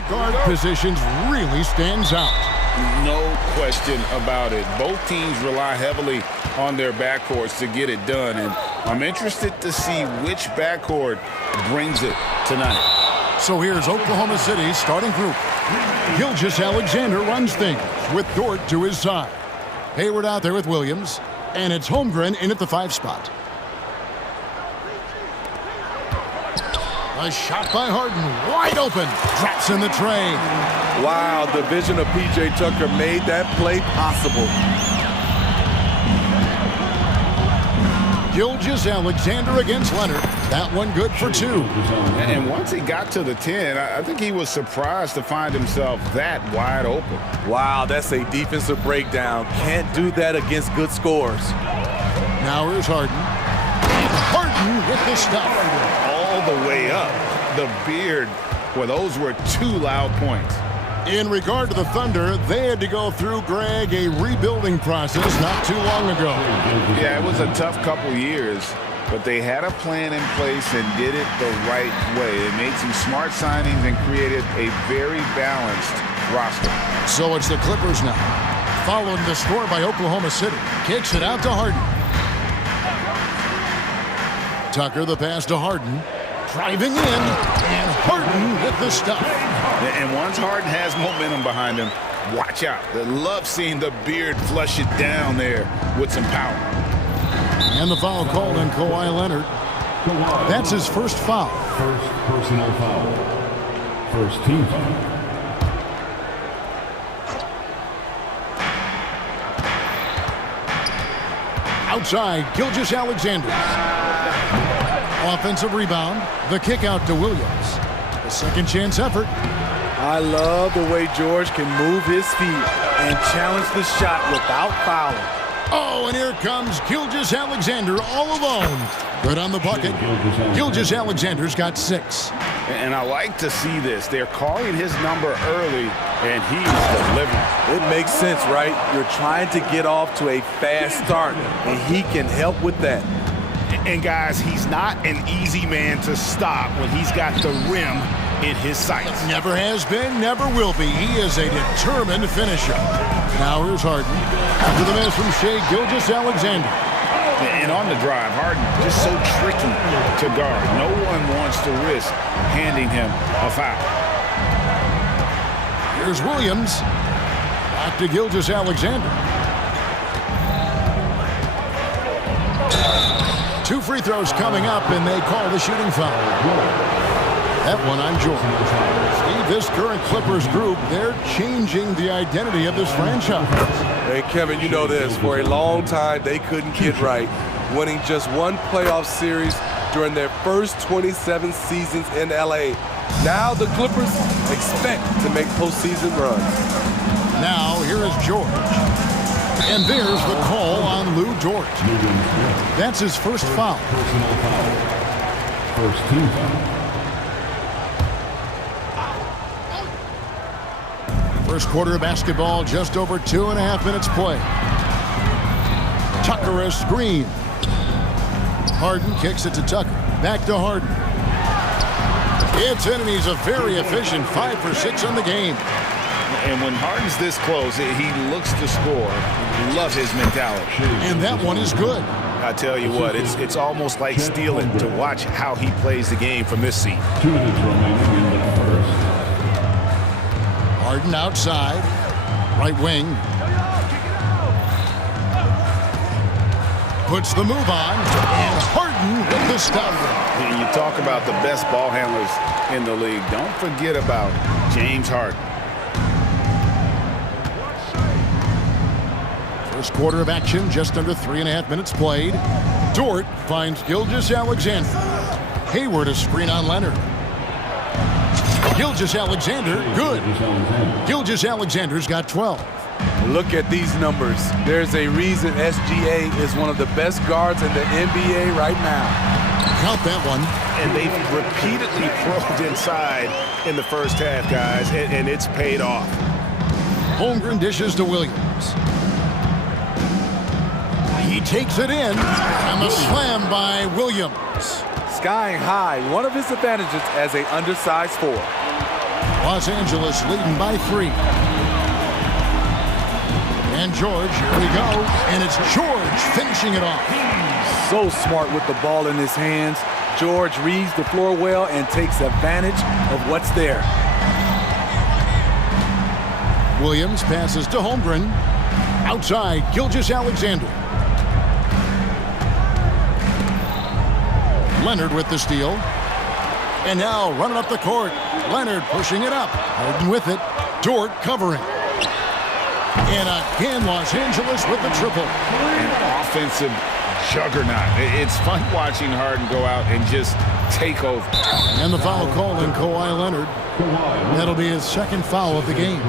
The guard positions really stands out. No question about it. Both teams rely heavily on their backcourts to get it done, and I'm interested to see which backcourt brings it tonight. So here's Oklahoma City's starting group. Gilgeous-Alexander runs things with Dort to his side. Hayward out there with Williams, and it's Holmgren in at the 5 spot. A shot by Harden, wide open, drops in the tray. Wow, the vision of P.J. Tucker made that play possible. Gilgeous-Alexander against Leonard. That one good for 2. And once he got to the 10, I think he was surprised to find himself that wide open. Wow, that's a defensive breakdown. Can't do that against good scores. Now here's Harden. Harden with the stuff. All the way up. The beard, well, those were 2 loud points. In regard to the Thunder, they had to go through, Greg, a rebuilding process not too long ago. Yeah, it was a tough couple years, but they had a plan in place and did it the right way. They made some smart signings and created a very balanced roster. So it's the Clippers now, following the score by Oklahoma City. Kicks it out to Harden. Tucker the pass to Harden. Driving in, and Harden with the stuff. And once Harden has momentum behind him, watch out. They love seeing the beard flush it down there with some power. And the foul called on Kawhi Leonard. That's his first foul. First personal foul. First team foul. Outside, Gilgeous-Alexander. Offensive rebound. The kick out to Williams. The second chance effort. I love the way George can move his feet and challenge the shot without fouling. Oh, and here comes Gilgeous-Alexander all alone. Good on the bucket. Gilgeous-Alexander's got 6. And I like to see this. They're calling his number early, and he's delivering. It makes sense, right? You're trying to get off to a fast start, and he can help with that. And guys, he's not an easy man to stop when he's got the rim in his sights. Never has been, never will be. He is a determined finisher. Now here's Harden. After the miss from Shai Gilgeous-Alexander. And on the drive, Harden just so tricky to guard. No one wants to risk handing him a foul. Here's Williams. Back to Gilgeous-Alexander. 2 free throws coming up, and they call the shooting foul. That one on Jordan. Steve, this current Clippers group, they're changing the identity of this franchise. Hey, Kevin, you know this. For a long time, they couldn't get right, winning just 1 playoff series during their first 27 seasons in L.A. Now the Clippers expect to make postseason runs. Now, here is George. And there's the call on Lou Dort. That's his first foul. Personal foul. First team foul. First quarter of basketball, just over 2.5 minutes play. Tucker a screen. Harden kicks it to Tucker. Back to Harden. It's in, and he's a very efficient 5 for 6 on the game. And when Harden's this close, he looks to score. Love his mentality. And that one is good. I tell you what, it's almost like stealing to watch how he plays the game from this seat. 2 minutes remaining in the first. Harden outside. Right wing. Puts the move on. And Harden with the stuff. And you talk about the best ball handlers in the league. Don't forget about James Harden. First quarter of action, just under 3.5 minutes played. Dort finds Gilgeous-Alexander. Hayward a screen on Leonard. Gilgeous-Alexander, good. Gilgeous-Alexander's got 12. Look at these numbers. There's a reason SGA is one of the best guards in the NBA right now. Count that one. And they've repeatedly probed inside in the first half, guys, and it's paid off. Holmgren dishes to Williams. He takes it in, and the slam by Williams. Skying high, one of his advantages as an undersized 4. Los Angeles leading by 3. And George, here we go. And it's George finishing it off. So smart with the ball in his hands. George reads the floor well and takes advantage of what's there. Williams passes to Holmgren. Outside, Gilgeous-Alexander. Leonard with the steal. And now running up the court. Leonard pushing it up. Harden with it. Dort covering. And again, Los Angeles with the triple. An offensive juggernaut. It's fun watching Harden go out and just take over. And the foul call on Kawhi Leonard. That'll be his second foul of the game.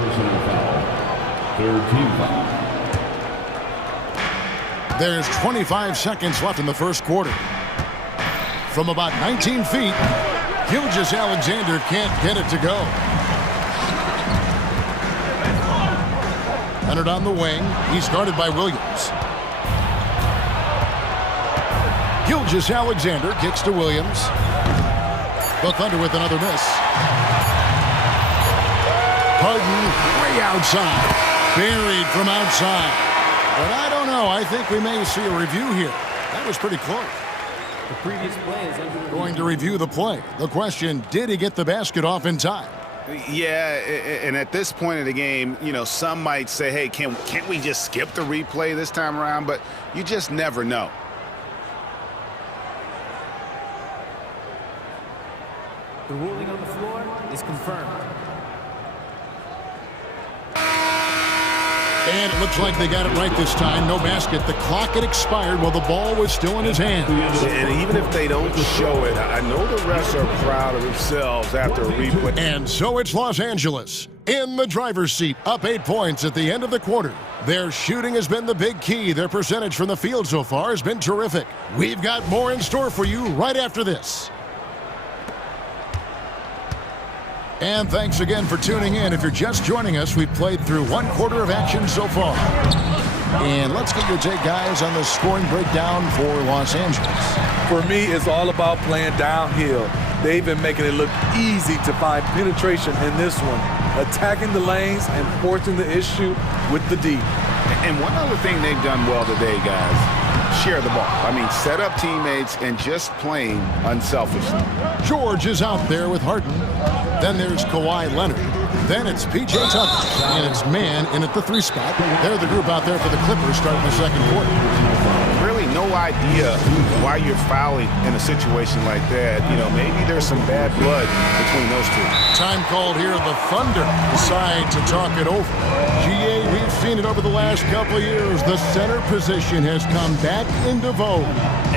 Third team foul. There's 25 seconds left in the first quarter. From about 19 feet, Gilgeous-Alexander can't get it to go. Leonard on the wing. He's guarded by Williams. Gilgeous-Alexander kicks to Williams. The Thunder with another miss. Harden way outside. Buried from outside. But I don't know. I think we may see a review here. That was pretty close. The previous play is under Going to review the play. The question, did he get the basket off in time? Yeah, and at this point in the game, you know, some might say, hey, can't we just skip the replay this time around? But you just never know. The ruling on the floor is confirmed. And it looks like they got it right this time. No basket. The clock had expired while the ball was still in his hands. And even if they don't show it, I know the refs are proud of themselves after a replay. And so it's Los Angeles in the driver's seat, up 8 points at the end of the quarter. Their shooting has been the big key. Their percentage from the field so far has been terrific. We've got more in store for you right after this. And thanks again for tuning in. If you're just joining us, we've played through 1 quarter of action so far. And let's get your take, guys, on the scoring breakdown for Los Angeles. For me, it's all about playing downhill. They've been making it look easy to find penetration in this one, attacking the lanes and forcing the issue with the D. And one other thing they've done well today, guys, share the ball. I mean, set up teammates and just playing unselfishly. George is out there with Harden. Then there's Kawhi Leonard. Then it's P.J. Tucker. And it's man in at the 3 spot. They're the group out there for the Clippers starting the second quarter. Really no idea why you're fouling in a situation like that. You know, maybe there's some bad blood between those two. Time called here. The Thunder decide to talk it over. GA, we've seen it over the last couple of years. The center position has come back into vogue.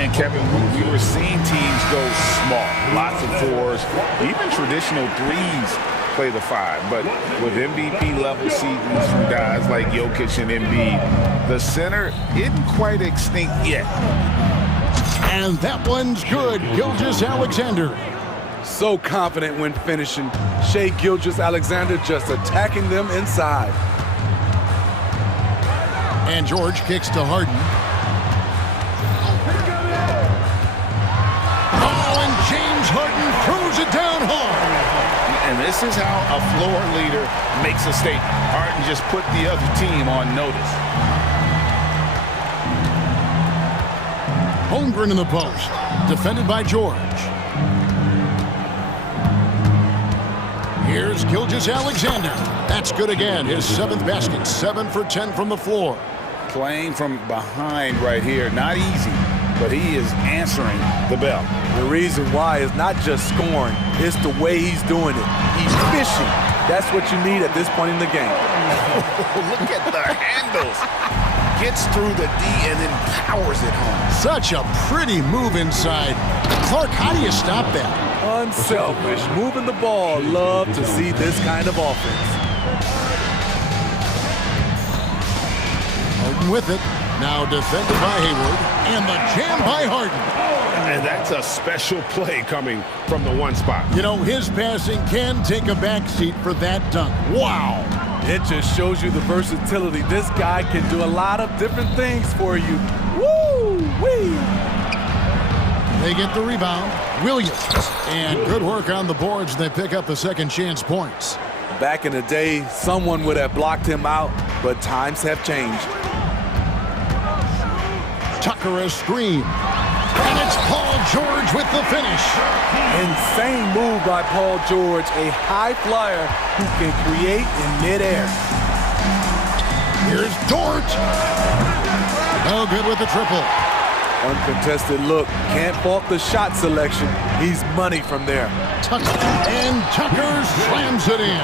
And Kevin, we were seeing teams go small, lots of 4s, even traditional 3s play the 5. But with MVP level seasons from guys like Jokic and Embiid, the center isn't quite extinct yet. And that one's good. Gilgeous-Alexander. So confident when finishing. Shai Gilgeous-Alexander just attacking them inside. And George kicks to Harden. Oh, and James Harden throws it down hard. And this is how a floor leader makes a statement. Harden just put the other team on notice. Holmgren in the post. Defended by George. Here's Gilgeous-Alexander. That's good again. His 7th basket. 7 for 10 from the floor. Playing from behind right here. Not easy, but he is answering the bell. The reason why is not just scoring, it's the way he's doing it. He's fishing. That's what you need at this point in the game. Look at the handles. Gets through the D and then powers it home. Such a pretty move inside. Clark, how do you stop that? Unselfish, moving the ball. Love to see this kind of offense. Harden with it. Now defended by Hayward. And the jam by Harden. And that's a special play coming from the 1 spot. You know, his passing can take a backseat for that dunk. Wow. It just shows you the versatility. This guy can do a lot of different things for you. Woo-wee! They get the rebound. Williams. And good work on the boards. They pick up the second chance points. Back in the day, someone would have blocked him out, but times have changed. Tucker a screen. And it's Paul George with the finish. Insane move by Paul George, a high flyer who can create in midair. Here's Dort. No good with the triple. Uncontested look. Can't fault the shot selection. He's money from there. Tucker. And Tucker slams it in.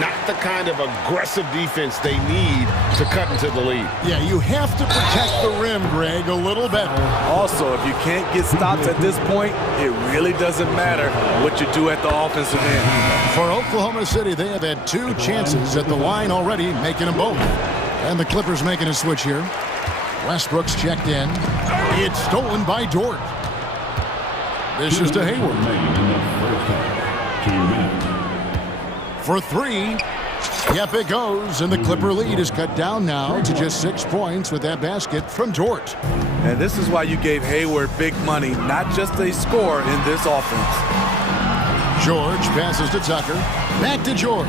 Not the kind of aggressive defense they need to cut into the lead. Yeah, you have to protect the rim, Greg, a little better. Also, if you can't get stops at this point, it really doesn't matter what you do at the offensive end. For Oklahoma City, they have had 2 chances at the line already, making them both. And the Clippers making a switch here. Westbrook's checked in. It's stolen by Dort. This is to Hayward. For 3. Yep, it goes, and the Clipper lead is cut down now to just 6 points with that basket from Dort. And this is why you gave Hayward big money, not just a score in this offense. George passes to Tucker. Back to George.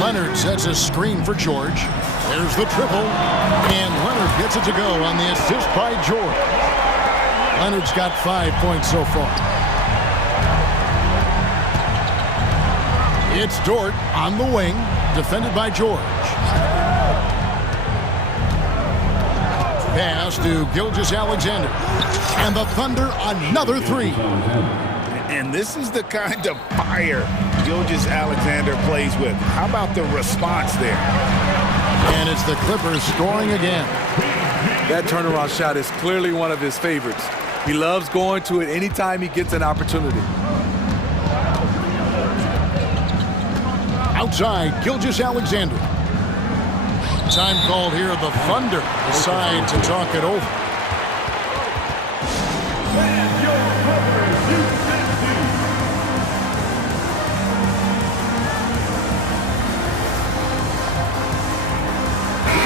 Leonard sets a screen for George. There's the triple, and Leonard gets it to go on the assist by George. Leonard's got 5 points so far. It's Dort on the wing, defended by George. Pass to Gilgeous-Alexander. And the Thunder, another 3. And this is the kind of fire Gilgeous-Alexander plays with. How about the response there? And it's the Clippers scoring again. That turnaround shot is clearly one of his favorites. He loves going to it anytime he gets an opportunity. Outside, Gilgeous-Alexander. Time called here. The Thunder decide to talk it over.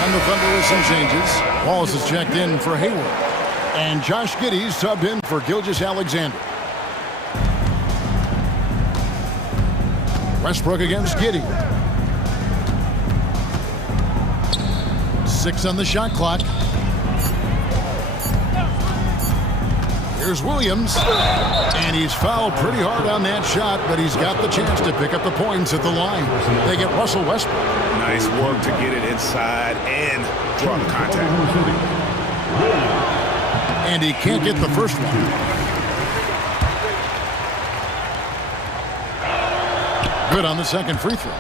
And the Thunder with some changes. Walls is checked in for Hayward. And Josh Giddey's subbed in for Gilgeous-Alexander. Westbrook against Giddey. 6 on the shot clock. Here's Williams. And he's fouled pretty hard on that shot, but he's got the chance to pick up the points at the line. They get Russell Westbrook. Nice work to get it inside and draw the contact. And he can't get the first one. Good on the second free throw.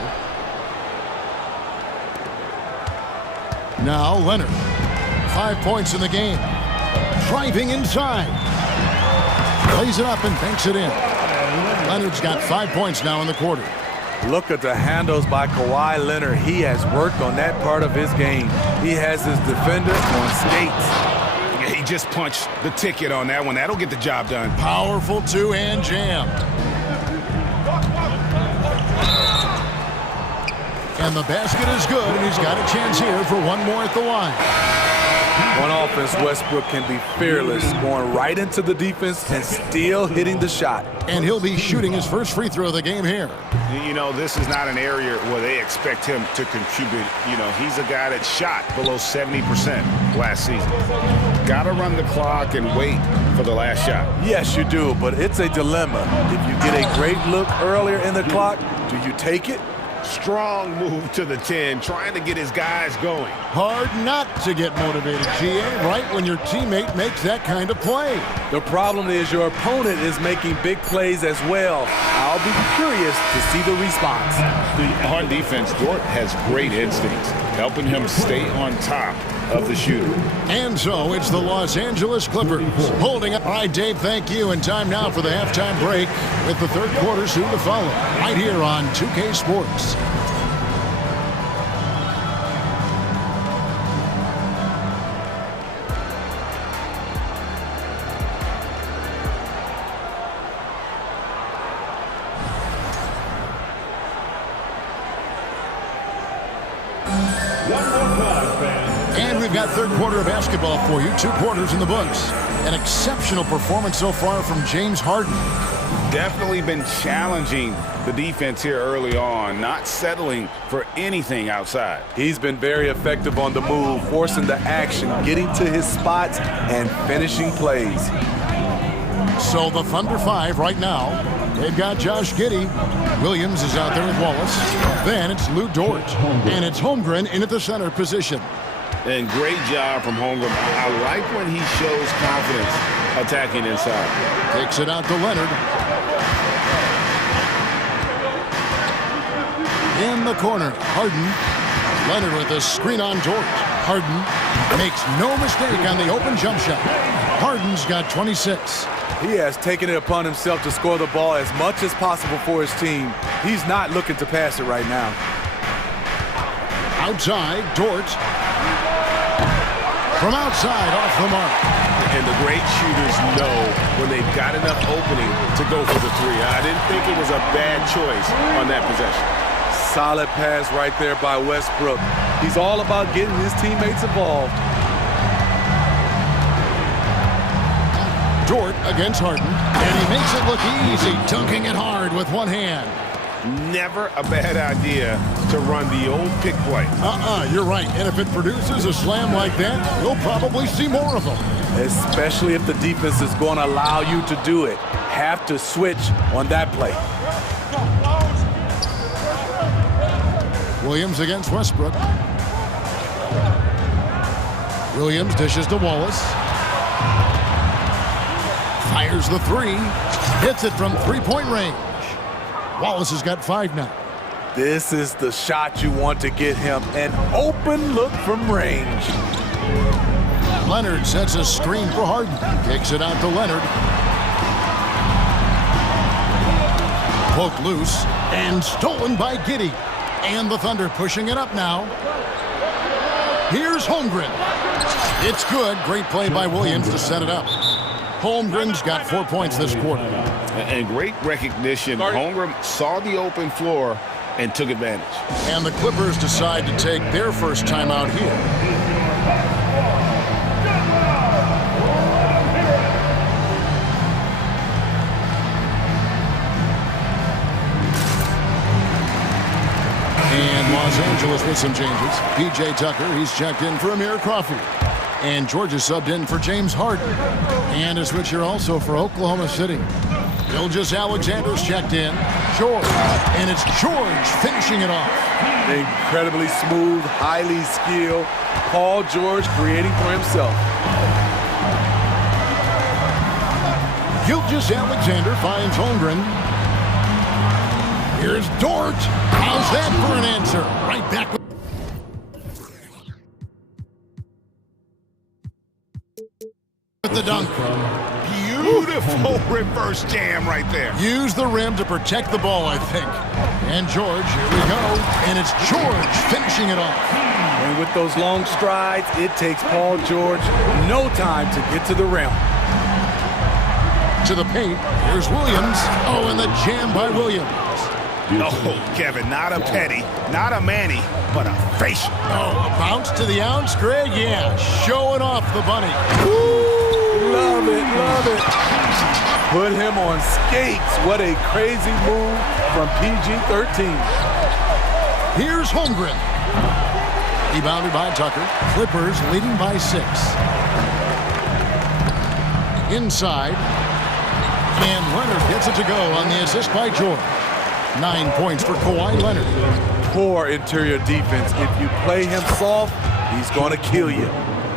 Now Leonard. 5 points in the game. Driving inside. Lays it up and banks it in. Leonard's got 5 points now in the quarter. Look at the handles by Kawhi Leonard. He has worked on that part of his game. He has his defender on skates. He just punched the ticket on that one. That'll get the job done. Powerful two-hand jam. And the basket is good, and he's got a chance here for one more at the line. On offense, Westbrook can be fearless, going right into the defense and still hitting the shot. And he'll be shooting his first free throw of the game here. You know, this is not an area where they expect him to contribute. You know, he's a guy that shot below 70% last season. Got to run the clock and wait for the last shot. Yes, you do, but it's a dilemma. If you get a great look earlier in the clock, do you take it? Strong move to the 10, trying to get his guys going. Hard not to get motivated, GA, right when your teammate makes that kind of play. The problem is your opponent is making big plays as well. I'll be curious to see the response. On defense, Dort has great instincts, helping him stay on top of the shooter. And so it's the Los Angeles Clippers holding up. All right, Dave, thank you. And time now for the halftime break with the third quarter soon to follow right here on 2K Sports. And we've got third quarter of basketball for you. 2 quarters in the books. An exceptional performance so far from James Harden. Definitely been challenging the defense here early on, not settling for anything outside. He's been very effective on the move, forcing the action, getting to his spots, and finishing plays. So the Thunder 5 right now. They've got Josh Giddey. Williams is out there with Wallace. Then it's Lou Dort. And it's Holmgren in at the center position. And great job from Holmgren. I like when he shows confidence attacking inside. Takes it out to Leonard. In the corner, Harden. Leonard with a screen on Dort. Harden makes no mistake on the open jump shot. Harden's got 26. He has taken it upon himself to score the ball as much as possible for his team. He's not looking to pass it right now. Outside, Dort. From outside, off the mark. And the great shooters know when they've got enough opening to go for the three. I didn't think it was a bad choice on that possession. Solid pass right there by Westbrook. He's all about getting his teammates involved. Dort against Harden, and he makes it look easy, dunking it hard with one hand. Never a bad idea to run the old pick play. You're right. And if it produces a slam like that, you'll probably see more of them. Especially if the defense is going to allow you to do it. Have to switch on that play. Williams against Westbrook. Williams dishes to Wallace. Fires the three. Hits it from three-point range. Wallace has got 5 now. This is the shot you want to get him. An open look from range. Leonard sets a screen for Harden. Kicks it out to Leonard. Poked loose and stolen by Giddey. And the Thunder pushing it up now. Here's Holmgren. It's good. Great play by Williams to set it up. Holmgren's got 4 points this quarter. And great recognition. Holmgren saw the open floor and took advantage. And the Clippers decide to take their first timeout here. And Los Angeles with some changes. P.J. Tucker, he's checked in for Amir Crawford. And Georgia subbed in for James Harden. And a switch here also for Oklahoma City. Gilgeous-Alexander's checked in. George. And it's George finishing it off. Incredibly smooth, highly skilled. Paul George creating for himself. Gilgeous-Alexander finds Holmgren. Here's Dort. How's that for an answer? Right back with the dunk. Beautiful reverse jam right there. Use the rim to protect the ball, I think. And George, here we go. And it's George finishing it off. And with those long strides, it takes Paul George no time to get to the rim. To the paint, here's Williams. Oh, and the jam by Williams. Oh, Kevin, not a petty, not a Manny, but a facial. Oh, a bounce to the ounce, Greg? Yeah, showing off the bunny. Woo! Love it, love it. Put him on skates. What a crazy move from PG-13. Here's Holmgren. Rebounded by Tucker. Clippers leading by 6. Inside. And Leonard gets it to go on the assist by George. 9 points for Kawhi Leonard. Poor interior defense. If you play him soft, he's going to kill you.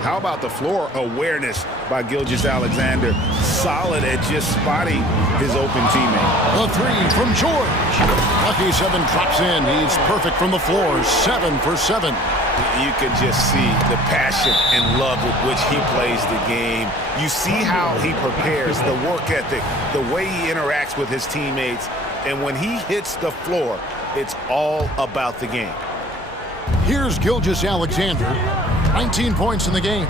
How about the floor awareness by Gilgeous-Alexander? Solid at just spotting his open teammate. The three from George. Lucky 7 drops in. He's perfect from the floor. 7 for 7. You can just see the passion and love with which he plays the game. You see how he prepares, the work ethic, the way he interacts with his teammates. And when he hits the floor, it's all about the game. Here's Gilgeous-Alexander. 19 points in the game.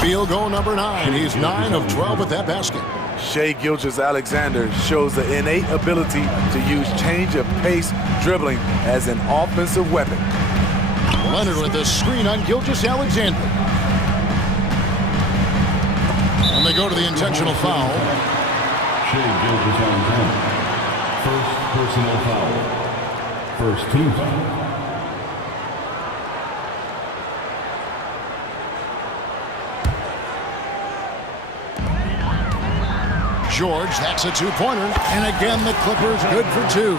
Field goal number 9. He's 9 of 12 with that basket. Shai Gilgeous-Alexander shows the innate ability to use change of pace dribbling as an offensive weapon. Leonard with a screen on Gilgeous-Alexander. they go to the intentional foul. First personal foul. First team foul. George, that's a two-pointer. And again, the Clippers good for two.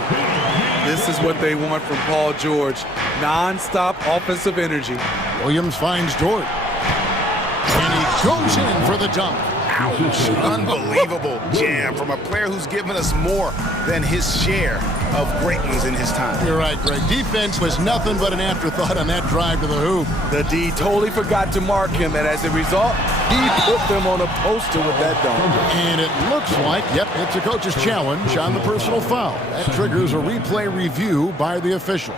This is what they want from Paul George. Non-stop offensive energy. Williams finds Dort. And he goes in for the dunk. Ouch. Unbelievable jam from a player who's given us more than his share of great ones in his time. You're right, Greg. Defense was nothing but an afterthought on that drive to the hoop. The D totally forgot to mark him, and as a result, he put them on a poster with that dunk. And it looks like, yep, it's a coach's challenge on the personal foul. That triggers a replay review by the officials.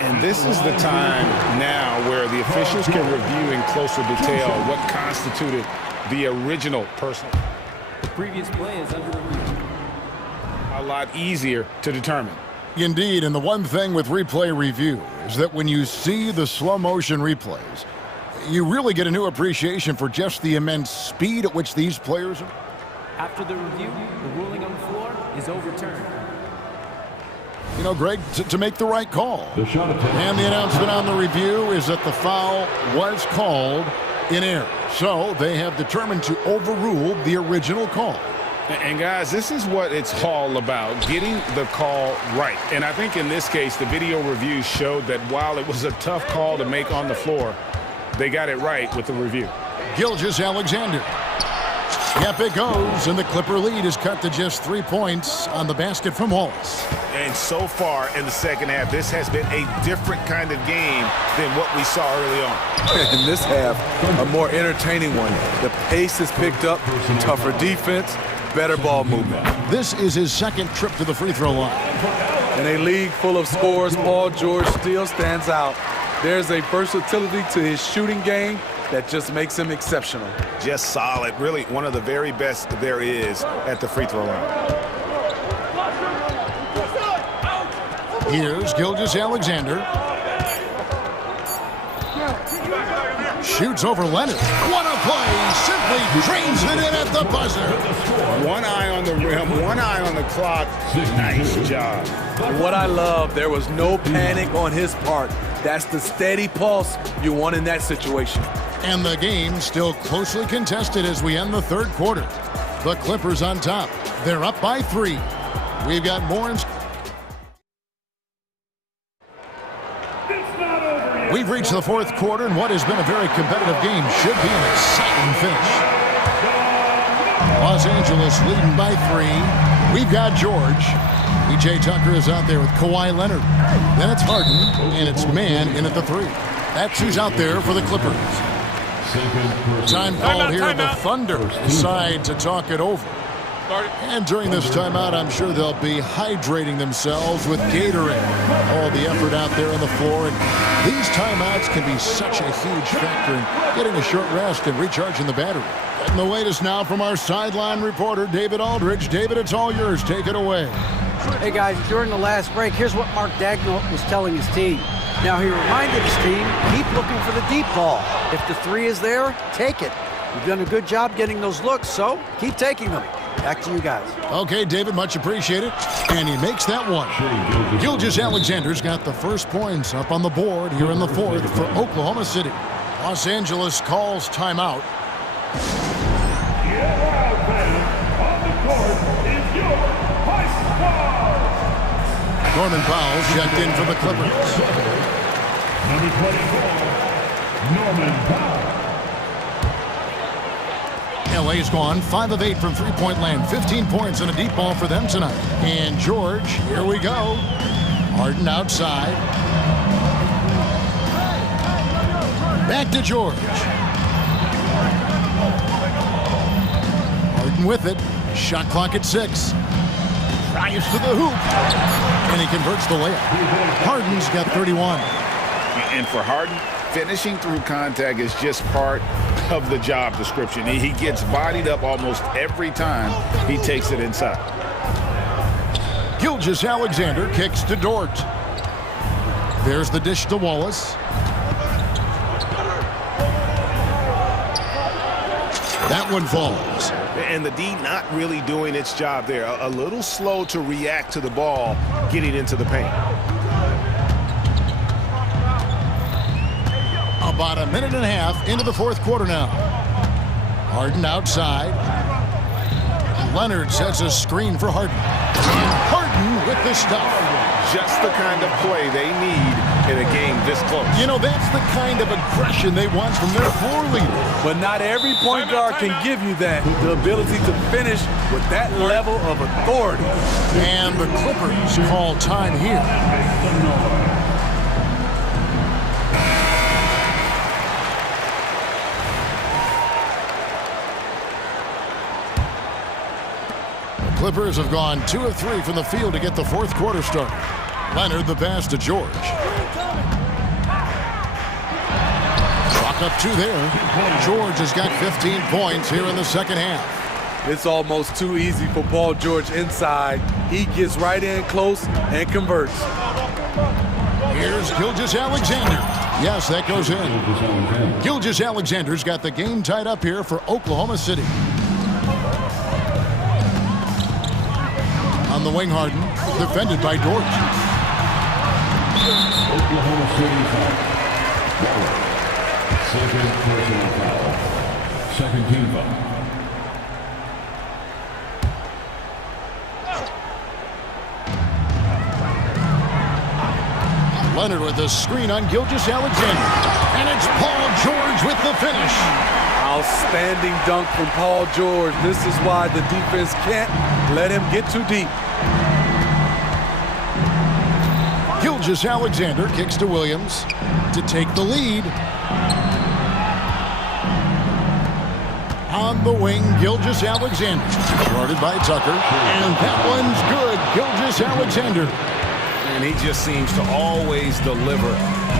And this is the time now where the officials can review in closer detail what constituted the original personal. The previous play is under review. A lot easier to determine. Indeed, and the one thing with replay review is that when you see the slow motion replays, you really get a new appreciation for just the immense speed at which these players are. After the review, the ruling on the floor is overturned. You know, Greg, to make the right call. And the announcement on the review is that the foul was called in error. So they have determined to overrule the original call. And guys, this is what it's all about, getting the call right. And I think in this case, the video review showed that while it was a tough call to make on the floor, they got it right with the review. Gilgeous-Alexander. Yep, it goes, and the Clipper lead is cut to just 3 points on the basket from Wallace. And so far in the second half, this has been a different kind of game than what we saw early on. In this half, a more entertaining one. The pace is picked up, tougher defense, better ball movement. This is his second trip to the free throw line. In a league full of scorers, Paul George still stands out. There's a versatility to his shooting game that just makes him exceptional. Just solid, really one of the very best there is at the free throw line. Here's Gilgeous-Alexander. Shoots over Leonard. What a play! Simply drains it in at the buzzer. One eye on the rim, one eye on the clock. Nice job. What I love, there was no panic on his part. That's the steady pulse you want in that situation. And the game still closely contested as we end the third quarter. The Clippers on top. They're up by 3. We've got more in... We've reached the fourth quarter, and what has been a very competitive game should be an exciting finish. Los Angeles leading by 3. We've got George. P.J. Tucker is out there with Kawhi Leonard. Then it's Harden, and it's Mann in at the 3. That's who's out there for the Clippers. Time called here. The Thunder decide to talk it over. And during this timeout, I'm sure they'll be hydrating themselves with Gatorade. All the effort out there on the floor. And these timeouts can be such a huge factor in getting a short rest and recharging the battery. And the latest now from our sideline reporter, David Aldridge. David, it's all yours. Take it away. Hey, guys, during the last break, here's what Mark Dagnall was telling his team. Now, he reminded his team, keep looking for the deep ball. If the 3 is there, take it. You've done a good job getting those looks, so keep taking them. Back to you guys. Okay, David, much appreciated. And he makes that one. Gilgeous-Alexander's got the first points up on the board here in the fourth for Oklahoma City. Los Angeles calls timeout. Norman Powell checked in for the Clippers. Number 24, Norman Powell. LA's gone 5 of 8 from three-point land. 15 points and a deep ball for them tonight. And George, here we go. Harden outside. Back to George. Harden with it. Shot clock at 6. Drives to the hoop. And he converts the layup. Harden's got 31. And for Harden, finishing through contact is just part of the job description. He gets bodied up almost every time he takes it inside. Gilgeous-Alexander kicks to Dort. There's the dish to Wallace. That one falls. And the D not really doing its job there. A little slow to react to the ball getting into the paint. About a minute and a half into the fourth quarter now. Harden outside. Leonard sets a screen for Harden. And Harden with the stuff. Just the kind of play they need in a game this close. You know, that's the kind of aggression they want from their floor leader. But not every point guard can give you that. The ability to finish with that level of authority. And the Clippers call time here. The Clippers have gone 2 of 3 from the field to get the fourth quarter started. Leonard the pass to George. Clock up 2 there. George has got 15 points here in the second half. It's almost too easy for Paul George inside. He gets right in close and converts. Here's Gilgeous-Alexander. Yes, that goes in. Gilgeous-Alexander's got the game tied up here for Oklahoma City. On the wing, Harden, defended by George. Oklahoma City foul. Second personal foul. Second team foul. Leonard with the screen on Gilgeous-Alexander. And it's Paul George with the finish. Outstanding dunk from Paul George. This is why the defense can't let him get too deep. Gilgeous-Alexander kicks to Williams to take the lead. On the wing, Gilgeous-Alexander. Guarded by Tucker. And that one's good. Gilgeous-Alexander. And he just seems to always deliver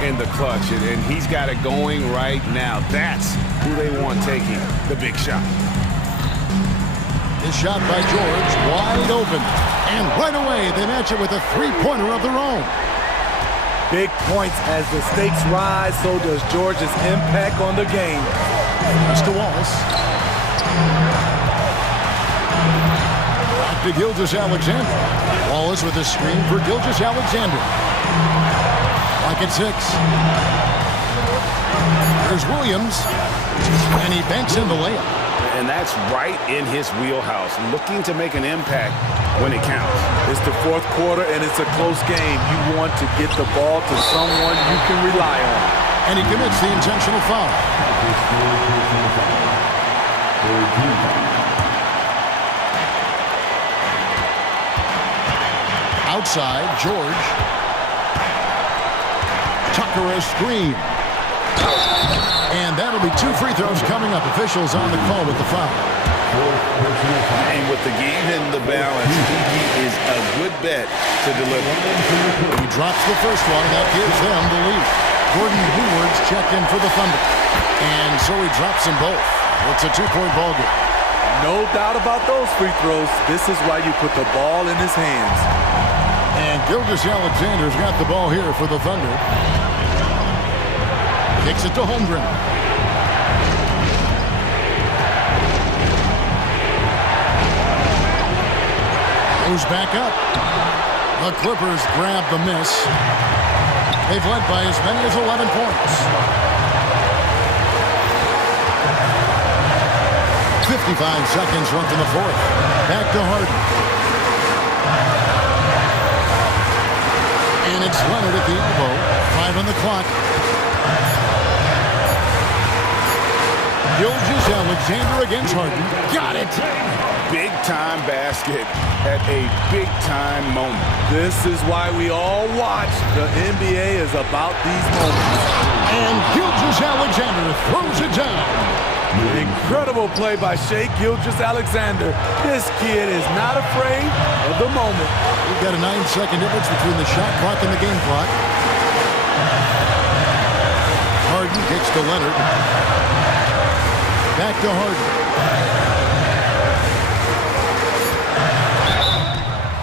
in the clutch. And he's got it going right now. That's who they want taking the big shot. This shot by George, wide open. And right away, they match it with a three-pointer of their own. Big points as the stakes rise, so does George's impact on the game. Pass to Wallace. Back to Gilgeous-Alexander. Wallace with a screen for Gilgeous-Alexander. Lock at 6. There's Williams. And he banks in the layup. And that's right in his wheelhouse, looking to make an impact when it counts. It's the fourth quarter, and it's a close game. You want to get the ball to someone you can rely on. And he commits the intentional foul. Outside, George. Tucker a screen. And that'll be 2 free throws coming up. Officials on the call with the foul. And with the game in the balance, he is a good bet to deliver. He drops the first one, and that gives them the lead. Gordon Hayward's checked in for the Thunder. And so he drops them both. It's a 2-point ball game. No doubt about those free throws. This is why you put the ball in his hands. And Gilgeous-Alexander's got the ball here for the Thunder. Kicks it to Holmgren. Goes back up. The Clippers grab the miss. They've led by as many as 11 points. 55 seconds left in the fourth. Back to Harden. And it's Leonard at the elbow. 5 on the clock. Gilgeous-Alexander against Harden. Got it! Big-time basket at a big-time moment. This is why we all watch. The NBA is about these moments. And Gilgeous-Alexander throws it down. Incredible play by Shai Gilgeous-Alexander. This kid is not afraid of the moment. We've got a 9-second difference between the shot clock and the game clock. Harden kicks to Leonard. Back to Harden.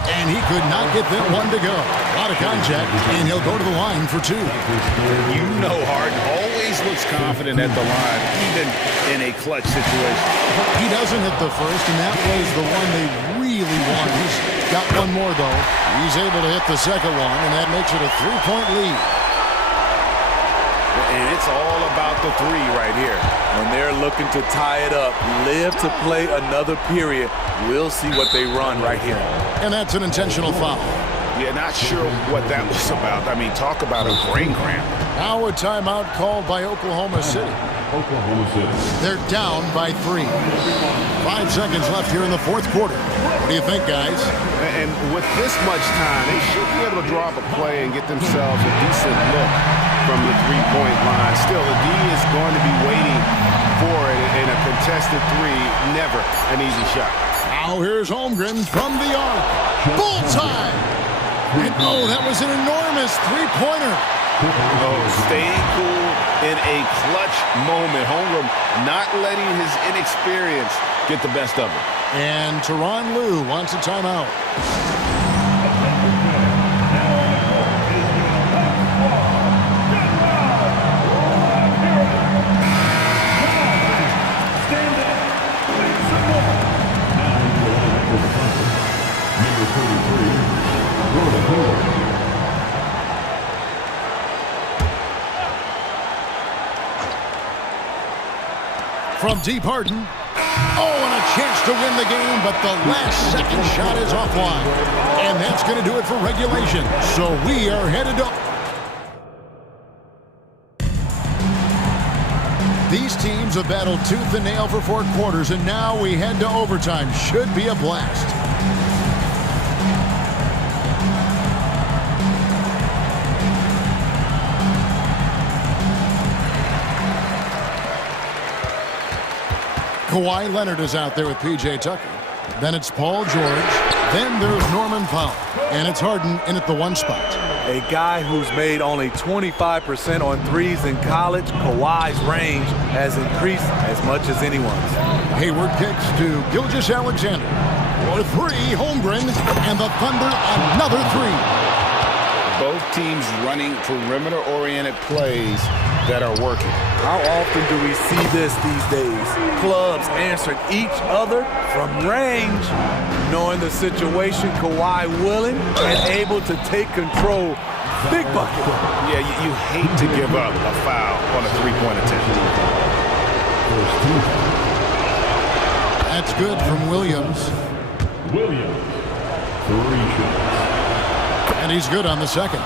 And And he could not get that one to go. A lot of contact, and he'll go to the line for 2. You know Harden always looks confident at the line, even in a clutch situation. He doesn't hit the first, and that was the one they really wanted. He's got one more, though. He's able to hit the second one, and that makes it a 3-point lead. And it's all about the 3 right here. When they're looking to tie it up, live to play another period, we'll see what they run right here. And that's an intentional foul. Yeah, not sure what that was about. I mean, talk about a brain cramp. Now a timeout called by Oklahoma City. Oklahoma City. They're down by 3. 5 seconds left here in the fourth quarter. What do you think, guys? And with this much time, they should be able to draw up a play and get themselves a decent look from the three-point line. Still, the D is going to be waiting for it in a contested 3. Never an easy shot. Now here's Holmgren from the arc. Bullseye! And oh, that was an enormous three-pointer. Oh, staying cool in a clutch moment. Holmgren not letting his inexperience get the best of him. And Tyronn Lue wants a timeout. From deep, Harden. Oh, and a chance to win the game, but the last second shot is offline. And that's going to do it for regulation. So we are headed up. These teams have battled tooth and nail for 4 quarters, and now we head to overtime. Should be a blast. Kawhi Leonard is out there with P.J. Tucker. Then it's Paul George. Then there's Norman Powell. And it's Harden in at the 1 spot. A guy who's made only 25% on threes in college, Kawhi's range has increased as much as anyone's. Hayward kicks to Gilgeous-Alexander. For 3, Holmgren. And the Thunder another 3. Both teams running perimeter-oriented plays that are working. How often do we see this these days? Clubs answering each other from range, knowing the situation, Kawhi willing and able to take control. Big bucket. Yeah, you hate to give up a foul on a 3-point attempt. That's good from Williams. Williams. 3 shots. And he's good on the second.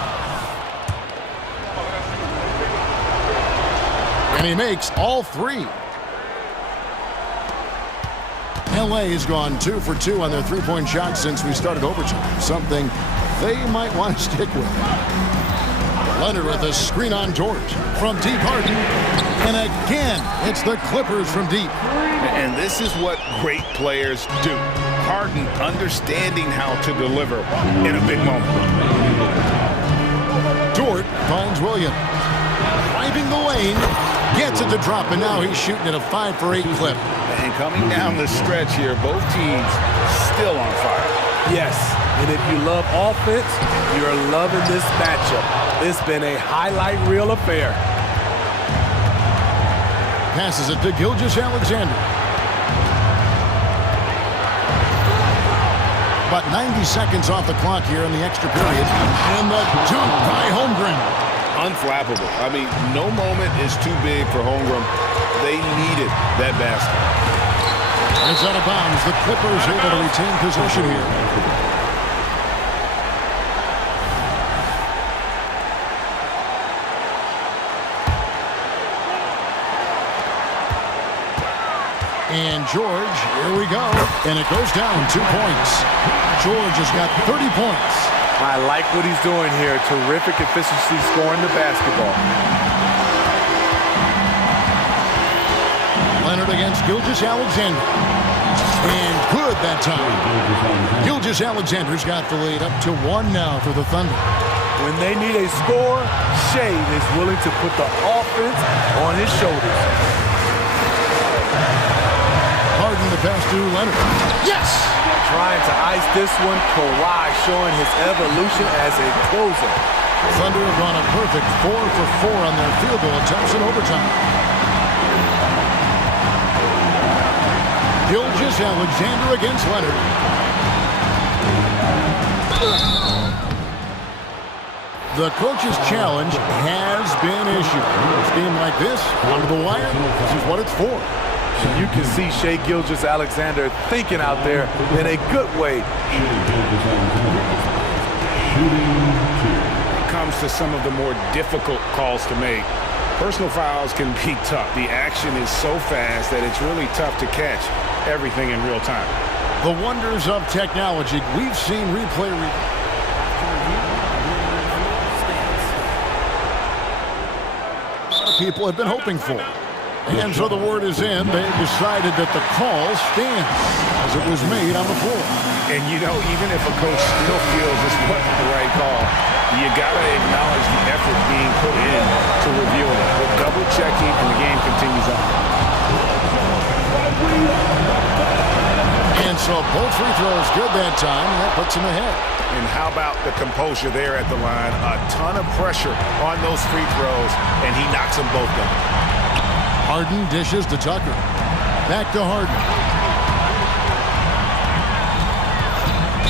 And he makes all 3. LA has gone 2 for 2 on their 3-point shots since we started overtime. Something they might want to stick with. Leonard with a screen on George. From deep, Harden. And again, it's the Clippers from deep. And this is what great players do. Harden understanding how to deliver in a big moment. Dort finds Williams. Driving the lane. Gets it to drop, and now he's shooting at a 5 for 8 clip. And coming down the stretch here, both teams still on fire. Yes, and if you love offense, you're loving this matchup. It's been a highlight reel affair. Passes it to Gilgeous-Alexander. About 90 seconds off the clock here in the extra period. And the jump by Holmgren. Unflappable. I mean, no moment is too big for Holmgren. They needed that basket. It's out of bounds. The Clippers able to retain possession here. And George, here we go. And it goes down 2 points. George has got 30 points. I like what he's doing here. Terrific efficiency scoring the basketball. Leonard against Gilgeous-Alexander. And good that time. Gilgeous-Alexander's got the lead up to 1 now for the Thunder. When they need a score, Shade is willing to put the offense on his shoulders. Harden the pass to Leonard. Yes! Trying to ice this one, Kawhi showing his evolution as a closer. Thunder have gone a perfect 4 for 4 on their field goal attempts in overtime. Gilgeous-Alexander against Leonard. The coach's challenge has been issued. A game like this, under the wire, this is what it's for. You can see Shai Gilgeous-Alexander thinking out there in a good way. Comes to some of the more difficult calls to make. Personal fouls can be tough. The action is so fast that it's really tough to catch everything in real time. The wonders of technology. We've seen replay. A lot of people have been hoping for. And so the word is in. They've decided that the call stands as it was made on the floor. And you know, even if a coach still feels this wasn't the right call, you gotta acknowledge the effort being put in to review it. We're double checking and the game continues on. And so both free throws good that time, and that puts him ahead. And how about the composure there at the line? A ton of pressure on those free throws, and he knocks them both down. Harden dishes to Tucker. Back to Harden.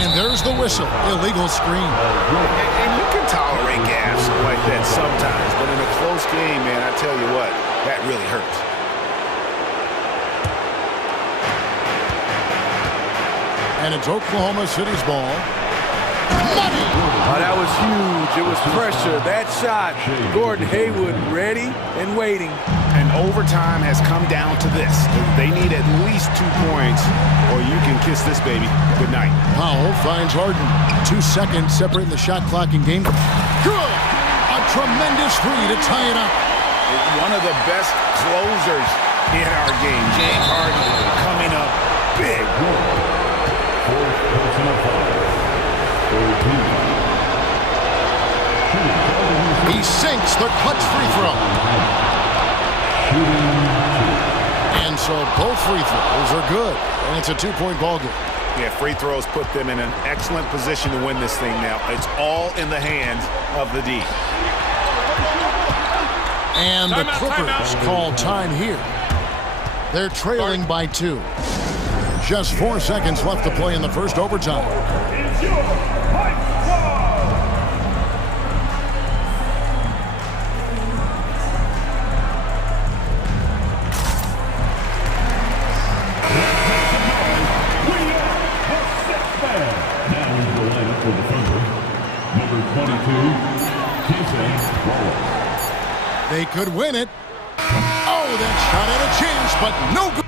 And there's the whistle. Illegal screen. And you can tolerate gaps like that sometimes, but in a close game, man, I tell you what, that really hurts. And it's Oklahoma City's ball. Money! Oh, that was huge. It was pressure. That shot, Gordon Hayward ready and waiting. And overtime has come down to this. They need at least 2 points, or you can kiss this baby goodnight. Powell finds Harden. 2 seconds separating the shot clock and game. Good! A tremendous three to tie it up. One of the best closers in our game. James Harden coming up big. Fourth personal foul. He sinks the clutch free throw. And so both free throws are good. And it's a 2-point ball game. Yeah, free throws put them in an excellent position to win this thing now. It's all in the hands of the D. And the Clippers call time here. They're trailing by 2. Just 4 seconds left to play in the first overtime. They could win it. Oh, that shot had a chance, but no good.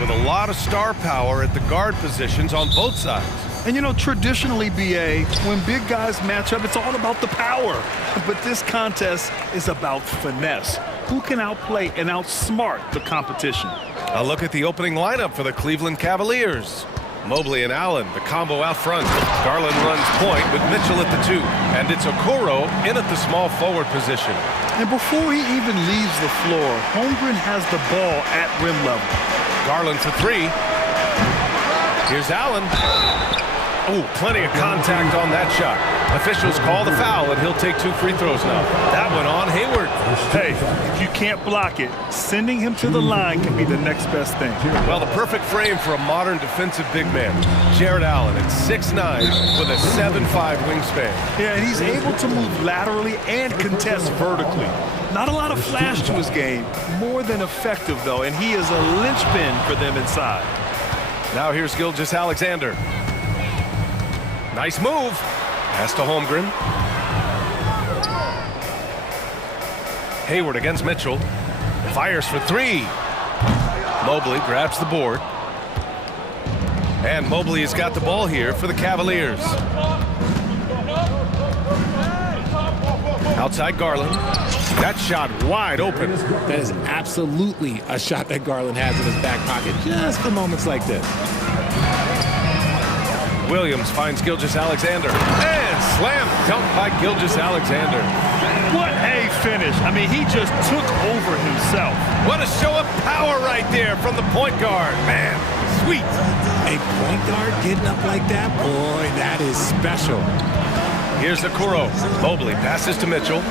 with a lot of star power at the guard positions on both sides. And you know, traditionally, BA, when big guys match up, it's all about the power. But this contest is about finesse. Who can outplay and outsmart the competition? A look at the opening lineup for the Cleveland Cavaliers. Mobley and Allen, the combo out front. Garland runs point with Mitchell at the 2. And it's Okoro in at the small forward position. And before he even leaves the floor, Holmgren has the ball at rim level. Garland for 3. Here's Allen. Oh, plenty of contact on that shot. Officials call the foul, and he'll take 2 free throws now. That one on Hayward. Hey, if you can't block it, sending him to the line can be the next best thing. Well, the perfect frame for a modern defensive big man. Jared Allen at 6'9" with a 7'5" wingspan. Yeah, and he's able to move laterally and contest vertically. Not a lot of flash to his game. More than effective, though, and he is a linchpin for them inside. Now here's Gilgeous-Alexander. Nice move. Pass to Holmgren. Hayward against Mitchell. Fires for 3. Mobley grabs the board. And Mobley has got the ball here for the Cavaliers. Outside Garland. That shot wide open. That is absolutely a shot that Garland has in his back pocket just for moments like this. Williams finds Gilgeous-Alexander. And slam dunk by Gilgeous-Alexander. What a finish. I mean, he just took over himself. What a show of power right there from the point guard. Man, sweet. A point guard getting up like that? Boy, that is special. Here's Okoro. Mobley passes to Mitchell.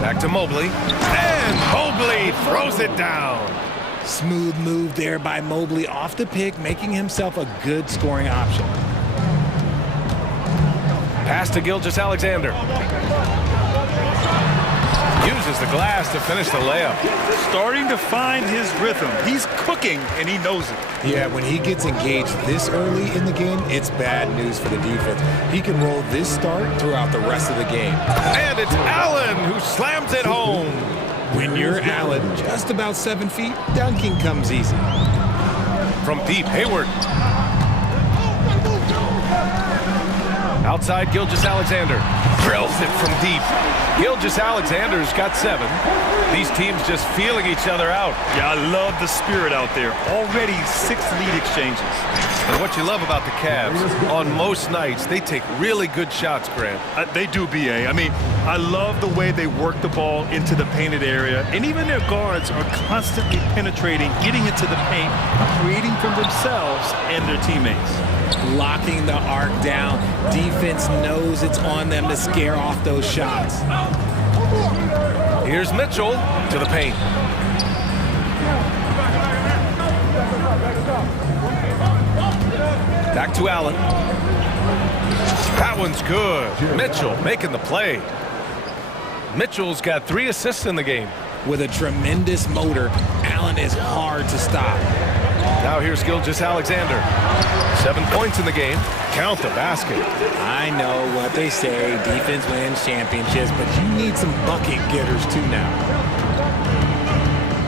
Back to Mobley. And Mobley throws it down. Smooth move there by Mobley off the pick, making himself a good scoring option. Pass to Gilgeous-Alexander. Uses the glass to finish the layup. Starting to find his rhythm. He's cooking, and he knows it. Yeah, when he gets engaged this early in the game, it's bad news for the defense. He can roll this start throughout the rest of the game. And it's Allen who slams it home. When you're Allen, just about 7 feet, dunking comes easy. From deep, Hayward. Outside, Gilgeous-Alexander. Drills it from deep. Gilgeous-Alexander's got 7. These teams just feeling each other out. Yeah, I love the spirit out there. Already 6 lead exchanges. And what you love about the Cavs, on most nights, they take really good shots, Grant. They do, BA. I mean, I love the way they work the ball into the painted area, and even their guards are constantly penetrating, getting into the paint, creating for themselves and their teammates. Locking the arc down. Defense knows it's on them to scare off those shots. Here's Mitchell to the paint. Back to Allen. That one's good. Mitchell making the play. Mitchell's got 3 assists in the game. With a tremendous motor, Allen is hard to stop. Now here's Gilgeous-Alexander. 7 points in the game. Count the basket. I know what they say, defense wins championships, but you need some bucket getters too now.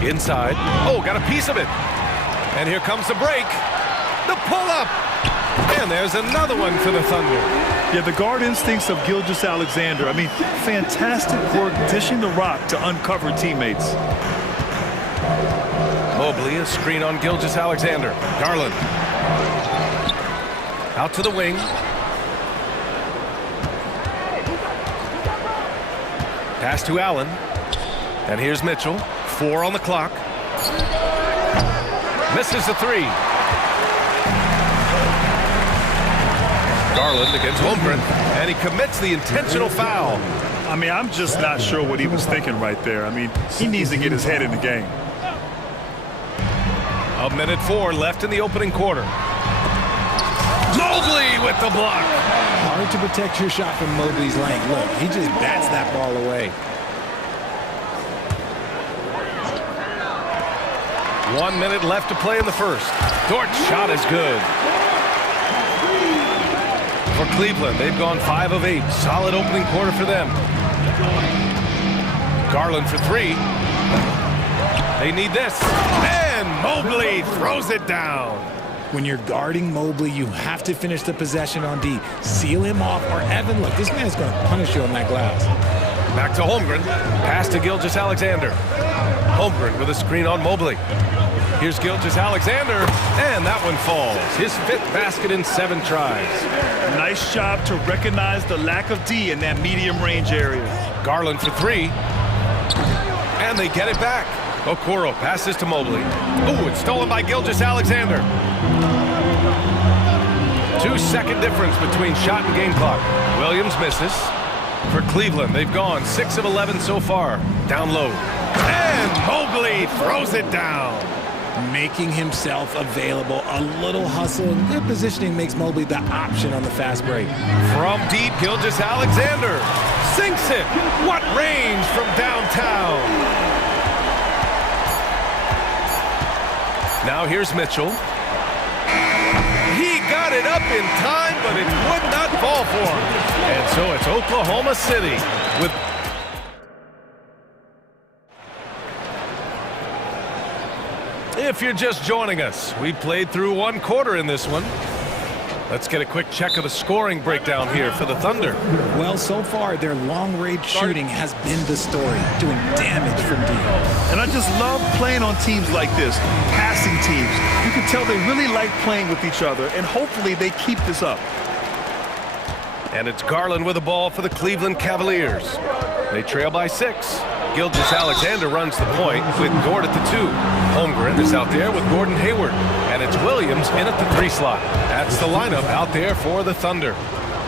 Inside. Oh, got a piece of it. And here comes the break. The pull-up. And there's another one for the Thunder. Yeah, the guard instincts of Gilgeous-Alexander. I mean, fantastic work dishing the rock to uncover teammates. Mobley, a screen on Gilgeous-Alexander. Garland. Out to the wing. Pass to Allen. And here's Mitchell. 4 on the clock. Misses the 3. Garland against Holmgren. And he commits the intentional foul. I mean, I'm just not sure what he was thinking right there. I mean, he needs to get his head in the game. 1:04 left in the opening quarter. Mobley with the block. Hard to protect your shot from Mobley's length. Look, he just bats that ball away. 1 minute left to play in the first. Dort's shot is good. For Cleveland, they've gone 5 of 8. Solid opening quarter for them. Garland for 3. They need this. And And Mobley throws it down. When you're guarding Mobley, you have to finish the possession on D. Seal him off, or Evan, look, this man's going to punish you on that glass. Back to Holmgren. Pass to Gilgeous-Alexander. Holmgren with a screen on Mobley. Here's Gilgeous-Alexander, and that one falls. His 5th basket in 7 tries. Nice job to recognize the lack of D in that medium range area. Garland for 3. And they get it back. Okoro passes to Mobley. Ooh, it's stolen by Gilgeous-Alexander. 2-second difference between shot and game clock. Williams misses. For Cleveland, they've gone 6 of 11 so far. Down low. And Mobley throws it down. Making himself available. A little hustle and good positioning makes Mobley the option on the fast break. From deep, Gilgeous-Alexander sinks it. What range from downtown. Now here's Mitchell. He got it up in time, but it would not fall for him. And so it's Oklahoma City with... If you're just joining us, we played through 1 quarter in this one. Let's get a quick check of the scoring breakdown here for the Thunder. Well, so far, their long-range shooting has been the story, doing damage from deep. And I just love playing on teams like this, passing teams. You can tell they really like playing with each other, and hopefully they keep this up. And it's Garland with the ball for the Cleveland Cavaliers. They trail by 6. Gilgeous-Alexander runs the point with Gord at the 2. Holmgren is out there with Gordon Hayward. And it's Williams in at the 3 slot. That's the lineup out there for the Thunder.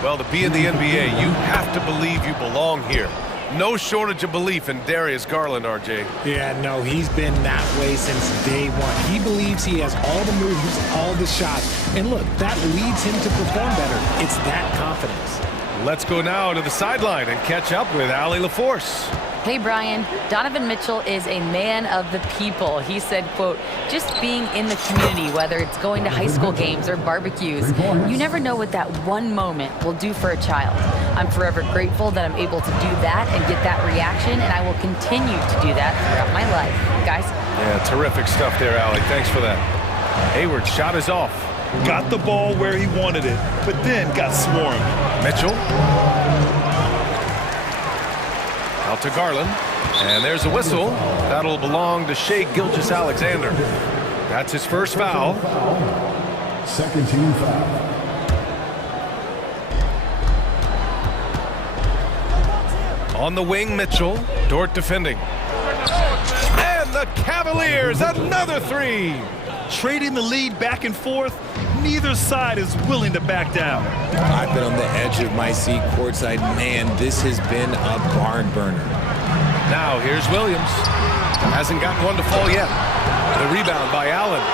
Well, to be in the NBA, you have to believe you belong here. No shortage of belief in Darius Garland, RJ. Yeah, no, he's been that way since day one. He believes he has all the moves, all the shots. And look, that leads him to perform better. It's that confidence. Let's go now to the sideline and catch up with Allie LaForce. Hey, Brian. Donovan Mitchell is a man of the people. He said, quote, just being in the community, whether it's going to high school games or barbecues, you never know what that one moment will do for a child. I'm forever grateful that I'm able to do that and get that reaction, and I will continue to do that throughout my life. Guys? Yeah, terrific stuff there, Allie. Thanks for that. Hayward's shot is off. Got the ball where he wanted it, but then got swarmed. Mitchell. Out to Garland. And there's a whistle. That'll belong to Shai Gilgeous-Alexander. That's his first foul. Second team foul. On the wing, Mitchell. Dort defending. And the Cavaliers, another 3. Trading the lead back and forth, neither side is willing to back down. I've been on the edge of my seat courtside. Man, this has been a barn burner. Now here's Williams. Hasn't got one to fall yet. The rebound by Allen.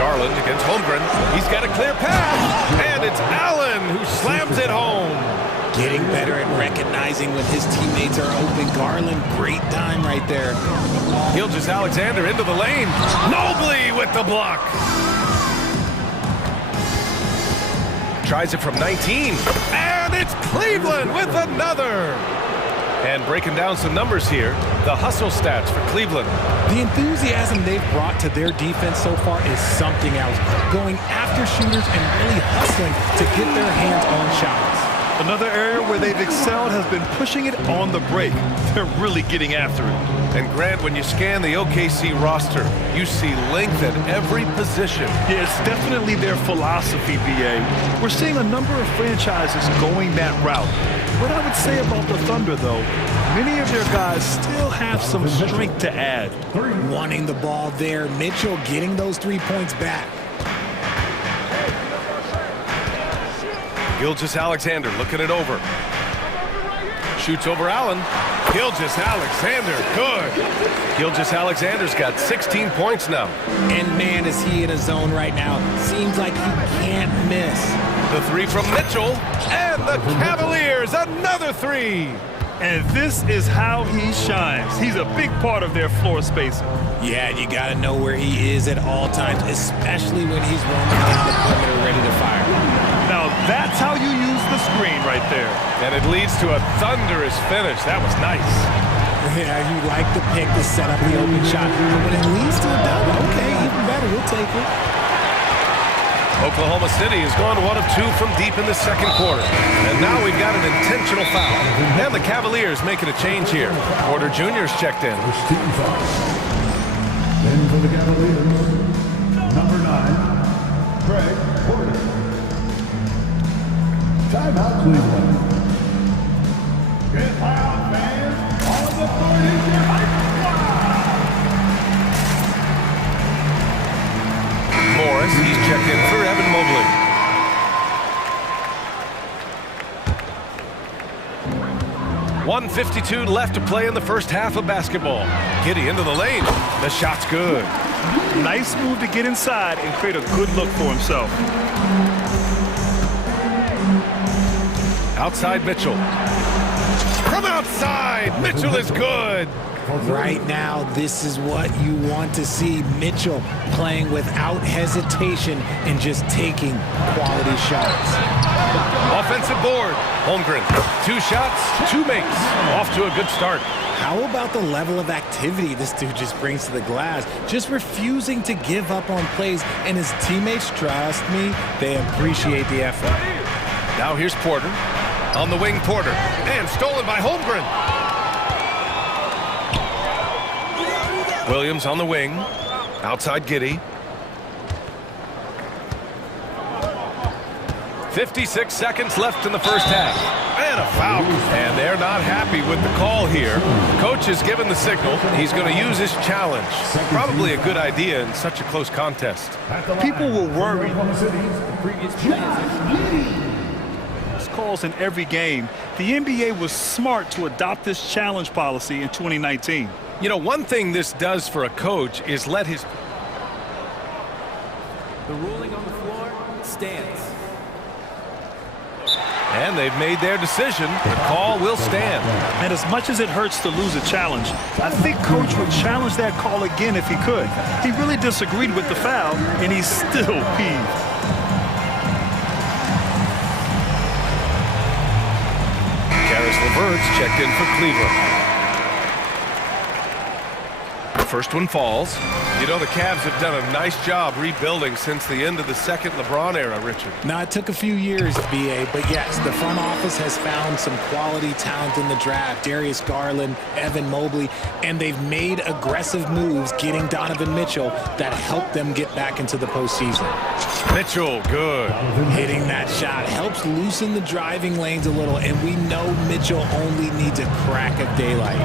Garland against Holmgren. He's got a clear pass. And it's Allen who slams it home. Getting better at recognizing when his teammates are open. Garland, great time right there. Gilgeous-Alexander into the lane. Mobley with the block. Tries it from 19. And it's Cleveland with another. And breaking down some numbers here, the hustle stats for Cleveland. The enthusiasm they've brought to their defense so far is something else. Going after shooters and really hustling to get their hands on shots. Another area where they've excelled has been pushing it on the break. They're really getting after it. And Grant, when you scan the OKC roster, you see length at every position. Yeah, it's definitely their philosophy, BA. We're seeing a number of franchises going that route. What I would say about the Thunder, though, many of their guys still have some strength to add. Wanting the ball there, Mitchell getting those 3 points back. Gilgeous-Alexander looking it over. Shoots over Allen. Gilgeous-Alexander, good. Gilgeous-Alexander's got 16 points now. And man, is he in a zone right now. Seems like he can't miss. The 3 from Mitchell. And the Cavaliers, another 3. And this is how he shines. He's a big part of their floor spacing. Yeah, you got to know where he is at all times, especially when he's roaming down the perimeter ready to fire. Now that's how you use the screen right there. And it leads to a thunderous finish. That was nice. Yeah, you like the pick to set up the open shot. But when it leads to a dunk, okay, even better, we'll take it. Oklahoma City has gone 1 of 2 from deep in the second quarter. And now we've got an intentional foul. And the Cavaliers making a change here. Porter Jr.'s checked in. Team foul. Then for the Cavaliers, number 9, Craig Porter. Timeout, Cleveland. Get loud, fans. All of the parties are Morris, he's checked in for Evan Mobley. .152 left to play in the first half of basketball. Giddey into the lane. The shot's good. Nice move to get inside and create a good look for himself. Outside Mitchell. From outside, Mitchell is good. Right now, this is what you want to see. Mitchell playing without hesitation and just taking quality shots. Offensive board. Holmgren, 2 shots, 2 makes. Off to a good start. How about the level of activity this dude just brings to the glass? Just refusing to give up on plays, and his teammates, trust me, they appreciate the effort. Now here's Porter. On the wing, Porter. And stolen by Holmgren. Williams on the wing. Outside Giddey. 56 seconds left in the first half. And a foul. And they're not happy with the call here. Coach has given the signal. He's going to use his challenge. Probably a good idea in such a close contest. People were worried. Calls in every game. The NBA was smart to adopt this challenge policy in 2019. You know, one thing this does for a coach is let his... The ruling on the floor stands. And they've made their decision. The call will stand. And as much as it hurts to lose a challenge, I think Coach would challenge that call again if he could. He really disagreed with the foul, and he's still peeved. LeVert's checked in for Cleveland. First one falls. You know, the Cavs have done a nice job rebuilding since the end of the second LeBron era, Richard. Now, it took a few years, B.A., but yes, the front office has found some quality talent in the draft. Darius Garland, Evan Mobley, and they've made aggressive moves getting Donovan Mitchell that helped them get back into the postseason. Mitchell, good. Hitting that shot helps loosen the driving lanes a little, and we know Mitchell only needs a crack of daylight.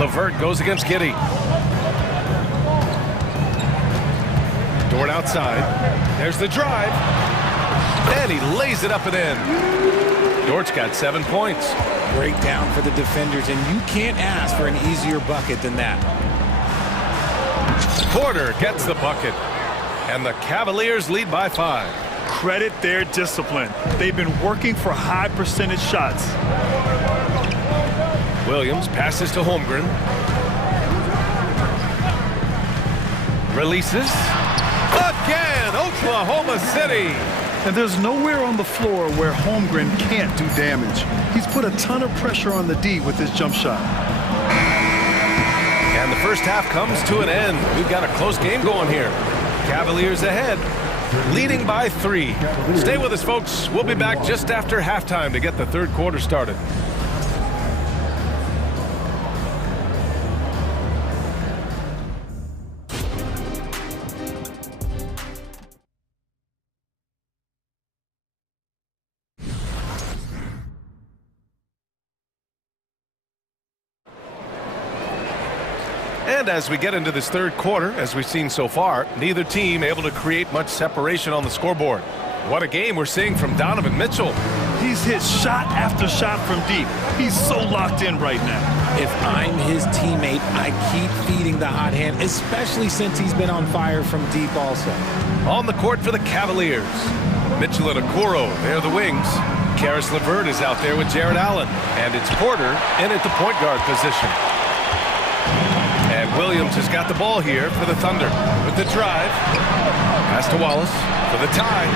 LeVert goes against Giddey. Dort outside. There's the drive. And he lays it up and in. Dort's got 7 points. Breakdown for the defenders, and you can't ask for an easier bucket than that. Porter gets the bucket. And the Cavaliers lead by 5. Credit their discipline. They've been working for high percentage shots. Williams passes to Holmgren. Releases. Again, Oklahoma City. And there's nowhere on the floor where Holmgren can't do damage. He's put a ton of pressure on the D with his jump shot. And the first half comes to an end. We've got a close game going here. Cavaliers ahead, leading by 3. Stay with us, folks. We'll be back just after halftime to get the third quarter started. And as we get into this third quarter, as we've seen so far, neither team able to create much separation on the scoreboard. What a game we're seeing from Donovan Mitchell. He's hit shot after shot from deep. He's so locked in right now. If I'm his teammate, I keep feeding the hot hand, especially since he's been on fire from deep also. On the court for the Cavaliers. Mitchell and Okoro, they're the wings. Karis LeVert is out there with Jared Allen. And it's Porter in at the point guard position. And Williams has got the ball here for the Thunder with the drive. Pass to Wallace for the tie.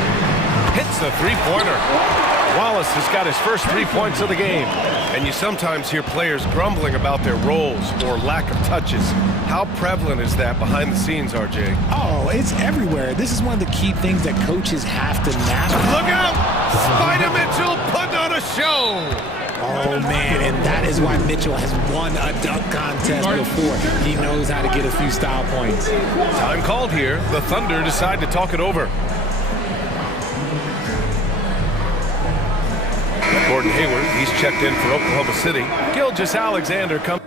Hits the three-pointer. Wallace has got his first 3 points of the game. And you sometimes hear players grumbling about their roles or lack of touches. How prevalent is that behind the scenes, RJ? Oh, it's everywhere. This is one of the key things that coaches have to navigate. Look out! Spider Mitchell putting on a show! Oh, man, and that is why Mitchell has won a dunk contest before. He knows how to get a few style points. Time called here. The Thunder decide to talk it over. Gordon Hayward, he's checked in for Oklahoma City. Gilgeous-Alexander comes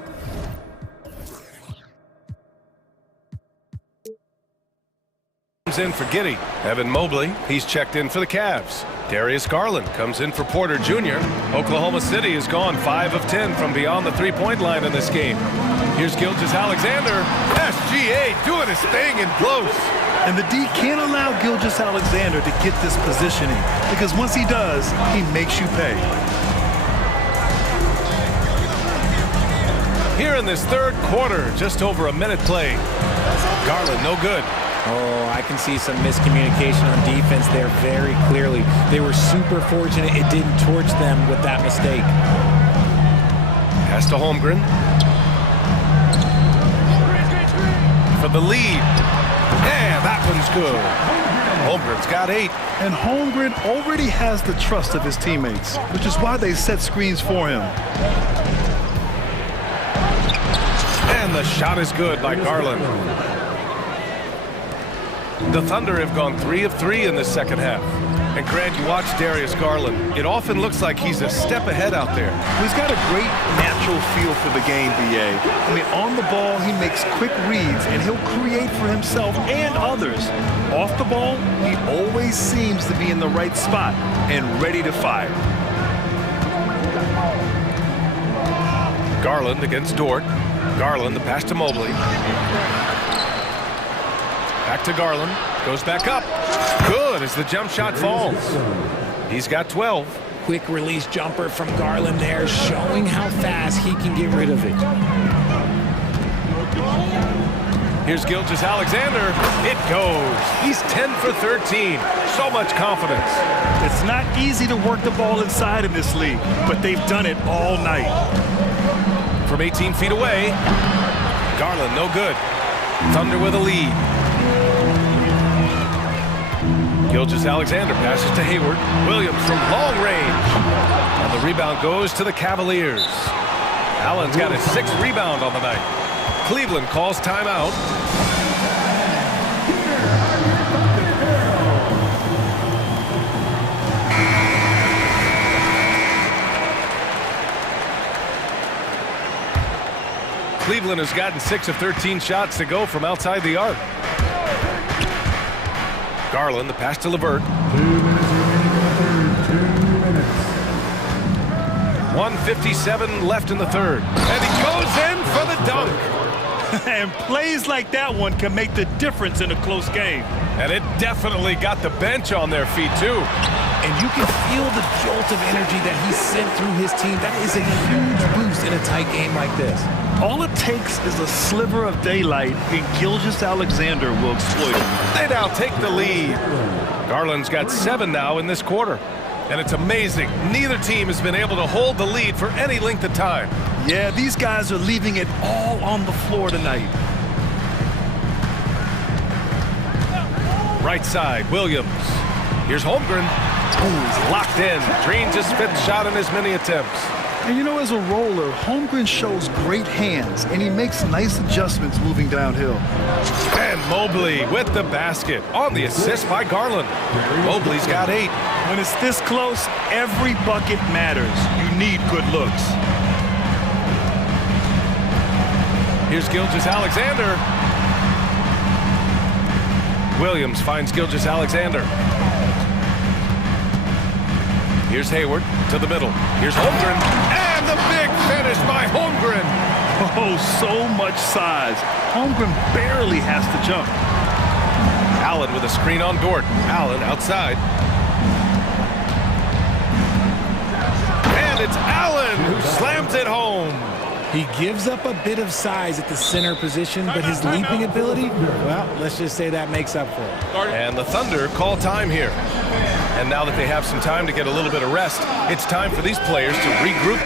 in for Giddey. Evan Mobley, he's checked in for the Cavs. Darius Garland comes in for Porter Jr. Oklahoma City has gone 5 of 10 from beyond the three-point line in this game. Here's Gilgeous-Alexander. SGA doing his thing in close. And the D can't allow Gilgeous-Alexander to get this positioning, because once he does, he makes you pay. Here in this third quarter, just over a minute played. Garland, no good. Oh, I can see some miscommunication on defense there very clearly. They were super fortunate it didn't torch them with that mistake. Pass to Holmgren. For the lead. Yeah, that one's good. Holmgren's got 8. And Holmgren already has the trust of his teammates, which is why they set screens for him. And the shot is good by Garland. The Thunder have gone 3 of 3 in this second half. And Grant, you watch Darius Garland. It often looks like he's a step ahead out there. He's got a great natural feel for the game, BA. I mean, on the ball, he makes quick reads, and he'll create for himself and others. Off the ball, he always seems to be in the right spot and ready to fire. Garland against Dort. Garland, the pass to Mobley. Back to Garland. Goes back up. Good as the jump shot falls. He's got 12. Quick release jumper from Garland there, showing how fast he can get rid of it. Here's Gilgeous-Alexander. It goes. He's 10 for 13. So much confidence. It's not easy to work the ball inside in this league, but they've done it all night. From 18 feet away, Garland no good. Thunder with a lead. Gilgeous-Alexander passes to Hayward. Williams from long range. And the rebound goes to the Cavaliers. Allen's got his 6th rebound on the night. Cleveland calls timeout. Cleveland has gotten 6 of 13 shots to go from outside the arc. Garland, the pass to LeVert. 1:57 left in the third. And he goes in for the dunk. And plays like that one can make the difference in a close game. And it definitely got the bench on their feet, too. And you can feel the jolt of energy that he sent through his team. That is a huge boost in a tight game like this. All it takes is a sliver of daylight, and Gilgeous-Alexander will exploit it. They now take the lead. Garland's got 7 now in this quarter. And it's amazing. Neither team has been able to hold the lead for any length of time. Yeah, these guys are leaving it all on the floor tonight. Right side, Williams. Here's Holmgren. Oh, he's locked in. Drains his 5th shot in as many attempts. And you know, as a roller, Holmgren shows great hands, and he makes nice adjustments moving downhill. And Mobley with the basket on the assist by Garland. Mobley's got 8. When it's this close, every bucket matters. You need good looks. Here's Gilgeous-Alexander. Williams finds Gilgeous-Alexander. Here's Hayward to the middle. Here's Holmgren. And the big finish by Holmgren. Oh, so much size. Holmgren barely has to jump. Allen with a screen on Dort. Allen outside. And it's Allen who slams it home. He gives up a bit of size at the center position, but his leaping ability, well, let's just say that makes up for it. And the Thunder call time here. And now that they have some time to get a little bit of rest, it's time for these players to regroup.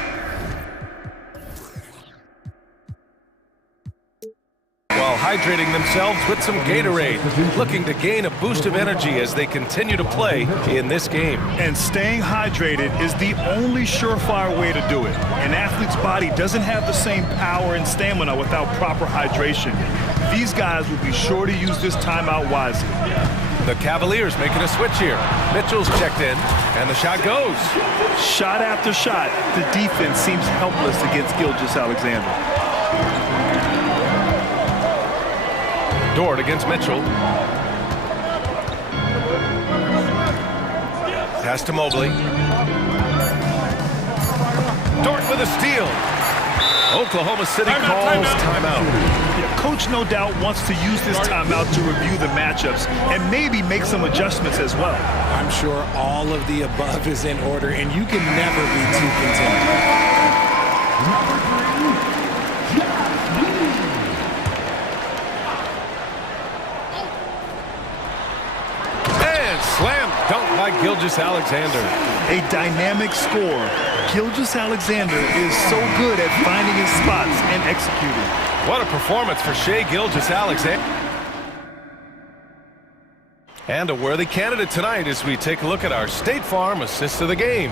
While hydrating themselves with some Gatorade, looking to gain a boost of energy as they continue to play in this game. And staying hydrated is the only surefire way to do it. An athlete's body doesn't have the same power and stamina without proper hydration. These guys will be sure to use this timeout wisely. The Cavaliers making a switch here. Mitchell's checked in, and the shot goes. Shot after shot, the defense seems helpless against Gilgeous-Alexander. Dort against Mitchell. Pass to Mobley. Dort with a steal. Oklahoma City calls timeout. Yeah, coach no doubt wants to use this timeout to review the matchups and maybe make some adjustments as well. I'm sure all of the above is in order, and you can never be too content. Slam dunk by Gilgeous-Alexander. A dynamic score. Gilgeous-Alexander is so good at finding his spots and executing. What a performance for Shai Gilgeous-Alexander. And a worthy candidate tonight as we take a look at our State Farm assist of the game.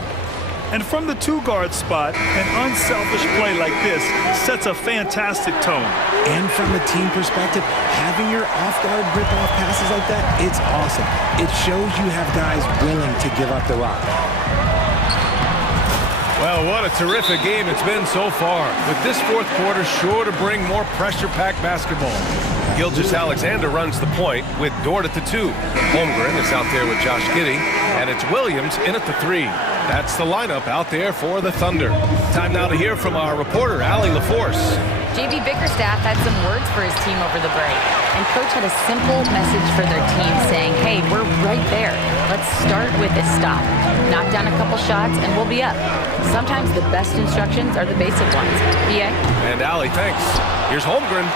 And from the two-guard spot, an unselfish play like this sets a fantastic tone. And from a team perspective, having your off-guard rip-off passes like that, it's awesome. It shows you have guys willing to give up the rock. Well, what a terrific game it's been so far, with this fourth quarter sure to bring more pressure-packed basketball. Gilgeous-Alexander runs the point with Dort at the 2. Holmgren is out there with Josh Giddey, and it's Williams in at the 3. That's the lineup out there for the Thunder. Time now to hear from our reporter, Allie LaForce. JB Bickerstaff had some words for his team over the break, and coach had a simple message for their team saying, hey, we're right there. Let's start with this stop. Knock down a couple shots and we'll be up. Sometimes the best instructions are the basic ones. PA? And Allie, thanks. Here's Holmgren.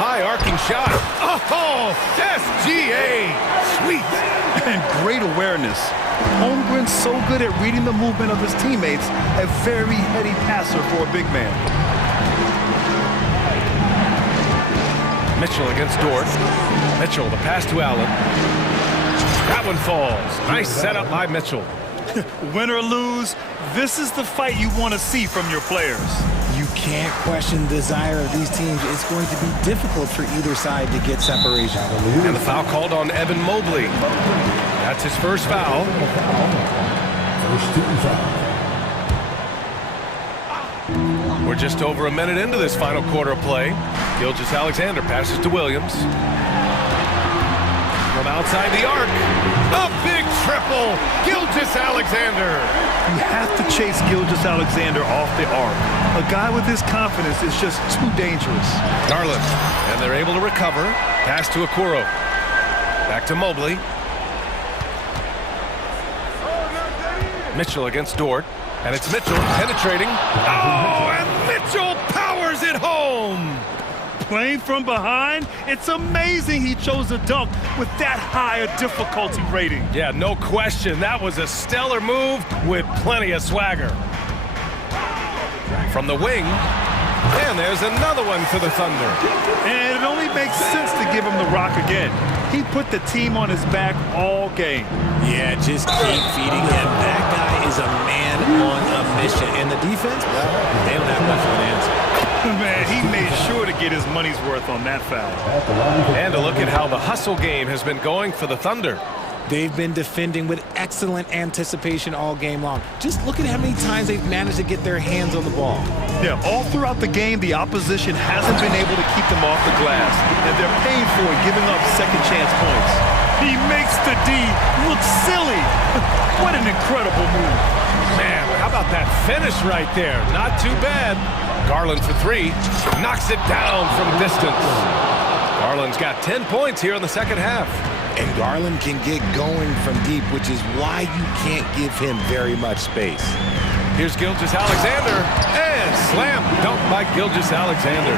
High arcing shot. Oh, SGA. Sweet. And great awareness. Holmgren's so good at reading the movement of his teammates, a very heady passer for a big man. Mitchell against Dort. Mitchell, the pass to Allen. That one falls. Nice setup by Mitchell. Win or lose, this is the fight you want to see from your players. You can't question the desire of these teams. It's going to be difficult for either side to get separation. And the foul called on Evan Mobley. That's his first foul. We're just over a minute into this final quarter of play. Gilgeous-Alexander passes to Williams. From outside the arc. A big triple. Gilgeous-Alexander. You have to chase Gilgeous-Alexander off the arc. A guy with his confidence is just too dangerous. Garland. And they're able to recover. Pass to Okoro. Back to Mobley. Mitchell against Dort. And it's Mitchell penetrating. Oh, and Mitchell powers it home. Playing from behind, it's amazing he chose a dunk with that high a difficulty rating. Yeah, no question. That was a stellar move with plenty of swagger. From the wing, and there's another one for the Thunder. And it only makes sense to give him the rock again. He put the team on his back all game. Yeah, just keep feeding him. That guy is a man on a mission. And the defense, well, they don't have much of an answer. Man, he made sure to get his money's worth on that foul. And a look at how the hustle game has been going for the Thunder. They've been defending with excellent anticipation all game long. Just look at how many times they've managed to get their hands on the ball. Yeah, all throughout the game, the opposition hasn't been able to keep them off the glass, and they're paying for it, giving up second chance points. He makes the D look silly. What an incredible move. Man, how about that finish right there? Not too bad. Garland for 3, knocks it down from distance. Garland's got 10 points here in the second half. And Garland can get going from deep, which is why you can't give him very much space. Here's Gilgeous-Alexander, and slam dunk by Gilgeous-Alexander.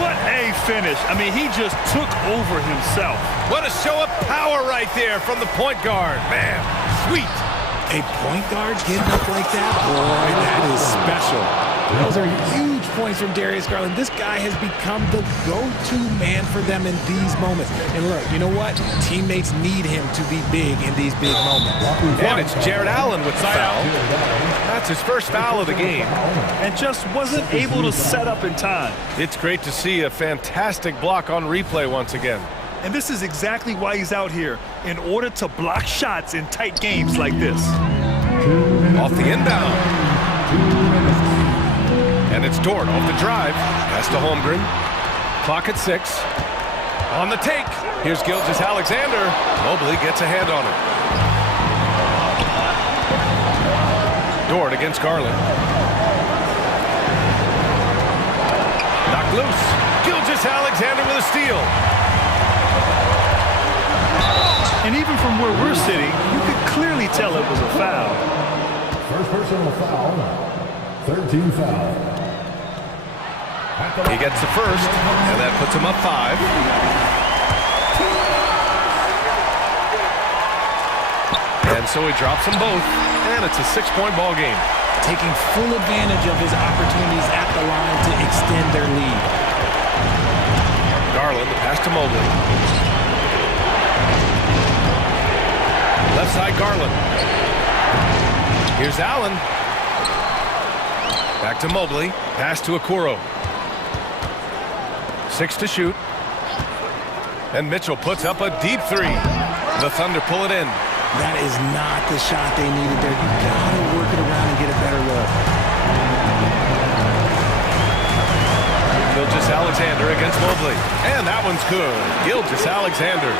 What a finish. I mean, he just took over himself. What a show of power right there from the point guard. Man, sweet. A point guard getting up like that? Boy, that is special. Those are huge points from Darius Garland. This guy has become the go-to man for them in these moments. And look, you know what? Teammates need him to be big in these big moments. And it's Jared Allen with the foul. That's his first foul of the game. And just wasn't able to set up in time. It's great to see a fantastic block on replay once again. And this is exactly why he's out here, in order to block shots in tight games like this. Off the inbound. And it's Dort off the drive. Pass to Holmgren. Clock at 6. On the take. Here's Gilgeous-Alexander. Mobley gets a hand on it. Dort against Garland. Knocked loose. Gilgeous-Alexander with a steal. And even from where we're sitting, you could clearly tell it was a foul. First personal foul, 13 foul. He gets the first, and that puts him up 5. And so he drops them both, and it's a 6-point ball game. Taking full advantage of his opportunities at the line to extend their lead. Garland, the pass to Mobley. Left side, Garland. Here's Allen. Back to Mobley. Pass to Okoro. 6 to shoot. And Mitchell puts up a deep 3. The Thunder pull it in. That is not the shot they needed there. You gotta work it around and get a better look. Gilgeous-Alexander against Mobley. And that one's good. Gilgeous-Alexander.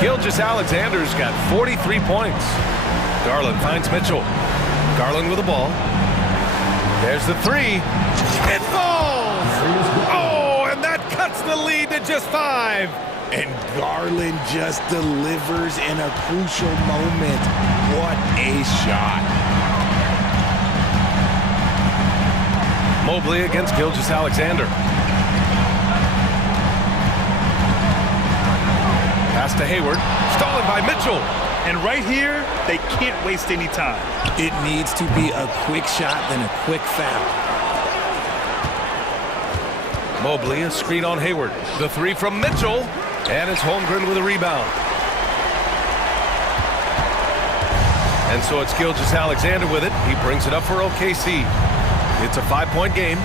Gilgeous-Alexander's got 43 points. Garland finds Mitchell. Garland with the ball. There's the 3. It falls! Oh, and that cuts the lead to just 5. And Garland just delivers in a crucial moment. What a shot. Mobley against Gilgeous-Alexander. Pass to Hayward. Stolen by Mitchell. And right here, they can't waste any time. It needs to be a quick shot, then a quick foul. Mobley, a screen on Hayward. The 3 from Mitchell. And it's Holmgren with a rebound. And so it's Gilgeous-Alexander with it. He brings it up for OKC. It's a 5-point game.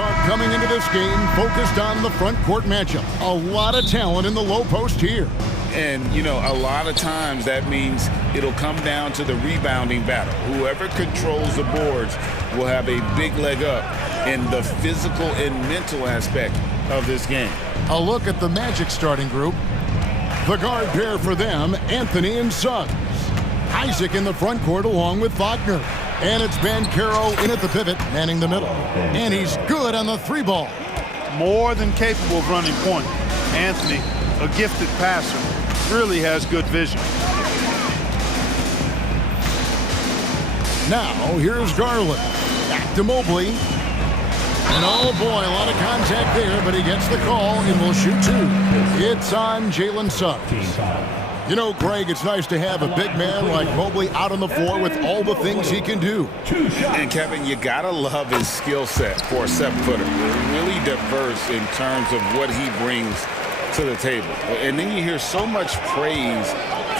talk coming into this game focused on the front court matchup. A lot of talent in the low post here. And, you know, a lot of times that means it'll come down to the rebounding battle. Whoever controls the boards will have a big leg up in the physical and mental aspect of this game. A look at the Magic starting group. The guard pair for them, Anthony and Suggs. Isaac in the front court along with Wagner. And it's Bancaro in at the pivot, manning the middle. And he's good on the three ball. More than capable of running point. Anthony, a gifted passer, really has good vision. Now, here's Garland. Back to Mobley. And oh boy, a lot of contact there, but he gets the call and will shoot two. It's on Jalen Suggs. You know, Greg, it's nice to have a big man like Mobley out on the floor with all the things he can do. And Kevin, you gotta love his skill set for a 7-footer. Really diverse in terms of what he brings to the table. And then you hear so much praise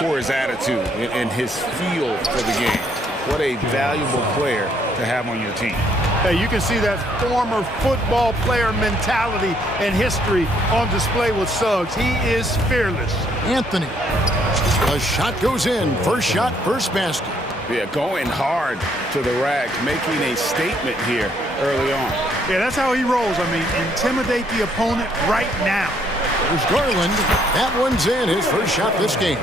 for his attitude and his feel for the game. What a valuable player to have on your team. Hey, you can see that former football player mentality and history on display with Suggs. He is fearless. Anthony. The shot goes in. First shot, first basket. Yeah, going hard to the rack, making a statement here early on. Yeah, that's how he rolls. I mean, intimidate the opponent right now. There's Garland. That one's in. His first shot this game.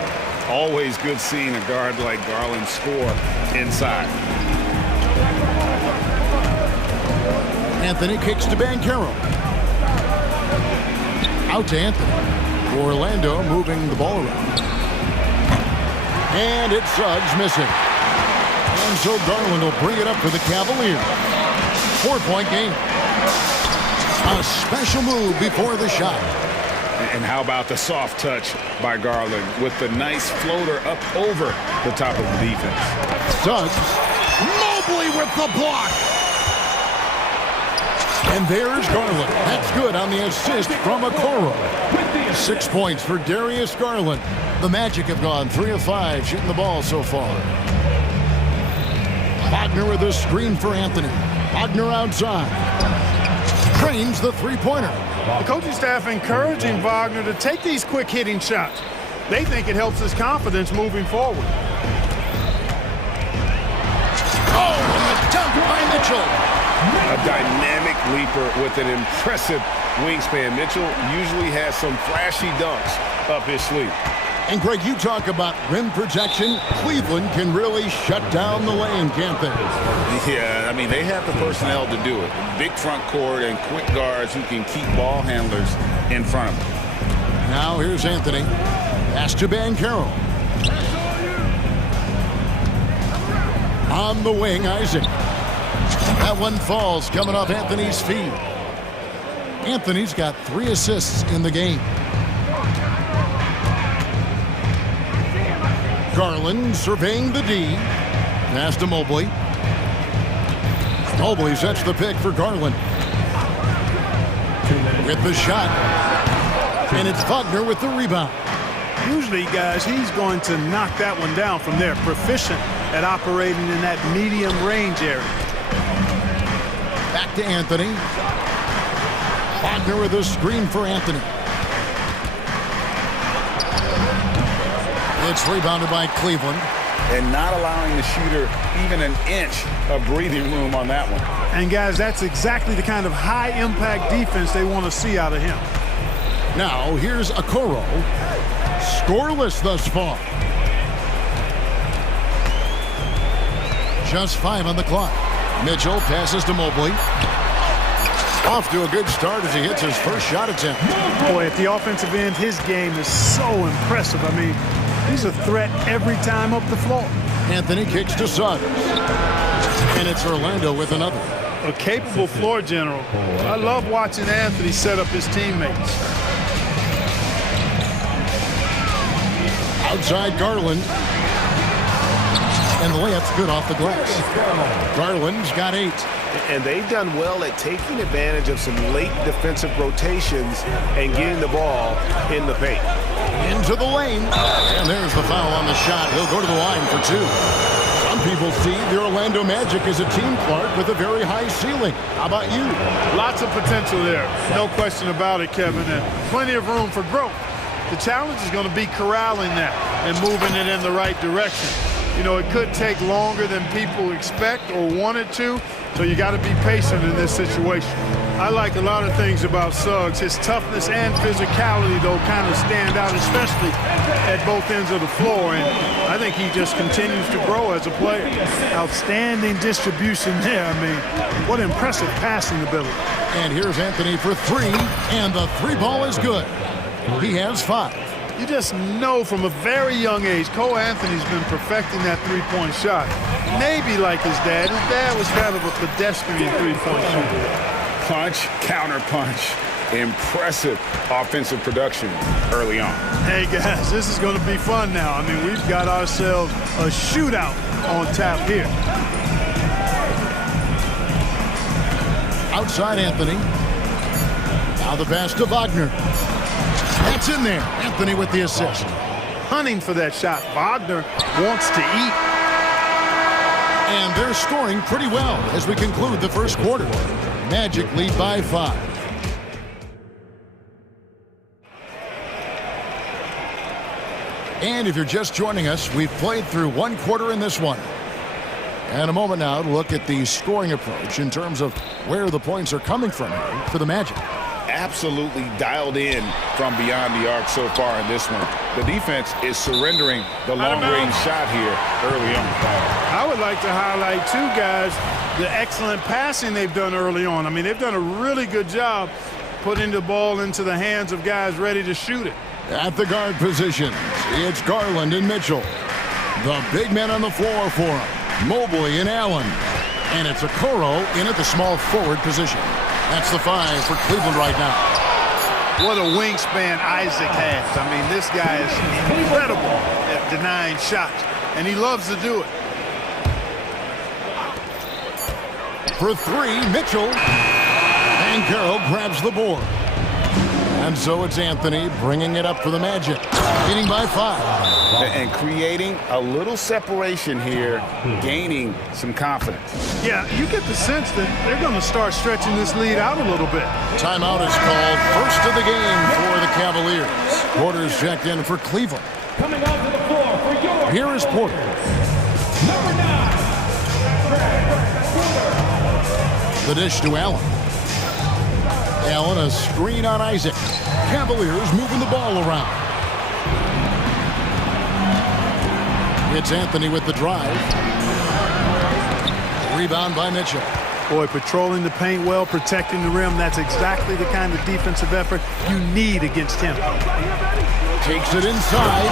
Always good seeing a guard like Garland score inside. Anthony kicks to Bancaro. Out to Anthony. Orlando moving the ball around. And it's Suggs missing. And so Garland will bring it up for the Cavaliers. 4-point game. A special move before the shot. And how about the soft touch by Garland with the nice floater up over the top of the defense. Suggs. Mobley with the block. And there's Garland. That's good on the assist from Okoro. 6 points for Darius Garland. The Magic have gone 3 of 5 shooting the ball so far. Wagner with a screen for Anthony. Wagner outside. Trains the three-pointer. The coaching staff encouraging Wagner to take these quick hitting shots. They think it helps his confidence moving forward. Oh, and the dunk by Mitchell. A dynamic leaper with an impressive wingspan. Mitchell usually has some flashy dunks up his sleeve. And Greg, you talk about rim protection. Cleveland can really shut down the lane, can't they? Yeah, I mean, they have the personnel to do it. Big front court and quick guards who can keep ball handlers in front of them. Now here's Anthony. Pass to Bancaro. On the wing, Isaac. That one falls, coming off Anthony's feet. Anthony's got 3 assists in the game. Garland surveying the D. Pass to Mobley. Mobley sets the pick for Garland. With the shot. And it's Wagner with the rebound. Usually, guys, he's going to knock that one down from there. Proficient at operating in that medium range area. Back to Anthony. Wagner with a screen for Anthony. It's rebounded by Cleveland. And not allowing the shooter even an inch of breathing room on that one. And, guys, that's exactly the kind of high-impact defense they want to see out of him. Now, here's Okoro. Scoreless thus far. Just 5 on the clock. Mitchell passes to Mobley. Off to a good start as he hits his first shot attempt. Boy, at the offensive end, his game is so impressive. I mean, he's a threat every time up the floor. Anthony kicks to Suggs. And it's Orlando with another. A capable floor general. I love watching Anthony set up his teammates. Outside Garland. And the layup's good off the glass. Garland's got 8. And they've done well at taking advantage of some late defensive rotations and getting the ball in the paint. Into the lane. And there's the foul on the shot. He'll go to the line for 2. Some people see the Orlando Magic as a team, Clark, with a very high ceiling. How about you? Lots of potential there. No question about it, Kevin, and plenty of room for growth. The challenge is going to be corralling that and moving it in the right direction. You know, it could take longer than people expect or want it to, so you got to be patient in this situation. I like a lot of things about Suggs. His toughness and physicality, though, kind of stand out, especially at both ends of the floor, and I think he just continues to grow as a player. Outstanding distribution there. I mean, what impressive passing ability. And here's Anthony for three, and the three ball is good. He has 5. You just know from a very young age, Cole Anthony's been perfecting that three-point shot. Maybe like his dad. His dad was kind of a pedestrian three-point shooter. Punch, counter punch. Impressive offensive production early on. Hey, guys, this is going to be fun now. I mean, we've got ourselves a shootout on tap here. Outside Anthony. Now the pass to Wagner. That's in there. Anthony with the assist. Hunting for that shot. Wagner wants to eat. And they're scoring pretty well as we conclude the first quarter. Magic lead by 5. And if you're just joining us, we've played through one quarter in this one. And a moment now to look at the scoring approach in terms of where the points are coming from here for the Magic. Absolutely dialed in from beyond the arc so far in this one. The defense is surrendering the long-range shot here early on. I would like to highlight, too, guys, the excellent passing they've done early on. I mean, they've done a really good job putting the ball into the hands of guys ready to shoot it. At the guard positions, it's Garland and Mitchell. The big men on the floor for him, Mobley and Allen. And it's Okoro in at the small forward position. That's the 5 for Cleveland right now. What a wingspan Isaac has. I mean, this guy is incredible at denying shots, and he loves to do it. For 3, Mitchell. And Carroll grabs the board. And so it's Anthony bringing it up for the Magic, leading by 5. And creating a little separation here, gaining some confidence. Yeah, you get the sense that they're going to start stretching this lead out a little bit. Timeout is called. First of the game for the Cavaliers. Porter's checked in for Cleveland. Coming onto the floor for your Here is Porter. Number 9. The dish to Allen. Allen, a screen on Isaac. Cavaliers moving the ball around. It's Anthony with the drive. Rebound by Mitchell. Boy, patrolling the paint well, protecting the rim. That's exactly the kind of defensive effort you need against him. Takes it inside.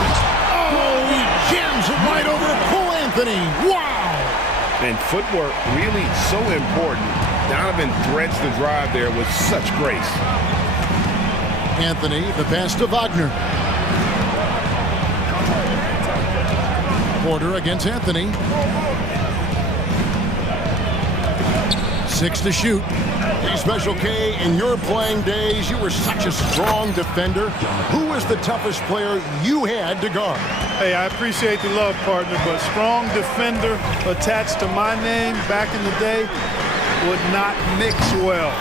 Oh, he jams it right over Cole Anthony. Wow! And footwork really so important. Donovan threads the drive there with such grace. Anthony, the pass to Wagner. Porter against Anthony. 6 to shoot. Hey, Special K, in your playing days, you were such a strong defender. Who was the toughest player you had to guard? Hey, I appreciate the love, partner, but strong defender attached to my name back in the day would not mix well,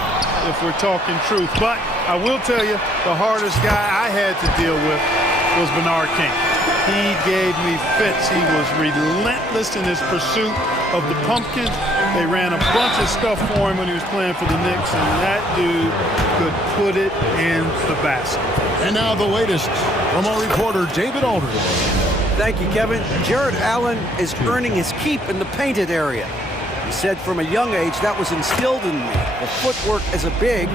if we're talking truth. But I will tell you, the hardest guy I had to deal with was Bernard King. He gave me fits. He was relentless in his pursuit of the pumpkin. They ran a bunch of stuff for him when he was playing for the Knicks, and that dude could put it in the basket. And now the latest from our reporter, David Aldridge. Thank you, Kevin. Jared Allen is earning his keep in the painted area. He said from a young age that was instilled in me. The footwork as a big,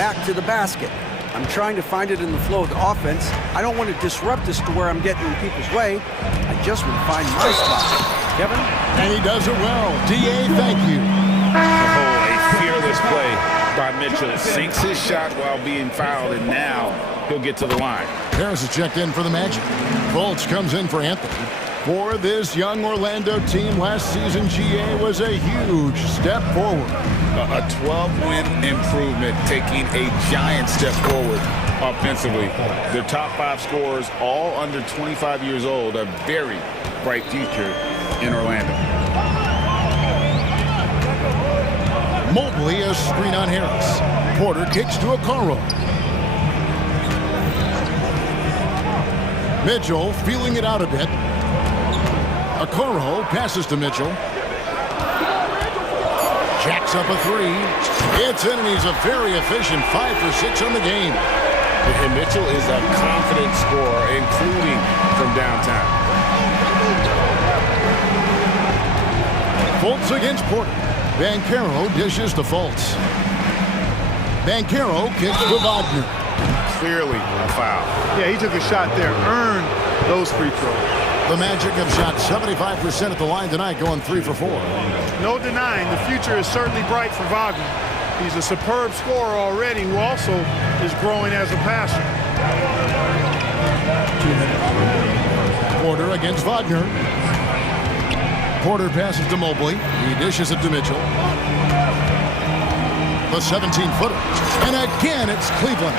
back to the basket. I'm trying to find it in the flow of the offense. I don't want to disrupt this to where I'm getting in people's way. I just want to find my spot. Kevin? And he does it well. D.A., thank you. Oh, a fearless play by Mitchell. Sinks his shot while being fouled, and now he'll get to the line. Harris is checked in for the Magic. Fultz comes in for Anthony. For this young Orlando team, last season, GA was a huge step forward. A 12-win improvement, taking a giant step forward offensively. Their top 5 scorers, all under 25 years old, a very bright future in Orlando. Mobley, a screen on Harris. Porter kicks to Okoro. Mitchell feeling it out a bit. Okoro passes to Mitchell. Jacks up a three. It's in, and he's a very efficient 5 for 6 on the game. And Mitchell is a confident scorer, including from downtown. Fultz against Porter. Banchero dishes to Fultz. Banchero kicks to Wagner. Clearly a foul. Yeah, he took a shot there, earned those free throws. The Magic have shot 75% at the line tonight, going 3 for 4. No denying the future is certainly bright for Wagner. He's a superb scorer already who also is growing as a passer. Porter against Wagner. Porter passes to Mobley. He dishes it to Mitchell. The 17-footer. And again, it's Cleveland.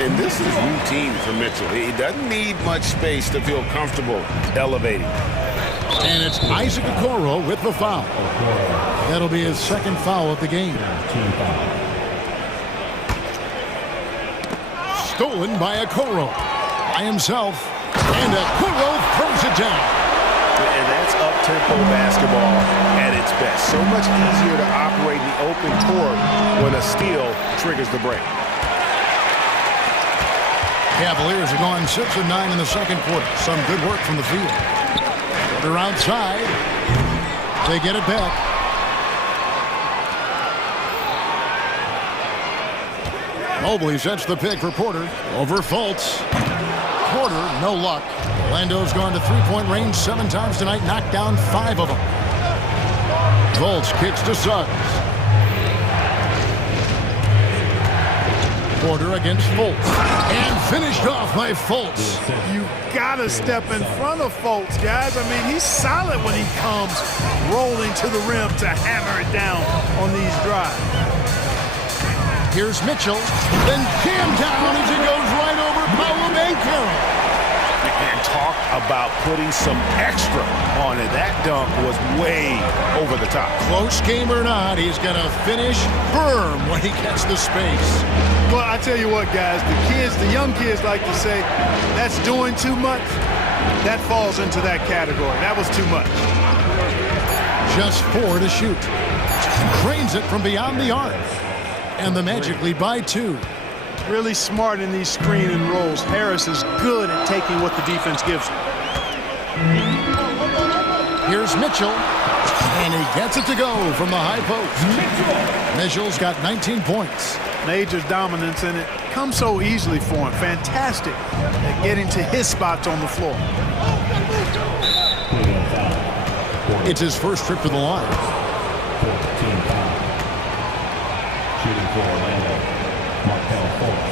And this is routine for Mitchell. He doesn't need much space to feel comfortable elevating. And it's Isaac Okoro with the foul. That'll be his second foul of the game. Stolen by Okoro. By himself. And Okoro throws it down. And that's up-tempo basketball at its best. So much easier to operate in the open court when a steal triggers the break. Cavaliers are going 6 of 9 in the second quarter. Some good work from the field. They're outside. They get it back. Mobley sets the pick for Porter. Over Fultz. Porter, no luck. Orlando's gone to three-point range 7 times tonight, knocked down 5 of them. Fultz kicks to Suggs. Porter against Fultz. And finished off by Fultz. You gotta step in front of Fultz, guys. I mean, he's solid when he comes rolling to the rim to hammer it down on these drives. Here's Mitchell, then jammed down as he goes right over Paolo Banchero. And talk about putting some extra on it. That dunk was way over the top. Close game or not, he's going to finish firm when he gets the space. Well, I tell you what, guys, the young kids like to say, that's doing too much. That falls into that category. That was too much. Just 4 to shoot. Drains it from beyond the arc. And the Magic lead by 2. Really smart in these screen and rolls. Harris is good at taking what the defense gives him. Here's Mitchell. And he gets it to go from the high post. Mitchell's got 19 points. Major dominance, and it comes so easily for him. Fantastic at getting to his spots on the floor. It's his first trip to the line. Shooting for Orlando, Markel Fultz.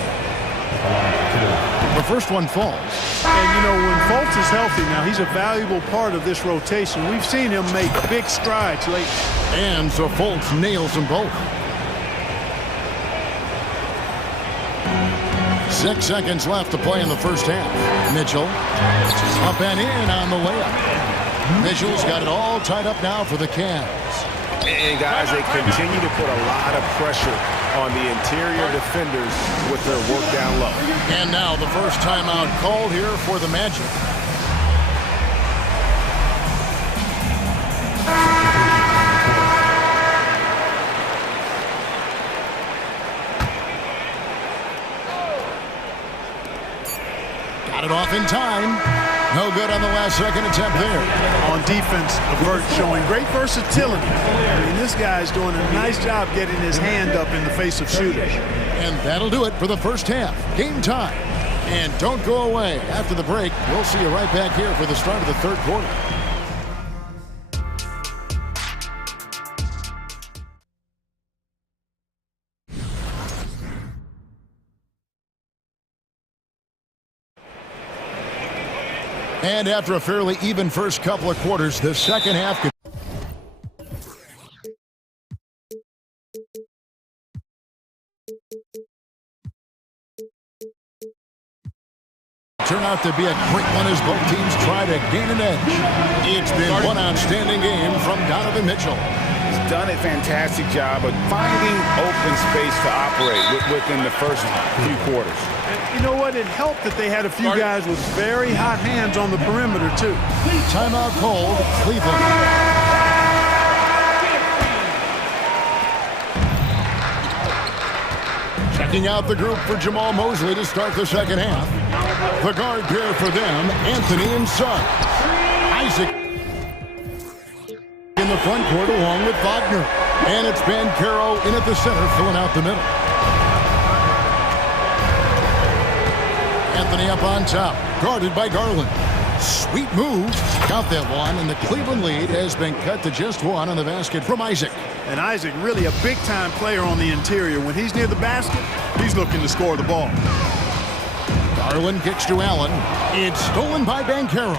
The first one falls. And, you know, when Fultz is healthy now, he's a valuable part of this rotation. We've seen him make big strides lately. And so Fultz nails them both. 6 seconds left to play in the first half. Mitchell up and in on the layup. Mitchell's got it all tied up now for the Cavs. And guys, they continue to put a lot of pressure on the interior defenders with their work down low. And now the first timeout called here for the Magic. Got it off in time. No good on the last second attempt there. On defense, Vert showing great versatility. I mean, this guy's doing a nice job getting his hand up in the face of shooters. And that'll do it for the first half. Game time. And don't go away. After the break, we'll see you right back here for the start of the third quarter. And after a fairly even first couple of quarters, the second half could turn out to be a quick one as both teams try to gain an edge. It's been one outstanding game from Donovan Mitchell. He's done a fantastic job of finding open space to operate within the first few quarters. And you know what? It helped that they had a few guys with very hot hands on the perimeter, too. Timeout called, Cleveland. Checking out the group for Jamal Mosley to start the second half. The guard pair for them, Anthony and Son. Isaac in the front court along with Wagner. And it's Banchero in at the center, filling out the middle. Anthony up on top, guarded by Garland. Sweet move, got that one, and the Cleveland lead has been cut to just one on the basket from Isaac. And Isaac, really a big-time player on the interior. When he's near the basket, he's looking to score the ball. Garland kicks to Allen. It's stolen by Banchero.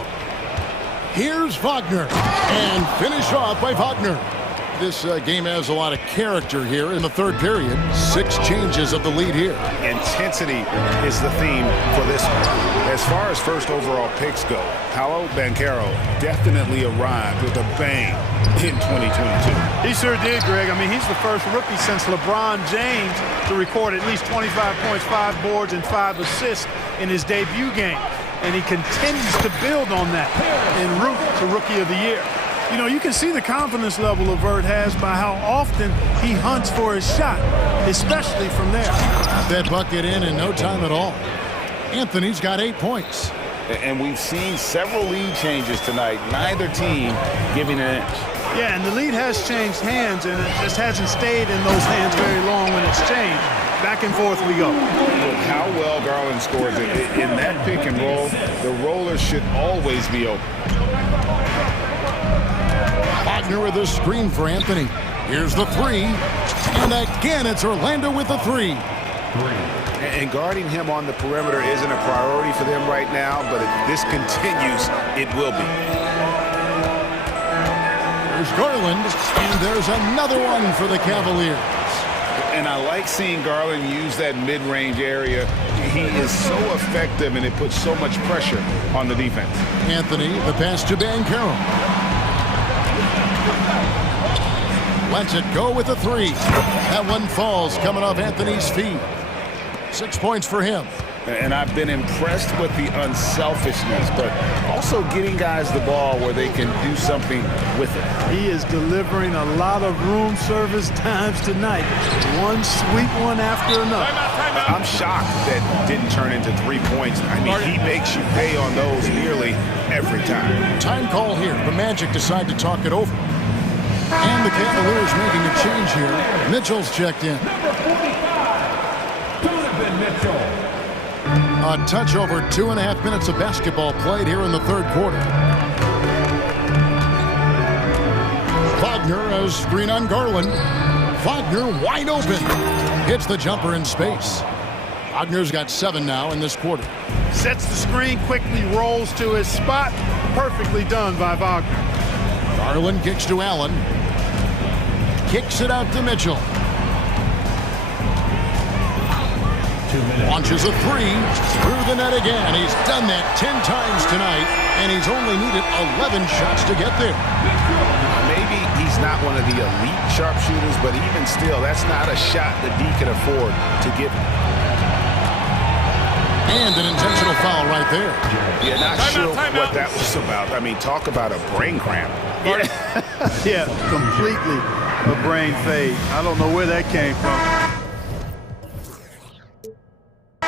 Here's Wagner, and finished off by Wagner. This game has a lot of character here in the third period. 6 changes of the lead here. Intensity is the theme for this one. As far as first overall picks go, Paolo Banchero definitely arrived with a bang in 2022. He sure did, Greg. I mean, he's the first rookie since LeBron James to record at least 25 points, 5 boards, and 5 assists in his debut game. And he continues to build on that en route to Rookie of the Year. You know, you can see the confidence level Levert has by how often he hunts for his shot, especially from there. That bucket in no time at all. Anthony's got 8 points. And we've seen several lead changes tonight, neither team giving an inch. Yeah, and the lead has changed hands, and it just hasn't stayed in those hands very long when it's changed. Back and forth we go. Look how well Garland scores it. In that pick and roll, the roller should always be open. Wagner with a screen for Anthony. Here's the 3. And again, it's Orlando with the 3. And guarding him on the perimeter isn't a priority for them right now, but if this continues, it will be. There's Garland, and there's another one for the Cavaliers. And I like seeing Garland use that mid-range area. He is so effective, and it puts so much pressure on the defense. Anthony, the pass to Banchero. Lets it go with the 3. That one falls, coming off Anthony's feet. 6 points for him. And I've been impressed with the unselfishness, but also getting guys the ball where they can do something with it. He is delivering a lot of room service times tonight. One sweet one after another. I'm shocked that didn't turn into 3 points. I mean, he makes you pay on those nearly every time. Time call here. The Magic decide to talk it over. And the Cavaliers making a change here. Mitchell's checked in. A touch over 2.5 minutes of basketball played here in the third quarter. Wagner, a screen on Garland. Wagner wide open. Hits the jumper in space. Wagner's got 7 now in this quarter. Sets the screen, quickly rolls to his spot. Perfectly done by Wagner. Garland kicks to Allen. Kicks it out to Mitchell. Launches a 3 through the net again. He's done that 10 times tonight, and he's only needed 11 shots to get there. Maybe he's not one of the elite sharpshooters, but even still, that's not a shot that he can afford to give him. And an intentional foul right there. Yeah, not sure what that was about. I mean, talk about a brain cramp. Yeah, completely a brain fade. I don't know where that came from.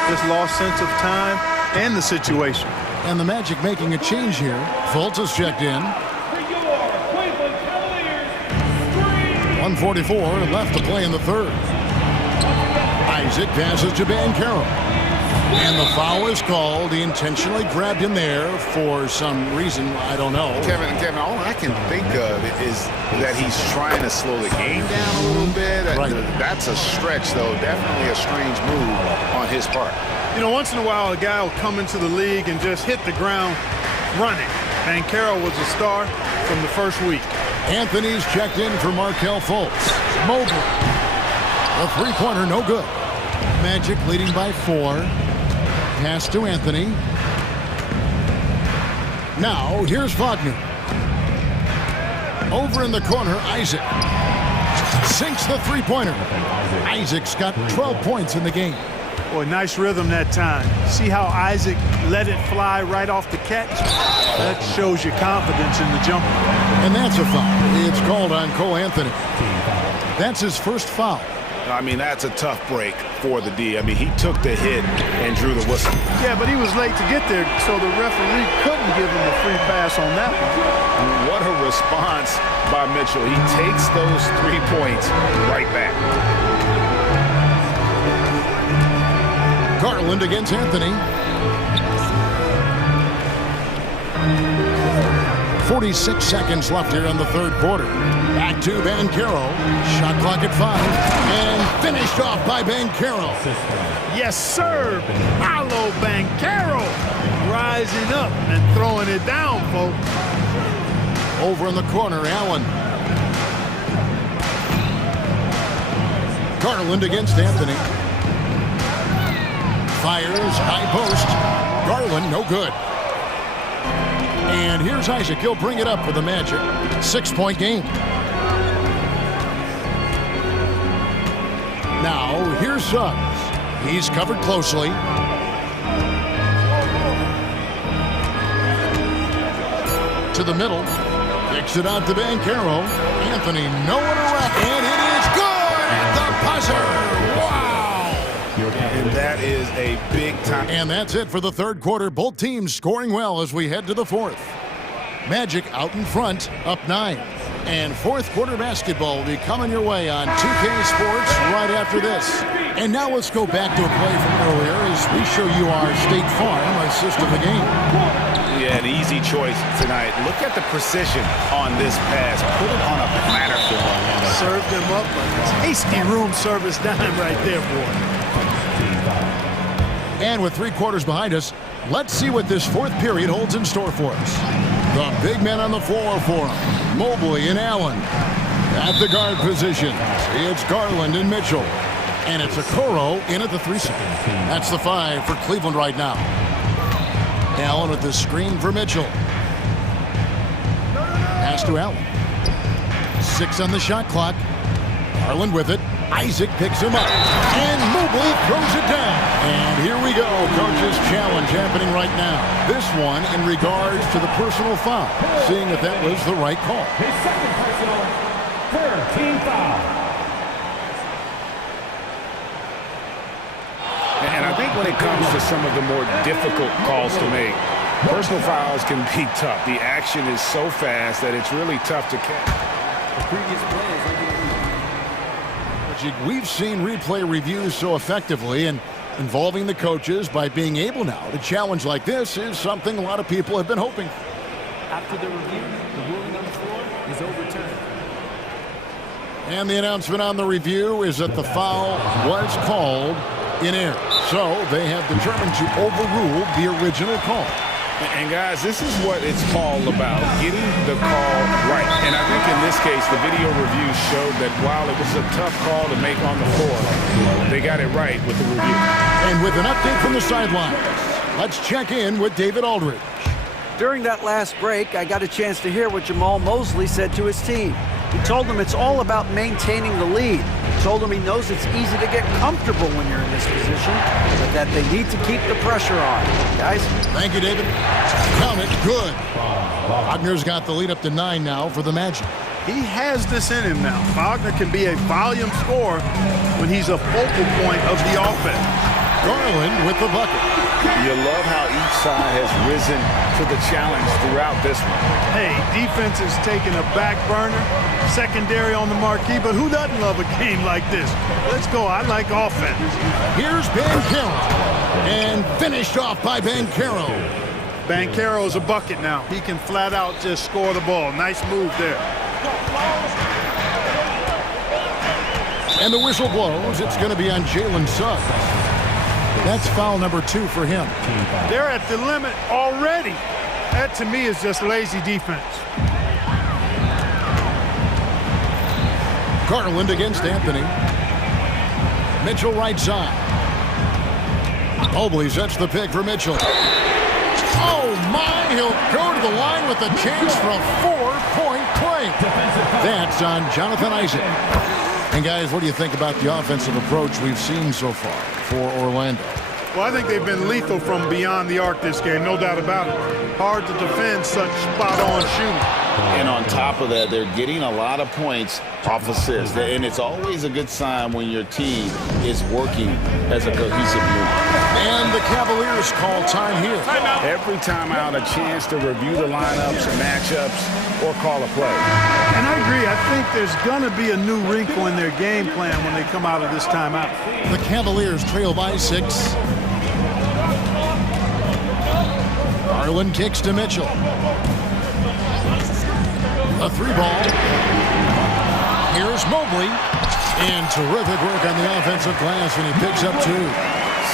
Just lost sense of time and the situation. And the Magic making a change here. Fultz is checked in. 1:44 left to play in the third. Isaac passes to Banchero. And the foul is called. He intentionally grabbed him there for some reason. I don't know. Kevin, all I can think of is that he's trying to slow the game down a little bit. Right. That's a stretch, though. Definitely a strange move on his part. You know, once in a while, a guy will come into the league and just hit the ground running. Banchero was a star from the first week. Anthony's checked in for Markelle Fultz. Mobley. The three-pointer, no good. Magic leading by 4. Pass to Anthony. Now, here's Wagner. Over in the corner, Isaac. Sinks the three-pointer. Isaac's got 12 points in the game. Boy, nice rhythm that time. See how Isaac let it fly right off the catch? That shows you confidence in the jumper. And that's a foul. It's called on Cole Anthony. That's his first foul. I mean, that's a tough break for the D. I mean, he took the hit and drew the whistle. Yeah, but he was late to get there, so the referee couldn't give him a free pass on that one. What a response by Mitchell. He takes those 3 points right back. Garland against Anthony. 46 seconds left here in the third quarter. Back to Banchero. Shot clock at 5. And finished off by Banchero. Yes, sir. Paolo Banchero rising up and throwing it down, folks. Over in the corner, Allen. Garland against Anthony. Fires, high post. Garland, no good. And here's Isaac. He'll bring it up for the Magic. 6-point game. Now, here's Suggs. He's covered closely. To the middle. Kicks it out to Banchero. Anthony, no one around. And it is good! The buzzer! Wow! And that is a big time. And that's it for the third quarter. Both teams scoring well as we head to the fourth. Magic out in front, up 9. And fourth quarter basketball will be coming your way on 2K Sports right after this. And now let's go back to a play from earlier as we show you our State Farm assist of the game. Yeah, an easy choice tonight. Look at the precision on this pass. Put it on a platter for him. Served him up a tasty room service dime right there, boy. And with 3 quarters behind us, let's see what this fourth period holds in store for us. The big men on the floor for him. Mobley and Allen. At the guard positions, it's Garland and Mitchell. And it's Okoro in at the 3 second. That's the 5 for Cleveland right now. Allen with the screen for Mitchell. Pass to Allen. 6 on the shot clock. Garland with it. Isaac picks him up. And Mobley throws it down. And here we go. Coach's challenge happening right now. This one in regards to the personal foul. Seeing if that was the right call. His second personal, third team foul. And I think when it comes to some of the more difficult calls to make, personal fouls can be tough. The action is so fast that it's really tough to catch. The previous play is We've seen replay reviews so effectively, and involving the coaches by being able now to challenge like this is something a lot of people have been hoping. After the review, the ruling on the floor is overturned. And the announcement on the review is that the foul was called in error. So they have determined to overrule the original call. And guys, this is what it's all about, getting the call right. And I think in this case, the video review showed that while it was a tough call to make on the floor, they got it right with the review. And with an update from the sidelines, let's check in with David Aldridge. During that last break, I got a chance to hear what Jamal Mosley said to his team. He told them it's all about maintaining the lead. He told them he knows it's easy to get comfortable when you're in this position, but that they need to keep the pressure on. Guys? Thank you, David. Count it. Good. Wagner's got the lead up to 9 now for the Magic. He has this in him now. Wagner can be a volume scorer when he's a focal point of the offense. Garland with the bucket. You love how each side has risen to the challenge throughout this one. Hey, defense is taking a back burner, secondary on the marquee, but who doesn't love a game like this? Let's go. I like offense. Here's Banchero. And finished off by Banchero. Banchero's a bucket now. He can flat out just score the ball. Nice move there. And the whistle blows. It's going to be on Jalen Suggs. That's foul number 2 for him. They're at the limit already. That, to me, is just lazy defense. Garland against Anthony. Mitchell right side. Mobley sets the pick for Mitchell. Oh, my. He'll go to the line with a chance for a 4-point play. That's on Jonathan Isaac. And, guys, what do you think about the offensive approach we've seen so far for Orlando? Well, I think they've been lethal from beyond the arc this game, no doubt about it. Hard to defend such spot-on shooting. And on top of that, they're getting a lot of points off assists. And it's always a good sign when your team is working as a cohesive unit. And the Cavaliers call time here. Timeout. Every timeout, a chance to review the lineups and matchups or call a play. And I agree. I think there's going to be a new wrinkle in their game plan when they come out of this timeout. The Cavaliers trail by 6. Garland kicks to Mitchell. A 3-ball. Here's Mobley. And terrific work on the offensive glass, and he picks up 2.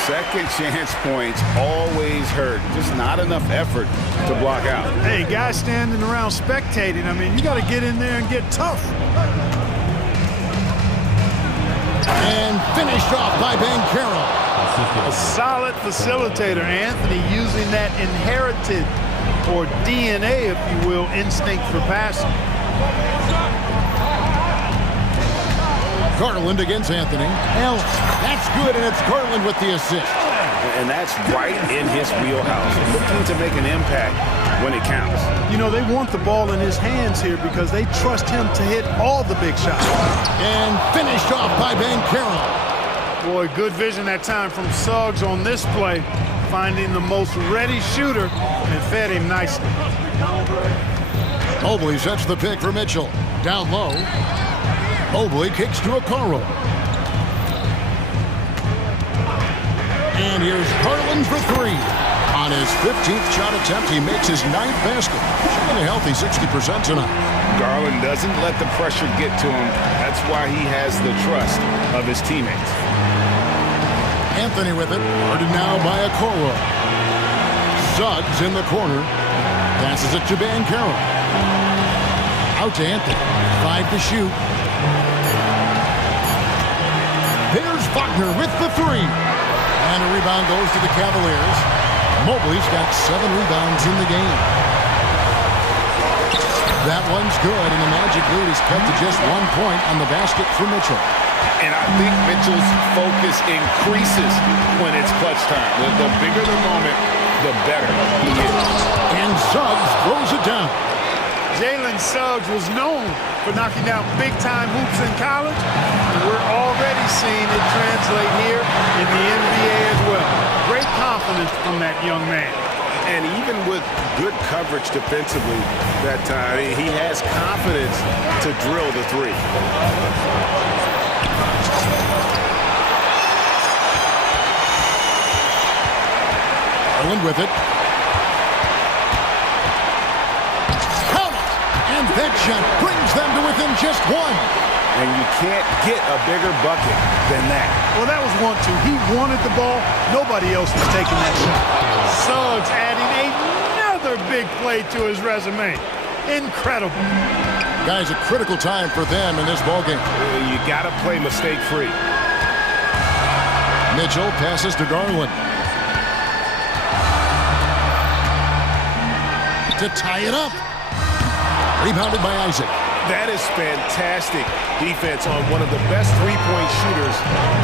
Second chance points always hurt. Just not enough effort to block out. Hey, guys standing around spectating, I mean, you got to get in there and get tough. And finished off by Banchero. A solid facilitator, Anthony, using that inherited, or DNA, if you will, instinct for passing. Garland against Anthony. Allen. That's good, and it's Garland with the assist. And that's right in his wheelhouse. Looking to make an impact when it counts. You know, they want the ball in his hands here because they trust him to hit all the big shots. And finished off by Banchero. Boy, good vision that time from Suggs on this play, finding the most ready shooter and fed him nicely. Mobley sets the pick for Mitchell. Down low. Mobley kicks to Okoro. And here's Garland for 3. On his 15th shot attempt, he makes his 9th basket. Shooting a healthy 60% tonight. Garland doesn't let the pressure get to him. That's why he has the trust of his teammates. Anthony with it. Guarded now by Okoro. Suggs in the corner. Passes it to Banchero. Out to Anthony. 5 to shoot. There's Wagner with the 3. And a rebound goes to the Cavaliers. Mobley's got 7 rebounds in the game. That one's good, and the Magic lead is cut to just 1 point on the basket for Mitchell. And I think Mitchell's focus increases when it's clutch time. The bigger the moment, the better he is. And Suggs throws it down. Jalen Suggs was known for knocking down big-time hoops in college, and we're already seeing it translate here in the NBA as well. Great confidence from that young man. And even with good coverage defensively that time, he has confidence to drill the 3. Garland with it. Count it! And that shot brings them to within just 1. And you can't get a bigger bucket than that. Well, that was 1-2. He wanted the ball. Nobody else was taking that shot. Suggs adding another big play to his resume. Incredible. Guys, a critical time for them in this ballgame. You got to play mistake-free. Mitchell passes to Garland. To tie it up. Rebounded by Isaac. That is fantastic defense on one of the best three-point shooters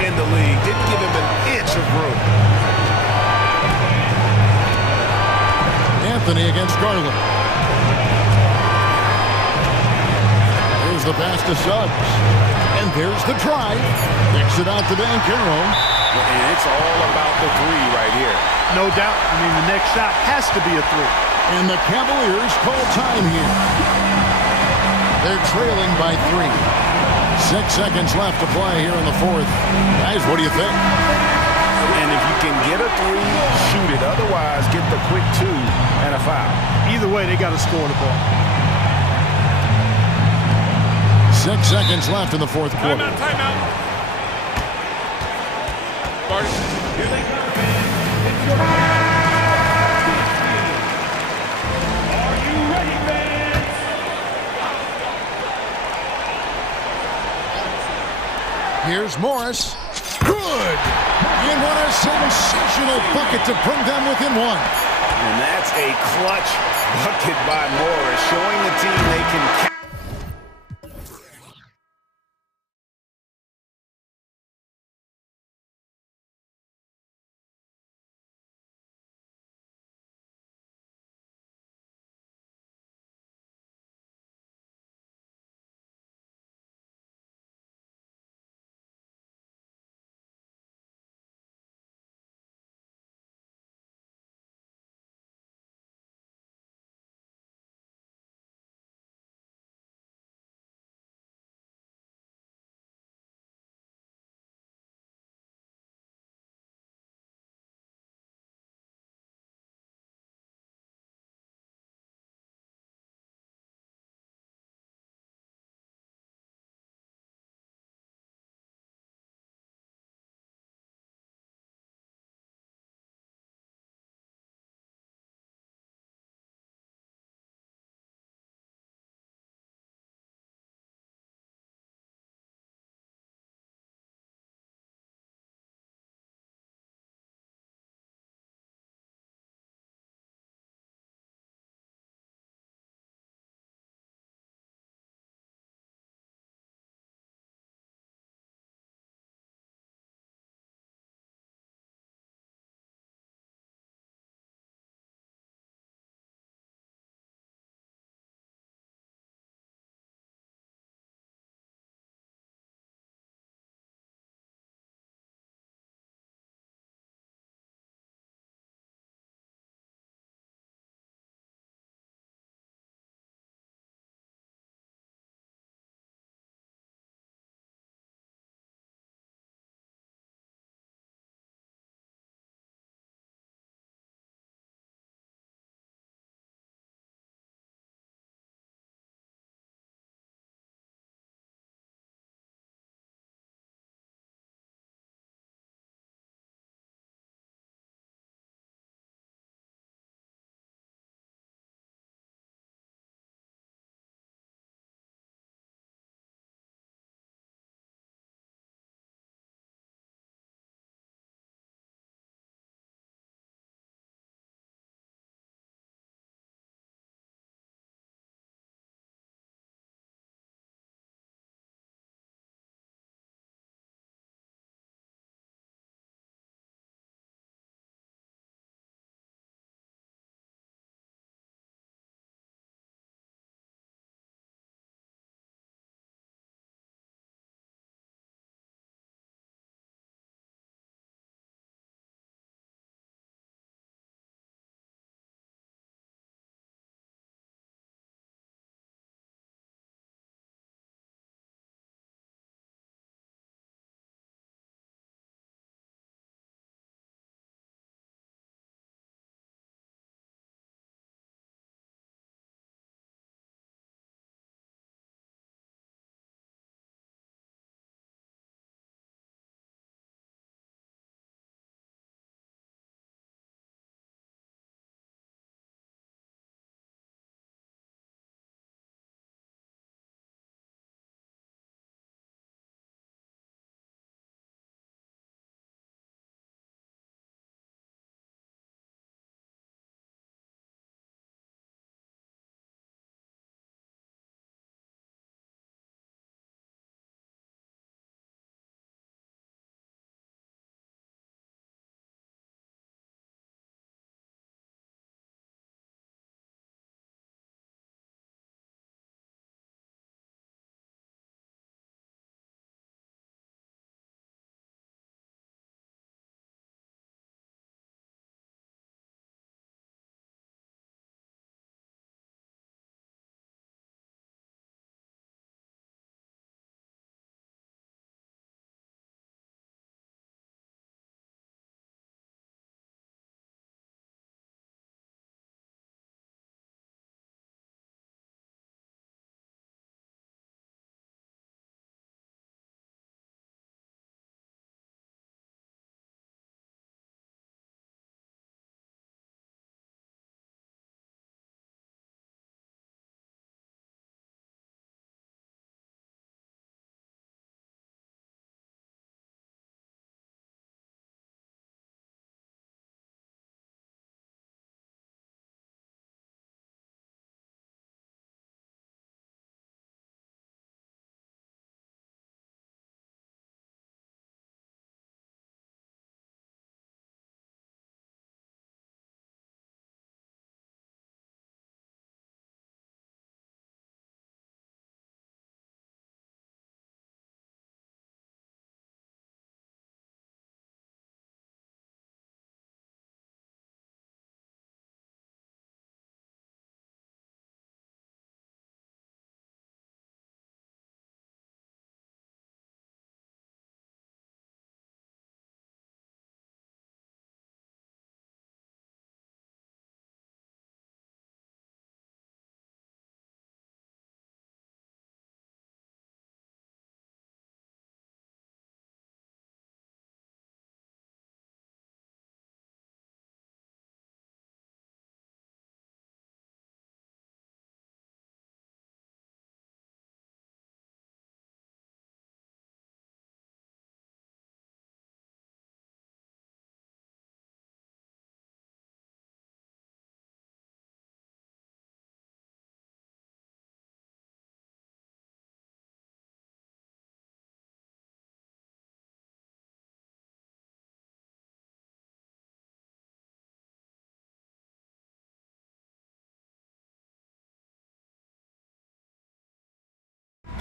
in the league. Didn't give him an inch of room. Anthony against Garland. There's the pass to Suggs. And there's the drive. Kicks it out to Banchero. And it's all about the 3 right here. No doubt. I mean, the next shot has to be a 3. And the Cavaliers call time here. They're trailing by 3. 6 seconds left to play here in the 4th. Guys, what do you think? And if you can get a 3, shoot it. Otherwise, get the quick 2 and a foul. Either way, they got to score the ball. 6 seconds left in the 4th quarter. Timeout. Here's Morris. Good! And what a sensational bucket to bring them within 1. And that's a clutch bucket by Morris, showing the team they can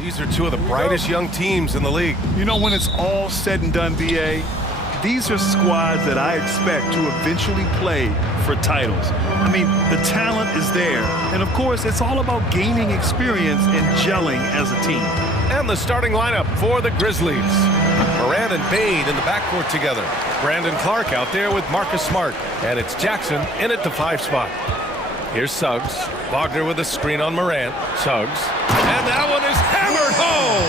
These are two of the brightest young teams in the league. You know, when it's all said and done, BA, these are squads that I expect to eventually play for titles. I mean, the talent is there. And, of course, it's all about gaining experience and gelling as a team. And the starting lineup for the Grizzlies. Moran and Bain in the backcourt together. Brandon Clark out there with Marcus Smart. And it's Jackson in at the 5 spot. Here's Suggs. Wagner with a screen on Moran. Suggs. And that one is hammered home!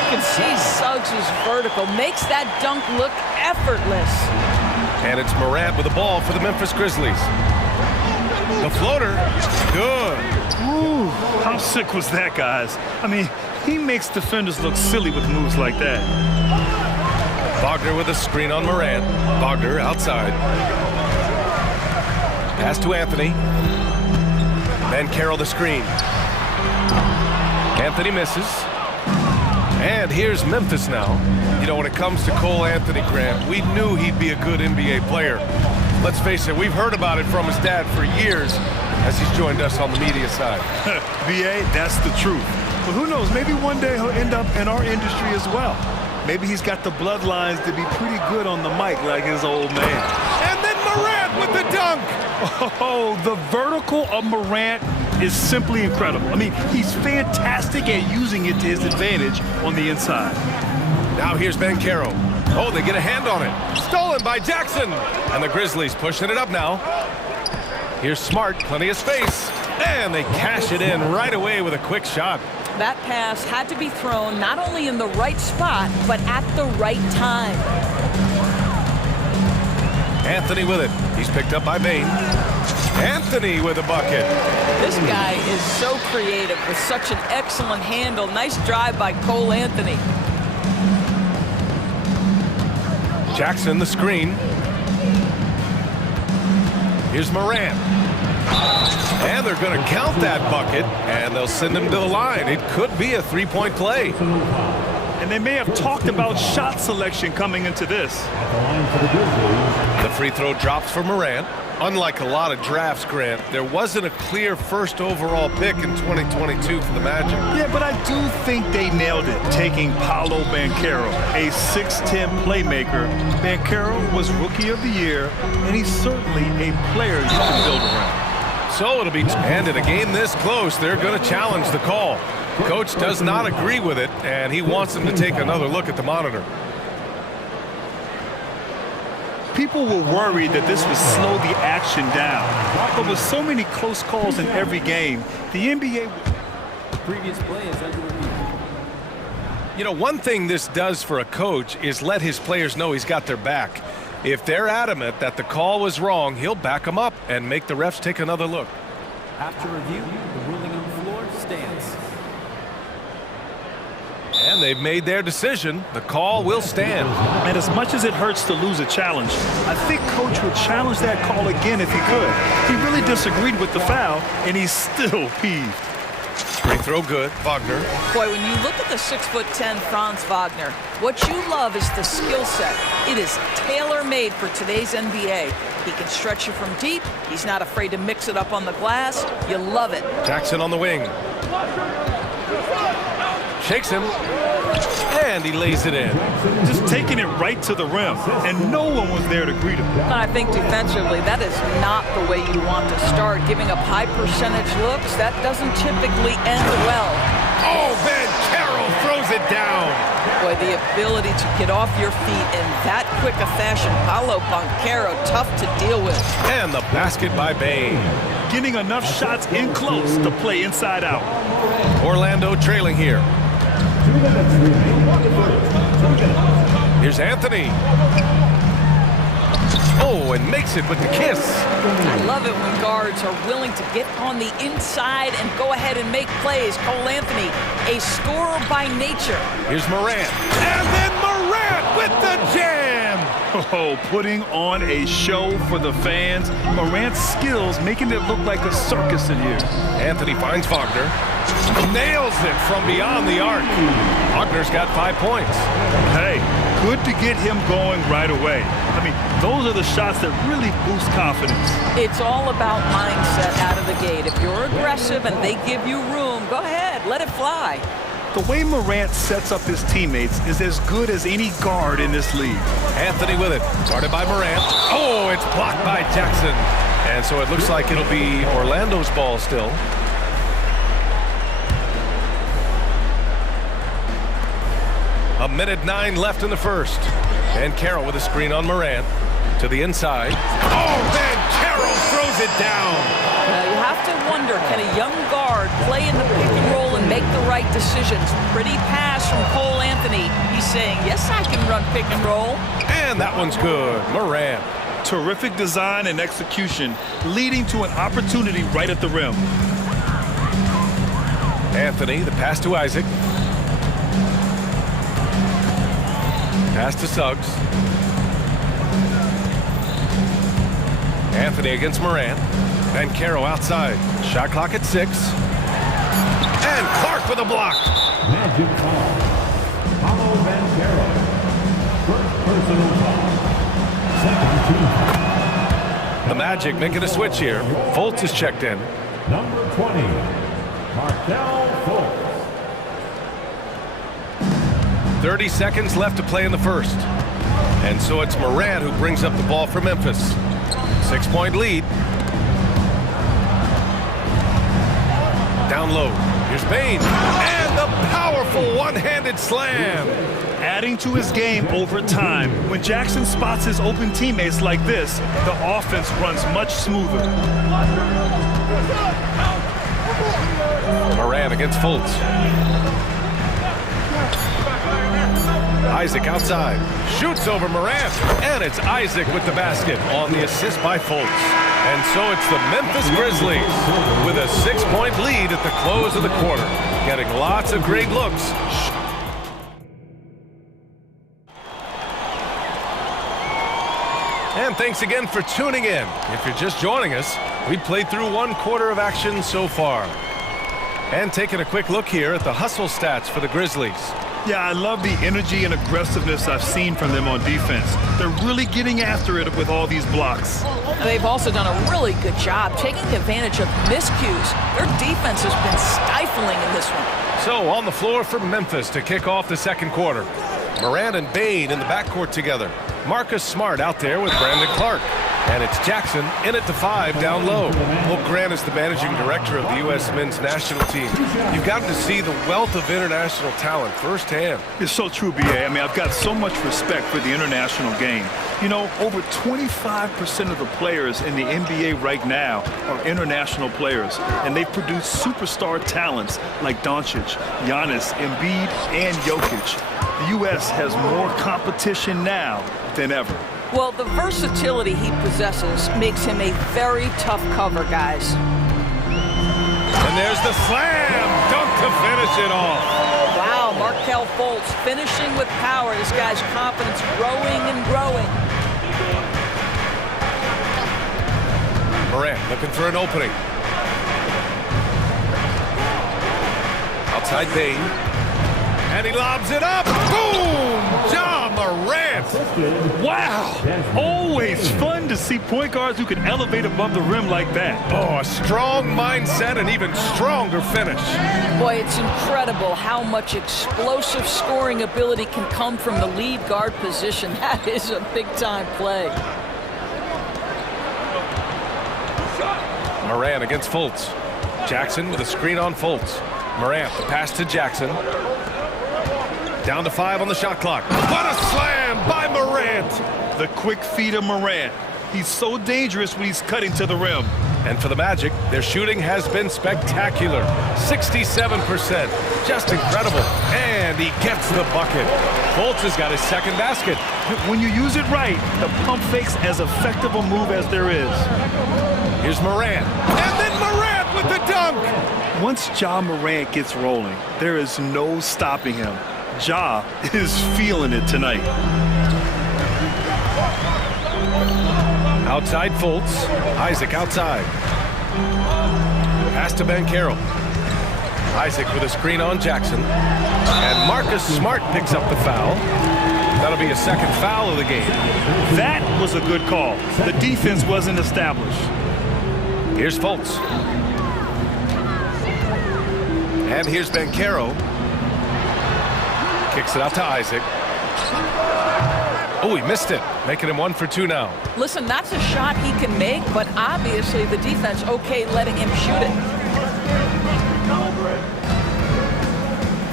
You can see Suggs' vertical makes that dunk look effortless. And it's Morant with the ball for the Memphis Grizzlies. The floater, good. Ooh, how sick was that, guys? I mean, he makes defenders look silly with moves like that. Wagner with a screen on Morant. Wagner outside. Pass to Anthony. Van Carroll the screen. Anthony misses. And here's Memphis now. You know, when it comes to Cole Anthony, Grant, we knew he'd be a good NBA player. Let's face it, we've heard about it from his dad for years as he's joined us on the media side. BA, that's the truth. But who knows, maybe one day he'll end up in our industry as well. Maybe he's got the bloodlines to be pretty good on the mic like his old man. And then Morant with the dunk! Oh, the vertical of Morant is simply incredible. I mean, he's fantastic at using it to his advantage on the inside. Now here's Banchero. Oh, they get a hand on it. Stolen by Jackson. And the Grizzlies pushing it up now. Here's Smart, plenty of space. And they cash it in right away with a quick shot. That pass had to be thrown not only in the right spot, but at the right time. Anthony with it. He's picked up by Bain. Anthony with a bucket. This guy is so creative with such an excellent handle. Nice drive by Cole Anthony. Jackson the screen. Here's Morant. And they're going to count that bucket, and they'll send him to the line. It could be a three-point play. And they may have talked about shot selection coming into this. The free throw drops for Morant. Unlike a lot of drafts, Grant, there wasn't a clear first overall pick in 2022 for the Magic. Yeah, but I do think they nailed it, taking Paolo Banchero, a 6'10 playmaker. Banchero was Rookie of the Year, and he's certainly a player you can build around. So it'll be, and in a game this close, they're going to challenge the call. Coach does not agree with it, and he wants them to take another look at the monitor. People were worried that this would slow the action down. But with so many close calls in every game, the NBA... Previous play is under review. You know, one thing this does for a coach is let his players know he's got their back. If they're adamant that the call was wrong, he'll back them up and make the refs take another look. After review, the ruling on the floor stands. And they've made their decision. The call will stand. And as much as it hurts to lose a challenge, I think Coach would challenge that call again if he could. He really disagreed with the foul, and he's still peeved. Free throw good. Wagner. Boy, when you look at the 6'10" Franz Wagner, what you love is the skill set. It is tailor-made for today's NBA. He can stretch you from deep. He's not afraid to mix it up on the glass. You love it. Jackson on the wing. Shakes him, and he lays it in. Just taking it right to the rim, and no one was there to greet him. And I think defensively, that is not the way you want to start. Giving up high percentage looks, that doesn't typically end well. Oh, Banchero throws it down. Boy, the ability to get off your feet in that quick a fashion, Paolo Banchero, tough to deal with. And the basket by Bain. Getting enough shots in close to play inside out. Orlando trailing here. Here's Anthony. Oh, and makes it with the kiss. I love it when guards are willing to get on the inside and go ahead and make plays. Cole Anthony, a scorer by nature. Here's Morant. And then Morant with the jam. Oh, putting on a show for the fans. Morant's skills making it look like a circus in here. Anthony finds Wagner. Nails it from beyond the arc. Wagner's got 5 points. Hey, good to get him going right away. I mean, those are the shots that really boost confidence. It's all about mindset out of the gate. If you're aggressive and they give you room, go ahead, let it fly. The way Morant sets up his teammates is as good as any guard in this league. Anthony with it, guarded by Morant. Oh, it's blocked by Jackson. And so it looks like it'll be Orlando's ball still. A minute 9 left in the first. And Carroll with a screen on Morant. To the inside. Oh, man, Carroll throws it down. You have to wonder, can a young guard play in the pick and roll and make the right decisions? Pretty pass from Cole Anthony. He's saying, yes, I can run pick and roll. And that one's good. Morant. Terrific design and execution, leading to an opportunity right at the rim. Anthony, the pass to Isaac. Pass to Suggs. Anthony against Morant. And Carroll outside. Shot clock at 6. And Clark with a block. Magic foul. Paolo Banchero. First personal foul. Second team foul. The Magic making a switch here. Fultz is checked in. Number 20, Markelle Fultz. 30 seconds left to play in the first. And so it's Morant who brings up the ball for Memphis. 6-point lead. Down low. Here's Bain. And the powerful one-handed slam. Adding to his game over time. When Jackson spots his open teammates like this, the offense runs much smoother. Morant against Fultz. Isaac outside. Shoots over Morant. And it's Isaac with the basket on the assist by Fultz. And so it's the Memphis Grizzlies with a 6-point lead at the close of the quarter. Getting lots of great looks. And thanks again for tuning in. If you're just joining us, we've played through 1 quarter of action so far. And taking a quick look here at the hustle stats for the Grizzlies. Yeah, I love the energy and aggressiveness I've seen from them on defense. They're really getting after it with all these blocks. They've also done a really good job taking advantage of miscues. Their defense has been stifling in this one. So on the floor for Memphis to kick off the second quarter. Morant and Bain in the backcourt together. Marcus Smart out there with Brandon Clark. And it's Jackson in at the 5 down low. Well, Grant is the managing director of the U.S. men's national team. You've gotten to see the wealth of international talent firsthand. It's so true, B.A. I mean, I've got so much respect for the international game. You know, over 25% of the players in the NBA right now are international players, and they've produced superstar talents like Doncic, Giannis, Embiid, and Jokic. The U.S. has more competition now than ever. Well, the versatility he possesses makes him a very tough cover, guys. And there's the slam dunk to finish it off. Wow, Markelle Fultz finishing with power. This guy's confidence growing and growing. Morant looking for an opening. Outside Bain. And he lobs it up. Boom! Ja Morant. Wow! Always fun to see point guards who can elevate above the rim like that. Oh, a strong mindset and even stronger finish. Boy, it's incredible how much explosive scoring ability can come from the lead guard position. That is a big-time play. Morant against Fultz. Jackson with a screen on Fultz. Morant, the pass to Jackson. Down to 5 on the shot clock. What a slam by Morant! The quick feed of Morant. He's so dangerous when he's cutting to the rim. And for the Magic, their shooting has been spectacular. 67%. Just incredible. And he gets the bucket. Fultz has got his second basket. When you use it right, the pump fake's as effective a move as there is. Here's Morant. And then Morant with the dunk! Once Ja Morant gets rolling, there is no stopping him. Ja is feeling it tonight. Outside Fultz. Isaac outside. Pass to Banchero. Isaac with a screen on Jackson. And Marcus Smart picks up the foul. That'll be a second foul of the game. That was a good call. The defense wasn't established. Here's Fultz. And here's Banchero. Kicks it out to Isaac. Oh, he missed it, making him 1 for 2 now. Listen, that's a shot he can make, but obviously the defense okay letting him shoot it.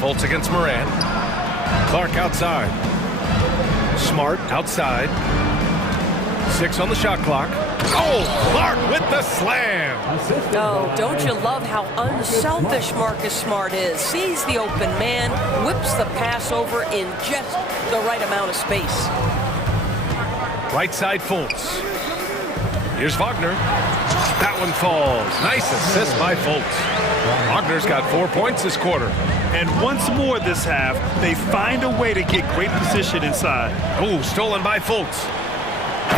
Fultz against Moran. Clark outside. Smart outside. 6 on the shot clock. Oh, Clark with the slam. Oh, don't you love how unselfish Marcus Smart is? Sees the open man, whips the pass over in just the right amount of space. Right side Fultz. Here's Wagner. That one falls. Nice assist by Fultz. Wagner's got 4 points this quarter. And once more this half, they find a way to get great position inside. Oh, stolen by Fultz.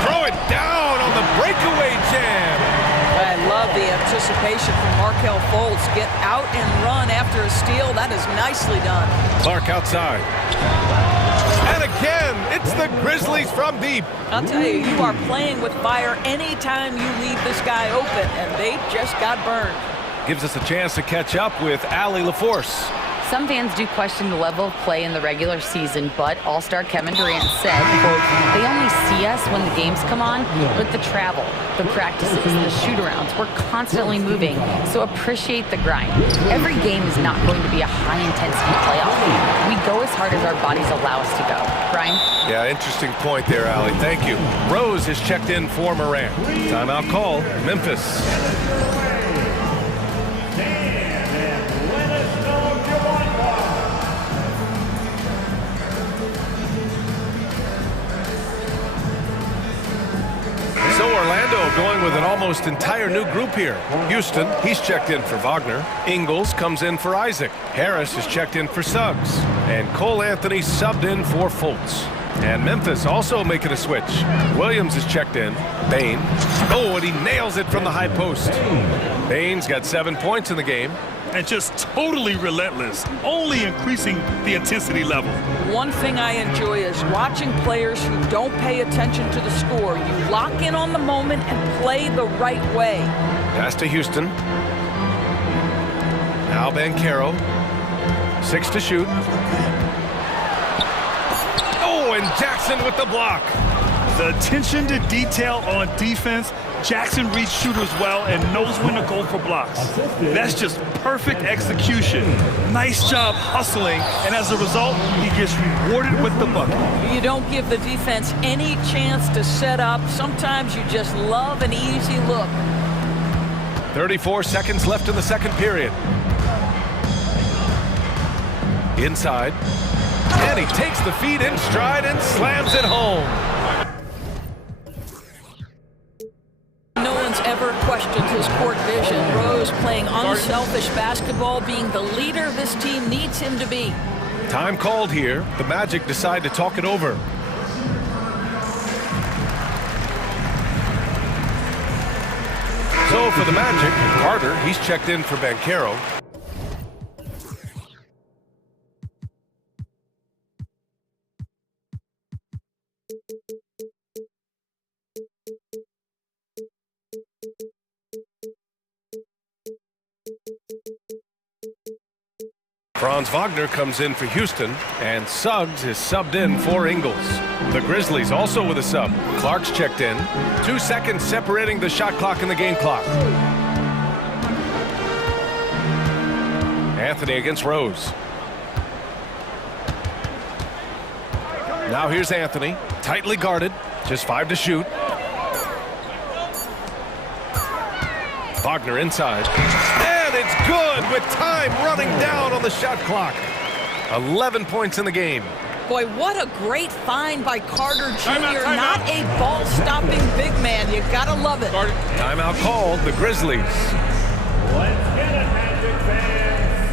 Throw it down on the breakaway jam. I love the anticipation from Markelle Fultz. Get out and run after a steal. That is nicely done. Clark outside. And again, it's the Grizzlies from deep. I'll tell you, you are playing with fire anytime you leave this guy open, and they just got burned. Gives us a chance to catch up with Allie LaForce. Some fans do question the level of play in the regular season, but All-Star Kevin Durant said, quote, they only see us when the games come on, but the travel, the practices, the shoot-arounds, we're constantly moving, so appreciate the grind. Every game is not going to be a high-intensity playoff game. We go as hard as our bodies allow us to go. Brian? Yeah, interesting point there, Allie. Thank you. Rose is checked in for Moran. Timeout call, Memphis. So Orlando going with an almost entire new group here. Houston, he's checked in for Wagner. Ingles comes in for Isaac. Harris is checked in for Suggs. And Cole Anthony subbed in for Fultz. And Memphis also making a switch. Williams is checked in. Bain. Oh, and he nails it from the high post. Bain's got 7 points in the game. And just totally relentless, only increasing the intensity level. One thing I enjoy is watching players who don't pay attention to the score. You lock in on the moment and play the right way. Pass to Houston. Now Banchero. 6 to shoot. Oh, and Jackson with the block. The attention to detail on defense. Jackson reads shooters well and knows when to go for blocks. That's just perfect execution. Nice job hustling, and as a result, he gets rewarded with the bucket. You don't give the defense any chance to set up. Sometimes you just love an easy look. 34 seconds left in the second period. Inside. And he takes the feed in stride and slams it home. No one's ever questioned his court vision. Rose playing unselfish basketball, being the leader this team needs him to be. Time called here. The Magic decide to talk it over. So for the Magic, Carter, he's checked in for Banchero. Franz Wagner comes in for Houston, and Suggs is subbed in for Ingles. The Grizzlies also with a sub. Clark's checked in. 2 seconds separating the shot clock and the game clock. Anthony against Rose. Now here's Anthony, tightly guarded, just 5 to shoot. Wagner inside. And it's good with time running down on the shot clock. 11 points in the game. Boy, what a great find by Carter Jr. Not a ball-stopping big man. You gotta love it. Timeout called, the Grizzlies. Let's get it, Magic fans.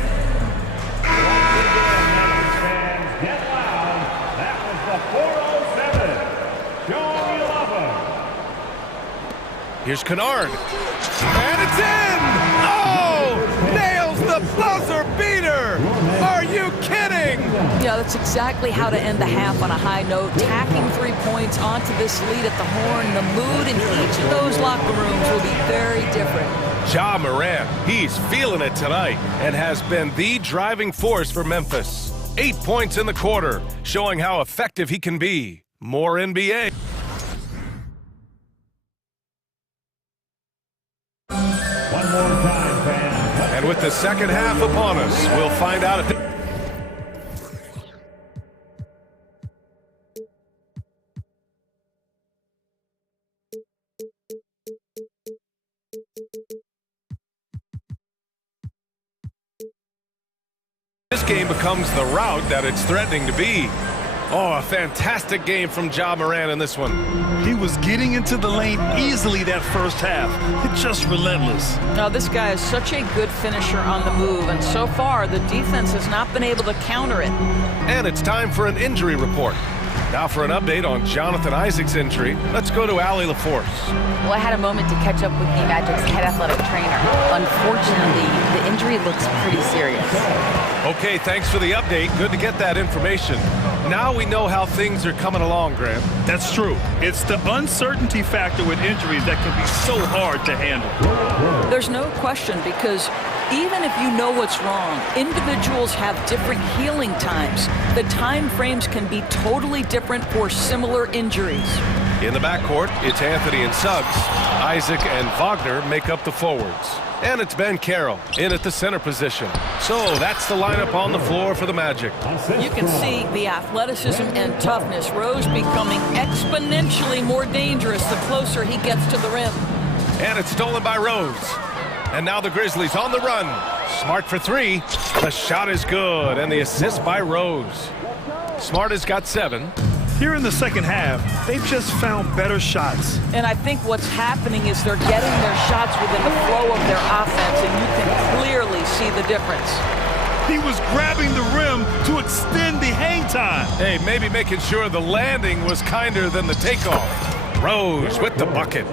Once again, Magic fans, get loud. That was the 407. Show 11. Here's Kennard. And it's in! Oh! Nails the buzzer beater! Are you kidding? Yeah, that's exactly how to end the half on a high note. Tacking 3 points onto this lead at the horn. The mood in each of those locker rooms will be very different. Ja Morant, he's feeling it tonight and has been the driving force for Memphis. 8 points in the quarter, showing how effective he can be. More NBA. One more time, fans. And with the second half upon us, we'll find out if... This game becomes the route that it's threatening to be. Oh, a fantastic game from Ja Morant in this one. He was getting into the lane easily that first half. It's just relentless. Now, this guy is such a good finisher on the move, and so far, the defense has not been able to counter it. And it's time for an injury report. Now for an update on Jonathan Isaac's injury, let's go to Allie LaForce. Well, I had a moment to catch up with the Magic's head athletic trainer. Unfortunately, the injury looks pretty serious. Okay, thanks for the update. Good to get that information. Now we know how things are coming along, Graham. That's true. It's the uncertainty factor with injuries that can be so hard to handle. There's no question, because even if you know what's wrong, individuals have different healing times. The time frames can be totally different for similar injuries. In the backcourt, it's Anthony and Suggs. Isaac and Wagner make up the forwards. And it's Ben Carroll in at the center position. So that's the lineup on the floor for the Magic. You can see the athleticism and toughness. Rose becoming exponentially more dangerous the closer he gets to the rim. And it's stolen by Rose. And now the Grizzlies on the run. Smart for three. The shot is good, and the assist by Rose. Smart has got 7. Here in the second half, they've just found better shots. And I think what's happening is they're getting their shots within the flow of their offense, and you can clearly see the difference. He was grabbing the rim to extend the hang time. Hey, maybe making sure the landing was kinder than the takeoff. Rose with the bucket.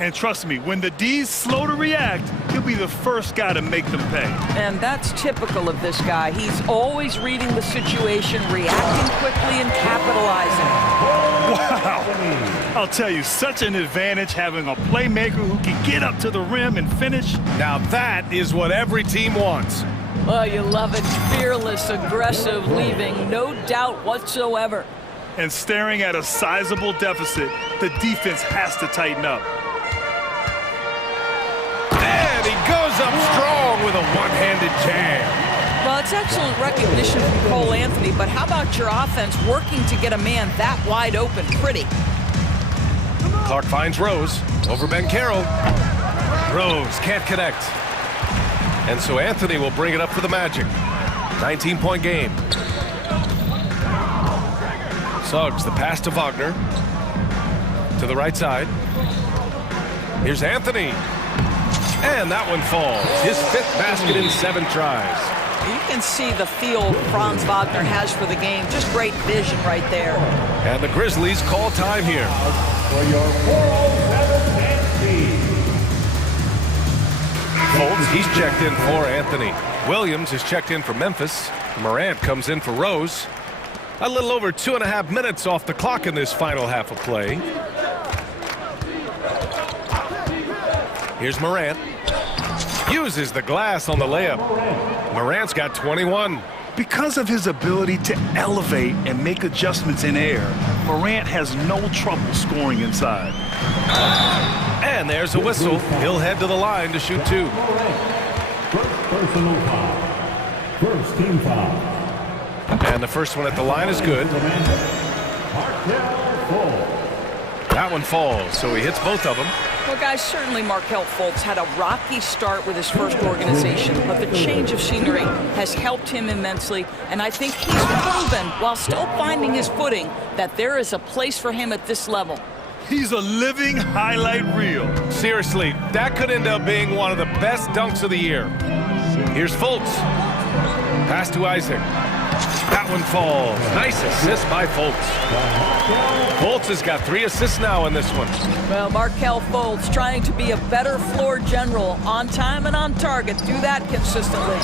And trust me, when the D's slow to react, he'll be the first guy to make them pay. And that's typical of this guy. He's always reading the situation, reacting quickly, and capitalizing. Wow! I'll tell you, such an advantage having a playmaker who can get up to the rim and finish. Now that is what every team wants. Oh, you love it. Fearless, aggressive, leaving no doubt whatsoever. And staring at a sizable deficit, the defense has to tighten up. And he goes up strong with a one-handed jam. Well, it's excellent recognition from Cole Anthony, but how about your offense working to get a man that wide open? Pretty. Clark finds Rose over Ben Carroll. Rose can't connect. And so Anthony will bring it up for the Magic. 19-point game. Suggs, the pass to Wagner. To the right side. Here's Anthony. And that one falls. His 5th basket in 7 tries. You can see the feel Franz Wagner has for the game. Just great vision right there. And the Grizzlies call time here. For your 407 Fultz, he's checked in for Anthony. Williams is checked in for Memphis. Morant comes in for Rose. A little over 2.5 minutes off the clock in this final half of play. Here's Morant. Uses the glass on the layup. Morant's got 21. Because of his ability to elevate and make adjustments in air, Morant has no trouble scoring inside. And there's a whistle. He'll head to the line to shoot 2. Personal foul. First team foul. And the first one at the line is good. That one falls, so he hits both of them. Well, guys, certainly Markelle Fultz had a rocky start with his first organization, but the change of scenery has helped him immensely, and I think he's proven, while still finding his footing, that there is a place for him at this level. He's a living highlight reel. Seriously, that could end up being one of the best dunks of the year. Here's Fultz. Pass to Isaac. That one falls. Nice assist by Fultz. Fultz has got 3 assists now in this one. Well, Markelle Fultz trying to be a better floor general, on time and on target. Do that consistently.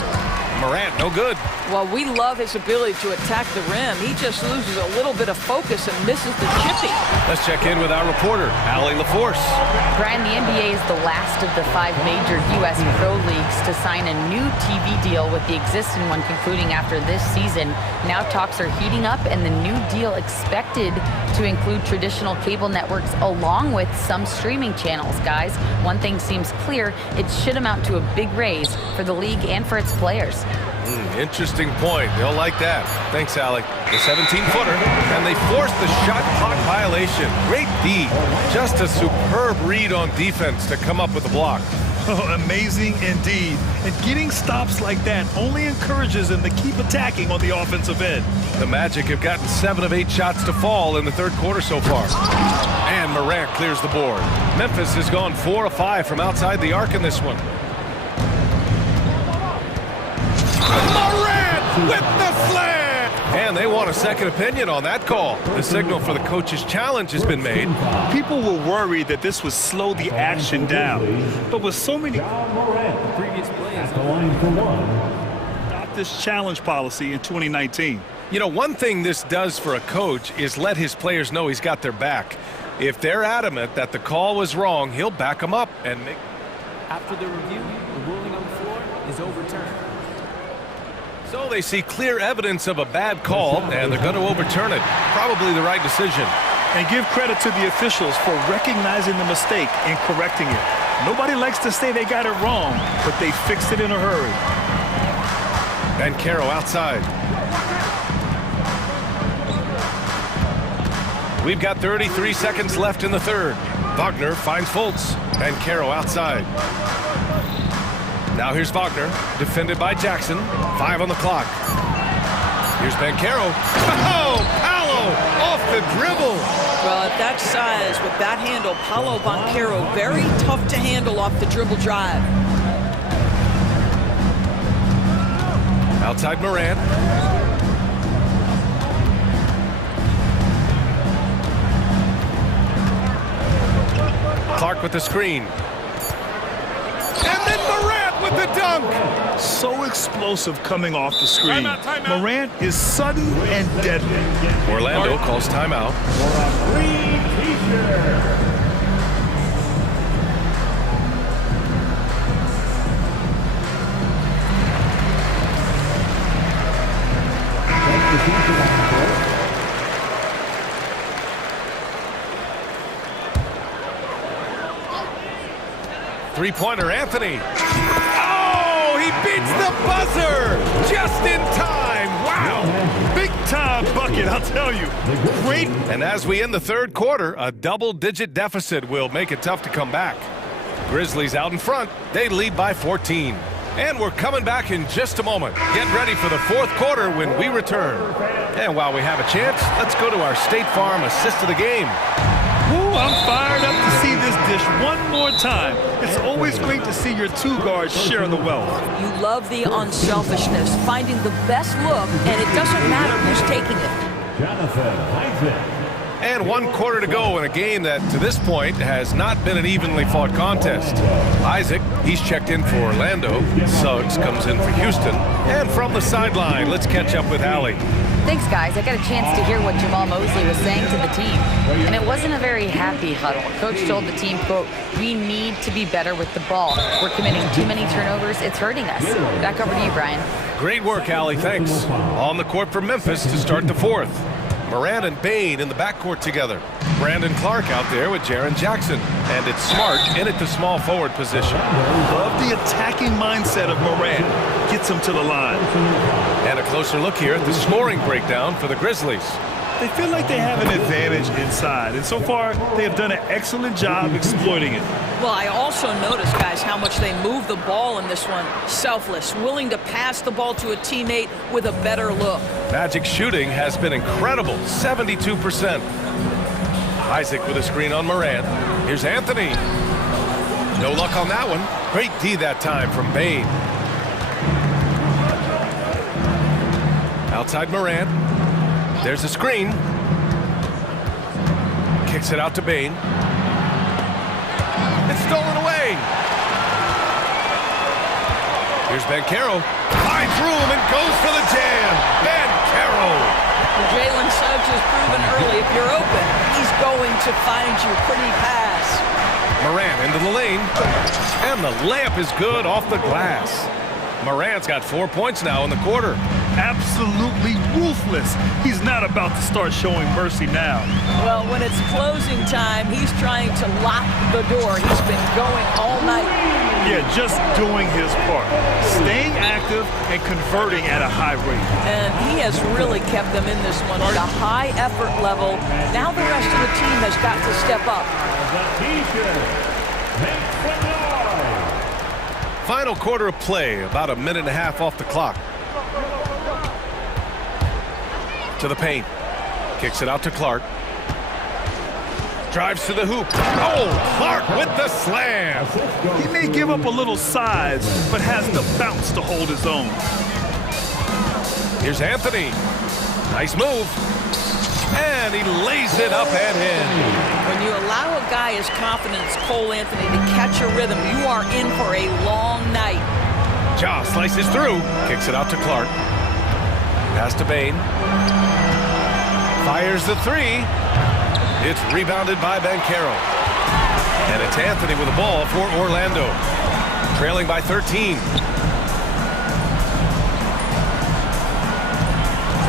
Morant, no good. Well, we love his ability to attack the rim. He just loses a little bit of focus and misses the chippy. Let's check in with our reporter, Allie LaForce. Brian, the NBA is the last of the 5 major U.S. pro leagues to sign a new TV deal, with the existing one concluding after this season. Now talks are heating up, and the new deal expected to include traditional cable networks along with some streaming channels. Guys, one thing seems clear: it should amount to a big raise for the league and for its players. Interesting point. They'll like that. Thanks, Allie. The 17-footer, and they forced the shot clock violation. Great D. Just a superb read on defense to come up with the block. Oh, amazing indeed. And getting stops like that only encourages them to keep attacking on the offensive end. The Magic have gotten 7 of 8 shots to fall in the third quarter so far. And Morant clears the board. Memphis has gone 4 of 5 from outside the arc in this one. Morant with the slam! And they want a second opinion on that call. The signal for the coach's challenge has been made. People were worried that this would slow the action down. But with so many Previous plays. adopt this challenge policy in 2019. You know, one thing this does for a coach is let his players know he's got their back. If they're adamant that the call was wrong, he'll back them up and make... After the review, the ruling on the floor is overturned. So they see clear evidence of a bad call, and they're going to overturn it. Probably the right decision. And give credit to the officials for recognizing the mistake and correcting it. Nobody likes to say they got it wrong, but they fixed it in a hurry. Banchero outside. We've got 33 seconds left in the third. Wagner finds Fultz. Banchero outside. Now here's Wagner, defended by Jackson. 5 on the clock. Here's Banchero. Oh, Paolo off the dribble. Well, at that size, with that handle, Paolo Banchero, very tough to handle off the dribble drive. Outside Morant. Clark with the screen. And then Morant with the dunk. So explosive coming off the screen. Timeout. Morant is sudden and deadly. Orlando calls timeout. Three-pointer, Anthony. Oh, he beats the buzzer just in time. Wow. Big-time bucket, I'll tell you. Great. And as we end the third quarter, a double-digit deficit will make it tough to come back. Grizzlies out in front. They lead by 14. And we're coming back in just a moment. Get ready for the fourth quarter when we return. And while we have a chance, let's go to our State Farm assist of the game. Ooh, I'm fired up to see this dish one more time. It's always great to see your two guards share the wealth. You love the unselfishness, finding the best look, and it doesn't matter who's taking it. Jonathan Isaac. And 1 quarter to go in a game that, to this point, has not been an evenly fought contest. Isaac, he's checked in for Orlando. Suggs comes in for Houston. And from the sideline, let's catch up with Allie. Thanks, guys. I got a chance to hear what Jamal Mosley was saying to the team. And it wasn't a very happy huddle. Coach told the team, quote, "We need to be better with the ball. We're committing too many turnovers. It's hurting us." Back over to you, Brian. Great work, Allie. Thanks. On the court for Memphis to start the fourth. Morant and Bane in the backcourt together. Brandon Clark out there with Jaren Jackson. And it's Smart in at the small forward position. Love the attacking mindset of Morant. Gets him to the line. And a closer look here at the scoring breakdown for the Grizzlies. They feel like they have an advantage inside, and so far they have done an excellent job exploiting it. Well, I also noticed, guys, how much they move the ball in this one. Selfless, willing to pass the ball to a teammate with a better look. Magic shooting has been incredible, 72%. Isaac with a screen on Morant. Here's Anthony. No luck on that one. Great D that time from Bane. Outside Morant. There's a screen. Kicks it out to Bane. It's stolen away. Here's Banchero. finds room and goes for the jam. Bankero. Jalen Suggs has proven early, if you're open, he's going to find you. Pretty pass. Morant into the lane, and the layup is good off the glass. Morant's got 4 points now in the quarter. Absolutely ruthless. He's not about to start showing mercy now. Well, when it's closing time, he's trying to lock the door. He's been going all night. Yeah, just doing his part. Staying active and converting at a high rate. And he has really kept them in this one at a high effort level. Now the rest of the team has got to step up. Final quarter of play, about a minute and a half off the clock. To the paint. Kicks it out to Clark. Drives to the hoop. Oh, Clark with the slam. He may give up a little size, but has the bounce to hold his own. Here's Anthony. Nice move. And he lays it up and in. When you allow a guy as confident as Cole Anthony to catch a rhythm, you are in for a long night. Ja slices through. Kicks it out to Clark. Pass to Bain. Fires the three. It's rebounded by Bankero. And it's Anthony with the ball for Orlando. Trailing by 13.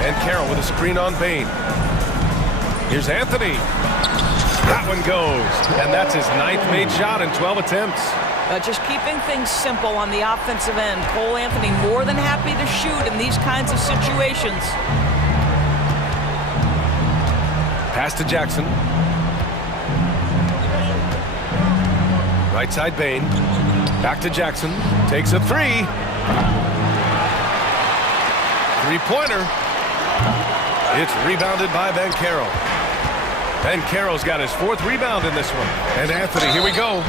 Bankero with a screen on Bain. Here's Anthony. That one goes. And that's his 9th made shot in 12 attempts. Just keeping things simple on the offensive end. Cole Anthony more than happy to shoot in these kinds of situations. Pass to Jackson. Right side Bain. Back to Jackson. Takes a three. Three-pointer. It's rebounded by Bankero. Bankero's got his 4th rebound in this one. And Anthony, here we go.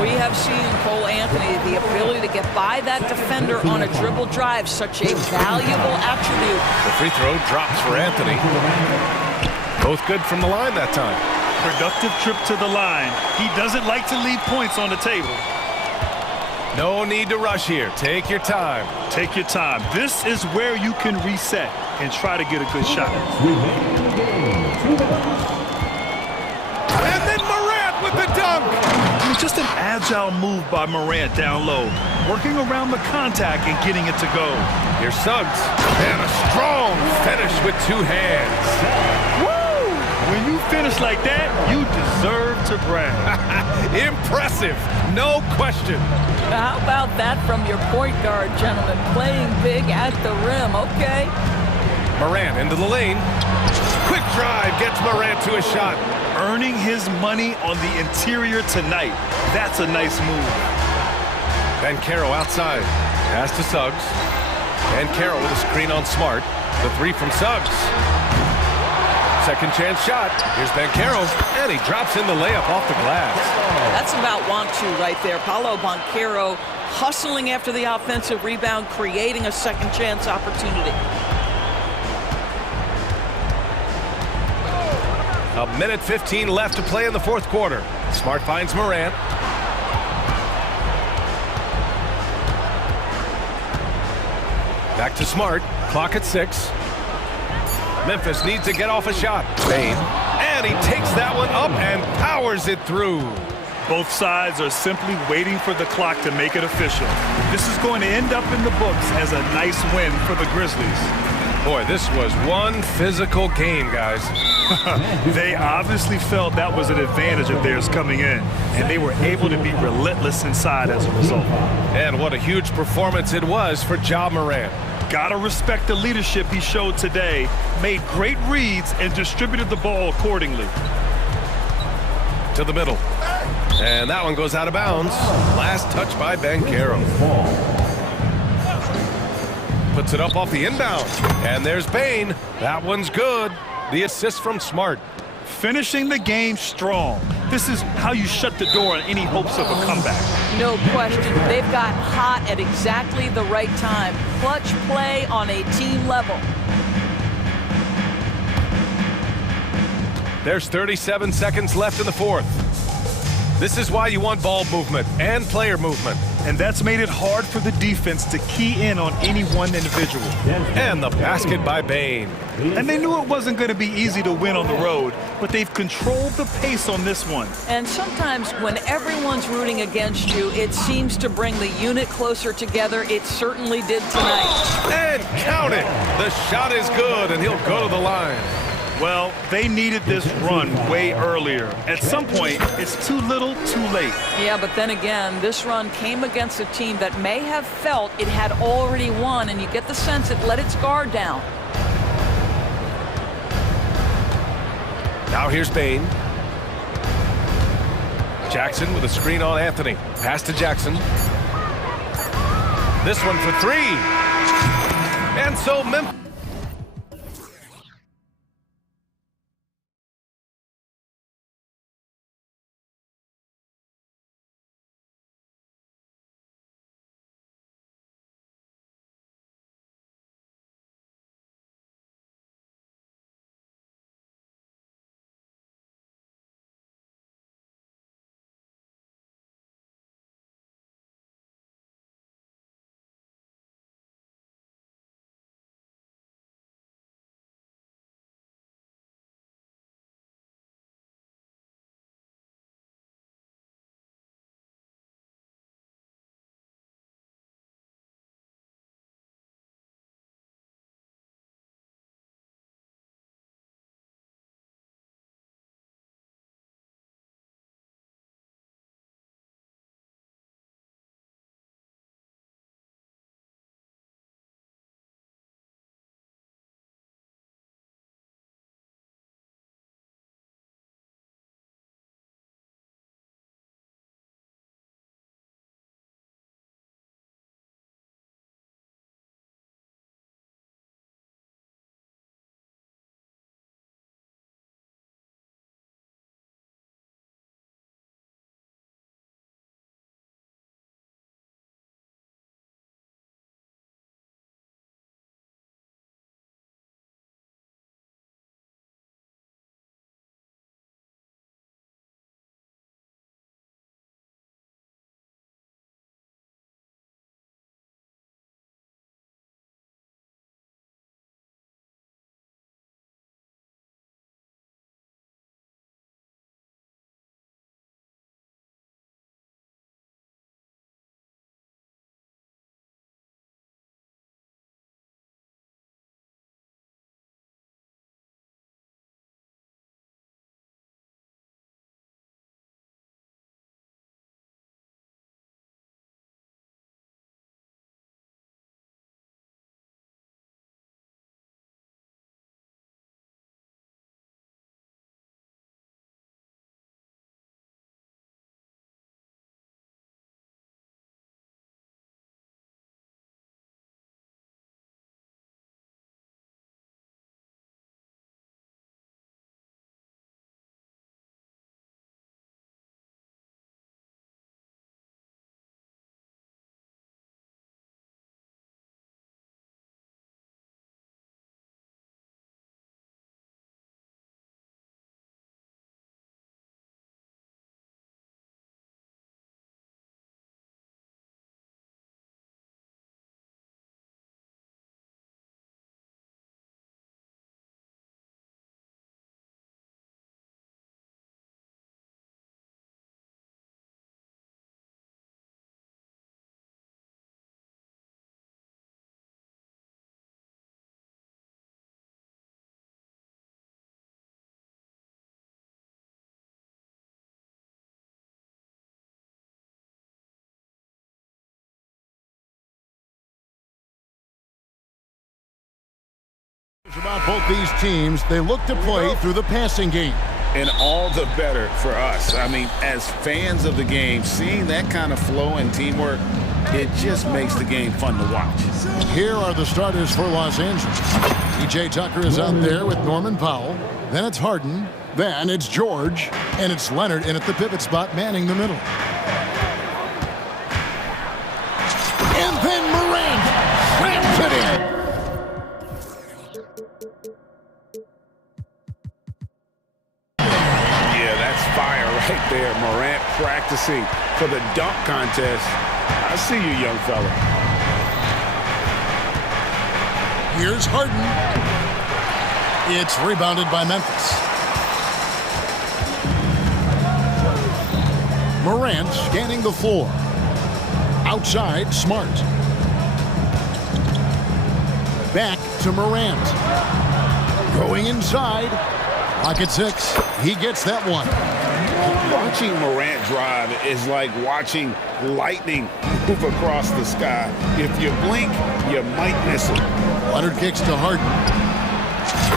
We have seen Cole Anthony, the ability to get by that defender on a dribble drive, such a valuable attribute. The free throw drops for Anthony. Both good from the line that time. Productive trip to the line. He doesn't like to leave points on the table. No need to rush here. Take your time. Take your time. This is where you can reset and try to get a good shot. And then Morant with the dunk. Just an agile move by Morant down low, working around the contact and getting it to go. Here's Suggs. And a strong finish with 2 hands. Woo! When you finish like that, you deserve to brag. Impressive, no question. How about that from your point guard, gentlemen? Playing big at the rim, okay. Morant into the lane. Quick drive gets Morant to a shot. Earning his money on the interior tonight. That's a nice move. Bankero outside. Pass to Suggs. Bankero with a screen on Smart. The three from Suggs. Second chance shot. Here's Bankero, and he drops in the layup off the glass. That's about want to right there. Paolo Banchero hustling after the offensive rebound, creating a second chance opportunity. A minute 15 left to play in the 4th quarter. Smart finds Morant. Back to Smart. Clock at 6. Memphis needs to get off a shot. Bain. And he takes that one up and powers it through. Both sides are simply waiting for the clock to make it official. This is going to end up in the books as a nice win for the Grizzlies. Boy, this was one physical game, guys. They obviously felt that was an advantage of theirs coming in, and they were able to be relentless inside as a result. And what a huge performance it was for Ja Morant. Gotta respect the leadership he showed today, made great reads, and distributed the ball accordingly. To the middle. And that one goes out of bounds. Last touch by Bankero. Puts it up off the inbound. And there's Bain. That one's good. The assist from Smart. Finishing the game strong. This is how you shut the door on any hopes of a comeback. No question. They've got hot at exactly the right time. Clutch play on a team level. There's 37 seconds left in the 4th. This is why you want ball movement and player movement. and that's made it hard for the defense to key in on any one individual. And the basket by Bain. And they knew it wasn't going to be easy to win on the road, but they've controlled the pace on this one. And sometimes when everyone's rooting against you, it seems to bring the unit closer together. It certainly did tonight. And count it! The shot is good, and he'll go to the line. Well, they needed this run way earlier. At some point, it's too little, too late. Yeah, but then again, this run came against a team that may have felt it had already won, and you get the sense it let its guard down. Now here's Bain. Jackson with a screen on Anthony. Pass to Jackson. This one for three. And so Memphis. About both these teams, they look to play through the passing game. And all the better for us. I mean, as fans of the game, seeing that kind of flow and teamwork, it just makes the game fun to watch. Here are the starters for Los Angeles. P.J. Tucker is out there with Norman Powell. Then it's Harden. Then it's George. And it's Leonard in at the pivot spot, manning the middle. And then Morant slams it in. Yeah, that's fire right there. Morant practicing for the dunk contest. I see you, young fella. Here's Harden. It's rebounded by Memphis. Morant scanning the floor. Outside, Smart. Back to Morant. Going inside. Pocket 6. He gets that one. Watching Morant drive is like watching lightning move across the sky. If you blink, you might miss it. Leonard kicks to Harden.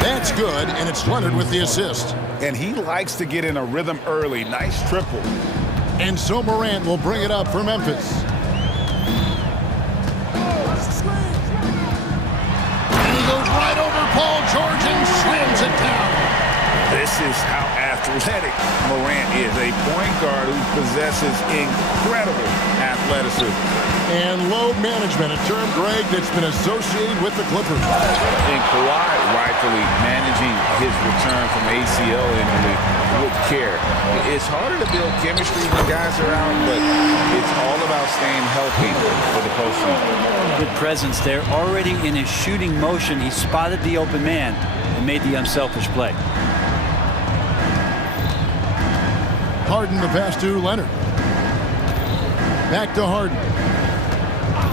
That's good, and it's Leonard with the assist. And he likes to get in a rhythm early. Nice triple. And so Morant will bring it up for Memphis. And he goes right over Paul George and slams it down. This is how athletic Morant is. A point guard who possesses incredible athleticism. And load management, a term, Greg, that's been associated with the Clippers. And Kawhi rightfully managing his return from ACL injury with care. It's harder to build chemistry when guys are out, but it's all about staying healthy for the postseason. Good presence there. Already in his shooting motion, he spotted the open man and made the unselfish play. Harden the pass to Leonard. Back to Harden.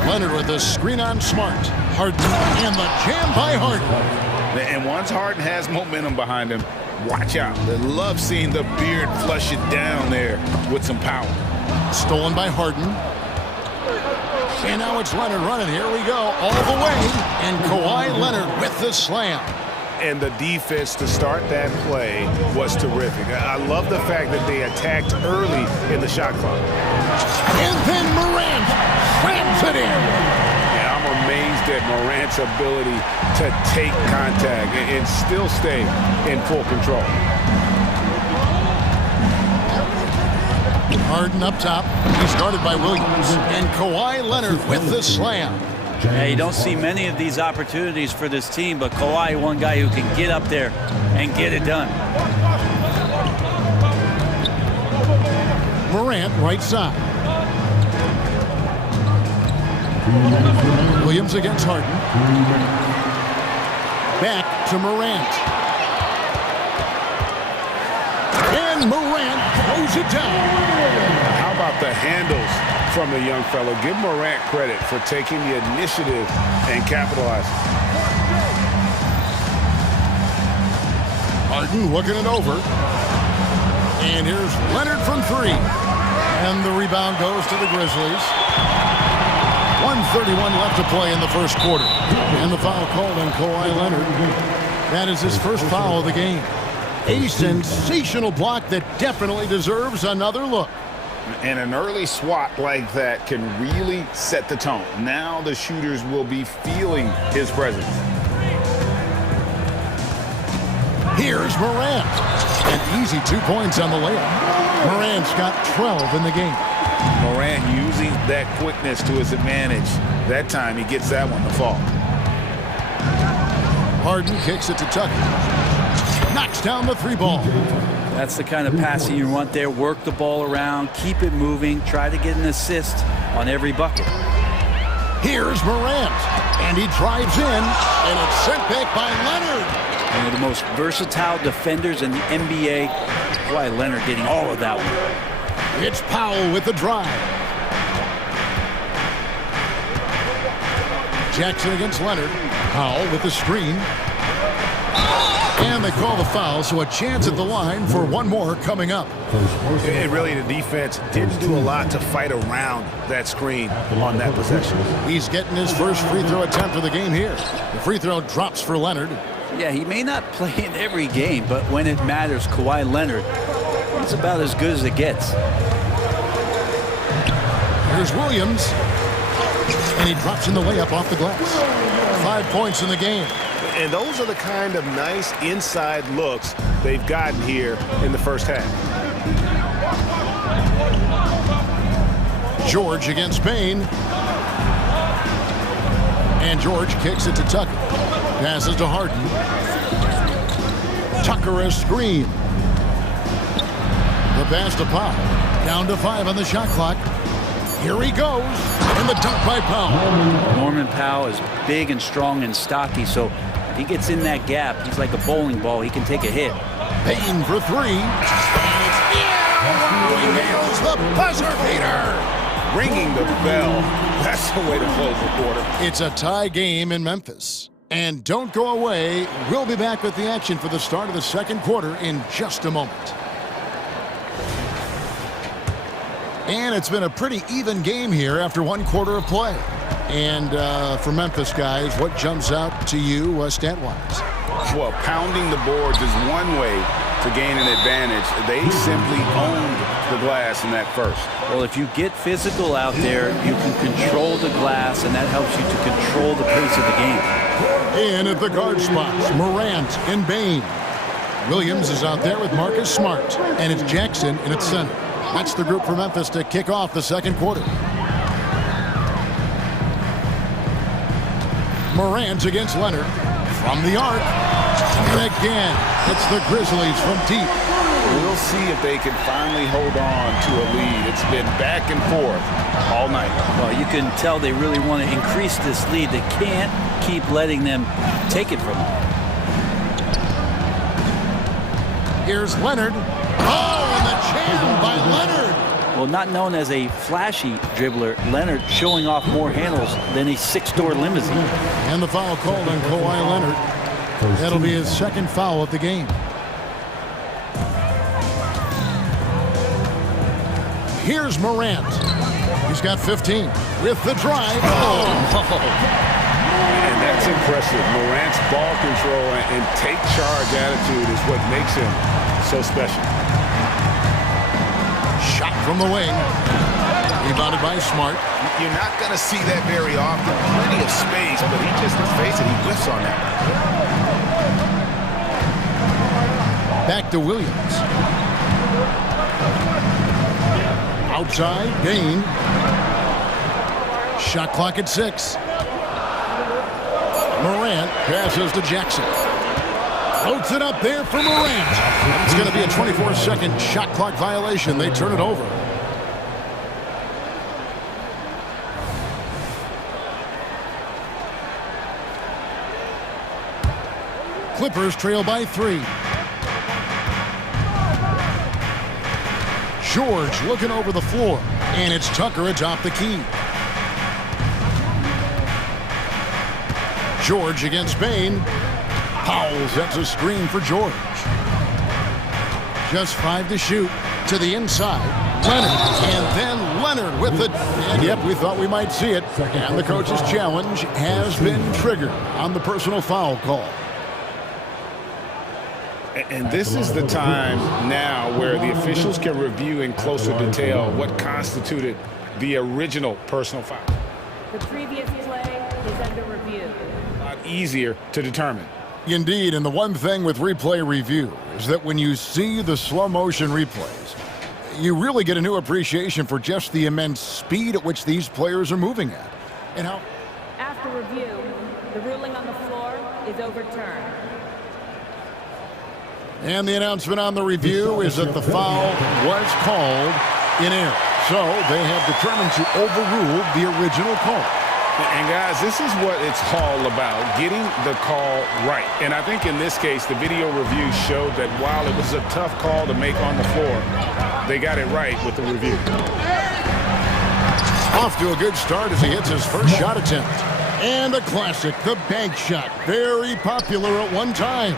Leonard with a screen on Smart. Harden and the jam by Harden. And once Harden has momentum behind him, watch out. They love seeing the beard flush it down there with some power. Stolen by Harden. And now it's Leonard running. Here we go, all the way. And Kawhi Leonard with the slam. And the defense to start that play was terrific. I love the fact that they attacked early in the shot clock. And then Morant slams it in. And I'm amazed at Morant's ability to take contact and still stay in full control. Harden up top. He started by Williams. And Kawhi Leonard with the slam. Yeah, you don't see many of these opportunities for this team, but Kawhi, one guy who can get up there and get it done. Morant, right side. Williams against Harden. Back to Morant. And Morant throws it down. How about the handles from the young fellow? Give Morant credit for taking the initiative and capitalizing. Harden looking it over. And here's Leonard from 3. And the rebound goes to the Grizzlies. 1:31 left to play in the first quarter. And the foul called on Kawhi Leonard. That is his first foul of the game. A sensational block that definitely deserves another look. And an early swat like that can really set the tone. Now the shooters will be feeling his presence. Here's Morant. An easy 2 points on the layup. Morant's got 12 in the game. Morant using that quickness to his advantage. That time he gets that one to fall. Harden kicks it to Tucker. Knocks down the 3 ball. That's the kind of passing you want there. Work the ball around, keep it moving, try to get an assist on every bucket. Here's Morant, and he drives in, and it's sent back by Leonard. One of the most versatile defenders in the NBA. Why Leonard getting all of that one. It's Powell with the drive. Jackson against Leonard. Powell with the screen. And they call the foul, so a chance at the line for one more coming up. And really, the defense didn't do a lot to fight around that screen on that possession. He's getting his first free throw attempt of the game here. The free throw drops for Leonard. Yeah, he may not play in every game, but when it matters, Kawhi Leonard, it's about as good as it gets. Here's Williams. And he drops in the layup off the glass. 5 points in the game. And those are the kind of nice inside looks they've gotten here in the first half. George against Payne. And George kicks it to Tucker. Passes to Harden. Tucker a screen. The pass to Powell. Down to 5 on the shot clock. Here he goes, and the dunk by Powell. Norman Powell is big and strong and stocky, so if he gets in that gap, he's like a bowling ball. He can take a hit. Payton for three. He nails the buzzer beater. Ringing the bell. That's the way to close the quarter. It's a tie game in Memphis. And don't go away. We'll be back with the action for the start of the second quarter in just a moment. And it's been a pretty even game here after one quarter of play. And for Memphis, guys, what jumps out to you stat-wise? Well, pounding the boards is one way to gain an advantage. They simply owned the glass in that first. Well, if you get physical out there, you can control the glass, and that helps you to control the pace of the game. In at the guard spots, Morant and Bain. Williams is out there with Marcus Smart, and it's Jackson in its center. That's the group for Memphis to kick off the second quarter. Morant against Leonard from the arc. And again, it's the Grizzlies from deep. We'll see if they can finally hold on to a lead. It's been back and forth all night. Well, you can tell they really want to increase this lead. They can't keep letting them take it from them. Here's Leonard. Oh, and the jam by Leonard. Well, not known as a flashy dribbler, Leonard showing off more handles than a six-door limousine. And the foul called on Kawhi Leonard. That'll be his second foul of the game. Here's Morant. He's got 15 with the drive. Oh. And that's impressive. Morant's ball control and take charge attitude is what makes him so special. Shot from the wing. Rebounded by Smart. You're not going to see that very often. Plenty of space, but he just, let's face it, he whiffs on that. Back to Williams. Outside, Bain. Shot clock at 6. Morant passes to Jackson. Floats it up there for Morant. And it's going to be a 24-second shot clock violation. They turn it over. Clippers trail by 3. George looking over the floor, and it's Tucker atop the key. George against Bain. Powell sets a screen for George. Just 5 to shoot to the inside. Leonard, and then Leonard with it. And yep, we thought we might see it. And the coach's challenge has been triggered on the personal foul call. And this is the time now where the officials can review in closer detail what constituted the original personal foul. The previous play is under review. A lot easier to determine. Indeed, and the one thing with replay review is that when you see the slow motion replays, you really get a new appreciation for just the immense speed at which these players are moving at. And how After review, the ruling on the floor is overturned. And the announcement on the review is that the foul was called in error. So they have determined to overrule the original call. And guys, this is what it's all about, getting the call right. And I think in this case, the video review showed that while it was a tough call to make on the floor, they got it right with the review. Off to a good start as he hits his first shot attempt. And a classic, the bank shot. Very popular at one time.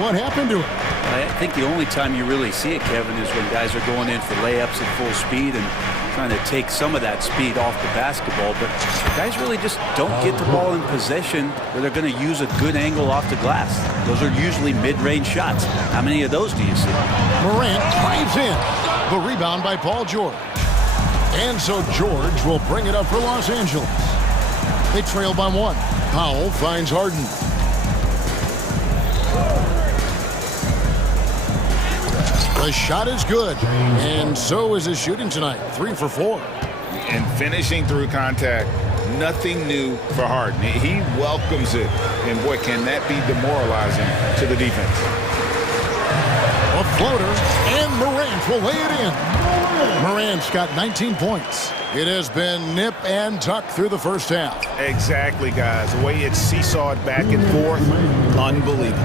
What happened to it? I think the only time you really see it, Kevin, is when guys are going in for layups at full speed and trying to take some of that speed off the basketball. But guys really just don't get the ball in possession where they're going to use a good angle off the glass. Those are usually mid-range shots. How many of those do you see? Morant drives in. The rebound by Paul George. And so George will bring it up for Los Angeles. They trail by 1. Powell finds Harden. The shot is good, and so is his shooting tonight, 3 for 4. And finishing through contact, nothing new for Harden. He welcomes it, and boy, can that be demoralizing to the defense. A floater, and Morant will lay it in. Morant's got 19 points. It has been nip and tuck through the first half. Exactly, guys. The way it's seesawed back and forth, unbelievable.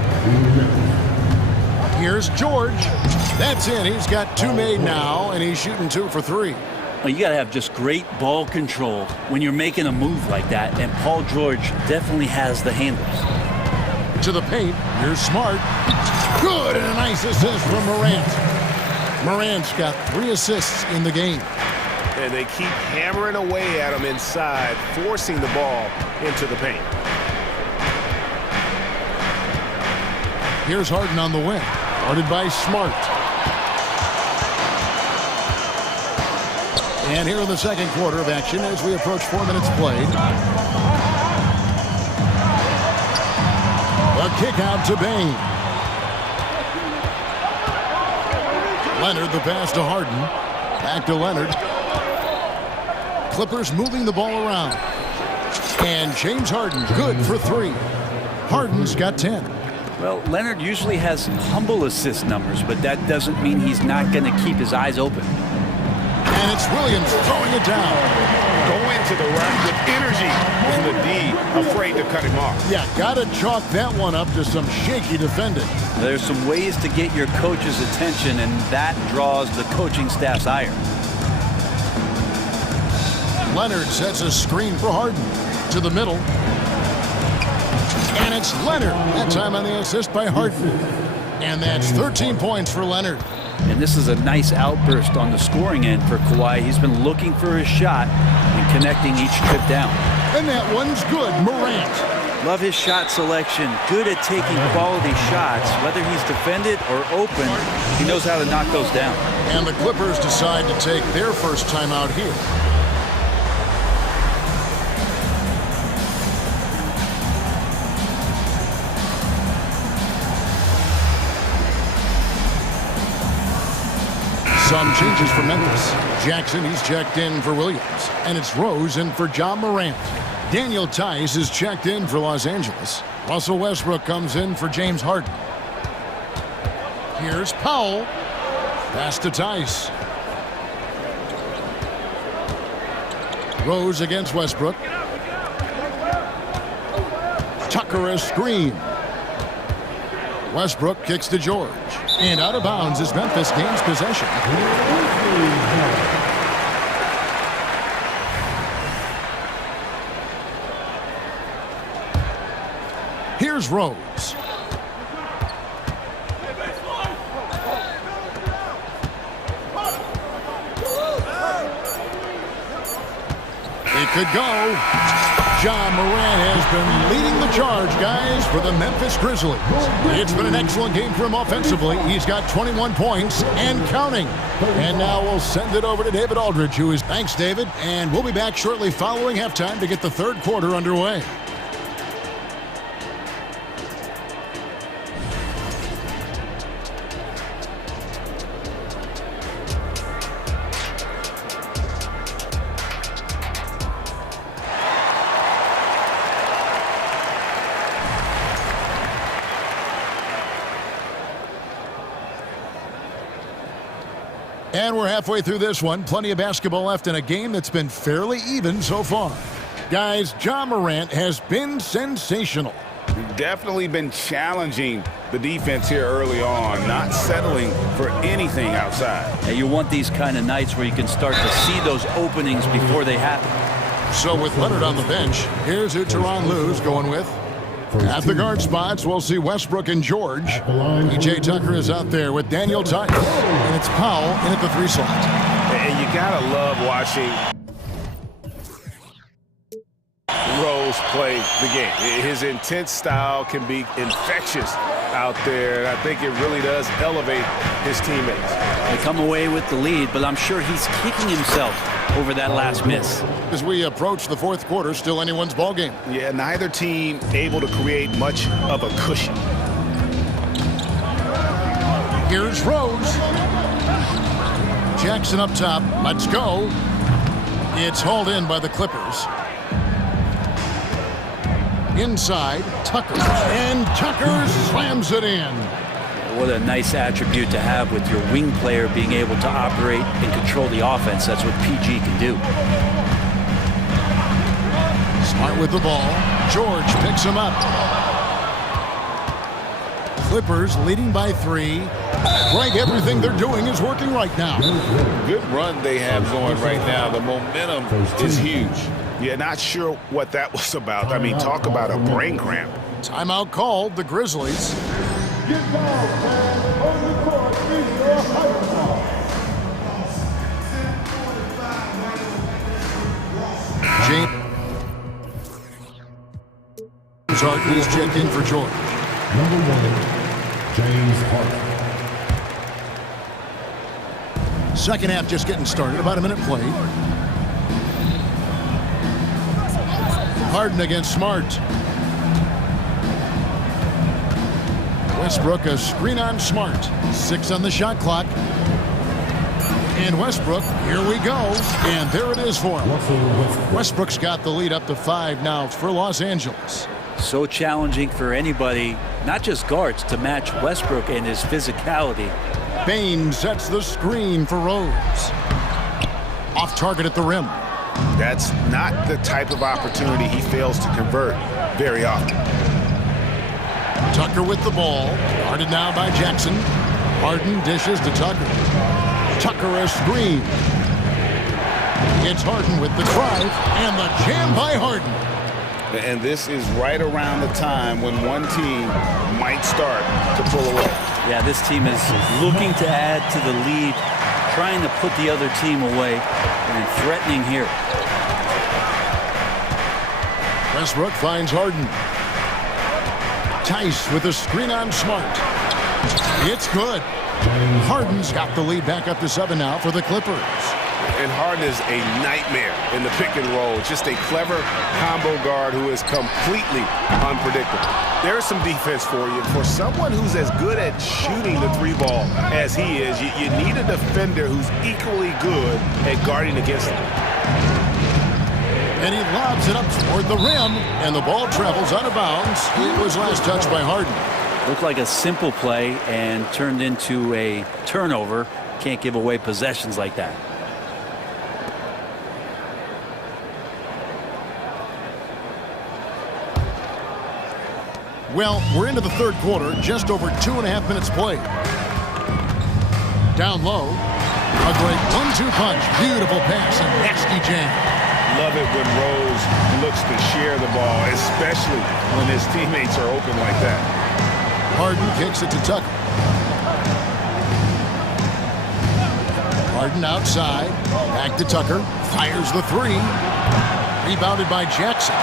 Here's George. That's in. He's got 2 made now, and he's shooting 2 for 3. Well, you got to have just great ball control when you're making a move like that, and Paul George definitely has the handles. To the paint. Here's Smart. Good, and a nice assist from Morant. Morant's got 3 assists in the game. And they keep hammering away at him inside, forcing the ball into the paint. Here's Harden on the wing. Guarded by Smart. And here in the second quarter of action as we approach 4 minutes played. A kick out to Bain. Leonard the pass to Harden. Back to Leonard. Clippers moving the ball around. And James Harden good for 3. Harden's got 10. Well, Leonard usually has humble assist numbers, but that doesn't mean he's not going to keep his eyes open. And it's Williams throwing it down. Going to the rack with energy. And the D afraid to cut him off. Yeah, got to chalk that one up to some shaky defending. There's some ways to get your coach's attention, and that draws the coaching staff's ire. Leonard sets a screen for Harden. To the middle. And it's Leonard. That time on the assist by Harden. And that's 13 points for Leonard. And this is a nice outburst on the scoring end for Kawhi. He's been looking for his shot and connecting each trip down. And that one's good. Morant. Love his shot selection. Good at taking quality shots. Whether he's defended or open, he knows how to knock those down. And the Clippers decide to take their first time out here. Some changes for Memphis. Jackson, he's checked in for Williams. And it's Rose in for John Morant. Daniel Tice is checked in for Los Angeles. Russell Westbrook comes in for James Harden. Here's Powell. Pass to Tice. Rose against Westbrook. Tucker a screen. Westbrook kicks to George. And out of bounds as Memphis gains possession. Here's Rose. It could go. John Morant has been leading the charge, guys, for the Memphis Grizzlies. It's been an excellent game for him offensively. He's got 21 points and counting. And now we'll send it over to David Aldridge, who is... Thanks, David. And we'll be back shortly following halftime to get the third quarter underway. And we're halfway through this one. Plenty of basketball left in a game that's been fairly even so far. Guys, John Morant has been sensational. Definitely been challenging the defense here early on, not settling for anything outside. And you want these kind of nights where you can start to see those openings before they happen. So with Leonard on the bench, here's who Tyronn Lue's going with. At the guard spots, we'll see Westbrook and George. P.J. Tucker is out there with Daniel Tice. And it's Powell in at the 3 slot. And you gotta love watching Rose play the game. His intense style can be infectious out there, and I think it really does elevate his teammates. They come away with the lead, but I'm sure he's kicking himself over that last miss. As we approach the fourth quarter, still anyone's ball game. Yeah, neither team able to create much of a cushion. Here's Rose. Jackson up top. Let's go. It's hauled in by the Clippers. Inside, Tucker. And Tucker slams it in. What a nice attribute to have with your wing player being able to operate and control the offense. That's what PG can do. Smart with the ball. George picks him up. Clippers leading by 3. Greg, everything they're doing is working right now. Good run they have going right now. The momentum is huge. Yeah, not sure what that was about. I mean, talk about a brain cramp. Timeout called, the Grizzlies. James Harden is checked in for George. Number 1, James Harden. Second half just getting started, about a minute played. Harden against Smart. Westbrook a screen on Smart. 6 on the shot clock. And Westbrook, here we go. And there it is for him. Westbrook's got the lead up to 5 now for Los Angeles. So challenging for anybody, not just guards, to match Westbrook and his physicality. Bain sets the screen for Rose. Off target at the rim. That's not the type of opportunity he fails to convert very often. Tucker with the ball. Guarded now by Jackson. Harden dishes to Tucker. Tucker a screen. It's Harden with the drive and the jam by Harden. And this is right around the time when one team might start to pull away. Yeah, this team is looking to add to the lead, trying to put the other team away, and threatening here. Westbrook finds Harden. Tice with a screen on Smart. It's good. Harden's got the lead back up to 7 now for the Clippers. And Harden is a nightmare in the pick and roll. Just a clever combo guard who is completely unpredictable. There's some defense for you. For someone who's as good at shooting the 3-ball as he is, you need a defender who's equally good at guarding against him. And he lobs it up toward the rim, and the ball travels out of bounds. It was last touched by Harden. Looked like a simple play and turned into a turnover. Can't give away possessions like that. Well, we're into the third quarter, just over 2.5 minutes played. Down low, a great 1-2 punch, beautiful pass, and nasty jam. Love it when Rose looks to share the ball, especially when his teammates are open like that. Harden kicks it to Tucker. Harden outside, back to Tucker, fires the 3. Rebounded by Jackson.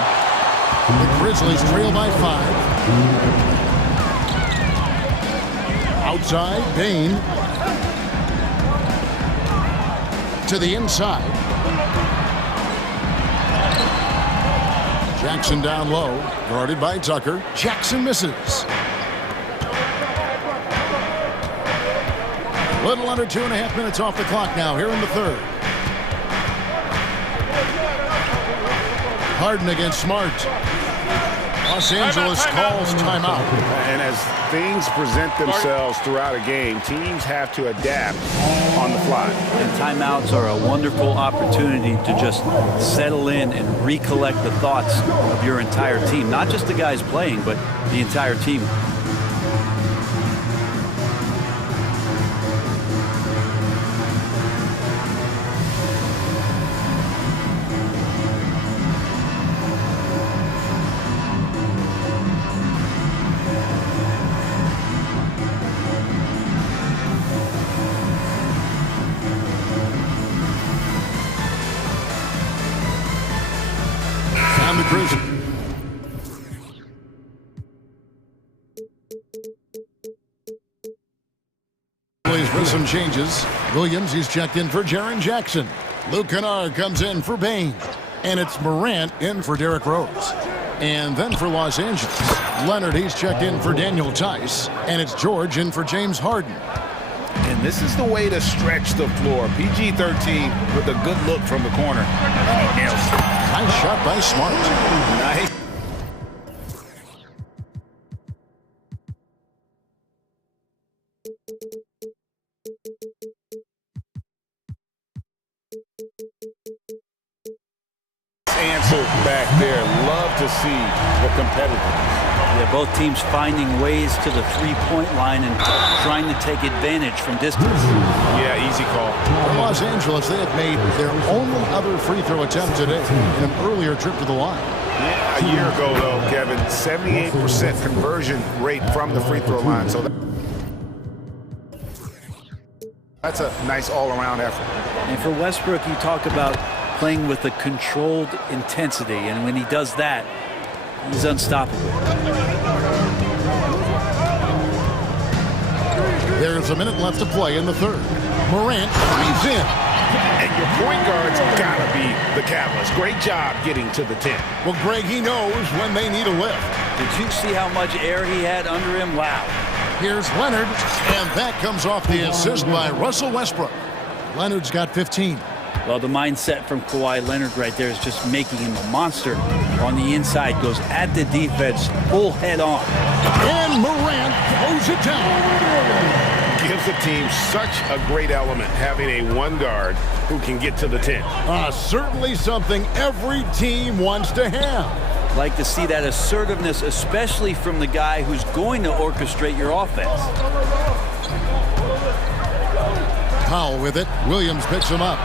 The Grizzlies trail by 5. Outside, Bain. To the inside. Jackson down low, guarded by Tucker. Jackson misses. Little under 2.5 minutes off the clock now, here in the third. Harden against Smart. Los Angeles calls timeout. And as things present themselves throughout a game, teams have to adapt on the fly. And timeouts are a wonderful opportunity to just settle in and recollect the thoughts of your entire team. Not just the guys playing, but the entire team. The Grizzlies. With some changes. Williams, he's checked in for Jaren Jackson. Luke Kennard comes in for Bain. And it's Morant in for Derrick Rose. And then for Los Angeles, Leonard, he's checked in for Daniel Tice. And it's George in for James Harden. And this is the way to stretch the floor. PG-13 with a good look from the corner. Nice shot by Smart. Nice. Answer back there. Love to see the competitors. Yeah, both teams finding ways to the three-point line and trying to take advantage from distance. Yeah, easy call. In Los Angeles, they have made their only other free throw attempt today in an earlier trip to the line. Yeah, a year ago, though, Kevin, 78% conversion rate from the free throw line. So that's a nice all-around effort. And for Westbrook, you talk about playing with a controlled intensity, and when he does that, he's unstoppable. There's a minute left to play in the third. Morant threes in. And your point guard's gotta be the catalyst. Great job getting to the 10. Well, Greg, he knows when they need a lift. Did you see how much air he had under him? Wow. Here's Leonard, and that comes off the assist by Russell Westbrook. Leonard's got 15. Well, the mindset from Kawhi Leonard right there is just making him a monster. On the inside, goes at the defense, full head on. And Morant throws it down. Gives the team such a great element, having a one guard who can get to the 10. Certainly something every team wants to have. Like to see that assertiveness, especially from the guy who's going to orchestrate your offense. Powell with it. Williams picks him up.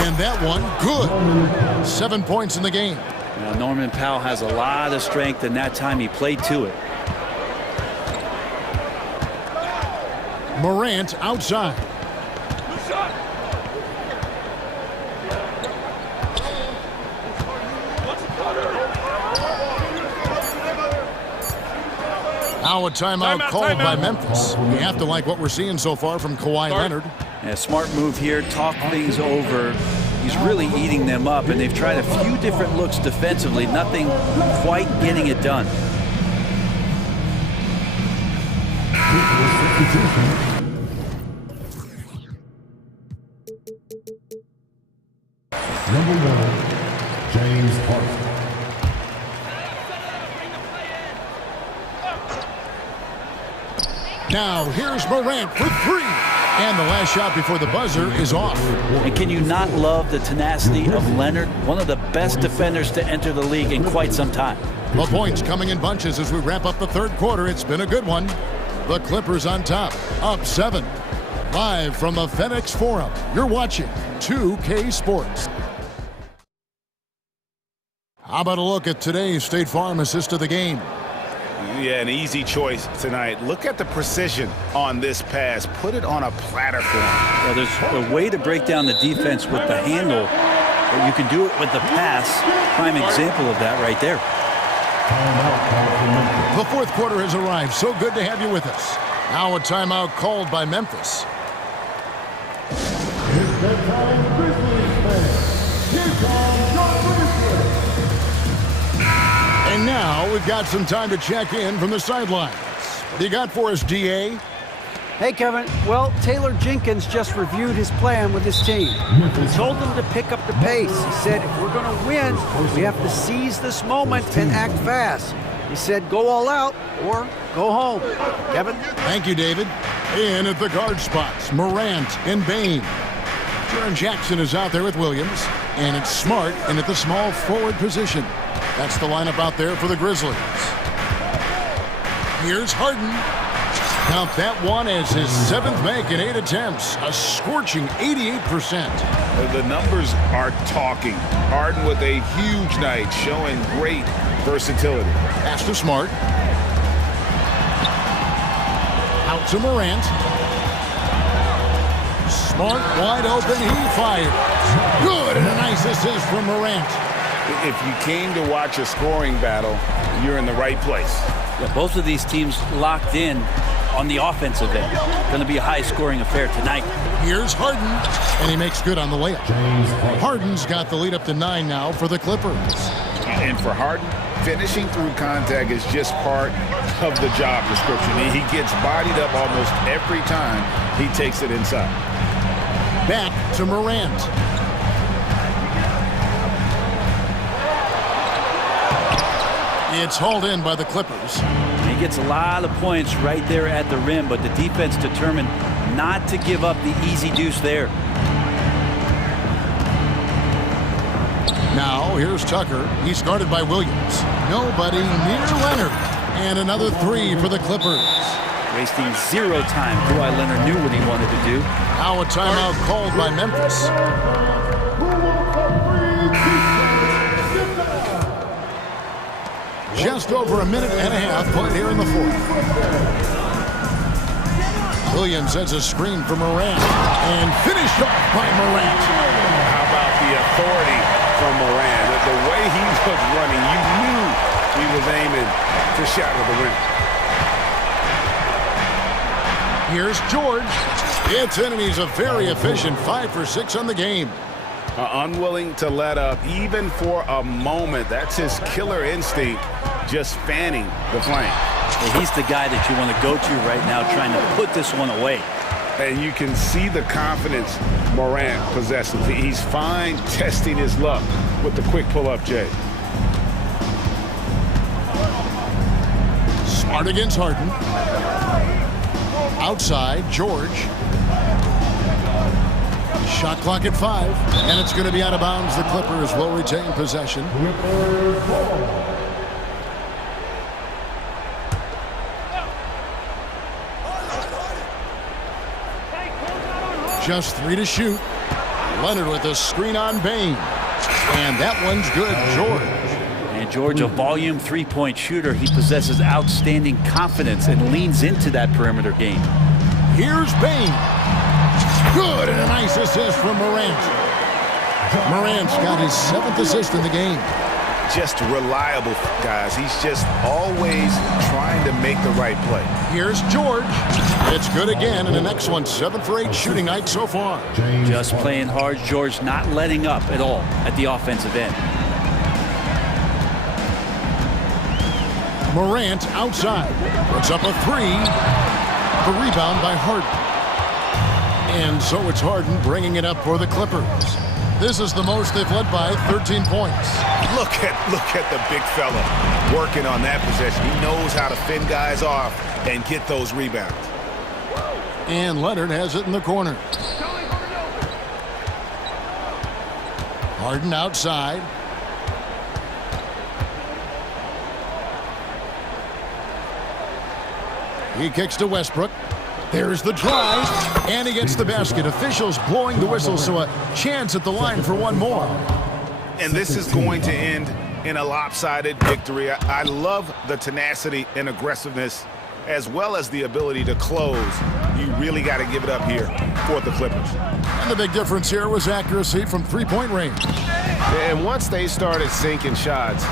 And that one, good. 7 points in the game. Now, Norman Powell has a lot of strength, and that time he played to it. Morant outside. Now a timeout called by Memphis. You have to like what we're seeing so far from Kawhi Leonard. Yeah, smart move here, talk things over. He's really eating them up, and they've tried a few different looks defensively. Nothing quite getting it done. Number 1, James Harden. Now here's Morant for three. And the last shot before the buzzer is off. And can you not love the tenacity of Leonard? One of the best defenders to enter the league in quite some time. The points coming in bunches as we wrap up the third quarter. It's been a good one. The Clippers on top, up 7. Live from the FedEx Forum, you're watching 2K Sports. How about a look at today's State Farm assist of the game? Yeah, an easy choice tonight. Look at the precision on this pass. Put it on a platform. Yeah, there's a way to break down the defense with the handle, but you can do it with the pass. Prime example of that right there. The fourth quarter has arrived. So good to have you with us. Now a timeout called by Memphis. It's that time, Grizzlies fans. Here comes your Grizzlies. And now we've got some time to check in from the sidelines. What do you got for us, DA? Hey, Kevin. Well, Taylor Jenkins just reviewed his plan with his team. He told them to pick up the pace. He said, if we're going to win, we have to seize this moment and act fast. He said, go all out or go home. Kevin? Thank you, David. In at the guard spots, Morant and Bain. Jaren Jackson is out there with Williams. And it's Smart in at the small forward position. That's the lineup out there for the Grizzlies. Here's Harden. Count that one as his 7th make in 8 attempts. A scorching 88%. The numbers are talking. Harden with a huge night, showing great versatility. Pass to Smart. Out to Morant. Smart wide open. He fired. Good, and a nice assist from Morant. If you came to watch a scoring battle, you're in the right place. Yeah, both of these teams locked in on the offensive end. Going to be a high-scoring affair tonight. Here's Harden, and he makes good on the layup. Harden's got the lead up to 9 now for the Clippers. And for Harden, finishing through contact is just part of the job description. He gets bodied up almost every time he takes it inside. Back to Morant. It's hauled in by the Clippers. He gets a lot of points right there at the rim, but the defense determined not to give up the easy deuce there. Now, here's Tucker. He's guarded by Williams. Nobody near Leonard. And another three for the Clippers. Wasting zero time. Kawhi Leonard knew what he wanted to do. Now a timeout called by Memphis. Just over a minute and a half played here in the fourth. Williams sends a screen for Morant. And finished off by Morant. How about the authority from Morant? The way he was running, you knew he was aiming to shatter the rim. Here's George. It's in, and he's a very efficient 5 for 6 on the game. Unwilling to let up even for a moment. That's his killer instinct, just fanning the flame. And he's the guy that you want to go to right now, trying to put this one away. And you can see the confidence Morant possesses. He's fine testing his luck with the quick pull-up Jay. Smart against Harden. Outside, George. Shot clock at 5, and it's going to be out of bounds. The Clippers will retain possession. Just 3 to shoot. Leonard with a screen on Bane. And that one's good, George. And George, a volume three-point shooter. He possesses outstanding confidence and leans into that perimeter game. Here's Bane. Good, and a nice assist from Morant. Morant's got his 7th assist in the game. Just reliable, guys. He's just always trying to make the right play. Here's George. It's good again, and the next one, 7 for 8 shooting night so far. Just playing hard, George, not letting up at all at the offensive end. Morant outside. Puts up a 3. The rebound by Harden. And so it's Harden bringing it up for the Clippers. This is the most they've led by, 13 points. Look at the big fella working on that possession. He knows how to fend guys off and get those rebounds. And Leonard has it in the corner. Harden outside. He kicks to Westbrook. There's the drive, and he gets the basket. Officials blowing the whistle, so a chance at the line for one more. And this is going to end in a lopsided victory. I love the tenacity and aggressiveness, as well as the ability to close. You really got to give it up here for the Clippers. And the big difference here was accuracy from three-point range. And once they started sinking shots,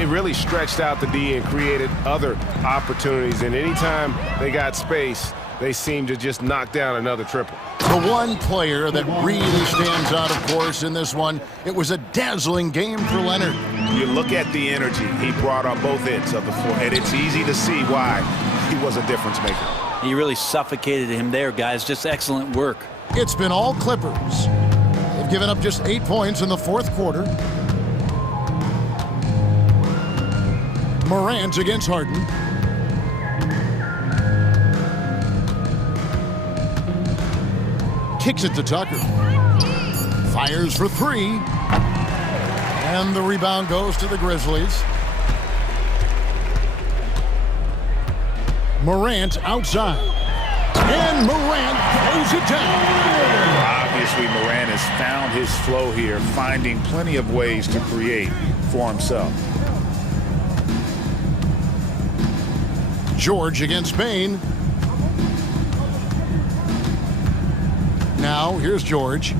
it really stretched out the D and created other opportunities. And anytime they got space, they seemed to just knock down another triple. The one player that really stands out, of course, in this one, it was a dazzling game for Leonard. You look at the energy he brought on both ends of the floor, and it's easy to see why he was a difference maker. He really suffocated him there, guys. Just excellent work. It's been all Clippers. They've given up just 8 points in the fourth quarter. Morant against Harden. Kicks it to Tucker. Fires for 3. And the rebound goes to the Grizzlies. Morant outside. And Morant throws it down. Obviously, Morant has found his flow here, finding plenty of ways to create for himself. George against Bane. Now, here's George.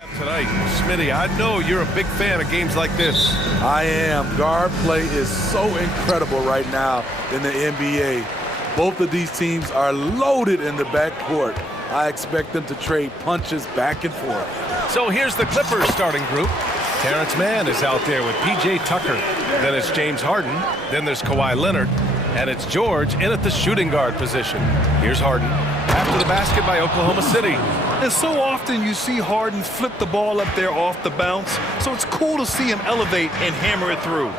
Tonight, Smitty, I know you're a big fan of games like this. I am. Guard play is so incredible right now in the NBA. Both of these teams are loaded in the backcourt. I expect them to trade punches back and forth. So here's the Clippers starting group. Terrence Mann is out there with P.J. Tucker. Then it's James Harden. Then there's Kawhi Leonard. And it's George in at the shooting guard position. Here's Harden. After the basket by Oklahoma City. And so often you see Harden flip the ball up there off the bounce. So it's cool to see him elevate and hammer it through.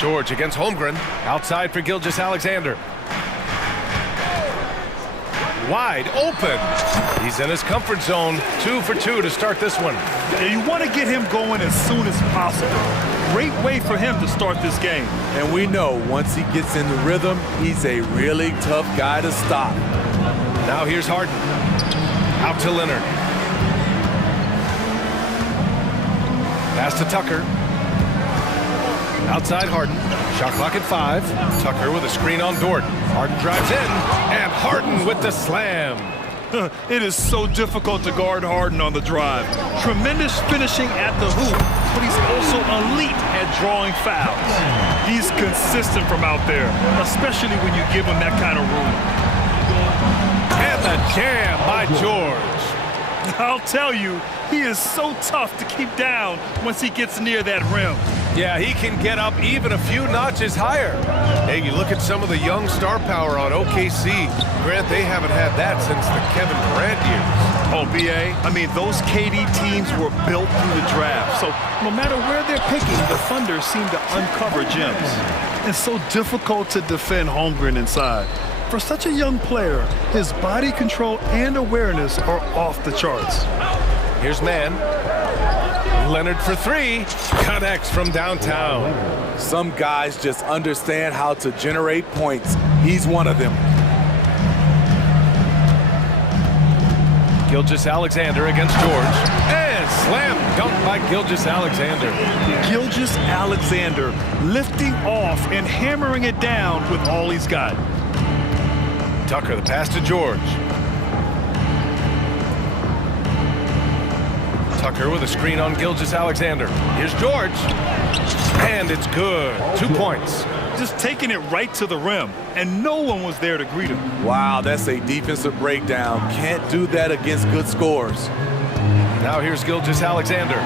George against Holmgren. Outside for Gilgeous-Alexander. Wide open. He's in his comfort zone. 2 for 2 to start this one. Yeah, you want to get him going as soon as possible. Great way for him to start this game. And we know once he gets in the rhythm, he's a really tough guy to stop. Now here's Harden. Out to Leonard. Pass to Tucker. Outside Harden. Shot clock at 5. Tucker with a screen on Dort. Harden drives in, and Harden with the slam. It is so difficult to guard Harden on the drive. Tremendous finishing at the hoop, but he's also elite at drawing fouls. He's consistent from out there, especially when you give him that kind of room. And the jam by George. I'll tell you, he is so tough to keep down once he gets near that rim. Yeah, he can get up even a few notches higher. Hey, you look at some of the young star power on OKC. Grant, they haven't had that since the Kevin Durant years. Oh, B.A., I mean, those KD teams were built through the draft. So no matter where they're picking, the Thunder seem to uncover gems. It's so difficult to defend Holmgren inside. For such a young player, his body control and awareness are off the charts. Here's Mann. Leonard for 3. Connects from downtown. Some guys just understand how to generate points. He's one of them. Gilgeous-Alexander against George. And slam dunk by Gilgeous-Alexander. Gilgeous-Alexander lifting off and hammering it down with all he's got. Tucker, the pass to George. Tucker with a screen on Gilgeous-Alexander. Here's George. And it's good. 2 points. Just taking it right to the rim, and no one was there to greet him. Wow, that's a defensive breakdown. Can't do that against good scores. Now here's Gilgeous-Alexander.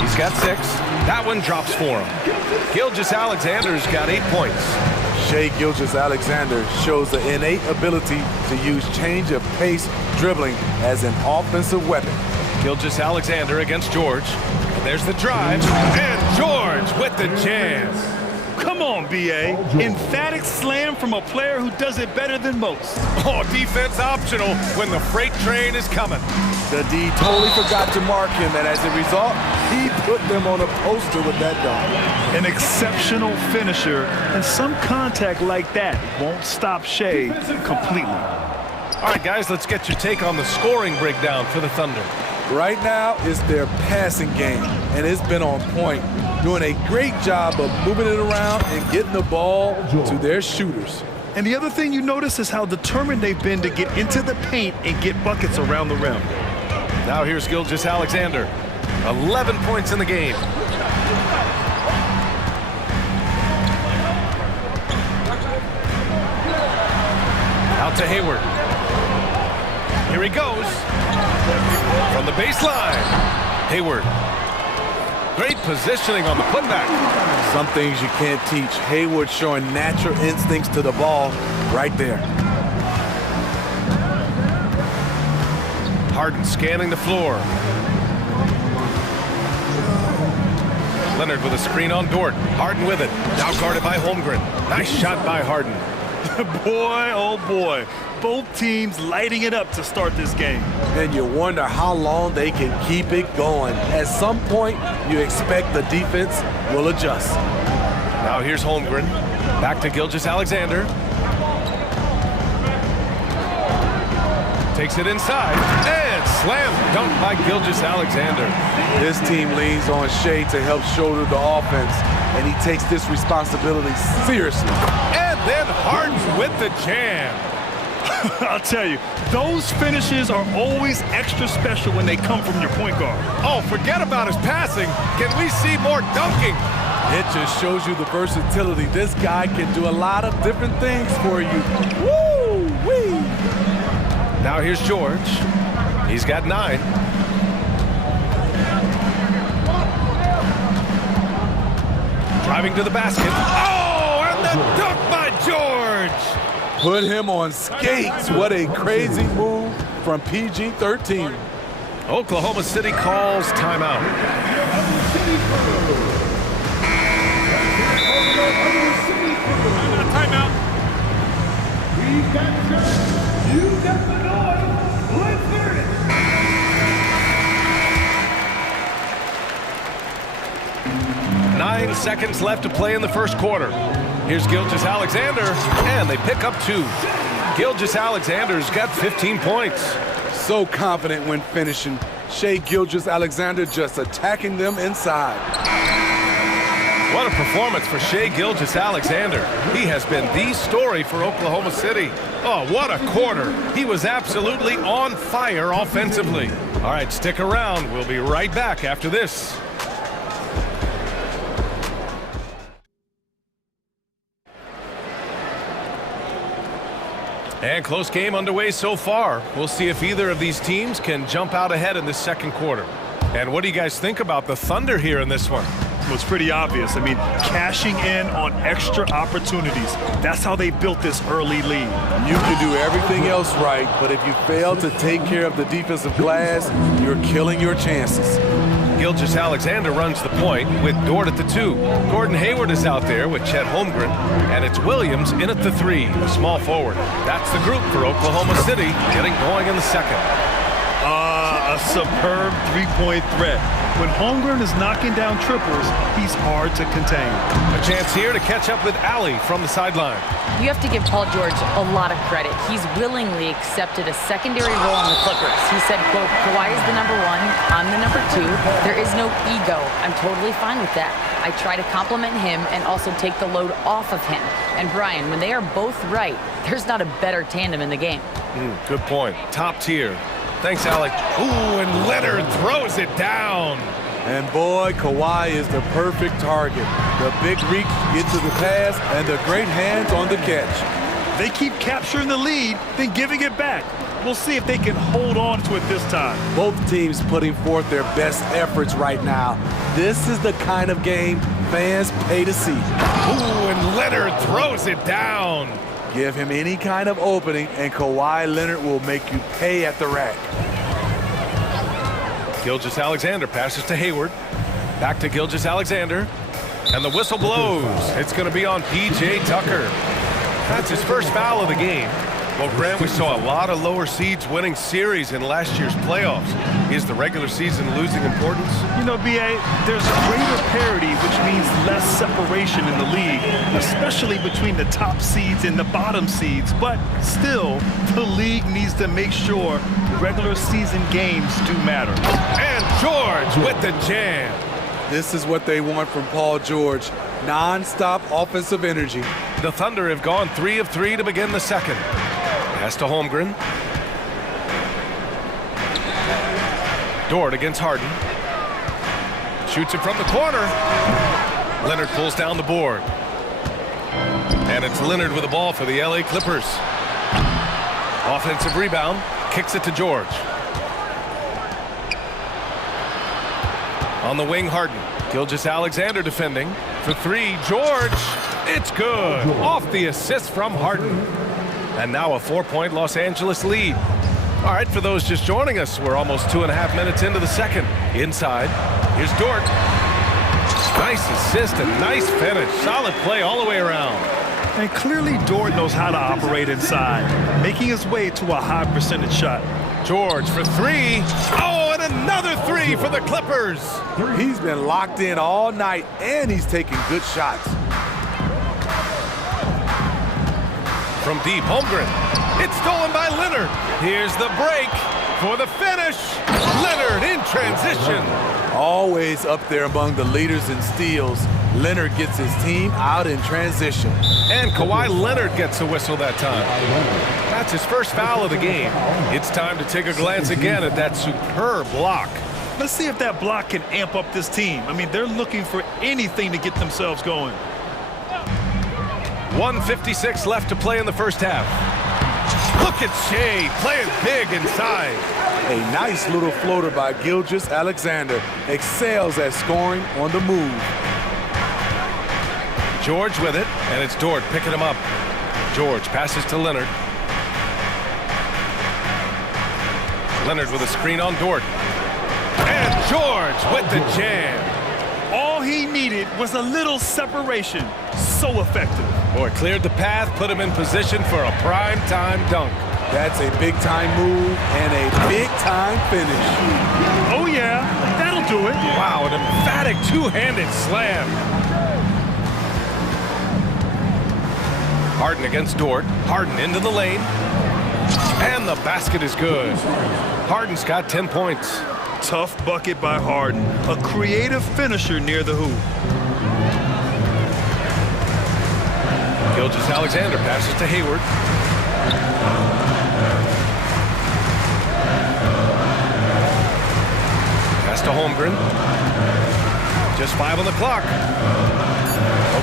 He's got 6. That one drops for him. Gilgeous-Alexander's got 8 points. Shai Gilgeous-Alexander shows the innate ability to use change of pace dribbling as an offensive weapon. Gilgeous-Alexander against George. And there's the drive. And George with the jam. Come on, B.A. Emphatic slam from a player who does it better than most. Oh, defense optional when the freight train is coming. The D totally forgot to mark him, and as a result, he put them on a poster with that dunk. An exceptional finisher, and some contact like that won't stop Shai completely. All right, guys, let's get your take on the scoring breakdown for the Thunder. Right now, it's their passing game, and it's been on point, doing a great job of moving it around and getting the ball to their shooters. And the other thing you notice is how determined they've been to get into the paint and get buckets around the rim. Now here's Gilgeous-Alexander. 11 points in the game. Out to Hayward. Here he goes. From the baseline. Hayward. Great positioning on the putback. Some things you can't teach. Hayward showing natural instincts to the ball right there. Harden scanning the floor. Leonard with a screen on Dort. Harden with it. Now guarded by Holmgren. Nice shot by Harden. Boy, oh boy. Both teams lighting it up to start this game. And you wonder how long they can keep it going. At some point, you expect the defense will adjust. Now here's Holmgren. Back to Gilgeous-Alexander. Takes it inside. And slam dunk by Gilgeous-Alexander. This team leans on Shai to help shoulder the offense, and he takes this responsibility seriously. And then Harden with the jam. I'll tell you, those finishes are always extra special when they come from your point guard. Oh, forget about his passing. Can we see more dunking? It just shows you the versatility. This guy can do a lot of different things for you. Woo-wee! Now here's George. He's got 9. Driving to the basket. Oh, and the dunk by George! Put him on skates. What a crazy move from PG-13. Oklahoma City calls timeout. Timeout. We got just, you got the noise. Let's hear it. Nine seconds left to play in the first quarter. Here's Gilgeous-Alexander, and they pick up 2. Gilgeous-Alexander's got 15 points. So confident when finishing. Shai Gilgeous-Alexander just attacking them inside. What a performance for Shai Gilgeous-Alexander. He has been the story for Oklahoma City. Oh, what a quarter. He was absolutely on fire offensively. All right, stick around. We'll be right back after this. And close game underway so far. We'll see if either of these teams can jump out ahead in this second quarter. And what do you guys think about the Thunder here in this one? Well, it's pretty obvious. I mean, cashing in on extra opportunities. That's how they built this early lead. You can do everything else right, but if you fail to take care of the defensive glass, you're killing your chances. Gilgeous-Alexander runs the point with Dort at the 2. Gordon Hayward is out there with Chet Holmgren, and it's Williams in at the 3, the small forward. That's the group for Oklahoma City getting going in the second. A superb three-point threat. When Holmgren is knocking down triples, he's hard to contain. A chance here to catch up with Allie from the sideline. You have to give Paul George a lot of credit. He's willingly accepted a secondary role on the Clippers. He said, quote, Kawhi is the number 1, I'm the number 2. There is no ego. I'm totally fine with that. I try to compliment him and also take the load off of him. And Brian, when they are both right, there's not a better tandem in the game. Good point. Top tier. Thanks, Alec. Ooh, and Leonard throws it down. And boy, Kawhi is the perfect target. The big reach gets to the pass and the great hands on the catch. They keep capturing the lead, then giving it back. We'll see if they can hold on to it this time. Both teams putting forth their best efforts right now. This is the kind of game fans pay to see. Ooh, and Leonard throws it down. Give him any kind of opening, and Kawhi Leonard will make you pay at the rack. Gilgeous-Alexander passes to Hayward. Back to Gilgeous-Alexander. And the whistle blows. It's going to be on P.J. Tucker. That's his first foul of the game. Well, Grant, we saw a lot of lower seeds winning series in last year's playoffs. Is the regular season losing importance? You know, B.A., there's greater parity, which means less separation in the league, especially between the top seeds and the bottom seeds. But still, the league needs to make sure regular season games do matter. And George with the jam. This is what they want from Paul George. Non-stop offensive energy. The Thunder have gone 3 of 3 to begin the second. Pass to Holmgren. Dort against Harden. Shoots it from the corner. Leonard pulls down the board. And it's Leonard with the ball for the LA Clippers. Offensive rebound. Kicks it to George. On the wing, Harden. Gilgeous-Alexander defending. For 3, George. It's good. Off the assist from Harden. And now a 4-point Los Angeles lead. All right, for those just joining us, we're almost 2.5 minutes into the second. Inside, here's Dort. Nice assist and nice finish. Solid play all the way around. And clearly Dort knows how to operate inside, making his way to a high percentage shot. George for 3. Oh, and another 3 for the Clippers. He's been locked in all night, and he's taking good shots. From deep, Holmgren. It's stolen by Leonard. Here's the break for the finish. Leonard in transition. Always up there among the leaders in steals. Leonard gets his team out in transition. And Kawhi Leonard gets a whistle that time. That's his first foul of the game. It's time to take a glance again at that superb block. Let's see if that block can amp up this team. I mean, they're looking for anything to get themselves going. 1:56 left to play in the first half. Look at Shea playing big inside. A nice little floater by Gilgeous-Alexander. Excels at scoring on the move. George with it, and it's Dort picking him up. George passes to Leonard. Leonard with a screen on Dort. And George with the jam. All he needed was a little separation. So effective. Boy, cleared the path, put him in position for a prime-time dunk. That's a big-time move and a big-time finish. Oh, yeah. That'll do it. Wow, an emphatic two-handed slam. Harden against Dort. Harden into the lane. And the basket is good. Harden's got 10 points. Tough bucket by Harden. A creative finisher near the hoop. Gilgeous-Alexander passes to Hayward. Pass to Holmgren. Just 5 on the clock.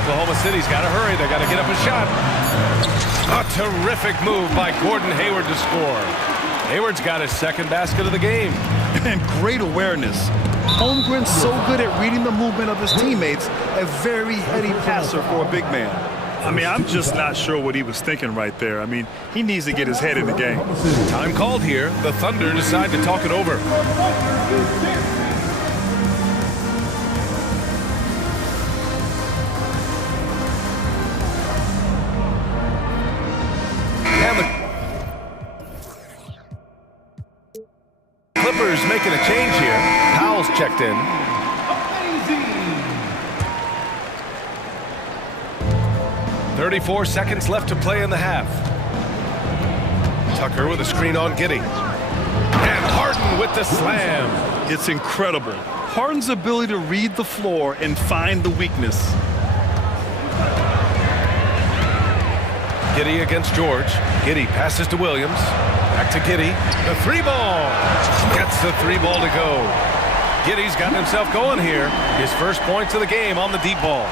Oklahoma City's got to hurry. They got to get up a shot. A terrific move by Gordon Hayward to score. Hayward's got his second basket of the game. And great awareness. Holmgren's so good at reading the movement of his teammates. A very heady passer for a big man. I mean, I'm just not sure what he was thinking right there. I mean, he needs to get his head in the game. Time called here. The Thunder decide to talk it over. And the Clippers making a change here. Powell's checked in. 34 seconds left to play in the half. Tucker with a screen on Giddey. And Harden with the slam. It's incredible. Harden's ability to read the floor and find the weakness. Giddey against George. Giddey passes to Williams. Back to Giddey. The three ball. Gets the three ball to go. Giddey's got himself going here. His first points of the game on the deep ball.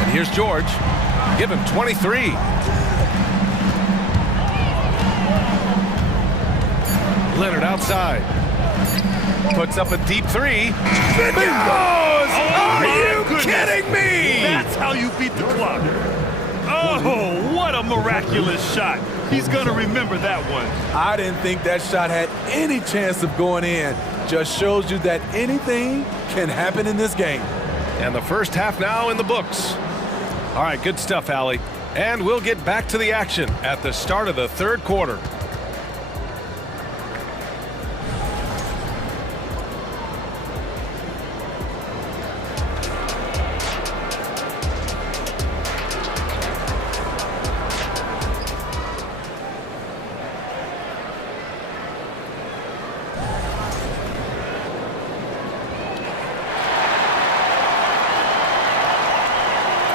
And here's George. Give him 23. Leonard outside. Puts up a deep three. It goes! Are you kidding me? That's how you beat the clock. Oh, what a miraculous shot. He's going to remember that one. I didn't think that shot had any chance of going in. Just shows you that anything can happen in this game. And the first half now in the books. All right, good stuff, Allie. And we'll get back to the action at the start of the third quarter.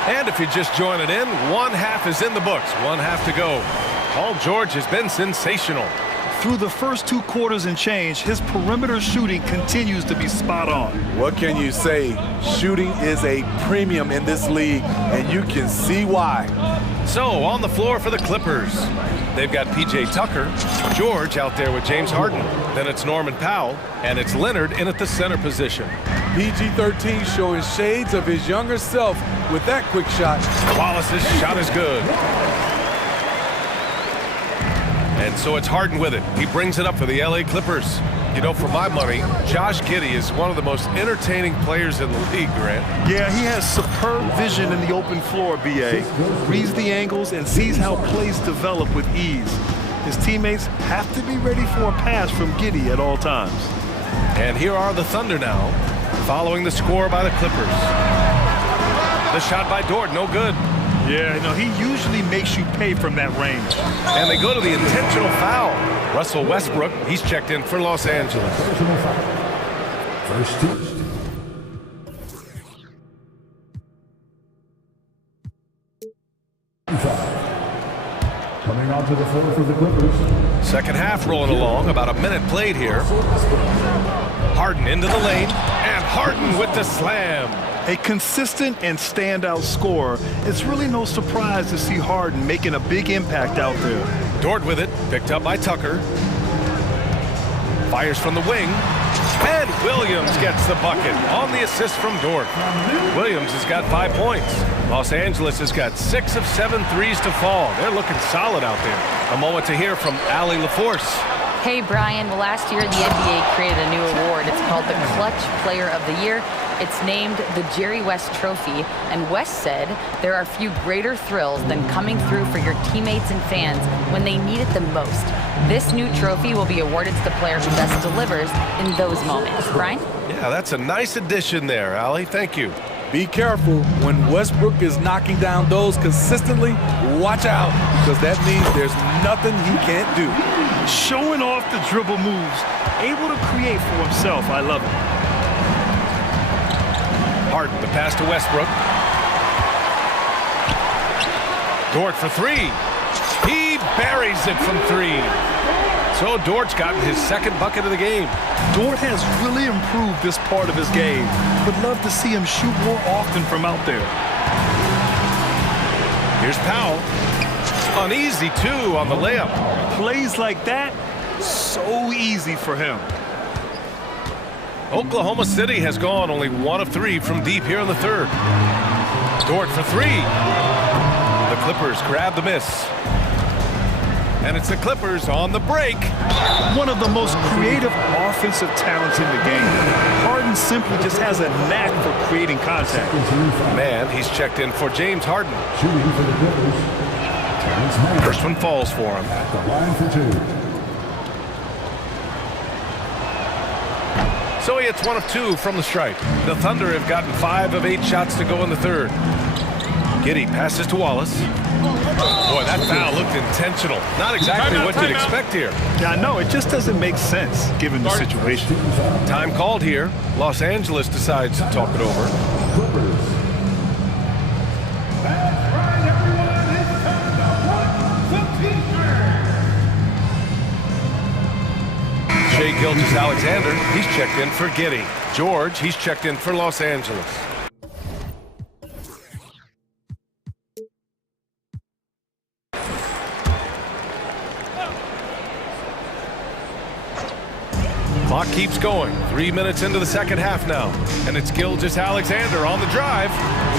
And if you're just joining in, one half is in the books. One half to go. Paul George has been sensational. Through the first 2 quarters and change, his perimeter shooting continues to be spot on. What can you say? Shooting is a premium in this league, and you can see why. So, on the floor for the Clippers, they've got P.J. Tucker, George out there with James Harden. Then it's Norman Powell, and it's Leonard in at the center position. PG-13 showing shades of his younger self with that quick shot. Wallace's shot is good. And so it's Harden with it. He brings it up for the LA Clippers. You know, for my money, Josh Giddey is one of the most entertaining players in the league, Grant. Yeah, he has superb vision in the open floor, B.A. Reads the angles and sees how plays develop with ease. His teammates have to be ready for a pass from Giddey at all times. And here are the Thunder now, following the score by the Clippers. The shot by Dort, no good. Yeah, no, he usually makes you pay from that range. And they go to the intentional foul. Russell Westbrook, he's checked in for Los Angeles. First Coming onto the floor for the Clippers. Second half rolling along, about a minute played here. Harden into the lane, and Harden with the slam. A consistent and standout scorer. It's really no surprise to see Harden making a big impact out there. Dort with it, picked up by Tucker. Fires from the wing, and Williams gets the bucket on the assist from Dort. Williams has got 5 points. Los Angeles has got 6 of 7 threes to fall. They're looking solid out there. A moment to hear from Allie LaForce. Hey, Brian. Well, last year, the NBA created a new award. It's called the Clutch Player of the Year. It's named the Jerry West Trophy. And West said there are few greater thrills than coming through for your teammates and fans when they need it the most. This new trophy will be awarded to the player who best delivers in those moments. Brian? Yeah, that's a nice addition there, Allie. Thank you. Be careful when Westbrook is knocking down those consistently. Watch out, because that means there's nothing he can't do. Showing off the dribble moves, able to create for himself. I love it. Harden, the pass to Westbrook. Dort for 3. He buries it from 3. So Dort's gotten his second bucket of the game. Dort has really improved this part of his game. Would love to see him shoot more often from out there. Here's Powell. An easy 2 on the layup. Plays like that, so easy for him. Oklahoma City has gone only 1 of 3 from deep here in the third. Dort for 3. The Clippers grab the miss. And it's the Clippers on the break. One of the most creative offensive talents in the game. Harden simply just has a knack for creating contact. Man, he's checked in for James Harden. Shooting for the Clippers. First one falls for him. At the line for 2. So he hits 1 of 2 from the stripe. The Thunder have gotten 5 of 8 shots to go in the third. Giddey passes to Wallace. Boy, that foul looked intentional. Not exactly what you'd expect here. Yeah, I know. It just doesn't make sense given the situation. Time called here. Los Angeles decides to talk it over. Shai Gilgeous-Alexander, he's checked in for Giddey. George, he's checked in for Los Angeles. Clock keeps going. 3 minutes into the second half now. And it's Gilgeous-Alexander on the drive.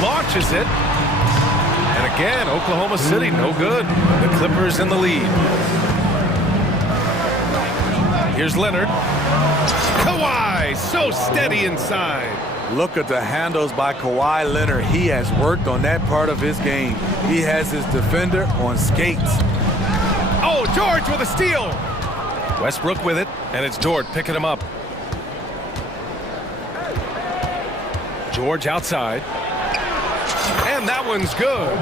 Launches it. And again, Oklahoma City, no good. The Clippers in the lead. Here's Leonard. Kawhi, so steady inside. Look at the handles by Kawhi Leonard. He has worked on that part of his game. He has his defender on skates. Oh, George with a steal. Westbrook with it, and it's Dort picking him up. George outside. And that one's good.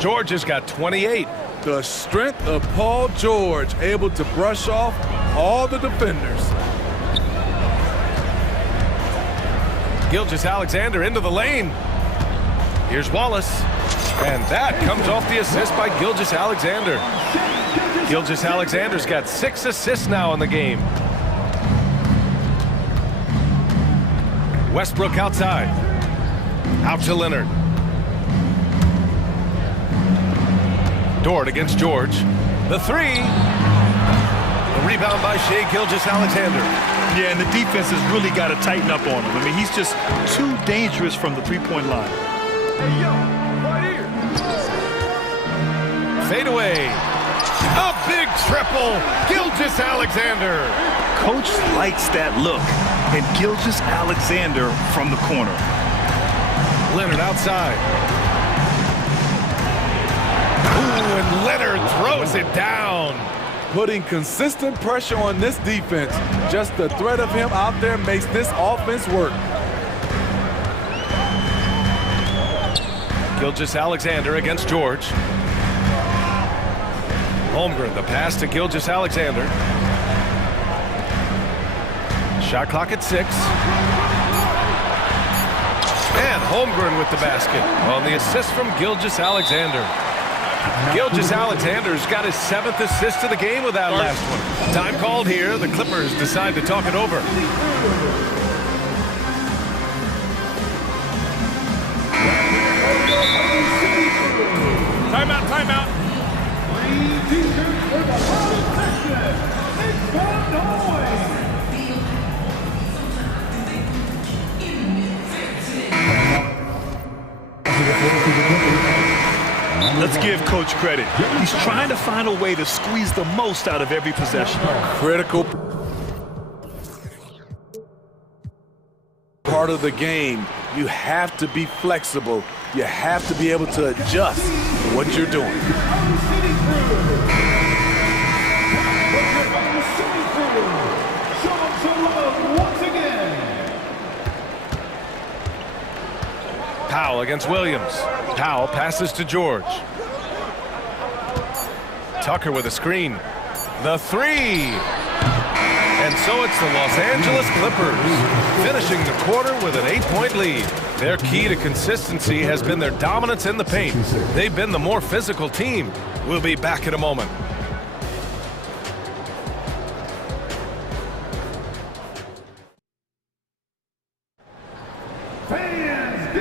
George has got 28. The strength of Paul George, able to brush off all the defenders. Gilgeous-Alexander into the lane. Here's Wallace. And that comes off the assist by Gilgeous-Alexander. Gilgeous-Alexander's got 6 assists now in the game. Westbrook outside. Out to Leonard. Dort against George. The 3. The rebound by Shai Gilgeous-Alexander. Yeah, and the defense has really got to tighten up on him. I mean, he's just too dangerous from the three-point line. Hey, yo, right here. Fade away. A big triple. Gilgeous-Alexander. Coach likes that look. And Gilgeous-Alexander from the corner. Leonard outside. Ooh, and Leonard throws it down. Putting consistent pressure on this defense. Just the threat of him out there makes this offense work. Gilgeous-Alexander against George. Holmgren, the pass to Gilgeous-Alexander. Shot clock at 6. And Holmgren with the basket on the assist from Gilgeous-Alexander. Gilgeous-Alexander's got his 7th assist of the game with that last one. Time called here. The Clippers decide to talk it over. Timeout, timeout. Let's give Coach credit. He's trying to find a way to squeeze the most out of every possession. Critical part of the game. You have to be flexible. You have to be able to adjust to what you're doing. Powell against Williams. Powell passes to George. Tucker with a screen. The three. And so it's the Los Angeles Clippers finishing the quarter with an 8-point lead. Their key to consistency has been their dominance in the paint. They've been the more physical team. We'll be back in a moment.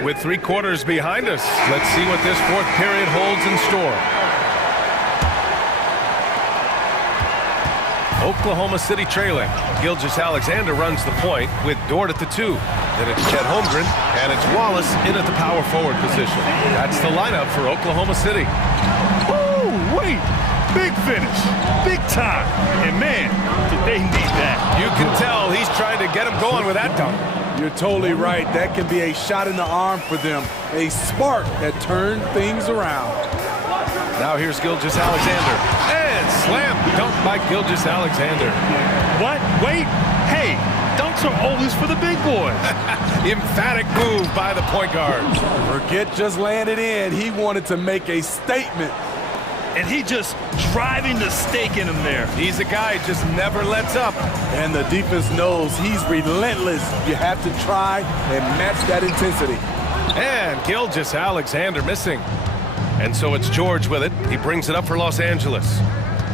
With 3 quarters behind us, let's see what this 4th period holds in store. Oklahoma City trailing. Gilgeous-Alexander runs the point with Dort at the 2. Then it's Chet Holmgren, and it's Wallace in at the power forward position. That's the lineup for Oklahoma City. Oh, wait. Big finish. Big time. And man, did they need that. You can tell he's trying to get him going with that dunk. You're totally right. That can be a shot in the arm for them. A spark that turned things around. Now here's Gilgeous-Alexander. And slam dunk by Gilgeous-Alexander. What? Wait. Hey, dunks are always for the big boys. Emphatic move by the point guard. Forget just laying it in. He wanted to make a statement. And he just driving the stake in him there. He's a guy who just never lets up. And the defense knows he's relentless. You have to try and match that intensity. And Gilgeous-Alexander missing. And so it's George with it. He brings it up for Los Angeles.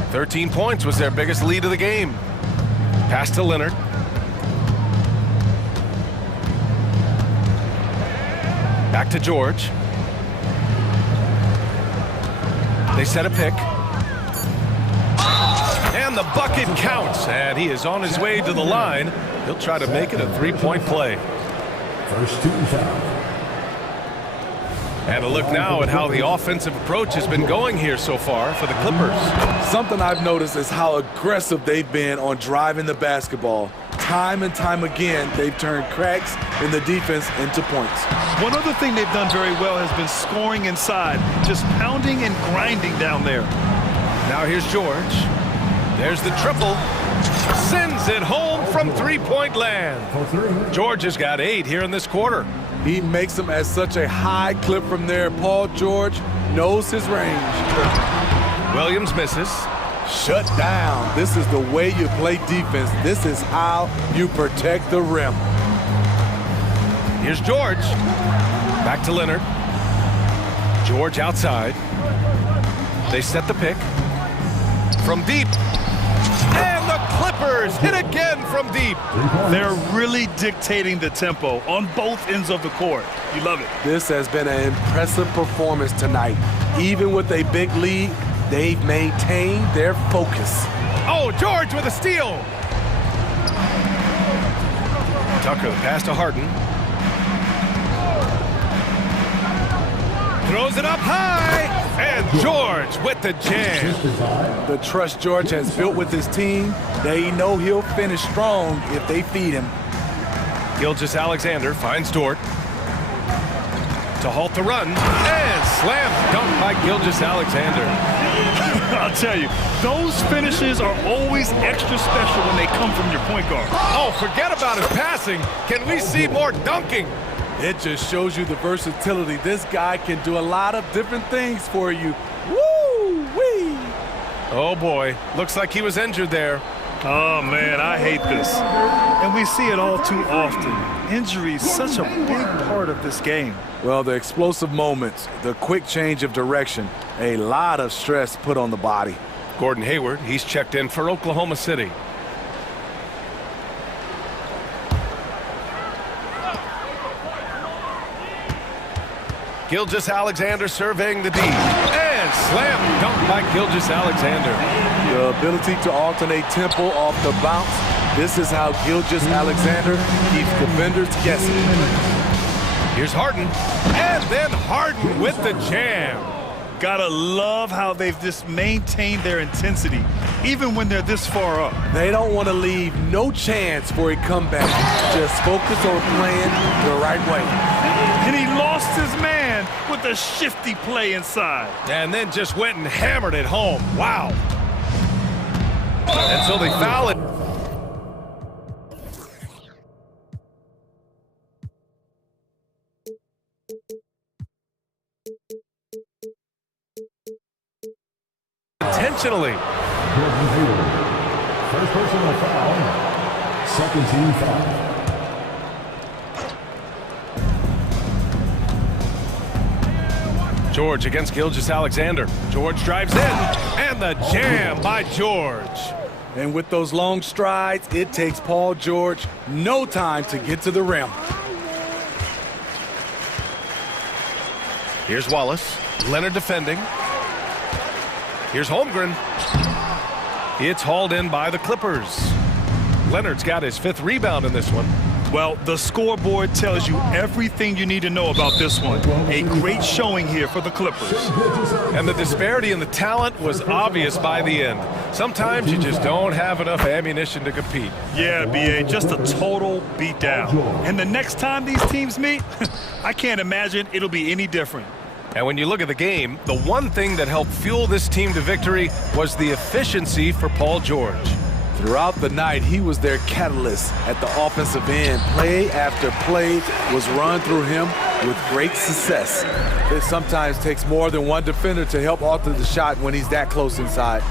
13 points was their biggest lead of the game. Pass to Leonard. Back to George. They set a pick. And the bucket counts. And he is on his way to the line. He'll try to make it a 3-point play. First 2 foul. And a look now at how the offensive approach has been going here so far for the Clippers. Something I've noticed is how aggressive they've been on driving the basketball. Time and time again, they've turned cracks in the defense into points. One other thing they've done very well has been scoring inside, just pounding and grinding down there. Now here's George. There's the triple. Sends it home from 3-point land. George has got 8 here in this quarter. He makes them at such a high clip from there. Paul George knows his range. Williams misses. Shut down. This is the way you play defense. This is how you protect the rim. Here's George. Back to Leonard. George outside. They set the pick. From deep. And the Clippers hit again from deep. They're really dictating the tempo on both ends of the court. You love it. This has been an impressive performance tonight. Even with a big lead, they've maintained their focus. Oh, George with a steal. Tucker, the pass to Harden. Throws it up high. And George with the jam. The trust George has built with his team, they know he'll finish strong if they feed him. Gilgeous-Alexander finds Dort to halt the run. And slam dunk by Gilgeous-Alexander. I'll tell you, those finishes are always extra special when they come from your point guard. Oh, forget about his passing. Can we see more dunking? It just shows you the versatility. This guy can do a lot of different things for you. Woo-wee! Oh, boy. Looks like he was injured there. Oh, man, I hate this. And we see it all too often. Injury is such a big part of this game. Well, the explosive moments, the quick change of direction, a lot of stress put on the body. Gordon Hayward, he's checked in for Oklahoma City. Gilgeous-Alexander surveying the D. And slam dunk by Gilgeous-Alexander. The ability to alternate tempo off the bounce. This is how Gilgeous-Alexander keeps defenders guessing. Here's Harden. And then Harden with the jam. Gotta love how they've just maintained their intensity, even when they're this far up. They don't want to leave no chance for a comeback. Just focus on playing the right way. And he lost his man with a shifty play inside. And then just went and hammered it home. Wow. And so they foul it. Intentionally. First personal foul. Second team foul. George against Gilgeous-Alexander. George drives in, and the jam by George. And with those long strides, it takes Paul George no time to get to the rim. Here's Wallace. Leonard defending. Here's Holmgren. It's hauled in by the Clippers. Leonard's got his 5th rebound in this one. Well, the scoreboard tells you everything you need to know about this one. A great showing here for the Clippers. And the disparity in the talent was obvious by the end. Sometimes you just don't have enough ammunition to compete. Yeah, B.A., just a total beatdown. And the next time these teams meet, I can't imagine it'll be any different. And when you look at the game, the one thing that helped fuel this team to victory was the efficiency for Paul George. Throughout the night, he was their catalyst at the offensive end. Play after play was run through him with great success. It sometimes takes more than one defender to help alter the shot when he's that close inside.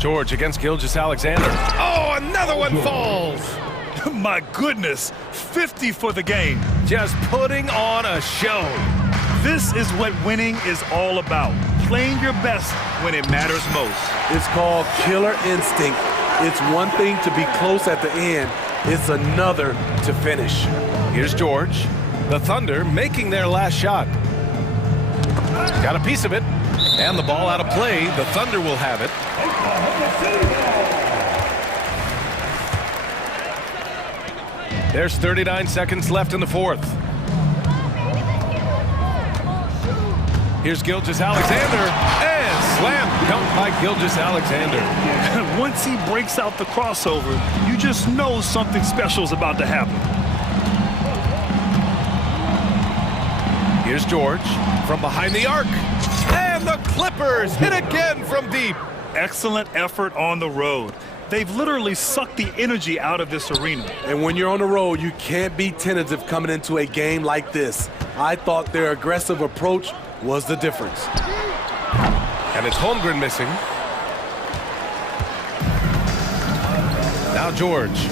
George against Gilgeous-Alexander. Oh, another one falls. My goodness, 50 for the game. Just putting on a show. This is what winning is all about. Playing your best when it matters most. It's called killer instinct. It's one thing to be close at the end. It's another to finish. Here's George. The Thunder making their last shot. Got a piece of it. And the ball out of play. The Thunder will have it. There's 39 seconds left in the 4th. Here's Gilgeous-Alexander, and slam dunk by Gilgeous-Alexander. Once he breaks out the crossover, you just know something special is about to happen. Here's George from behind the arc, and the Clippers hit again from deep. Excellent effort on the road. They've literally sucked the energy out of this arena. And when you're on the road, you can't be tentative coming into a game like this. I thought their aggressive approach was the difference. And it's Holmgren missing. Now George.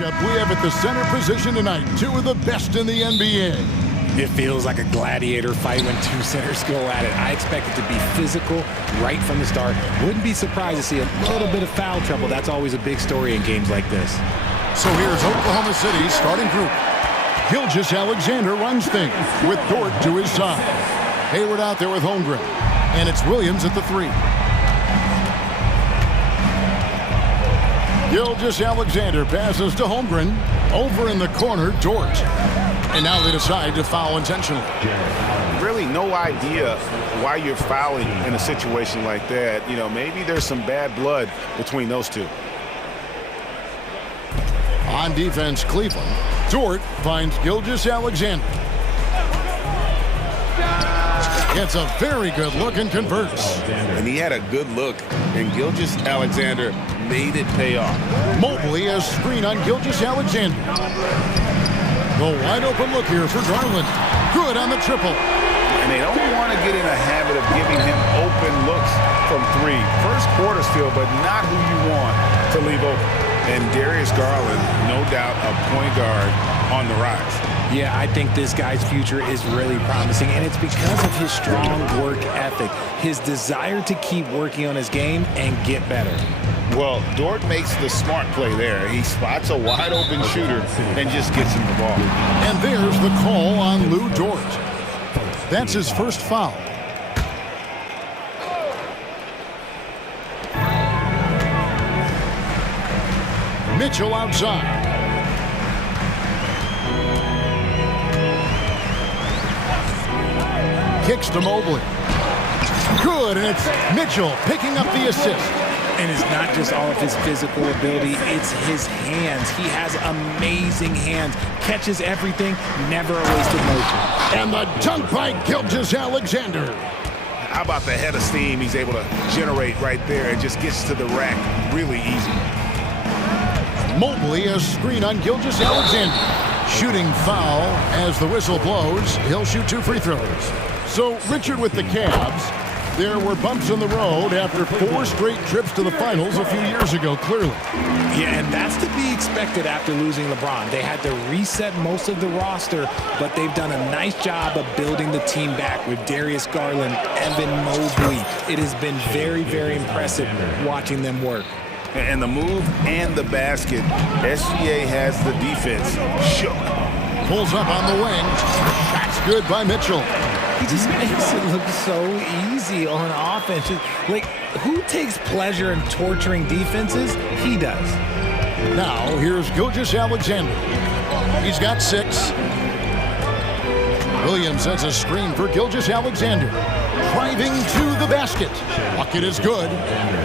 matchup we have at the center position tonight. Two of the best in the NBA. It feels like a gladiator fight when two centers go at it. I expect it to be physical right from the start. Wouldn't be surprised to see a little bit of foul trouble. That's always a big story in games like this. So here's Oklahoma City's starting group. Gilgeous Alexander runs things with Dort to his side. Hayward out there with Holmgren. And it's Williams at the 3. Gilgeous Alexander passes to Holmgren. Over in the corner, Dort. And now they decide to foul intentionally. Really no idea why you're fouling in a situation like that. You know, maybe there's some bad blood between those two. On defense, Cleveland. Dort finds Gilgeous Alexander. Gets a very good look and converts. And he had a good look, and Gilgeous Alexander made it pay off. Mobley a screen on Gilgeous Alexander. The wide open look here for Garland. Good on the triple. And they don't want to get in a habit of giving him open looks from 3. First quarter still, but not who you want to leave open. And Darius Garland, no doubt a point guard on the rise. Yeah, I think this guy's future is really promising, and it's because of his strong work ethic, his desire to keep working on his game and get better. Well, Dort makes the smart play there. He spots a wide open shooter and just gets him the ball. And there's the call on Lou Dort. That's his first foul. Mitchell outside. Kicks to Mobley. Good, and it's Mitchell picking up the assist. And it's not just all of his physical ability, it's his hands. He has amazing hands. Catches everything, never a wasted motion. And the dunk by Gilgeous Alexander. How about the head of steam he's able to generate right there and just gets to the rack really easy. Mobley a screen on Gilgeous Alexander. Shooting foul as the whistle blows. He'll shoot 2 free throws. So Richard with the Cavs. There were bumps in the road after 4 straight trips to the finals a few years ago, clearly. Yeah, and that's to be expected after losing LeBron. They had to reset most of the roster, but they've done a nice job of building the team back with Darius Garland, Evan Mobley. It has been very, very impressive watching them work. And the move and the basket, SGA has the defense shook. Pulls up on the wing. Shot's good by Mitchell. He just makes it look so easy on offense. Like, who takes pleasure in torturing defenses? He does. Now, here's Gilgeous Alexander. He's got 6. Williams sets a screen for Gilgeous Alexander. Driving to the basket. Bucket is good.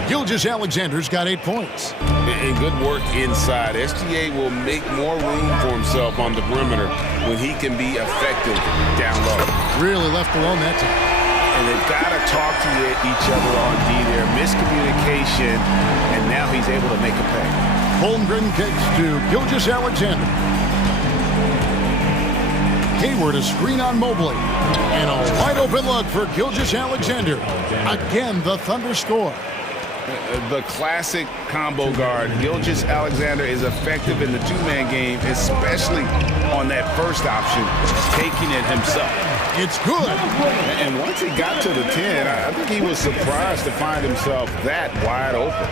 Gilgeous Alexander's got 8 points. And good work inside. SGA will make more room for himself on the perimeter when he can be effective down low. Really left alone that time. And they've got to talk to each other on D there. Miscommunication, and now he's able to make a pay. Holmgren kicks to Gilgeous Alexander. Hayward a screen on Mobley. And a wide open look for Gilgeous Alexander. Again, the Thunder score. The classic combo guard. Gilgeous Alexander is effective in the 2-man game, especially on that first option, taking it himself. It's good. And once he got to the 10, I think he was surprised to find himself that wide open.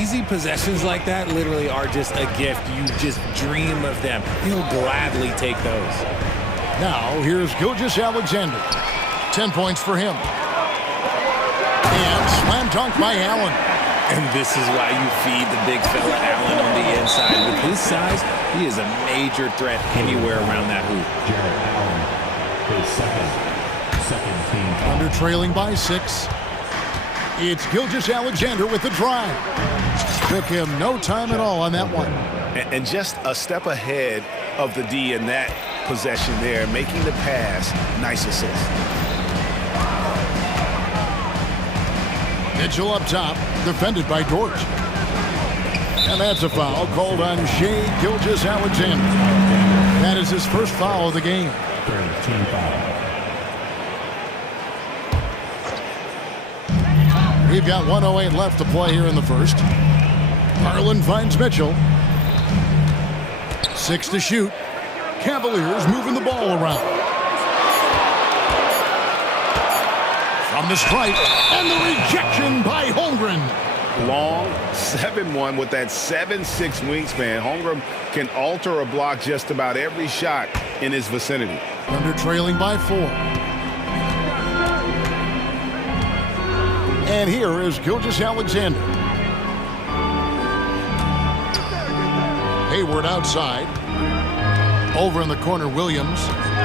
Easy possessions like that literally are just a gift. You just dream of them. He'll gladly take those. Now, here's Gilgeous Alexander. 10 points for him. And slam dunk by Allen. And this is why you feed the big fella Allen on the inside. With his size, he is a major threat anywhere around that hoop. Under trailing by 6. It's Gilgeous Alexander with the drive. Took him no time at all on that one. And just a step ahead of the D in that possession there, making the pass. Nice assist. Mitchell up top, defended by Dort. And that's a foul called on Shai Gilgeous-Alexander. That is his first foul of the game. We've got 1:08 left to play here in the first. Garland finds Mitchell. 6 to shoot. Cavaliers moving the ball around. From the strike, and the rejection by Holmgren. Long 7-1 with that 7'6" wingspan. Holmgren can alter a block just about every shot in his vicinity. Thunder trailing by 4. And here is Gilgeous-Alexander. Hayward outside. Over in the corner, Williams.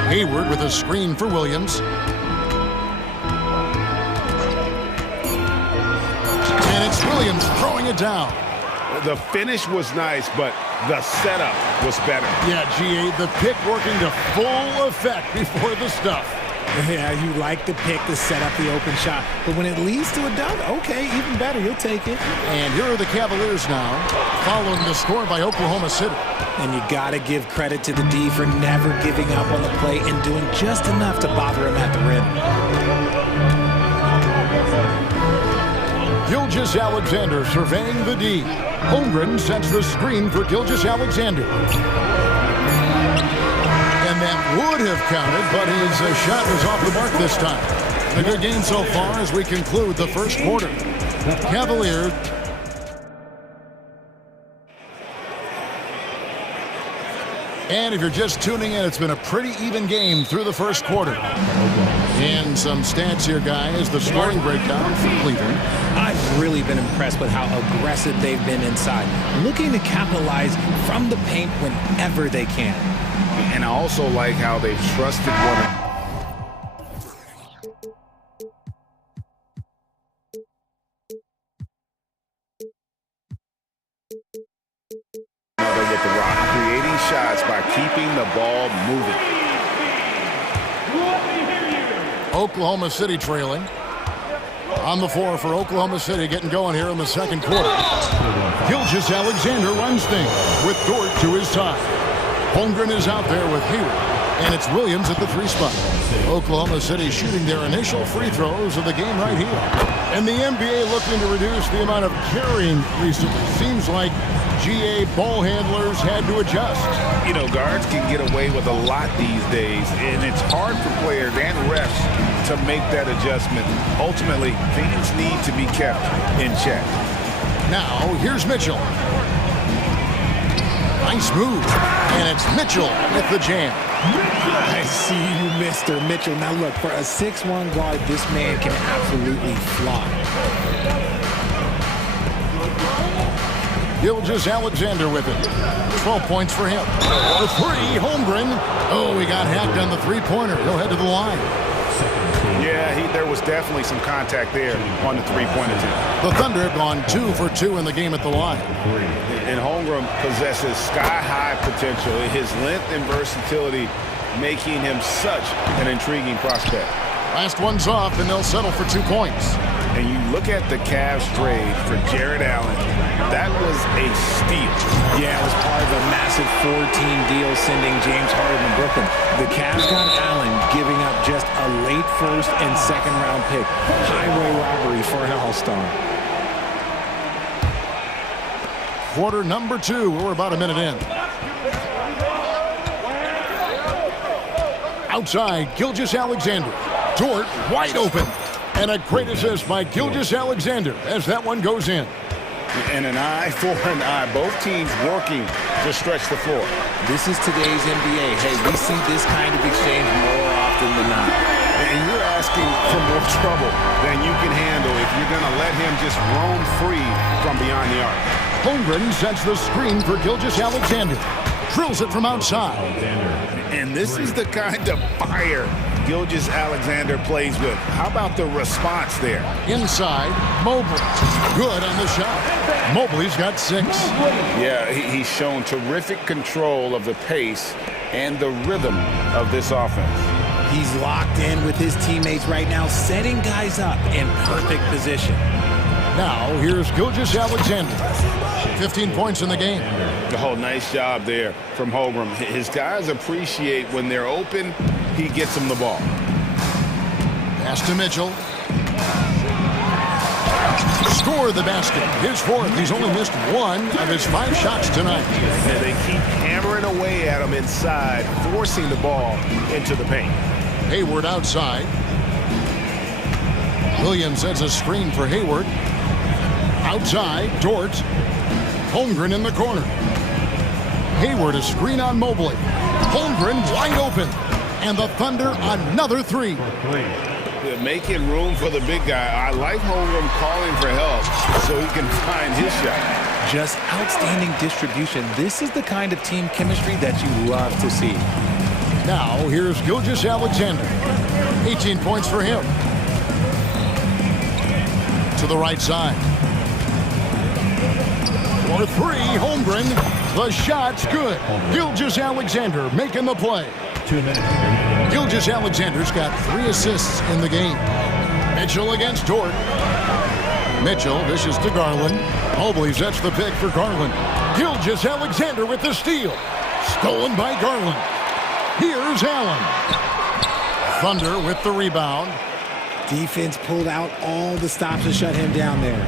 Hayward with a screen for Williams. And it's Williams throwing it down. The finish was nice, but the setup was better. Yeah, GA, the pick working to full effect before the stuff. Yeah, you like the pick to set up the open shot, but when it leads to a dunk, okay, even better, you'll take it. And here are the Cavaliers now, following the score by Oklahoma City. And you got to give credit to the D for never giving up on the play and doing just enough to bother him at the rim. Gilgeous-Alexander surveying the D. Holmgren sets the screen for Gilgeous-Alexander. And that would have counted, but his shot was off the mark this time. A good game so far as we conclude the first quarter. Cavaliers. And if you're just tuning in, it's been a pretty even game through the first quarter. And some stats here, guys. The scoring breakdown for Cleveland. I've really been impressed with how aggressive they've been inside, looking to capitalize from the paint whenever they can. And I also like how they've trusted one another. With the rock, creating shots by keeping the ball moving. Oklahoma City trailing. On the floor for Oklahoma City, getting going here in the second quarter. Gilgeous-Alexander runs things with Dort to his side. Holmgren is out there with Hayward, and it's Williams at the 3 spot. Oklahoma City shooting their initial free throws of the game right here. And the NBA looking to reduce the amount of carrying recently. Seems like GA ball handlers had to adjust. You know, guards can get away with a lot these days, and it's hard for players and refs to make that adjustment. Ultimately, things need to be kept in check. Now, here's Mitchell. Nice move, and it's Mitchell with the jam. I see you, Mr. Mitchell. Now look, for a 6'1" guard, this man can absolutely fly. Gilgeous-Alexander with it. 12 points for him. The 3, Holmgren. Oh, he got hacked on the 3-pointer. He'll head to the line. Yeah, there was definitely some contact there on the 3-point attempt. The Thunder have gone 2 for 2 in the game at the line. And Holmgren possesses sky-high potential. His length and versatility making him such an intriguing prospect. Last one's off, and they'll settle for 2 points. And you look at the Cavs trade for Jared Allen. That was a steal. Yeah, it was part of a massive 4-team deal sending James Harden to Brooklyn. The Cavs got Allen, giving up just a late 1st and 2nd round pick. Highway robbery for an all-star. Quarter number 2. We're about a minute in. Outside, Gilgeous-Alexander. Dort wide open. And a great assist by Gilgeous-Alexander as that one goes in. And an eye for an eye. Both teams working to stretch the floor. This is today's NBA. Hey, we see this kind of exchange more often than not. And you're asking for more trouble than you can handle if you're going to let him just roam free from beyond the arc. Holmgren sets the screen for Gilgeous-Alexander. Drills it from outside. And this is the kind of fire Gilgeous-Alexander plays with. How about the response there? Inside, Mobley. Good on the shot. Mobley's got 6. Yeah, he's shown terrific control of the pace and the rhythm of this offense. He's locked in with his teammates right now, setting guys up in perfect position. Now, here's Gilgeous-Alexander. 15 points in the game. Oh, nice job there from Holmgren. His guys appreciate when they're open, he gets them the ball. Pass to Mitchell. score the basket. His fourth. He's only missed one of his 5 shots tonight. And they keep hammering away at him inside, forcing the ball into the paint. Hayward outside. Williams sets a screen for Hayward. Outside, Dort. Holmgren in the corner. Hayward a screen on Mobley. Holmgren wide open. And the Thunder another 3. They're making room for the big guy. I like Holmgren calling for help so he can find his shot. Just outstanding distribution. This is the kind of team chemistry that you love to see. Now, here's Gilgeous-Alexander. 18 points for him. To the right side. For 3, Holmgren. The shot's good. Gilgeous-Alexander making the play. 2 minutes. Gilgeous-Alexander's got 3 assists in the game. Mitchell against Dort. Mitchell dishes to Garland. Mobley sets the pick for Garland. Gilgeous-Alexander with the steal. Stolen by Garland. Here's Allen. Thunder with the rebound. Defense pulled out all the stops to shut him down there.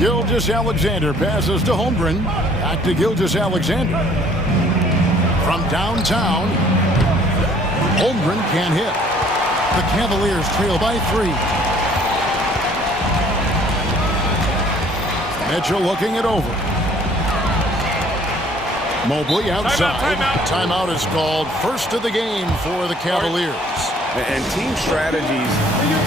Gilgeous-Alexander passes to Holmgren. Back to Gilgeous-Alexander. From downtown, Holmgren can't hit. The Cavaliers trail by 3. Mitchell looking it over. Mobley outside. Timeout is called. First of the game for the Cavaliers. And team strategies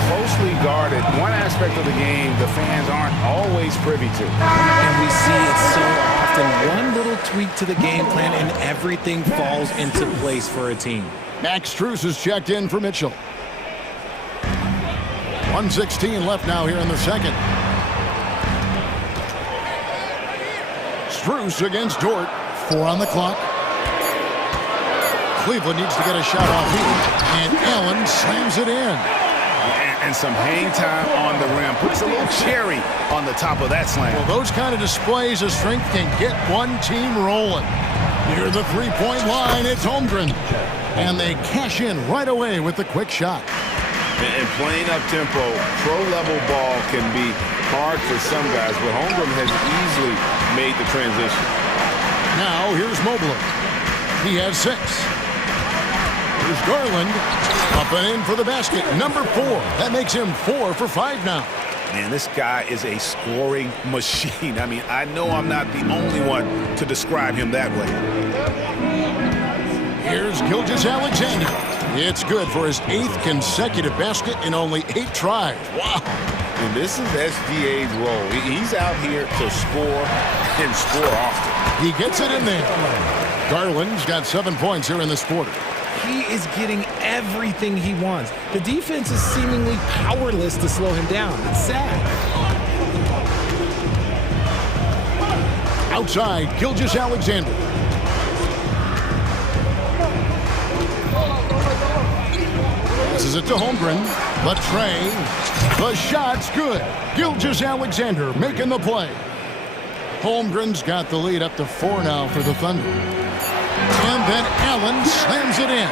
closely guarded. One aspect of the game the fans aren't always privy to. And we see it so often. One little tweak to the game plan and everything falls into place for a team. Max Strus is checked in for Mitchell. 1:16 left now here in the second. Strus against Dort. 4 on the clock. Cleveland needs to get a shot off here. And Allen slams it in. And some hang time on the rim. Puts a little cherry on the top of that slam. Well, those kind of displays of strength can get one team rolling. Near the 3-point line, it's Holmgren. And they cash in right away with the quick shot. And playing up-tempo, pro-level ball can be hard for some guys, but Holmgren has easily made the transition. Now, here's Mobley. He has 6. Here's Garland. Up and in for the basket. Number 4. That makes him 4 for 5 now. Man, this guy is a scoring machine. I mean, I know I'm not the only one to describe him that way. Here's Gilgeous-Alexander. It's good for his 8th consecutive basket in only 8 tries. Wow. And this is SGA's role. He's out here to score and score often. He gets it in there. Garland's got 7 points here in this quarter. He is getting everything he wants. The defense is seemingly powerless to slow him down. It's sad. Outside, Gilgeous-Alexander. Passes it to Holmgren. Latrey. The shot's good. Gilgeous-Alexander making the play. Holmgren's got the lead up to 4 now for the Thunder. And then Allen slams it in.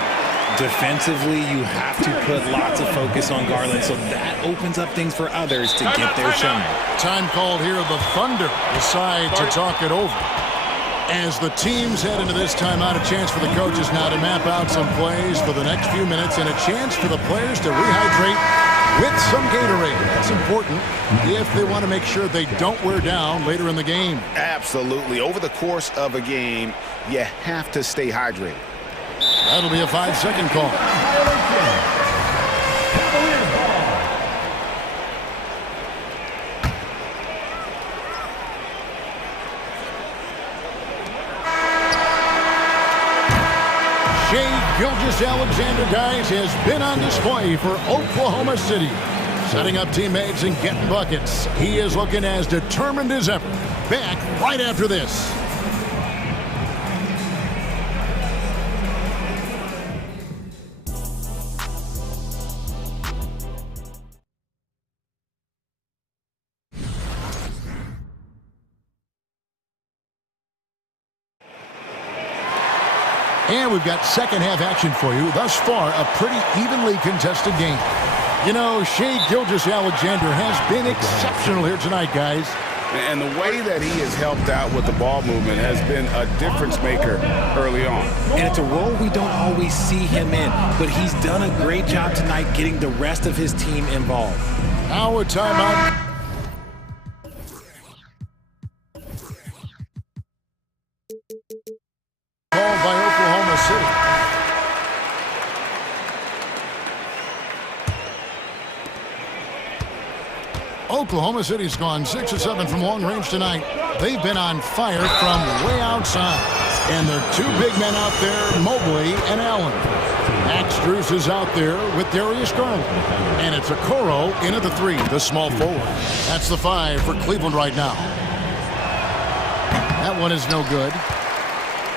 Defensively, you have to put lots of focus on Garland, so that opens up things for others to get their shine. Time called here. The Thunder decide to talk it over. As the teams head into this timeout, a chance for the coaches now to map out some plays for the next few minutes and a chance for the players to rehydrate with some Gatorade. That's important if they want to make sure they don't wear down later in the game. Absolutely. Over the course of a game, you have to stay hydrated. That'll be a 5-second call. Gilgeous-Alexander, guys, has been on display for Oklahoma City. Setting up teammates and getting buckets. He is looking as determined as ever. Back right after this. And we've got second half action for you. Thus far, a pretty evenly contested game. You know, Shea Gilgeous-Alexander has been exceptional here tonight, guys. And the way that he has helped out with the ball movement has been a difference maker early on. And it's a role we don't always see him in, but he's done a great job tonight getting the rest of his team involved. Now a timeout. Called by Oklahoma City. Oklahoma City's gone 6 of 7 from long range tonight. They've been on fire from way outside. And their two big men out there, Mobley and Allen. Max Strus is out there with Darius Garland. And it's Okoro in at the 3, the small forward. That's the 5 for Cleveland right now. That one is no good.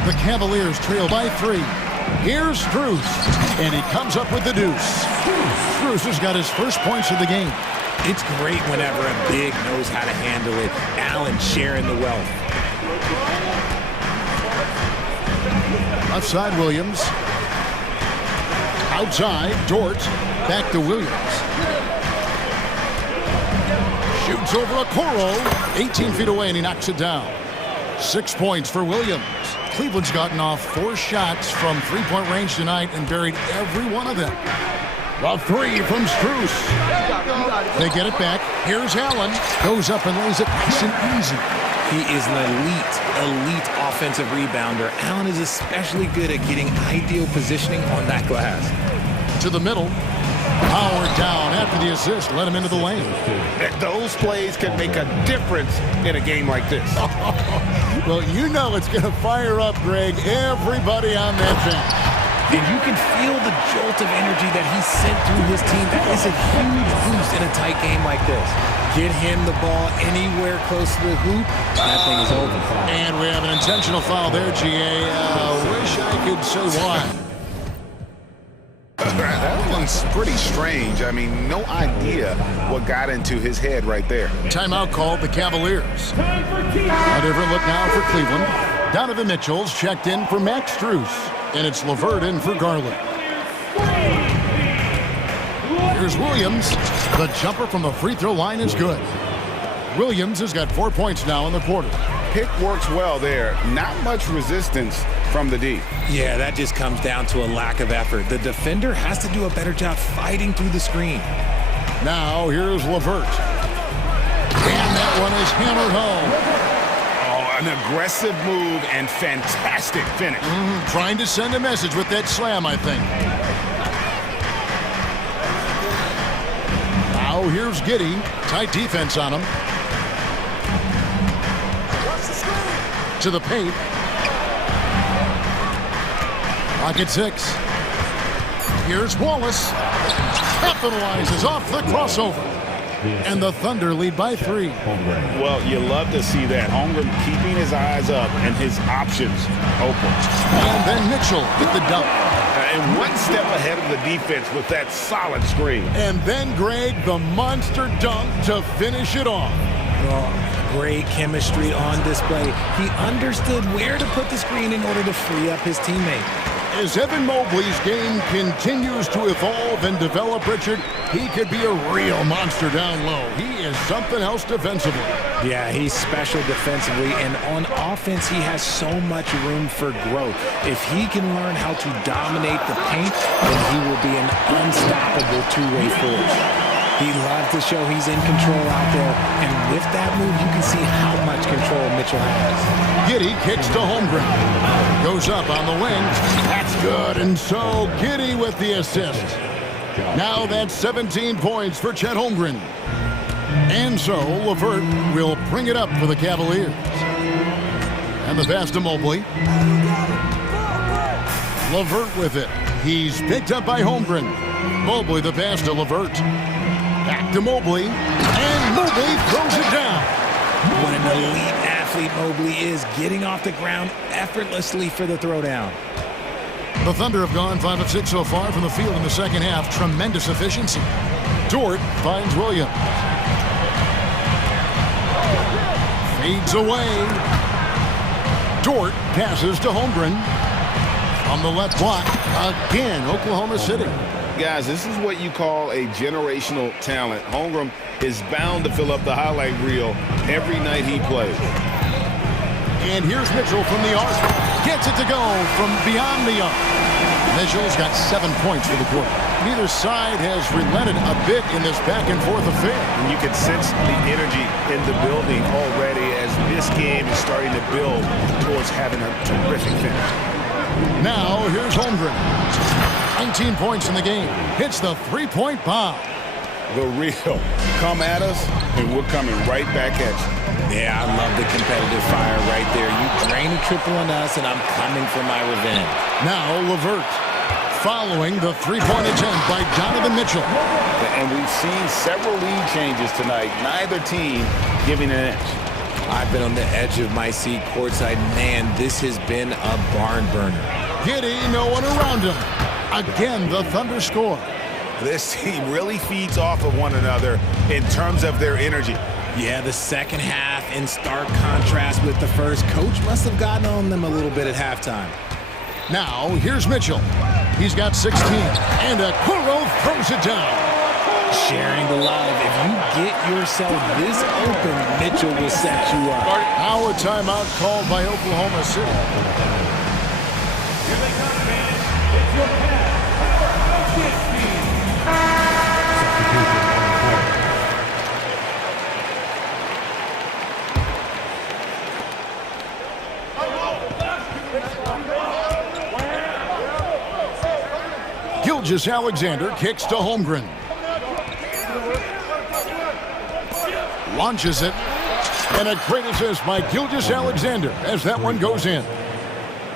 The Cavaliers trail by 3. Here's Strus, and he comes up with the deuce. Strus has got his first points of the game. It's great whenever a big knows how to handle it. Allen sharing the wealth. Left side, Williams. Outside, Dort. Back to Williams. Shoots over Okoro. 18 feet away, and he knocks it down. 6 points for Williams. Cleveland's gotten off 4 shots from three-point range tonight and buried every one of them. The 3 from Strus. They get it back. Here's Allen. Goes up and lays it nice and easy. He is an elite offensive rebounder. Allen is especially good at getting ideal positioning on that glass. To the middle. Powered down after the assist. Let him into the lane. Those plays can make a difference in a game like this. Well, you know it's going to fire up, Greg, everybody on that bench. And you can feel the jolt of energy that he sent through his team. That is a huge boost in a tight game like this. Get him the ball anywhere close to the hoop, that thing is over. And we have an intentional foul there, GA. Wish I could say why. That one's pretty strange. I mean, no idea what got into his head right there. Timeout called the Cavaliers. A different look now for Cleveland. Donovan Mitchell's checked in for Max Strus. And it's LeVert in for Garland. Here's Williams. The jumper from the free throw line is good. Williams has got 4 points now in the quarter. Pick works well there. Not much resistance from the D. Yeah, that just comes down to a lack of effort. The defender has to do a better job fighting through the screen. Now here's LeVert. And that one is hammered home. An aggressive move and fantastic finish. Trying to send a message with that slam, I think. Now here's Giddey. Tight defense on him. To the paint. Pocket 6. Here's Wallace. Capitalizes off the crossover. And the Thunder lead by 3. Well, you love to see that. Holmgren keeping his eyes up and his options open. And then Mitchell hit the dunk. And one step ahead of the defense with that solid screen. And then, Greg, the monster dunk to finish it off. Oh, great chemistry on display. He understood where to put the screen in order to free up his teammate. As Evan Mobley's game continues to evolve and develop, Richard, he could be a real monster down low. He is something else defensively. Yeah, he's special defensively, and on offense, he has so much room for growth. If he can learn how to dominate the paint, then he will be an unstoppable two-way force. He loves to show he's in control out there, and with that move, you can see how much control Mitchell has. Giddey kicks to Holmgren. Goes up on the wing. That's good, and so Giddey with the assist. Now that's 17 points for Chet Holmgren. And so LeVert will bring it up for the Cavaliers. And the pass to Mobley. LeVert with it. He's picked up by Holmgren. Mobley the pass to LeVert. Back to Mobley. And Mobley throws it down. What an elite athlete Mobley is, getting off the ground effortlessly for the throwdown. The Thunder have gone 5 of 6 so far from the field in the second half. Tremendous efficiency. Dort finds Williams. Fades away. Dort passes to Holmgren. On the left block, again, Oklahoma City. Guys, this is what you call a generational talent. Holmgren is bound to fill up the highlight reel every night he plays. And here's Mitchell from the arc. Gets it to go from beyond the arc. Mitchell's got 7 points for the quarter. Neither side has relented a bit in this back-and-forth affair. And you can sense the energy in the building already as this game is starting to build towards having a terrific finish. Now, here's Holmgren. 19 points in the game. Hits the three-point bomb. The real. Come at us, and we're coming right back at you. Yeah, I love the competitive fire right there. You drain a triple on us, and I'm coming for my revenge. Now, Levert. Following the three-point attempt by Donovan Mitchell. And we've seen several lead changes tonight. Neither team giving an edge. I've been on the edge of my seat courtside. Man, this has been a barn burner. Giddy, no one around him. Again, the Thunder score. This team really feeds off of one another in terms of their energy. Yeah, the second half in stark contrast with the first. Coach must have gotten on them a little bit at halftime. Now, here's Mitchell. He's got 16, and Okoro throws it down. Sharing the love. If you get yourself this open, Mitchell will set you up. Now a timeout called by Oklahoma City. Here they come, man. It's your pass. Gilgeous-Alexander kicks to Holmgren. Launches it. And a great assist by Gilgeous-Alexander as that one goes in.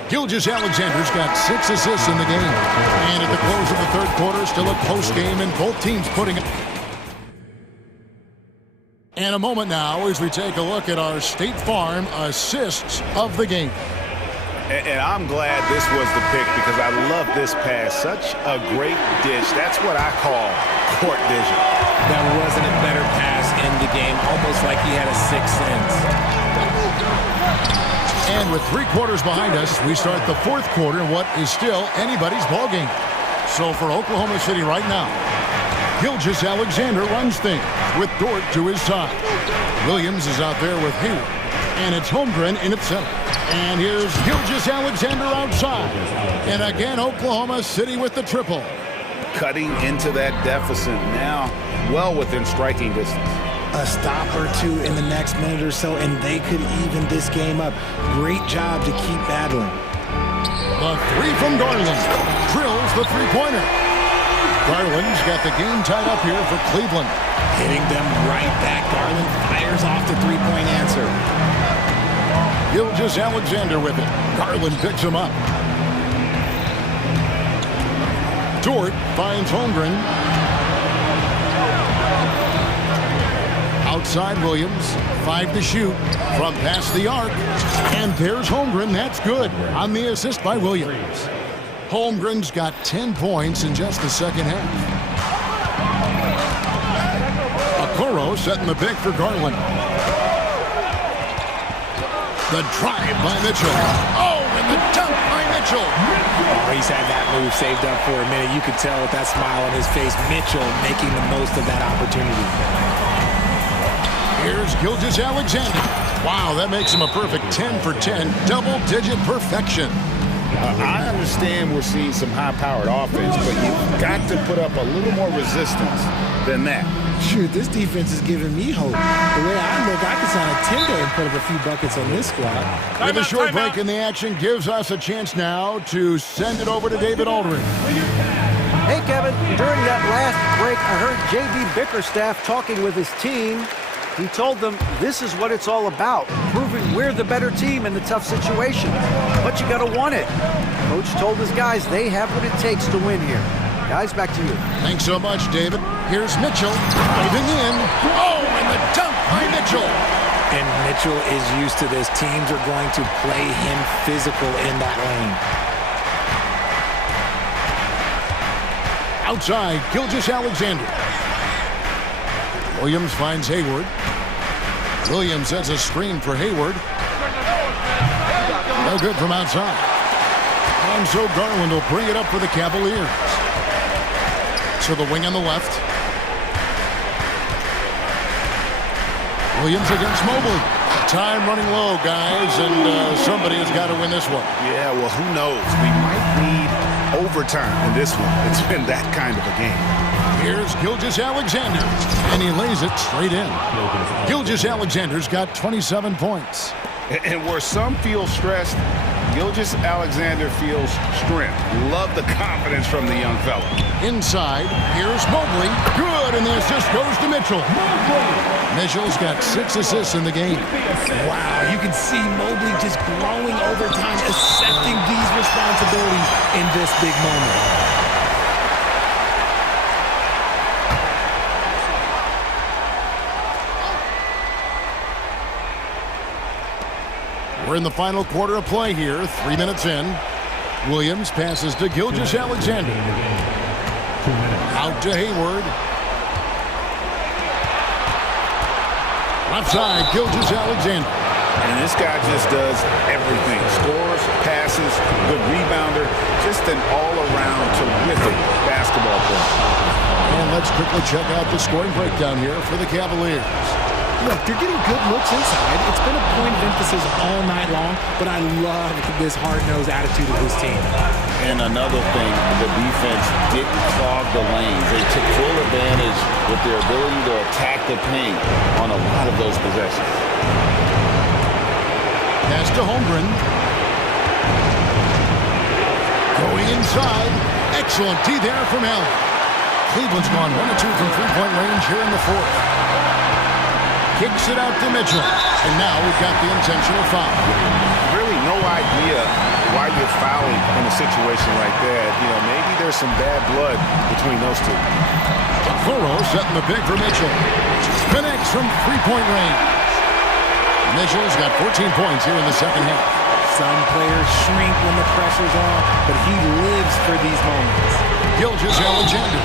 Gilgeous-Alexander's got 6 assists in the game. And at the close of the third quarter, still a close game, and both teams putting it. And a moment now as we take a look at our State Farm assists of the game. And I'm glad this was the pick because I love this pass. Such a great dish. That's what I call court vision. There wasn't a better pass in the game, almost like he had a sixth sense. And with 3 quarters behind us, we start the fourth quarter in what is still anybody's ball game. So for Oklahoma City right now, Gilgeous-Alexander runs things with Dort to his side. Williams is out there with Hayward. And it's Holmgren in its center. And here's Gilgeous-Alexander outside. And again, Oklahoma City with the triple. Cutting into that deficit now, well within striking distance. A stop or two in the next minute or so, and they could even this game up. Great job to keep battling. The three from Garland. Drills the three-pointer. Garland's got the game tied up here for Cleveland. Hitting them right back. Garland fires off the three-point answer. Gilgeous-Alexander with it. Garland picks him up. Dort finds Holmgren. Outside Williams. 5 to shoot from past the arc. And there's Holmgren. That's good on the assist by Williams. Holmgren's got 10 points in just the second half. Okoro setting the pick for Garland. The drive by Mitchell. Oh, and the dunk by Mitchell. Oh, he's had that move saved up for a minute. You could tell with that smile on his face, Mitchell making the most of that opportunity. Here's Gilgeous-Alexander. Wow, that makes him a perfect 10 for 10. Double-digit perfection. I understand we're seeing some high-powered offense, but you've got to put up a little more resistance than that. Shoot, this defense is giving me hope. The way I look, I could sign a 10-day and put up a few buckets on this squad. With a short break in the action, gives us a chance now to send it over to David Aldridge. Hey, Kevin, during that last break, I heard J.B. Bickerstaff talking with his team. He told them this is what it's all about, proving we're the better team in the tough situation. But you got to want it. Coach told his guys they have what it takes to win here. Guys, back to you. Thanks so much, David. Here's Mitchell diving in. Oh, and the dunk by Mitchell. And Mitchell is used to this. Teams are going to play him physical in that lane. Outside, Gilgeous-Alexander. Williams finds Hayward. Williams has a screen for Hayward. No good from outside. And so Garland will bring it up for the Cavaliers. To the wing on the left. Williams against Mobley. Time running low, guys, and somebody has got to win this one. Yeah, well, who knows? We might need overtime in this one. It's been that kind of a game. Here's Gilgeous-Alexander, and he lays it straight in. Gilgeous-Alexander's got 27 points. And where some feel stressed, Gilgeous-Alexander feels strength. Love the confidence from the young fella. Inside, here's Mobley. Good, and the assist goes to Mitchell. Mitchell's got 6 assists in the game. Wow, you can see Mobley just growing over time, accepting these responsibilities in this big moment. We're in the final quarter of play here, 3 minutes in. Williams passes to Gilgeous-Alexander. Out to Hayward. Left side, Gilgeous-Alexander. And this guy just does everything. Scores, passes, good rebounder, just an all-around terrific basketball player. And let's quickly check out the scoring breakdown here for the Cavaliers. Look, they're getting good looks inside. It's been a point of emphasis all night long, but I love this hard-nosed attitude of this team. And another thing, the defense didn't clog the lanes. They took full advantage with their ability to attack the paint on a lot of those possessions. Pass to Holmgren. Going inside. Excellent D there from Allen. Cleveland's gone 1 of 2 from three-point range here in the fourth. Kicks it out to Mitchell. And now we've got the intentional foul. Really no idea why you're fouling in a situation like that. You know, maybe there's some bad blood between those two. Okoro setting the pick for Mitchell. Connects from three-point range. Mitchell's got 14 points here in the second half. Some players shrink when the pressure's on, but he lives for these moments. Gilgeous-Alexander.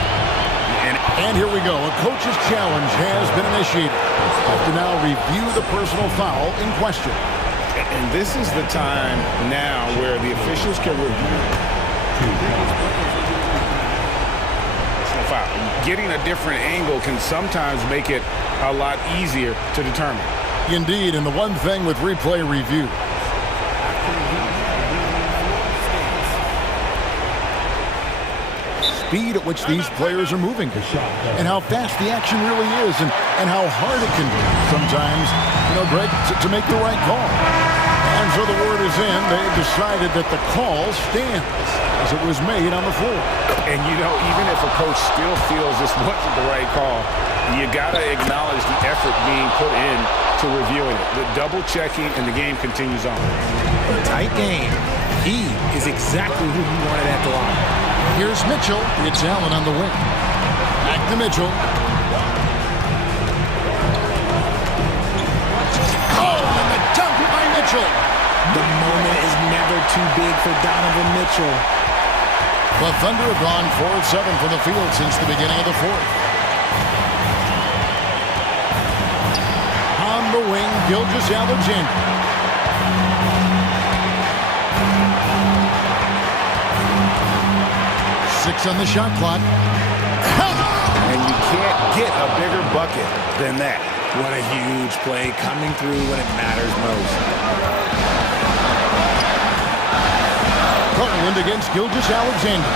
And here we go. A coach's challenge has been initiated. Have to now review the personal foul in question. And this is the time now where the officials can review. Foul. Getting a different angle can sometimes make it a lot easier to determine. Indeed, and the one thing with replay review, speed at which these players are moving and how fast the action really is and how hard it can be sometimes, you know, Greg, to make the right call. And so the word is in. They've decided that the call stands as it was made on the floor. And, you know, even if a coach still feels this wasn't the right call, you got to acknowledge the effort being put in to reviewing it. The double checking, and the game continues on. A tight game. He is exactly who he wanted at the line. Here's Mitchell. It's Allen on the wing. Back to Mitchell. Oh, and the dunk by Mitchell. The moment is never too big for Donovan Mitchell. The Thunder have gone 4 of 7 from the field since the beginning of the fourth. On the wing, Gilgeous-Alexander. On the shot clock. And you can't get a bigger bucket than that. What a huge play, coming through when it matters most. Garland against Gilgeous-Alexander.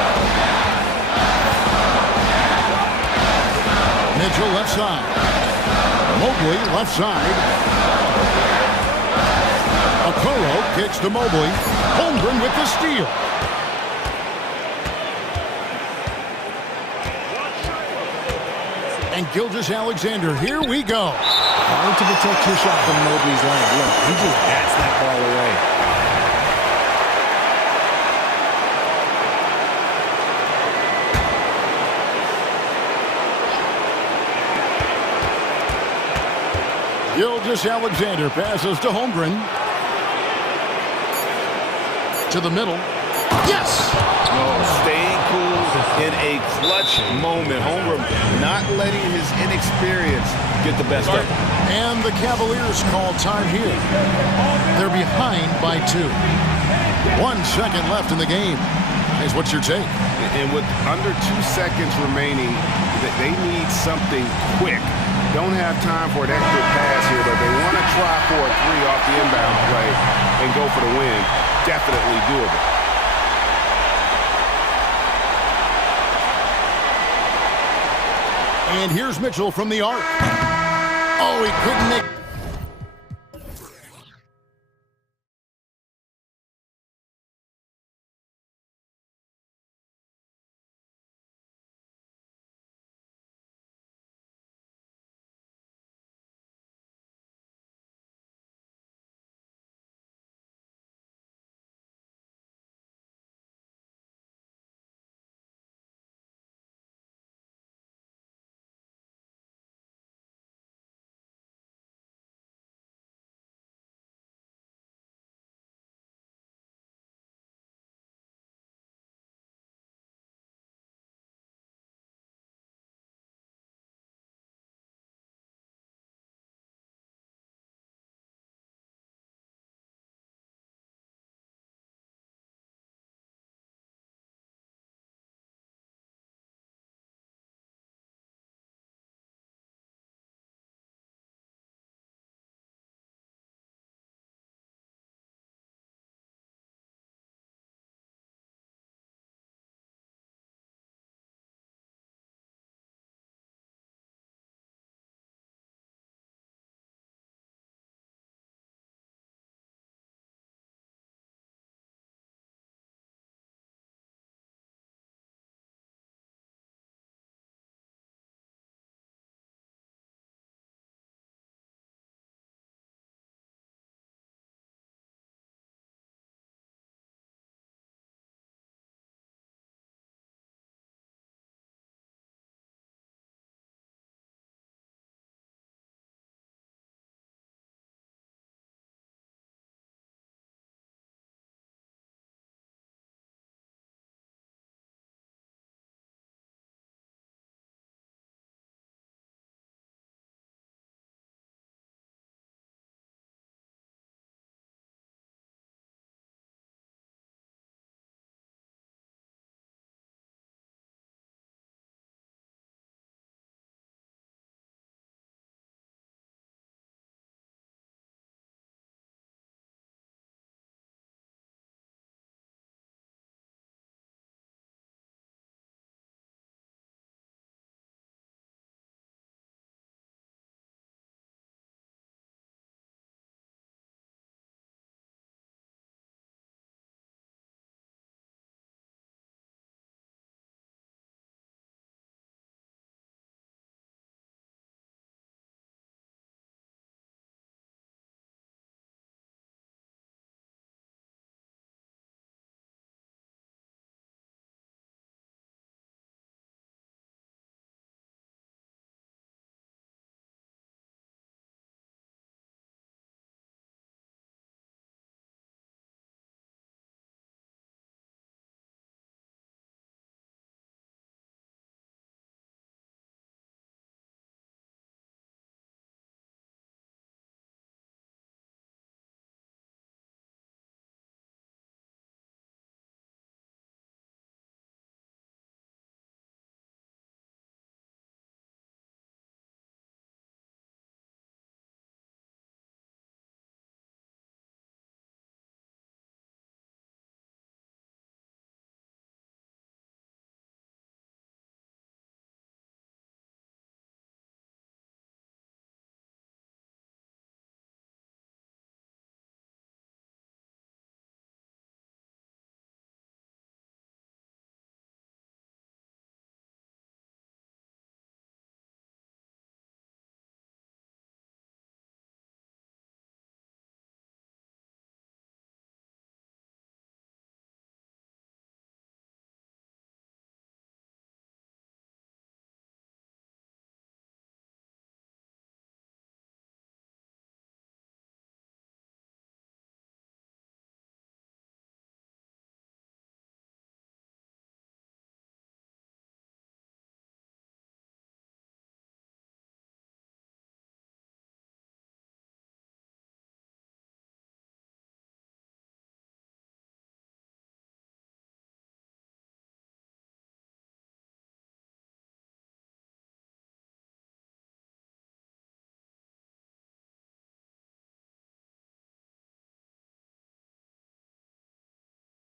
Mitchell left side. Mobley left side. Okoro kicks to Mobley. Holmgren with the steal. And Gilgeous-Alexander, here we go. Hard to protect your shot from Mobley's lane. Look, he just bats that ball away. Gilgeous-Alexander passes to Holmgren. To the middle. Yes! Oh, staying cool in a clutch moment. Holmgren not letting his inexperience get the best of him. And the Cavaliers call time here. They're behind by 2. 1 second left in the game. guys. What's your take? And with under 2 seconds remaining, they need something quick. Don't have time for an extra pass here, but they want to try for a three off the inbound play and go for the win. Definitely doable. And here's Mitchell from the arc. Oh, he couldn't make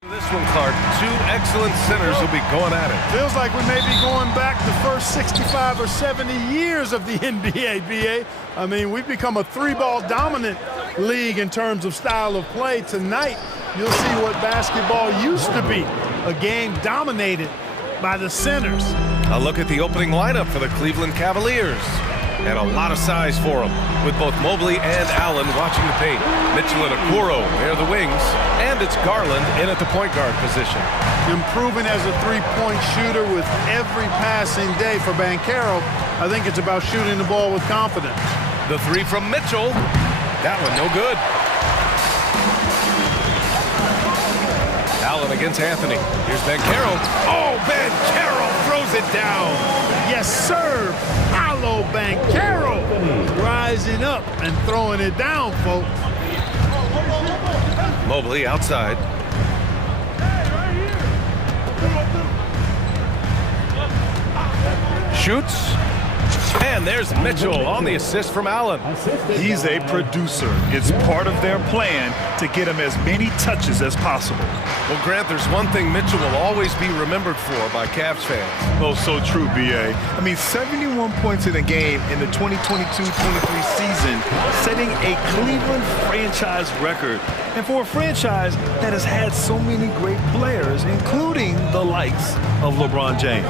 This one, Clark, two excellent centers will be going at it. Feels like we may be going back the first 65 or 70 years of the NBA, BA. I mean, we've become a three-ball dominant league in terms of style of play. Tonight, you'll see what basketball used to be, a game dominated by the centers. A look at the opening lineup for the Cleveland Cavaliers. And a lot of size for them, with both Mobley and Allen watching the paint. Mitchell and Okoro near the wings, and it's Garland in at the point guard position. Improving as a three-point shooter with every passing day for Banchero. I think it's about shooting the ball with confidence. The three from Mitchell. That one no good. Allen against Anthony. Here's Banchero. Oh, Banchero throws it down. Yes, sir. Paolo Banchero rising up and throwing it down, folks. Mobley outside. Shoots. And there's Mitchell on the assist from Allen. He's a producer. It's part of their plan to get him as many touches as possible. Well, Grant, there's one thing Mitchell will always be remembered for by Cavs fans. Oh, so true, B.A. I mean, 71 points in a game in the 2022-23 season, setting a Cleveland franchise record. And for a franchise that has had so many great players, including the likes of LeBron James.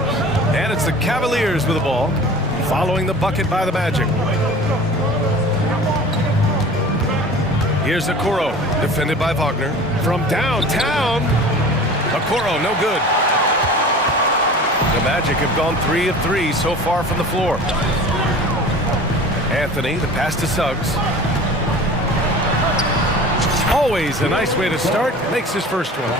And it's the Cavaliers with the ball, following the bucket by the Magic. Here's Okoro, defended by Wagner. From downtown, Okoro, no good. The Magic have gone 3 of 3 so far from the floor. Anthony, the pass to Suggs. Always a nice way to start, makes his first one.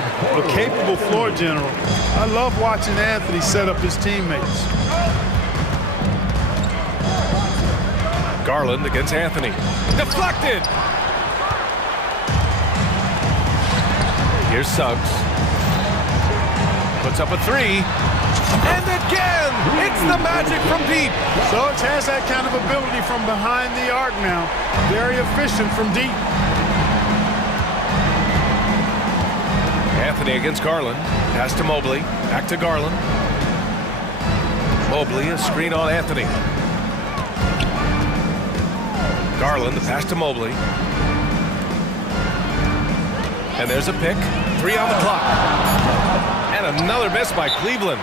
A capable floor general. I love watching Anthony set up his teammates. Garland against Anthony. Deflected! Here's Suggs. Puts up a three. And again! It's the Magic from deep. Suggs has that kind of ability from behind the arc now. Very efficient from deep. Anthony against Garland. Pass to Mobley. Back to Garland. Mobley, a screen on Anthony. Garland, the pass to Mobley. And there's a pick. 3 on the clock. And another miss by Cleveland.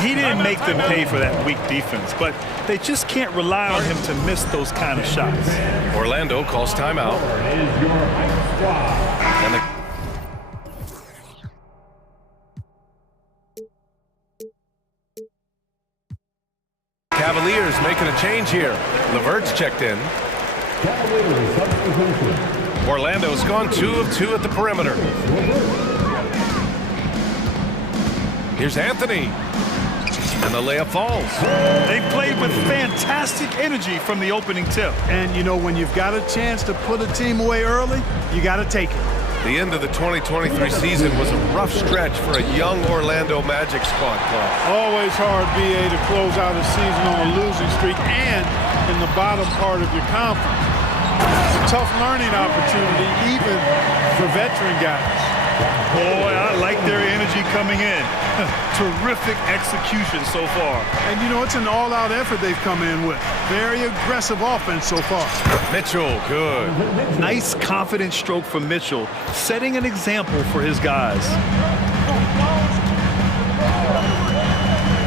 He didn't make them pay for that weak defense, but they just can't rely on him to miss those kind of shots. Orlando calls timeout. And the Cavaliers making a change here. Levert's checked in. Orlando's gone 2 of 2 at the perimeter. Here's Anthony. And the layup falls. They played with fantastic energy from the opening tip. And, you know, when you've got a chance to put a team away early, you got to take it. The end of the 2023 season was a rough stretch for a young Orlando Magic squad, Clark. Always hard, BA, to close out a season on a losing streak and in the bottom part of your conference. It's a tough learning opportunity, even for veteran guys. Boy, I like their energy coming in. Terrific execution so far. And, you know, it's an all-out effort they've come in with. Very aggressive offense so far. Mitchell, good. Nice, confident stroke from Mitchell, setting an example for his guys.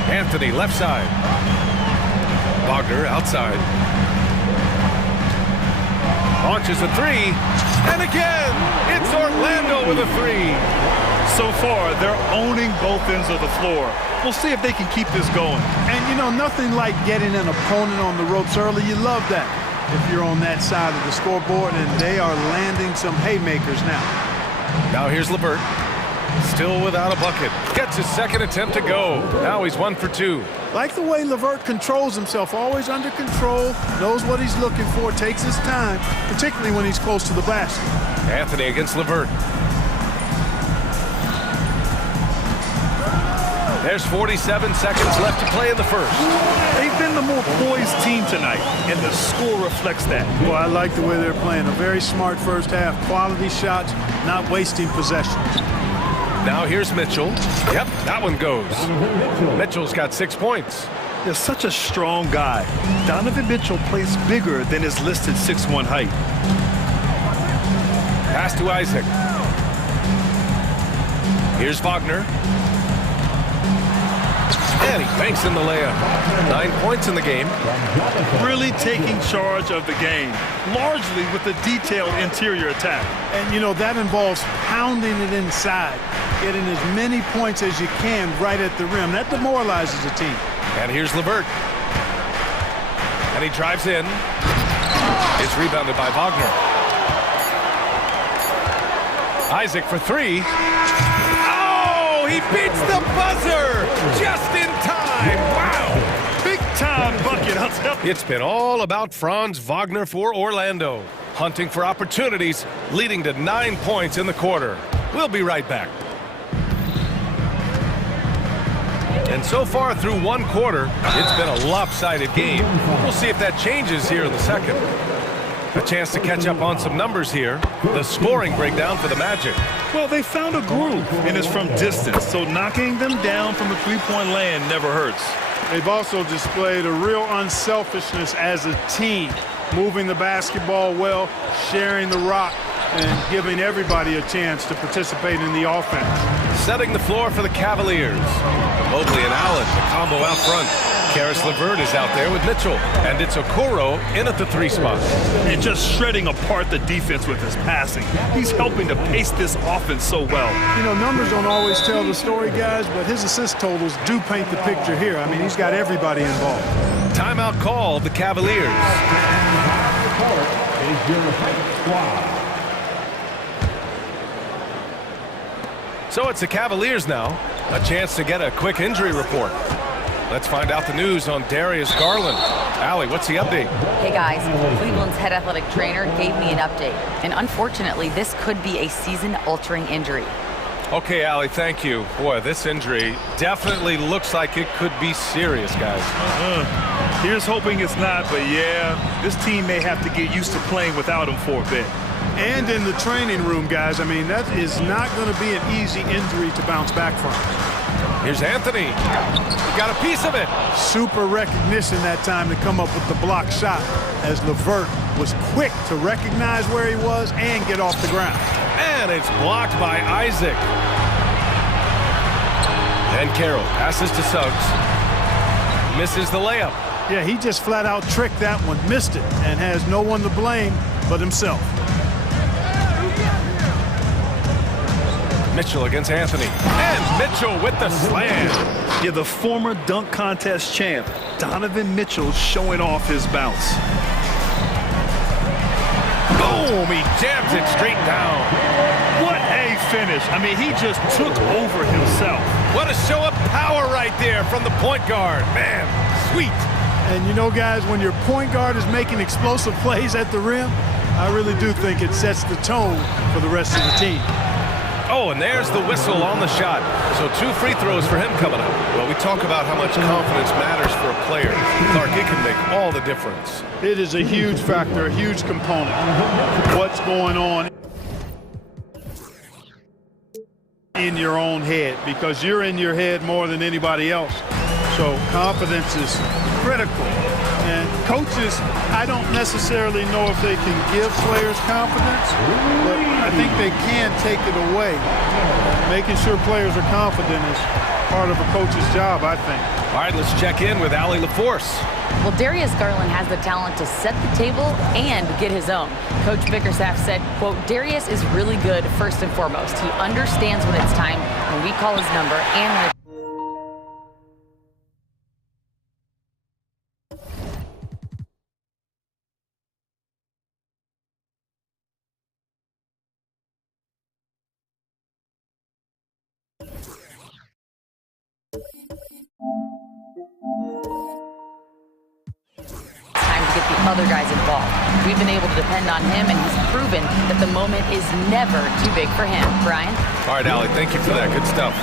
Anthony, left side. Wagner, outside. Launches a three. And again, it's Orlando with a three. So far, they're owning both ends of the floor. We'll see if they can keep this going. And, you know, nothing like getting an opponent on the ropes early. You love that if you're on that side of the scoreboard, and they are landing some haymakers now. Now here's Levert. Still without a bucket. Gets his second attempt to go. Now he's 1 for 2. Like the way Levert controls himself, always under control, knows what he's looking for, takes his time, particularly when he's close to the basket. Anthony against Levert. There's 47 seconds left to play in the first. They've been the more poised team tonight, and the score reflects that. Well, I like the way they're playing. A very smart first half. Quality shots, not wasting possessions. Now here's Mitchell. Yep, that one goes. Mitchell's got 6 points. They're such a strong guy. Donovan Mitchell plays bigger than his listed 6'1" height. Pass to Isaac. Here's Wagner. And he banks in the layup. 9 points in the game. Really taking charge of the game, largely with the detailed interior attack. And, you know, that involves pounding it inside, getting as many points as you can right at the rim. That demoralizes a team. And here's Levert. And he drives in. It's rebounded by Wagner. Isaac for 3. Oh, he beats the buzzer just in time. Wow. Big time bucket, I'll tell you. It's been all about Franz Wagner for Orlando. Hunting for opportunities, leading to 9 points in the quarter. We'll be right back. And so far through 1 quarter, it's been a lopsided game. We'll see if that changes here in the second. A chance to catch up on some numbers here. The scoring breakdown for the Magic. Well, they found a groove, and it's from distance, so knocking them down from a three-point land never hurts. They've also displayed a real unselfishness as a team, moving the basketball well, sharing the rock, and giving everybody a chance to participate in the offense. Setting the floor for the Cavaliers. Mobley and Allen, the combo out front. Karis LeVert is out there with Mitchell, and it's Okoro in at the 3 spot. And just shredding apart the defense with his passing. He's helping to pace this offense so well. You know, numbers don't always tell the story, guys, but his assist totals do paint the picture here. I mean, he's got everybody involved. Timeout call, the Cavaliers. So it's the Cavaliers now. A chance to get a quick injury report. Let's find out the news on Darius Garland. Allie, what's the update? Hey guys, Cleveland's head athletic trainer gave me an update. And unfortunately, this could be a season-altering injury. Okay, Allie, thank you. Boy, this injury definitely looks like it could be serious, guys. Here's hoping it's not, but yeah, this team may have to get used to playing without him for a bit. And in the training room, guys, I mean, that is not going to be an easy injury to bounce back from. Here's Anthony. He got a piece of it. Super recognition that time to come up with the block shot, as LeVert was quick to recognize where he was and get off the ground. And it's blocked by Isaac. And Carroll passes to Suggs. Misses the layup. Yeah, he just flat out tricked that one, missed it, and has no one to blame but himself. Mitchell against Anthony. And Mitchell with the slam. Yeah, the former dunk contest champ, Donovan Mitchell, showing off his bounce. Boom! He jams it straight down. What a finish. I mean, he just took over himself. What a show of power right there from the point guard. Man, sweet. And you know, guys, when your point guard is making explosive plays at the rim, I really do think it sets the tone for the rest of the team. Oh, and there's the whistle on the shot. So 2 free throws for him coming up. Well, we talk about how much confidence matters for a player. Clark, it can make all the difference. It is a huge factor, a huge component. What's going on in your own head, because you're in your head more than anybody else. So confidence is critical. And coaches, I don't necessarily know if they can give players confidence, but I think they can take it away. Making sure players are confident is part of a coach's job, I think. All right, let's check in with Allie LaForce. Well, Darius Garland has the talent to set the table and get his own. Coach Bickerstaff said, quote, Darius is really good first and foremost. He understands when it's time, when we call his number, and when it's other guys involved. We've been able to depend on him, and he's proven that the moment is never too big for him. Brian? All right, Allie, thank you for that. Good stuff.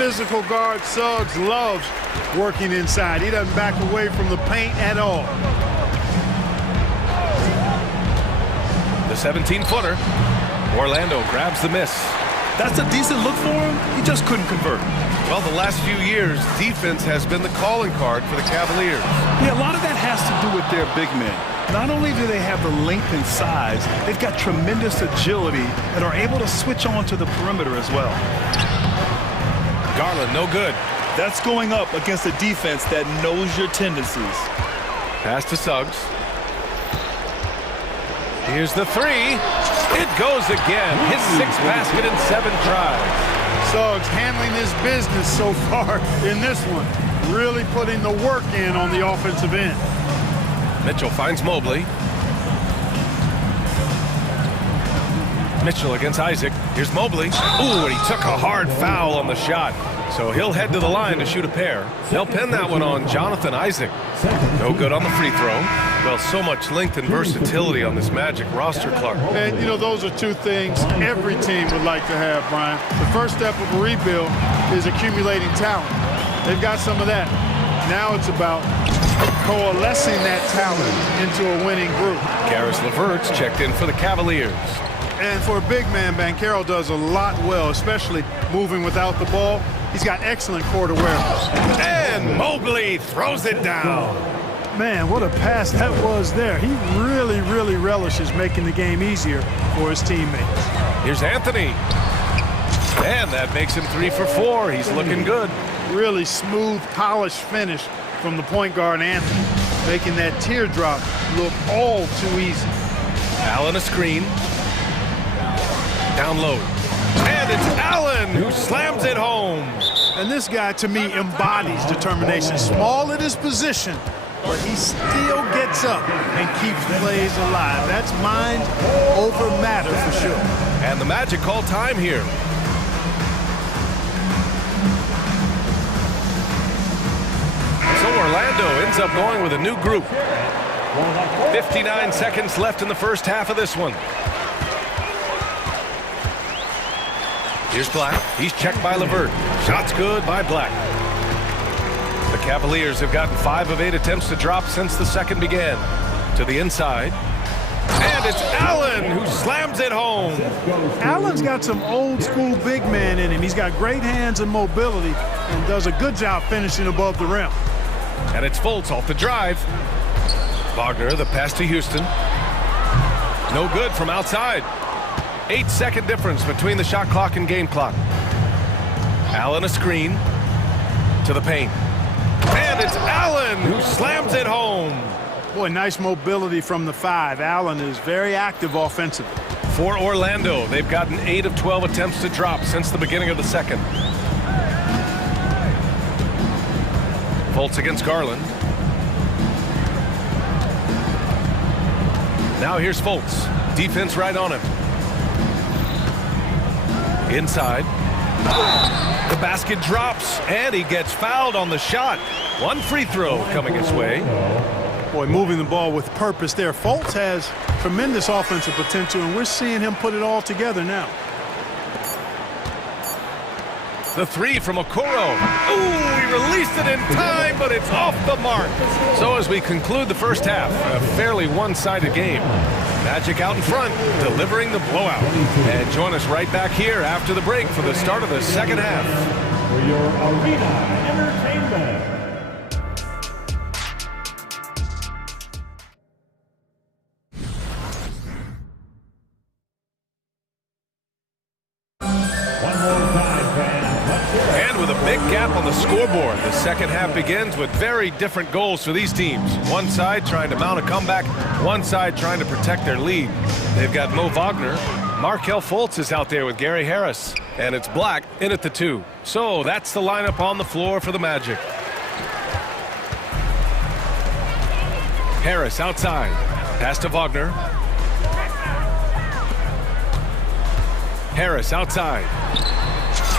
physical guard, Suggs, loves working inside. He doesn't back away from the paint at all. The 17-footer. Orlando grabs the miss. That's a decent look for him. He just couldn't convert. Well, the last few years, defense has been the calling card for the Cavaliers. Yeah, a lot of that has to do with their big men. Not only do they have the length and size, they've got tremendous agility and are able to switch on to the perimeter as well. Garland, no good. That's going up against a defense that knows your tendencies. Pass to Suggs. Here's the three. It goes again. His 6th basket in 7 tries. Suggs handling his business so far in this one. Really putting the work in on the offensive end. Mitchell finds Mobley. Mitchell against Isaac. Here's Mobley. Ooh, and he took a hard foul on the shot. So he'll head to the line to shoot a pair. They'll pin that one on Jonathan Isaac. No good on the free throw. Well, so much length and versatility on this Magic roster, Clark. And, you know, those are two things every team would like to have, Brian. The first step of a rebuild is accumulating talent. They've got some of that. Now it's about coalescing that talent into a winning group. Karis LeVert's checked in for the Cavaliers. And for a big man, Banchero does a lot well, especially moving without the ball. He's got excellent court awareness. And Mobley throws it down. Man, what a pass that was there. He really, really relishes making the game easier for his teammates. Here's Anthony. And that makes him 3 for 4. He's looking good. Really smooth, polished finish from the point guard, Anthony, making that teardrop look all too easy. Allen a screen. Down low. And it's Allen who slams it home. And this guy, to me, embodies determination. Small at his position, but he still gets up and keeps plays alive. That's mind over matter for sure. And the Magic call time here. So Orlando ends up going with a new group. 59 seconds left in the first half of this one. Here's Black. He's checked by LeVert. Shot's good by Black. The Cavaliers have gotten 5 of 8 attempts to drop since the second began. To the inside. And it's Allen who slams it home. Allen's got some old school big man in him. He's got great hands and mobility and does a good job finishing above the rim. And it's Fultz off the drive. Wagner, the pass to Houston. No good from outside. 8-second difference between the shot clock and game clock. Allen a screen to the paint. And it's Allen who slams it home. Boy, nice mobility from the 5. Allen is very active offensively. For Orlando, they've gotten 8 of 12 attempts to drop since the beginning of the second. Fultz against Garland. Now here's Fultz. Defense right on him. Inside. The basket drops, and he gets fouled on the shot. One free throw coming his way. Boy, moving the ball with purpose there. Fultz has tremendous offensive potential, and we're seeing him put it all together now. The 3 from Okoro. Ooh, he released it in time, but it's off the mark. So as we conclude the first half, a fairly one-sided game. Magic out in front, delivering the blowout. And join us right back here after the break for the start of the second half. For your arena entertainment. On the scoreboard, the second half begins with very different goals for these teams. One side trying to mount a comeback, one side trying to protect their lead. They've got Mo Wagner. Markelle Fultz is out there with Gary Harris, and it's Black in at the 2. So that's the lineup on the floor for the Magic. Harris outside. Pass to Wagner. Harris outside.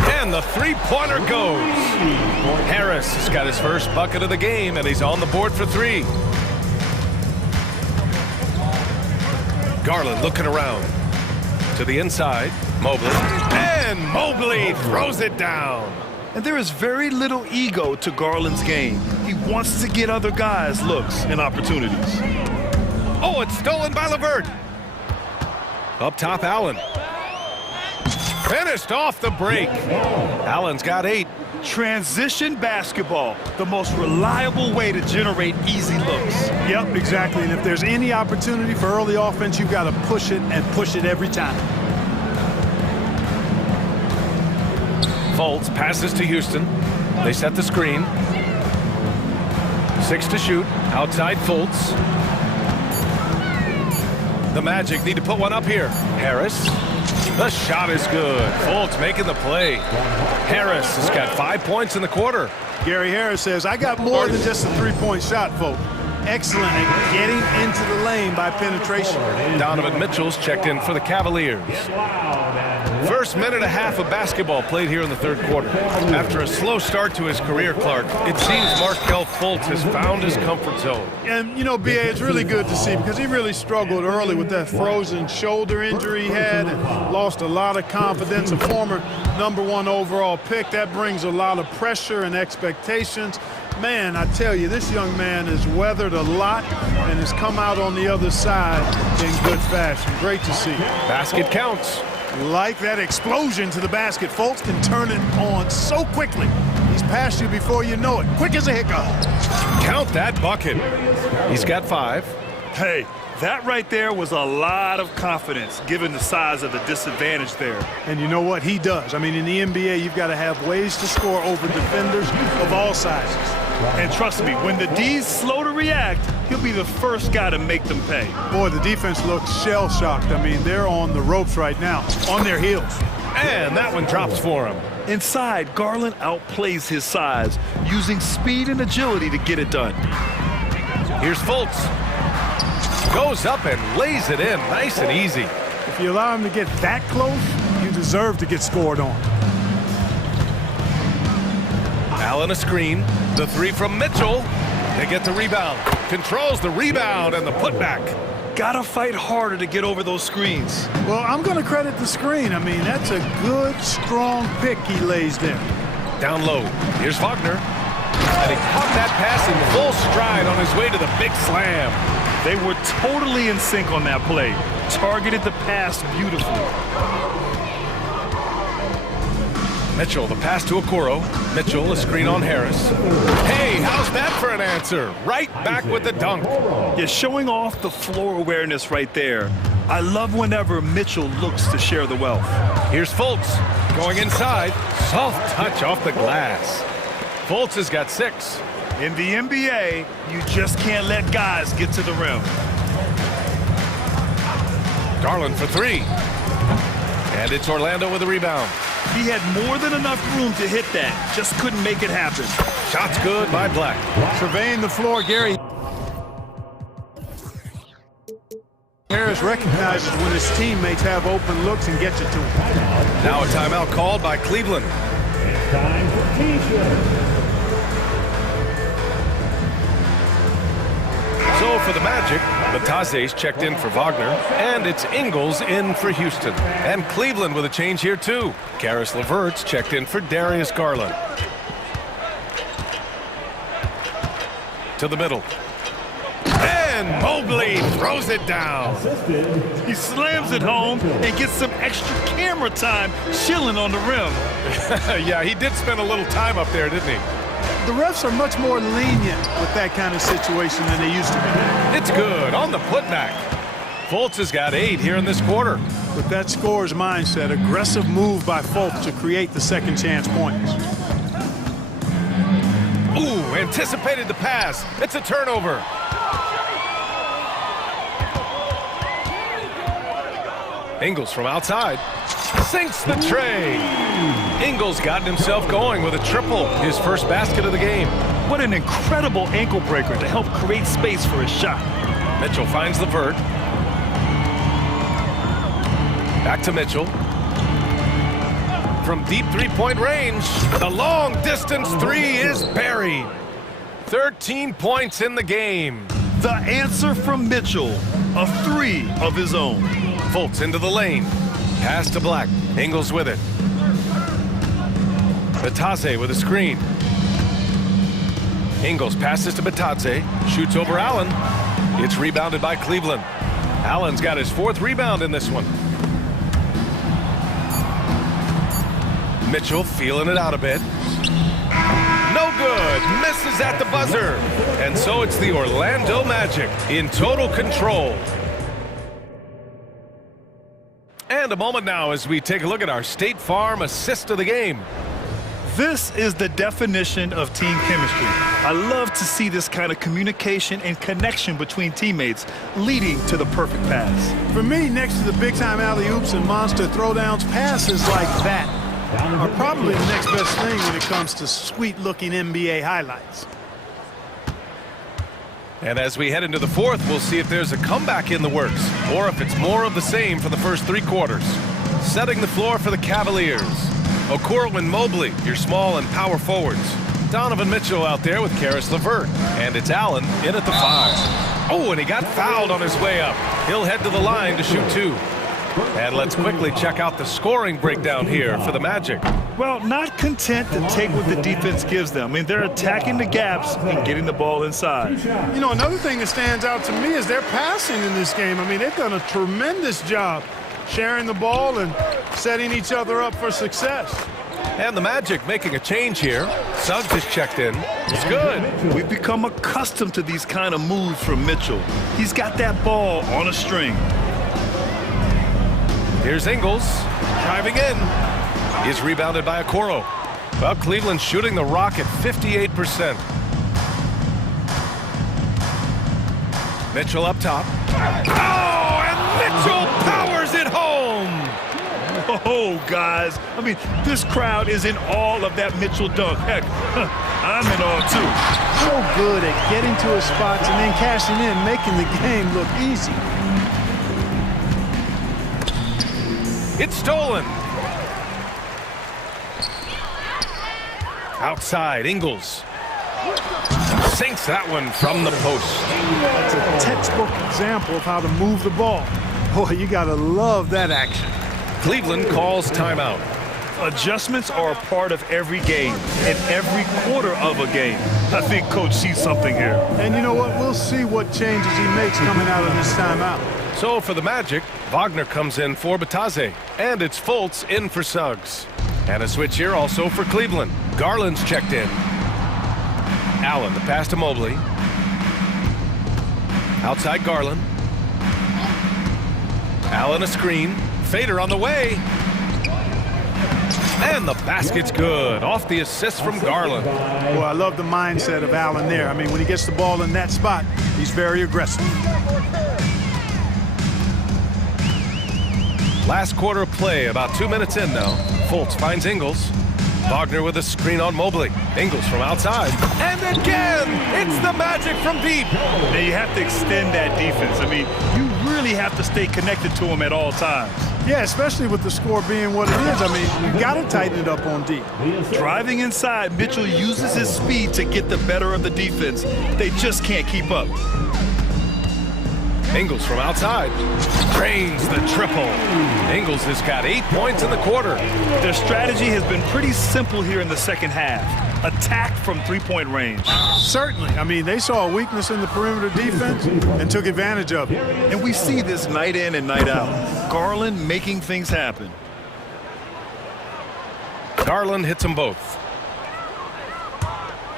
And the three-pointer goes. Harris has got his first bucket of the game, and he's on the board for 3. Garland looking around. To the inside, Mobley. And Mobley throws it down. And there is very little ego to Garland's game. He wants to get other guys looks and opportunities. Oh, it's stolen by LeVert. Up top, Allen. Finished off the break. Allen's got 8. Transition basketball, the most reliable way to generate easy looks. Yep, exactly. And if there's any opportunity for early offense, you've got to push it and push it every time. Fultz passes to Houston. They set the screen. 6 to shoot. Outside Fultz. The Magic need to put one up here. Harris. The shot is good. Fultz making the play. Harris has got 5 points in the quarter. Gary Harris says, I got more than just a three-point shot, folks. Excellent at getting into the lane by penetration. Donovan Mitchell's checked in for the Cavaliers. First minute and a half of basketball played here in the third quarter. After a slow start to his career, Clark, it seems Markelle Fultz has found his comfort zone. And, you know, B.A., it's really good to see because he really struggled early with that frozen shoulder injury he had and lost a lot of confidence. A former #1 overall pick, that brings a lot of pressure and expectations. Man, I tell you, this young man has weathered a lot and has come out on the other side in good fashion. Great to see. Basket counts. Like that explosion to the basket. Fultz can turn it on so quickly. He's past you before you know it. Quick as a hiccup. Count that bucket. He's got 5. Hey, that right there was a lot of confidence given the size of the disadvantage there. And you know what? He does. I mean, in the NBA, you've got to have ways to score over defenders of all sizes. And trust me, when the D's slow to react, he'll be the first guy to make them pay. Boy, the defense looks shell-shocked. I mean, they're on the ropes right now, on their heels. And that one drops for him. Inside, Garland outplays his size, using speed and agility to get it done. Here's Fultz. Goes up and lays it in, nice and easy. If you allow him to get that close, you deserve to get scored on. Allen a screen. The 3 from Mitchell. They get the rebound. Controls the rebound and the putback. Gotta fight harder to get over those screens. Well, I'm going to credit the screen. I mean, that's a good, strong pick he lays there. Down low. Here's Wagner. And he caught that pass in full stride on his way to the big slam. They were totally in sync on that play. Targeted the pass beautifully. Mitchell, the pass to Okoro. Mitchell, a screen on Harris. Hey, how's that for an answer? Right back with the dunk. Yeah, showing off the floor awareness right there. I love whenever Mitchell looks to share the wealth. Here's Fultz going inside. Soft touch off the glass. Fultz has got 6. In the NBA, you just can't let guys get to the rim. Garland for 3. And it's Orlando with a rebound. He had more than enough room to hit that. Just couldn't make it happen. Shots good by Black. Surveying the floor, Gary Harris recognizes when his teammates have open looks and gets it to him. Now a timeout called by Cleveland. It's time for T-shirt. So for the Magic, Batase's checked in for Wagner, and it's Ingles in for Houston. And Cleveland with a change here too. Karis LeVert's checked in for Darius Garland. To the middle. And Mobley throws it down. He slams it home and gets some extra camera time chilling on the rim. Yeah, he did spend a little time up there, didn't he? The refs are much more lenient with that kind of situation than they used to be. It's good on the putback. Fultz has got 8 here in this quarter. With that scorer's mindset, aggressive move by Fultz to create the second chance points. Ooh, anticipated the pass. It's a turnover. Ingles from outside. Sinks the tray. Ingles gotten himself going with a triple, his first basket of the game. What an incredible ankle breaker to help create space for his shot. Mitchell finds LeVert. Back to Mitchell. From deep three-point range, the long-distance 3 is buried. 13 points in the game. The answer from Mitchell, a 3 of his own. Fultz into the lane. Pass to Black. Ingles with it. Batadze with a screen. Ingles passes to Batadze, shoots over Allen. It's rebounded by Cleveland. Allen's got his 4th rebound in this one. Mitchell feeling it out a bit. No good, misses at the buzzer. And so it's the Orlando Magic in total control. And a moment now as we take a look at our State Farm assist of the game. This is the definition of team chemistry. I love to see this kind of communication and connection between teammates leading to the perfect pass. For me, next to the big-time alley-oops and monster throwdowns, passes like that are probably the next best thing when it comes to sweet-looking NBA highlights. And as we head into the 4th, we'll see if there's a comeback in the works or if it's more of the same for the first 3 quarters. Setting the floor for the Cavaliers. Okoro and Mobley, your small and power forwards. Donovan Mitchell out there with Karis LeVert. And it's Allen in at the 5. Oh, and he got fouled on his way up. He'll head to the line to shoot 2. And let's quickly check out the scoring breakdown here for the Magic. Well, not content to take what the defense gives them. I mean, they're attacking the gaps and getting the ball inside. You know, another thing that stands out to me is their passing in this game. I mean, they've done a tremendous job sharing the ball and setting each other up for success. And the Magic making a change here. Suggs is checked in. It's good. We've become accustomed to these kind of moves from Mitchell. He's got that ball on a string. Here's Ingles, driving in. He's rebounded by Okoro. Well, Cleveland shooting the rock at 58%. Mitchell up top. Oh, and Mitchell powers it home! Oh, guys. I mean, this crowd is in awe of that Mitchell dunk. Heck, I'm in awe, too. So good at getting to his spots and then cashing in, making the game look easy. It's stolen. Outside, Ingles. Sinks that one from the post. That's a textbook example of how to move the ball. Boy, you gotta love that action. Cleveland calls timeout. Adjustments are a part of every game and every quarter of a game. I think Coach sees something here. And you know what? We'll see what changes he makes coming out of this timeout. So for the Magic, Wagner comes in for Batadze, and it's Fultz in for Suggs. And a switch here also for Cleveland. Garland's checked in. Allen, the pass to Mobley. Outside Garland. Allen a screen. Fader on the way. And the basket's good. Off the assist from Garland. Boy, I love the mindset of Allen there. I mean, when he gets the ball in that spot, he's very aggressive. Last quarter of play, about 2 minutes in now. Fultz finds Ingles. Wagner with a screen on Mobley. Ingles from outside. And again, it's the Magic from deep. Now you have to extend that defense. I mean, you really have to stay connected to him at all times. Yeah, especially with the score being what it is. I mean, you got to tighten it up on deep. Driving inside, Mitchell uses his speed to get the better of the defense. They just can't keep up. Ingles from outside. Drains the triple. Ingles has got 8 points in the quarter. Their strategy has been pretty simple here in the second half. Attack from three-point range. Certainly. I mean, they saw a weakness in the perimeter defense and took advantage of it. And we see this night in and night out. Garland making things happen. Garland hits them both.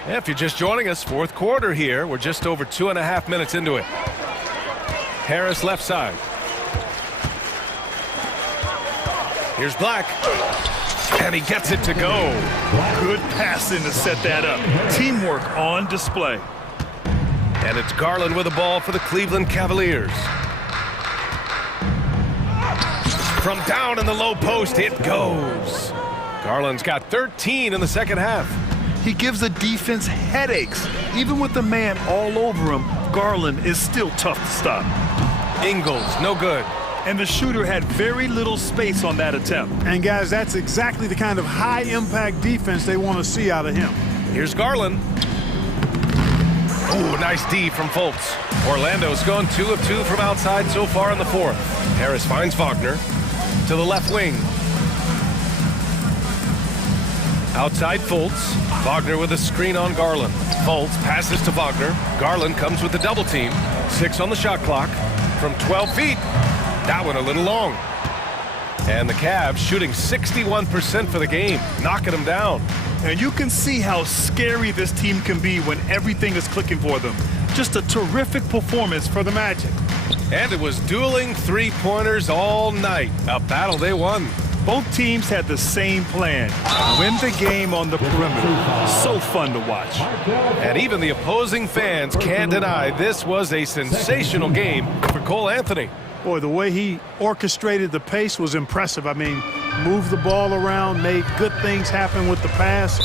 Yeah, if you're just joining us, 4th quarter here. We're just over 2.5 minutes into it. Harris left side. Here's Black. And he gets it to go. Good passing to set that up. Teamwork on display. And it's Garland with the ball for the Cleveland Cavaliers. From down in the low post, it goes. Garland's got 13 in the second half. He gives the defense headaches. Even with the man all over him, Garland is still tough to stop. Ingles, no good. And the shooter had very little space on that attempt. And guys, that's exactly the kind of high-impact defense they want to see out of him. Here's Garland. Oh, nice D from Fultz. Orlando's gone 2 of 2 from outside so far in the 4th. Harris finds Wagner to the left wing. Outside Fultz. Wagner with a screen on Garland. Fultz passes to Wagner. Garland comes with the double team. 6 on the shot clock. From 12 feet. That one a little long. And the Cavs shooting 61% for the game, knocking them down. And you can see how scary this team can be when everything is clicking for them. Just a terrific performance for the Magic. And it was dueling three-pointers all night. A battle they won. Both teams had the same plan. Win the game on the perimeter. So fun to watch. And even the opposing fans can't deny this was a sensational game for Cole Anthony. Boy, the way he orchestrated the pace was impressive. I mean, moved the ball around, made good things happen with the pass.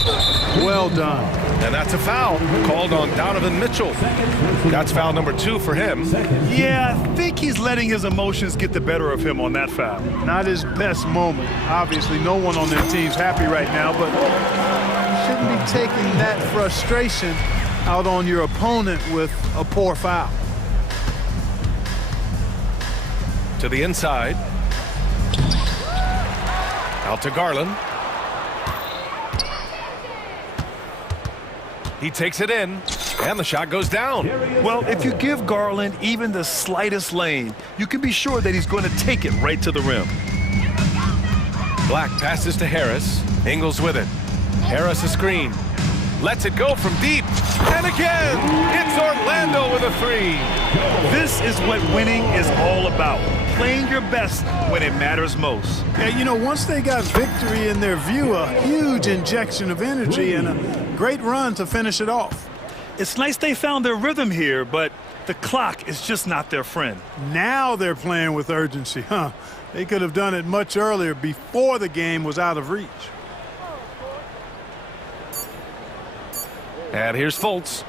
Well done. And that's a foul called on Donovan Mitchell. That's foul number 2 for him. Yeah, I think he's letting his emotions get the better of him on that foul. Not his best moment. Obviously, no one on their team's happy right now, but you shouldn't be taking that frustration out on your opponent with a poor foul. To the inside. Out to Garland. He takes it in, and the shot goes down. Well, if you give Garland even the slightest lane, you can be sure that he's going to take it right to the rim. Black passes to Harris. Ingles with it. Harris a screen. Lets it go from deep. And again, it's Orlando with a 3. This is what winning is all about. Playing your best when it matters most. Yeah, you know, once they got victory in their view, a huge injection of energy and a great run to finish it off. It's nice they found their rhythm here, but the clock is just not their friend. Now they're playing with urgency, huh? They could have done it much earlier before the game was out of reach. And here's Fultz.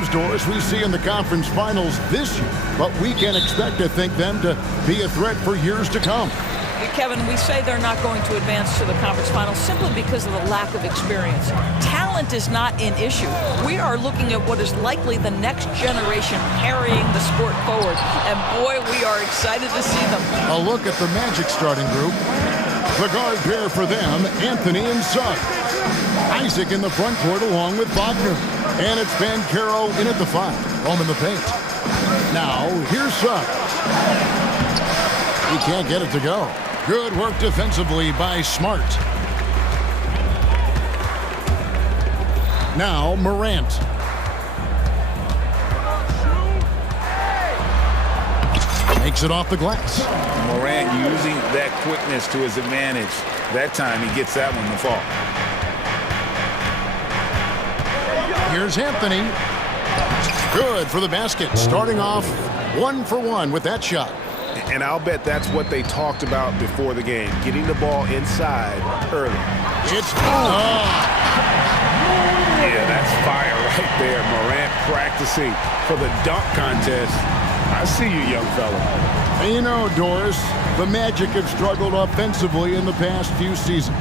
teams, Doris, we see in the conference finals this year, but we can expect to think them to be a threat for years to come. Kevin, we say they're not going to advance to the conference finals simply because of the lack of experience. Talent is not an issue. We are looking at what is likely the next generation carrying the sport forward. And boy, we are excited to see them. A look at the Magic starting group. The guard pair for them, Anthony and Sugg. Isaac in the front court along with Wagner. And it's Bancaro in at the 5, home in the paint. Now, here's Sugg. He can't get it to go. Good work defensively by Smart. Now Morant. Makes it off the glass. Morant using that quickness to his advantage. That time he gets that one to fall. Here's Anthony. Good for the basket. Starting off 1 for 1 with that shot. And I'll bet that's what they talked about before the game, getting the ball inside early. It's Yeah, that's fire right there. Morant practicing for the dunk contest. I see you, young fella. And you know, Doris, the Magic have struggled offensively in the past few seasons.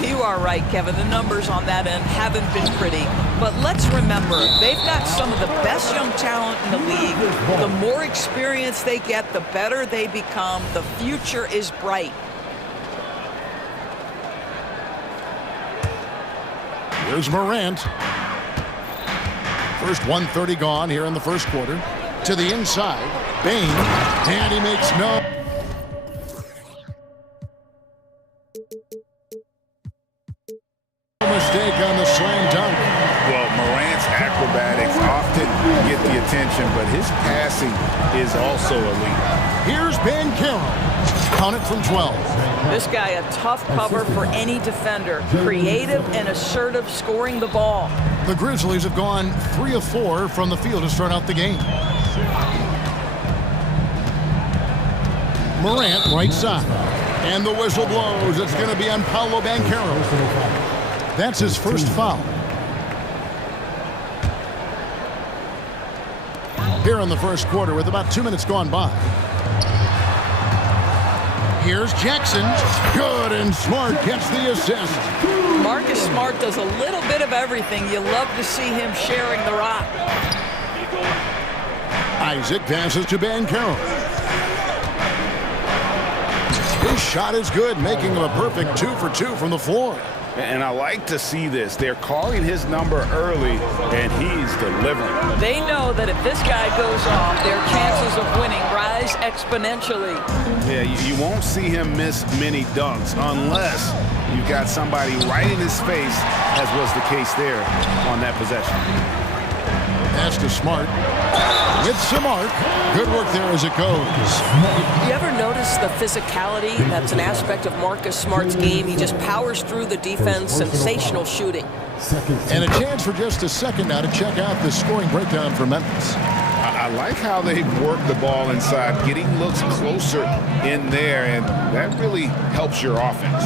You are right, Kevin. The numbers on that end haven't been pretty. But let's remember, they've got some of the best young talent in the league. The more experience they get, the better they become. The future is bright. Here's Morant. First 1:30 gone here in the first quarter. To the inside. Bain. And he makes no... mistake on the slam dunk. Well, Morant's acrobatics often get the attention, but his passing is also elite. Here's Bancaro. Count it from 12. This guy a tough cover for any defender. Creative and assertive scoring the ball. The Grizzlies have gone 3 of 4 from the field to start out the game. Morant right side. And the whistle blows. It's going to be on Paolo Bancaro. That's his first foul. Here in the first quarter with about 2 minutes gone by. Here's Jackson. Good, and Smart gets the assist. Marcus Smart does a little bit of everything. You love to see him sharing the rock. Isaac passes to Bancaro. His shot is good, making him a perfect 2 for 2 from the floor. And I like to see this. They're calling his number early, and he's delivering. They know that if this guy goes off, their chances of winning rise exponentially. Yeah, you won't see him miss many dunks unless you've got somebody right in his face, as was the case there on that possession. Pass to Smart. With some arc. Good work there as it goes. You ever notice the physicality? That's an aspect of Marcus Smart's game. He just powers through the defense. Sensational shooting. And a chance for just a second now to check out the scoring breakdown for Memphis. I like how they work the ball inside, getting looks closer in there, and that really helps your offense.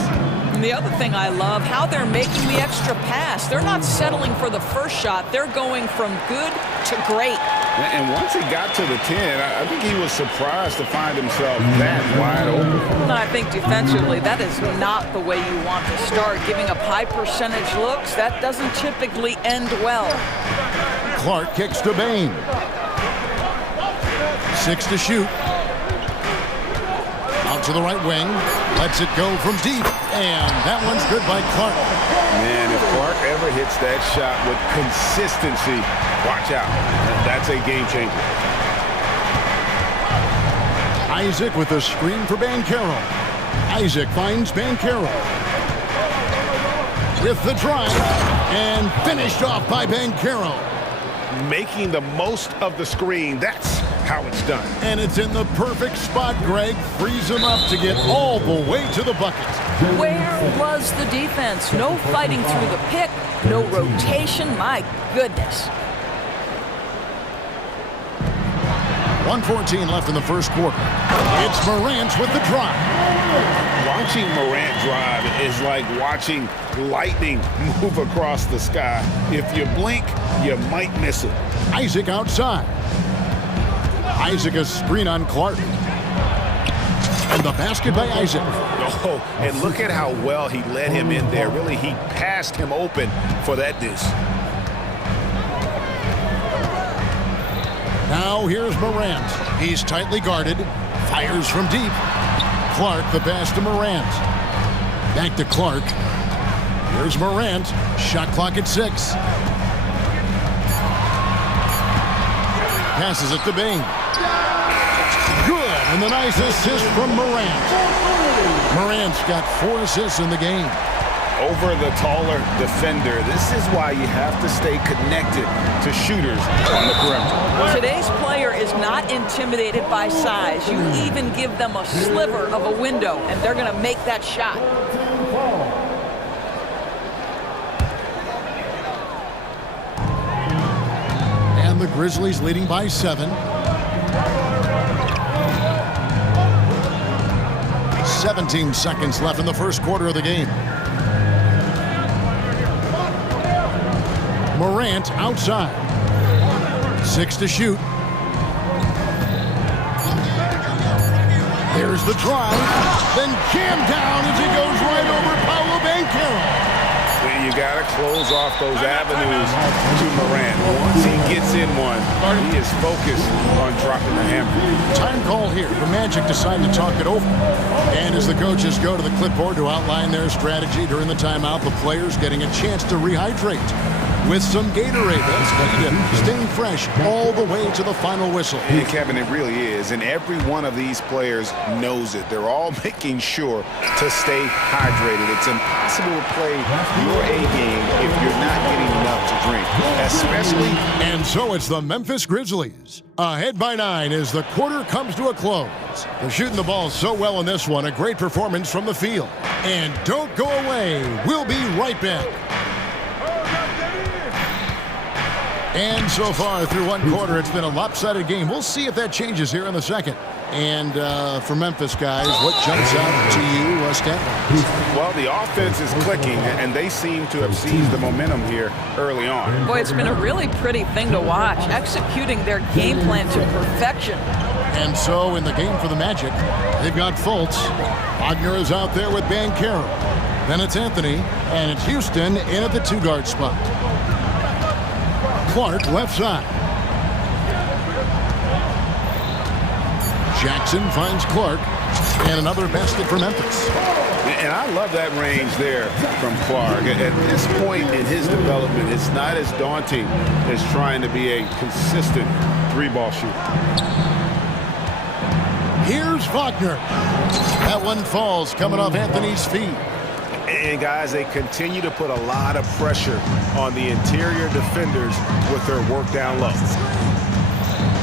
And the other thing I love, how they're making the extra pass. They're not settling for the first shot. They're going from good to great. And once he got to the 10, I think he was surprised to find himself that wide open. I think defensively, that is not the way you want to start. Giving up high percentage looks, that doesn't typically end well. Clark kicks to Bain. 6 to shoot. Out to the right wing. Lets it go from deep. And that one's good by Clark. Man, if Clark ever hits that shot with consistency, watch out. That's a game changer. Isaac with a screen for Bancaro. Isaac finds Bancaro. With the drive. And finished off by Bancaro. Making the most of the screen. That's how it's done. And it's in the perfect spot, Greg. Frees him up to get all the way to the bucket. Where was the defense? No fighting through the pick, no rotation. My goodness. 1:14 left in the first quarter. It's Morant with the drive. Watching Morant drive is like watching lightning move across the sky. If you blink, you might miss it. Isaac outside. Isaac a screen on Clark. And the basket by Isaac. Oh, and look at how well he led him in there. Really, he passed him open for that dish. Now here's Morant. He's tightly guarded. Fires from deep. Clark the pass to Morant. Back to Clark. Here's Morant. Shot clock at 6. Passes it to Bing. Good, and the nice assist from Morant. Morant's got 4 assists in the game. Over the taller defender. This is why you have to stay connected to shooters on the perimeter. Today's player is not intimidated by size. You even give them a sliver of a window, and they're going to make that shot. And the Grizzlies leading by 7. 17 seconds left in the first quarter of the game. Morant outside. 6 to shoot. There's the drive. Then jammed down as he goes right over Paolo Banchero. You got to close off those avenues to Morant. Once he gets in one, he is focused on dropping the hammer. Time call here. The Magic decide to talk it over. And as the coaches go to the clipboard to outline their strategy during the timeout, the players getting a chance to rehydrate with some Gatorade. That's key to staying fresh all the way to the final whistle. And Kevin, it really is. And every one of these players knows it. They're all making sure to stay hydrated. It's impossible to play your A game if you're not getting enough to drink, especially. And so it's the Memphis Grizzlies ahead by 9 as the quarter comes to a close. They're shooting the ball so well in this one. A great performance from the field. And don't go away. We'll be right back. And so far through one quarter, it's been a lopsided game. We'll see if that changes here in the second. And for Memphis guys, what jumps out to you, stat-wise? Well, the offense is clicking, and they seem to have seized the momentum here early on. Boy, it's been a really pretty thing to watch, executing their game plan to perfection. And so in the game for the Magic, they've got Fultz. Wagner is out there with Banchero. Then it's Anthony, and it's Houston in at the 2-guard spot. Clark left side. Jackson finds Clark, and another basket for Memphis. And I love that range there from Clark. At this point in his development, it's not as daunting as trying to be a consistent 3-ball shooter. Here's Wagner. That one falls coming off Anthony's feet. And guys, they continue to put a lot of pressure on the interior defenders with their work down low.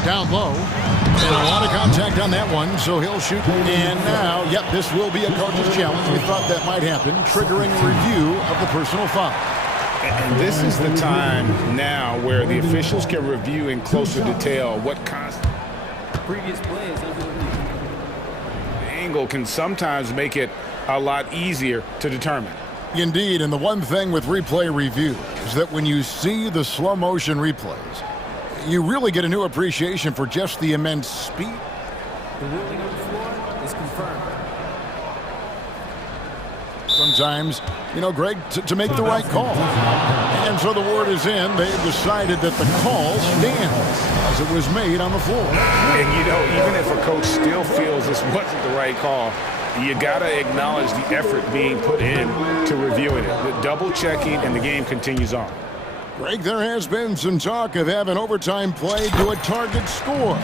Down low. And a lot of contact on that one, so he'll shoot. And now, yep, this will be a coach's challenge. We thought that might happen, triggering review of the personal foul. And this is the time now where the officials can review in closer detail what Previous play is under the angle can sometimes make it a lot easier to determine. Indeed, and the one thing with replay review is that when you see the slow motion replays, you really get a new appreciation for just the immense speed. The ruling on the floor is confirmed. Sometimes, you know, Greg, to make the right call. And so the word is in. They've decided that the call stands as it was made on the floor. And, you know, even if a coach still feels this wasn't the right call, you got to acknowledge the effort being put in to reviewing it. The double-checking, and the game continues on. Greg, there has been some talk of having overtime play to a target score.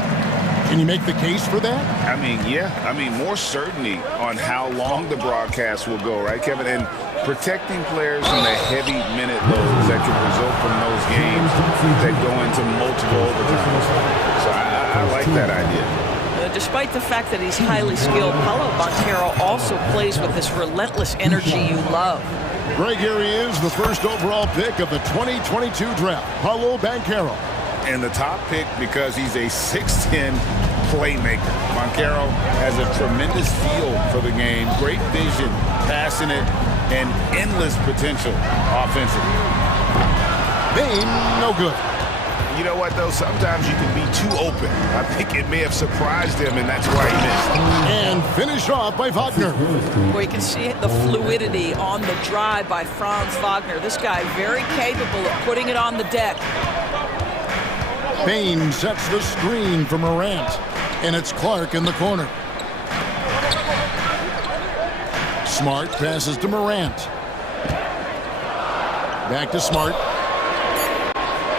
Can you make the case for that? I mean, yeah. I mean, more certainty on how long the broadcast will go, right, Kevin? And protecting players from the heavy minute loads that can result from those games that go into multiple overtimes. So I like that idea. Despite the fact that he's highly skilled, Paolo Banchero also plays with this relentless energy you love. Greg, here he is, the first overall pick of the 2022 draft, Paolo Banchero. And the top pick because he's a 6'10 playmaker. Moncaro has a tremendous feel for the game, great vision, passing it, and endless potential offensively. Bain, no good. You know what, though? Sometimes you can be too open. I think it may have surprised him, and that's why he missed. And finished off by Wagner. Well, you can see the fluidity on the drive by Franz Wagner. This guy very capable of putting it on the deck. Bain sets the screen for Morant, and it's Clark in the corner. Smart passes to Morant. Back to Smart.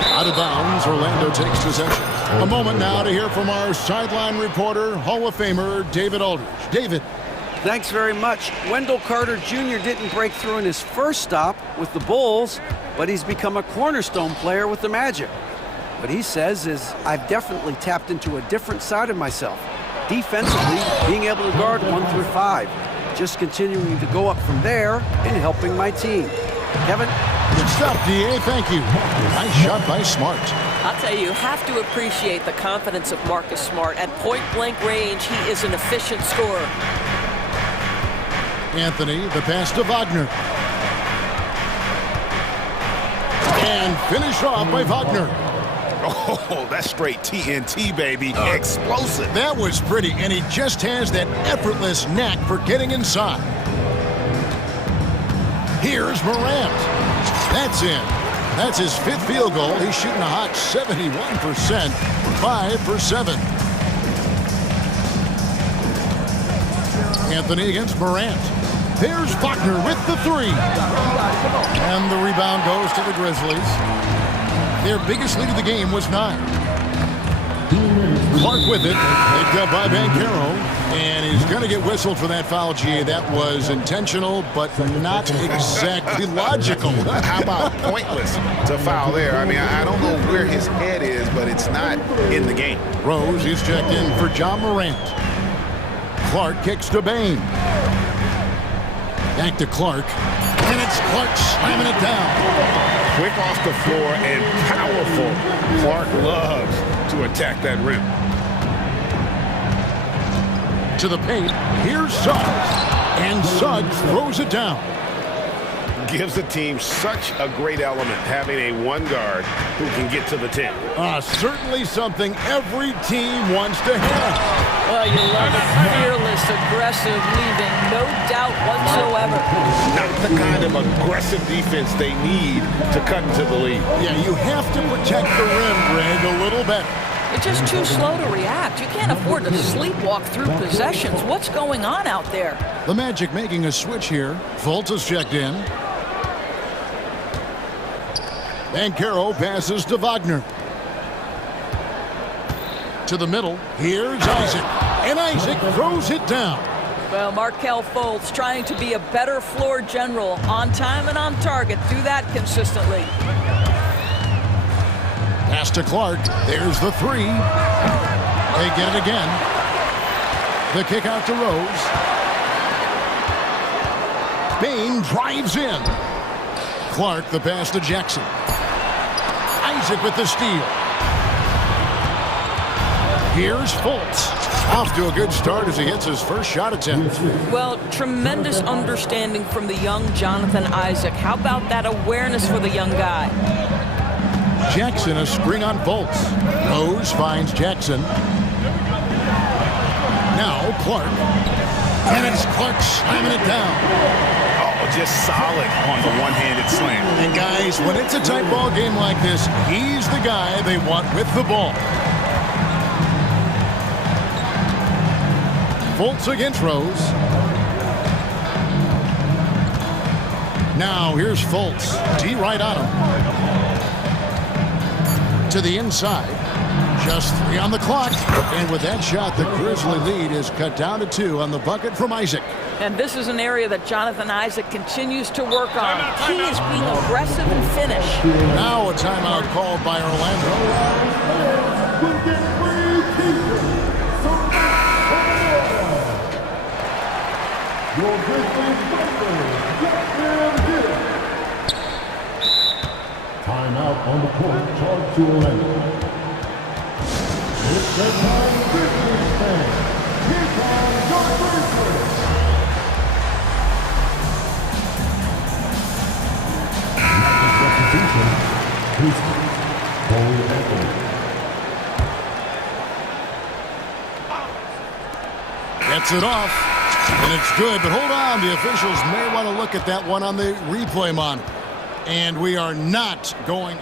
Out of bounds, Orlando takes possession. A moment now to hear from our sideline reporter, Hall of Famer David Aldridge. David. Thanks very much. Wendell Carter Jr. didn't break through in his first stop with the Bulls, but he's become a cornerstone player with the Magic. What he says is, I've definitely tapped into a different side of myself. Defensively, being able to guard 1 through 5. Just continuing to go up from there and helping my team. Kevin? Good stuff, D.A. Thank you. Nice shot by Smart. I'll tell you have to appreciate the confidence of Marcus Smart. At point-blank range, he is an efficient scorer. Anthony, the pass to Wagner. And finished off by Wagner. Oh, that's straight TNT, baby. Explosive. That was pretty, and he just has that effortless knack for getting inside. Here's Morant. That's in. That's his 5th field goal. He's shooting a hot 71%, 5 for 7. Anthony against Morant. There's Wagner with the 3. And the rebound goes to the Grizzlies. Their biggest lead of the game was 9. Clark with it, picked up by Banchero, and he's going to get whistled for that foul, G. That was intentional, but not exactly logical. How about pointless to foul there? I mean, I don't know where his head is, but it's not in the game. Rose is checked in for John Morant. Clark kicks to Bain. Back to Clark, and it's Clark slamming it down. Quick off the floor and powerful. Clark loves to attack that rim. To the paint, here's Suggs. And Suggs throws it down. Gives the team such a great element, having a 1 guard who can get to the 10. Certainly something every team wants to have. Well, you love it. Fearless, aggressive leaving, no doubt whatsoever. Not the kind of aggressive defense they need to cut into the lead. Yeah, you have to protect the rim, Greg, a little better. You're just too slow to react. You can't afford to sleepwalk through possessions. What's going on out there? The Magic making a switch here. Fultz is checked in. Banchero passes to Wagner. To the middle, here's Isaac. And Isaac throws it down. Well, Markelle Fultz trying to be a better floor general, on time and on target. Do that consistently. Pass to Clark. There's the 3. They get it again. The kick out to Rose. Bain drives in. Clark the pass to Jackson. Isaac with the steal. Here's Fultz. Off to a good start as he hits his first shot attempt. Well, tremendous understanding from the young Jonathan Isaac. How about that awareness for the young guy? Jackson a screen on Fultz. Rose finds Jackson. Now Clark. And it's Clark slamming it down. Just solid on the one-handed slam. And guys, when it's a tight ball game like this, he's the guy they want with the ball. Fultz against Rose. Now here's Fultz. D right on him. To the inside. Just 3 on the clock. And with that shot, the Grizzly lead is cut down to 2 on the bucket from Isaac. And this is an area that Jonathan Isaac continues to work on. Key is being aggressive and finish. Now a timeout called by Orlando. Timeout on the court, charge to Orlando. Gets it off, and it's good, but hold on. The officials may want to look at that one on the replay monitor. And we are not going.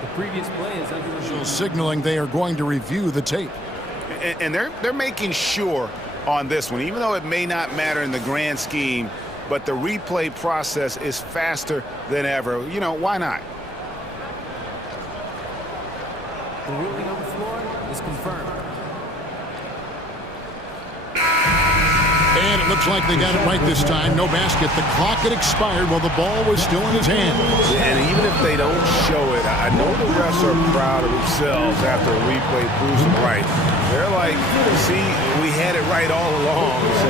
The previous play is under signaling they are going to review the tape. And they're making sure on this one, even though it may not matter in the grand scheme, but the replay process is faster than ever. You know, why not? The ruling on the floor is confirmed. And it looks like they got it right this time. No basket. The clock had expired while the ball was still in his hand. And even if they don't show it, I know the refs are proud of themselves after a replay proves them right. They're like, see, we had it right all along. So,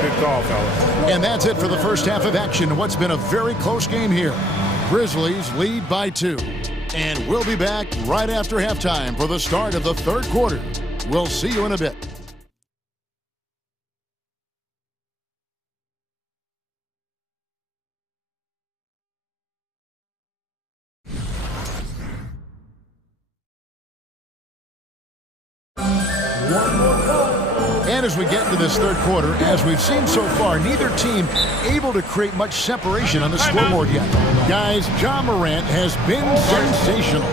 good call, fellas. And that's it for the first half of action. What's been a very close game here. Grizzlies lead by 2. And we'll be back right after halftime for the start of the third quarter. We'll see you in a bit. And as we get into this third quarter, as we've seen so far, neither team able to create much separation on the scoreboard yet. Guys, Ja Morant has been sensational.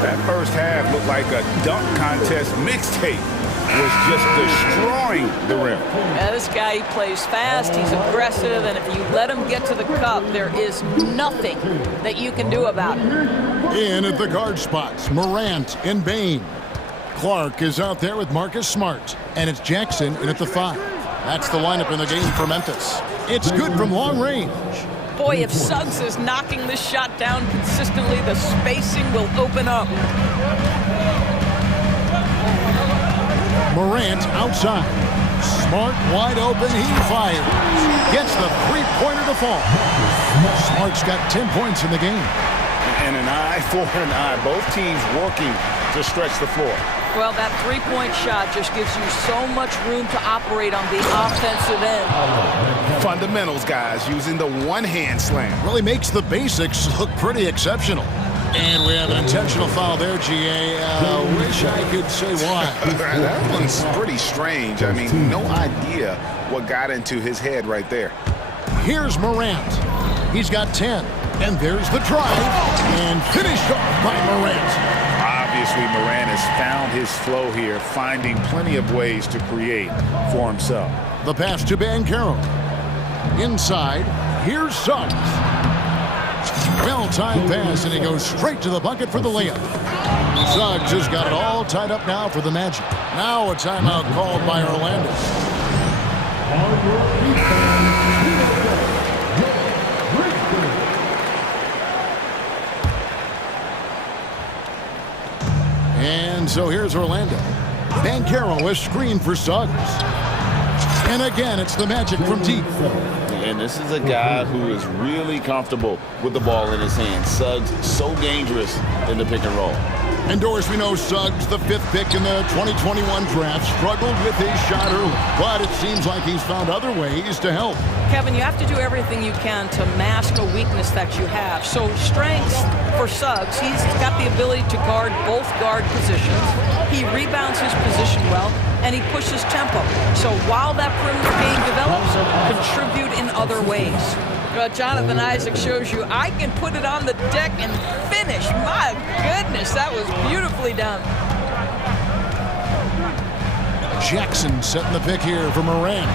That first half looked like a dunk contest mixtape. Was just destroying the rim. Yeah, this guy, he plays fast, he's aggressive, and if you let him get to the cup, there is nothing that you can do about it. In at the guard spots, Morant and Bain. Clark is out there with Marcus Smart, and it's Jackson in at the 5. That's the lineup in the game for Memphis. It's good from long range. Boy, if Suggs is knocking this shot down consistently, the spacing will open up. Morant outside. Smart wide open, he fires. Gets the three-pointer to fall. Smart's got 10 points in the game. And an eye for an eye. Both teams working to stretch the floor. Well, that three-point shot just gives you so much room to operate on the offensive end. Fundamentals, guys, using the one-hand slam. Really makes the basics look pretty exceptional. And we have an intentional foul there, GA. Wish I could say why. That one's pretty strange. I mean, no idea what got into his head right there. Here's Morant. He's got 10. And there's the drive. And finished off by Morant. Obviously, Morant has found his flow here, finding plenty of ways to create for himself. The pass to Banchero. Inside, here's Suggs. Well-timed pass, and he goes straight to the bucket for the layup. Suggs has got it all tied up now for the Magic. Now a timeout called by Orlando. And so here's Orlando. Banchero is screened for Suggs. And again, it's the Magic from deep. And this is a guy who is really comfortable with the ball in his hand. Suggs, so dangerous in the pick and roll. And Doris, we know Suggs, the 5th pick in the 2021 draft, struggled with his shot early. But it seems like he's found other ways to help. Kevin, you have to do everything you can to mask a weakness that you have. So strengths for Suggs, he's got the ability to guard both guard positions. He rebounds his position well, and he pushes tempo. So while that perimeter game develops, contribute in other ways. Jonathan Isaac shows you I can put it on the deck and finish. My goodness, that was beautifully done. Jackson setting the pick here for Morant.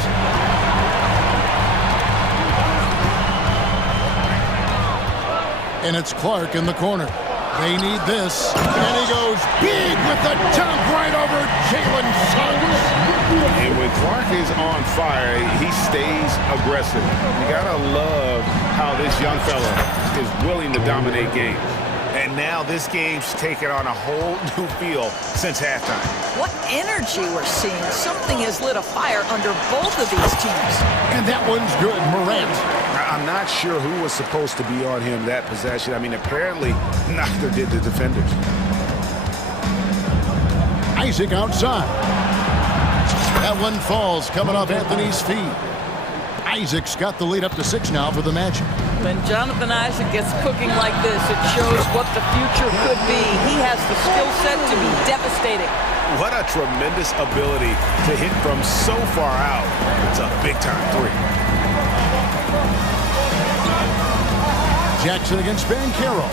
And it's Clark in the corner. They need this. And he goes big with the dunk right over Jalen Suggs. And when Clark is on fire, he stays aggressive. You gotta love how this young fella is willing to dominate games. And now this game's taken on a whole new feel since halftime. What energy we're seeing. Something has lit a fire under both of these teams. And that one's good, Morant. I'm not sure who was supposed to be on him that possession. I mean, apparently neither did the defenders. Isaac outside. That one falls coming off Anthony's feet. Isaac's got the lead up to 6 now for the Magic. When Jonathan Isaac gets cooking like this, it shows what the future could be. He has the skill set to be devastating. What a tremendous ability to hit from so far out. It's a big-time three. Jackson against Bankero.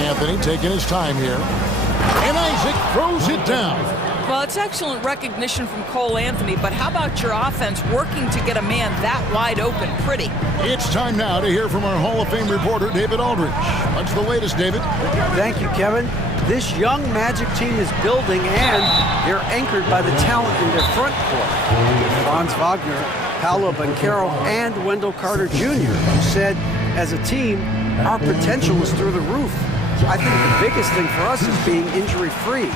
Anthony taking his time here. And Isaac throws it down. Well, it's excellent recognition from Cole Anthony, but how about your offense working to get a man that wide open pretty? It's time now to hear from our Hall of Fame reporter, David Aldridge. What's the latest, David? Thank you, Kevin. This young Magic team is building, and they're anchored by the talent in their front court. Franz Wagner, Paolo Banchero, and Wendell Carter Jr., who said, as a team, our potential is through the roof. I think the biggest thing for us is being injury-free.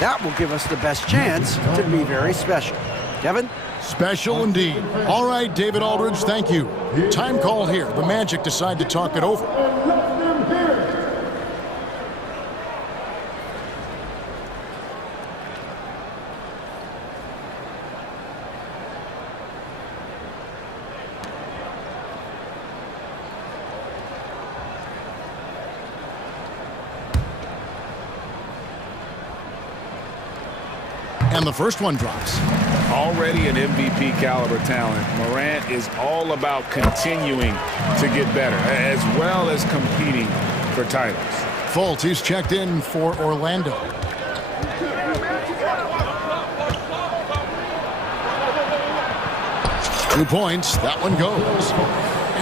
That will give us the best chance to be very special. Kevin? Special indeed. All right, David Aldridge, thank you. Time called here. The Magic decide to talk it over. And the first one drops. Already an MVP caliber talent, Morant is all about continuing to get better, as well as competing for titles. Fultz, he's checked in for Orlando. Two points, that one goes.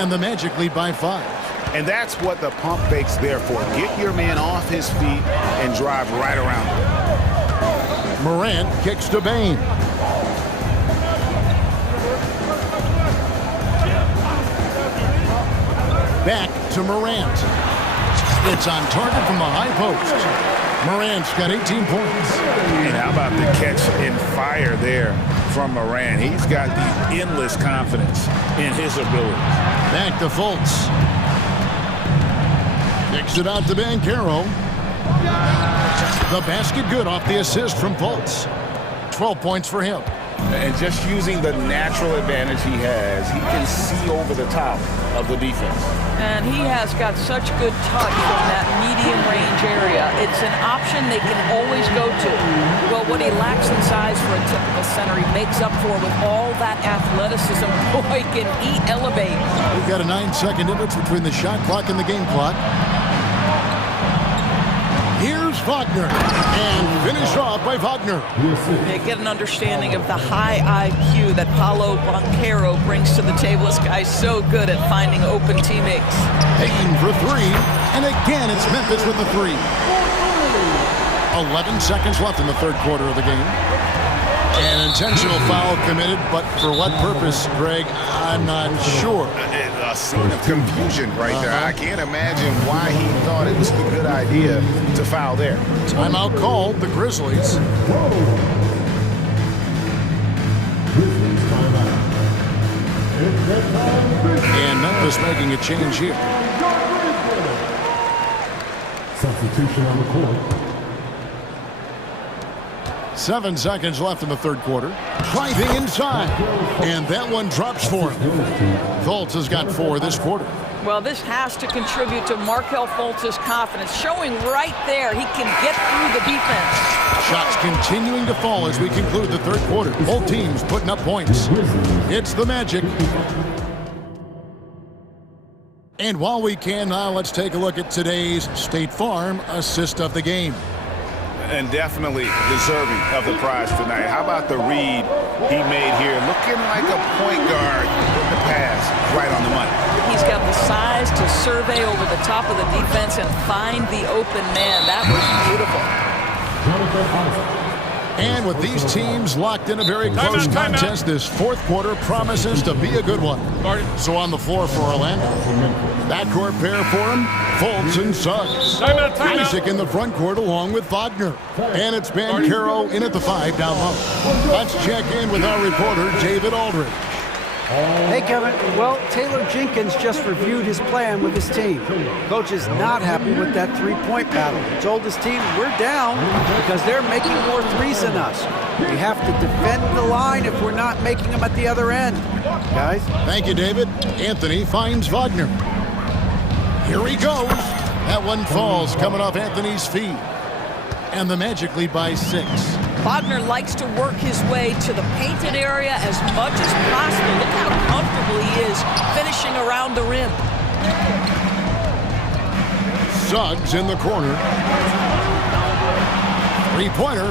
And the Magic lead by 5. And that's what the pump fake's there for. Get your man off his feet and drive right around him. Morant kicks to Bain. Back to Morant. It's on target from the high post. Morant's got 18 points. And how about the catch and fire there from Morant? He's got the endless confidence in his ability. Back to Fultz. Kicks it out to Banchero. The basket good off the assist from Fultz. 12 points for him. And just using the natural advantage he has, he can see over the top of the defense. And he has got such good touch from that medium range area. It's an option they can always go to. Well, what he lacks in size for a typical center, he makes up for with all that athleticism. Boy, can he elevate. We've got a 9-second difference between the shot clock and the game clock. Here's Wagner, and finished off by Wagner. You get an understanding of the high IQ that Paolo Banchero brings to the table. This guy's so good at finding open teammates. Payton for 3, and again it's Memphis with the 3. 11 seconds left in the third quarter of the game. An intentional foul committed, but for what purpose, Greg, I'm not sure. A scene of confusion right there. I can't imagine why he thought it was a good idea to foul there. Timeout called, the Grizzlies. And Memphis making a change here. Substitution on the court. 7 seconds left in the third quarter. Driving inside. And that one drops for him. Fultz has got 4 this quarter. Well, this has to contribute to Markelle Fultz's confidence, showing right there he can get through the defense. Shots continuing to fall as we conclude the third quarter. Both teams putting up points. It's the Magic. And while we can now, let's take a look at today's State Farm assist of the game. And definitely deserving of the prize tonight. How about the read he made here? Looking like a point guard with the pass right on the money. He's got the size to survey over the top of the defense and find the open man. That was beautiful. And with these teams locked in a very close contest, this fourth quarter promises to be a good one. So on the floor for Orlando. Backcourt pair for him, Fultz and Suggs. Isaac in the front court along with Wagner. And it's Banchero in at the 5 down low. Let's check in with our reporter, David Aldridge. Hey, Kevin. Well, Taylor Jenkins just reviewed his plan with his team. Coach is not happy with that three-point battle. He told his team, we're down because they're making more threes than us. We have to defend the line if we're not making them at the other end. Guys? Thank you, David. Anthony finds Wagner. Here he goes. That one falls coming off Anthony's feet. And the Magic lead by 6. Wagner likes to work his way to the painted area as much as possible. Look how comfortable he is finishing around the rim. Suggs in the corner. Three-pointer.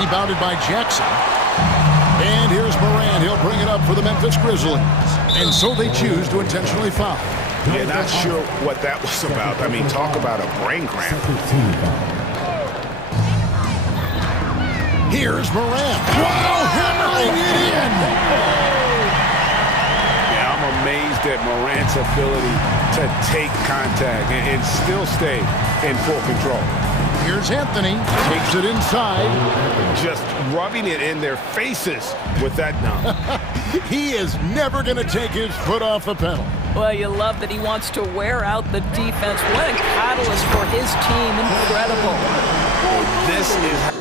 Rebounded by Jackson. And here's Moran. He'll bring it up for the Memphis Grizzlies. And so they choose to intentionally foul. Yeah, not sure what that was about. I mean, talk about a brain cramp. Here's Moran. Wow, hammering it in! Yeah, I'm amazed at Morant's ability to take contact and still stay in full control. Here's Anthony. Takes it inside. Just rubbing it in their faces with that dunk. He is never going to take his foot off the pedal. Well, you love that he wants to wear out the defense. What a catalyst for his team. Incredible. This is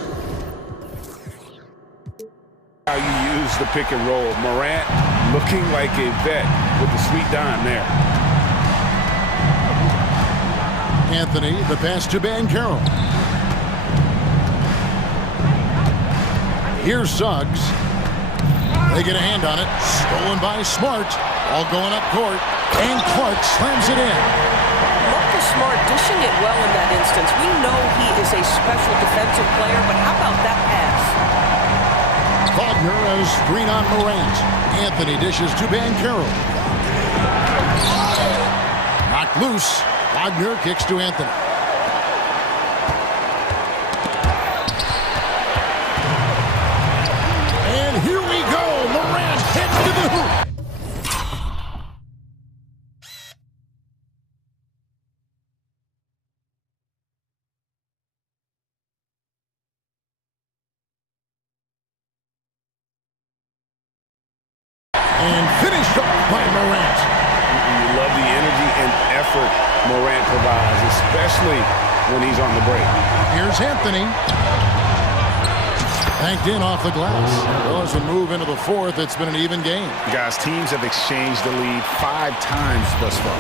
how you use the pick and roll. Morant looking like a vet with the sweet dime there. Anthony, the pass to Banchero. Here's Suggs. They get a hand on it. Stolen by Smart. All going up court. And Clark slams it in. Marcus Smart dishing it well in that instance. We know he is a special defensive player, but how about that pass? Wagner has screen on Morant. Anthony dishes to Banchero. Knocked loose. Wagner kicks to Anthony. And here we go. Morant hits to the hoop. And finished off by Morant. You love the energy and effort Morant provides, especially when he's on the break. Here's Anthony. Banked in off the glass. Well, as we move into the fourth, it's been an even game. Guys, teams have exchanged the lead 5 times thus far.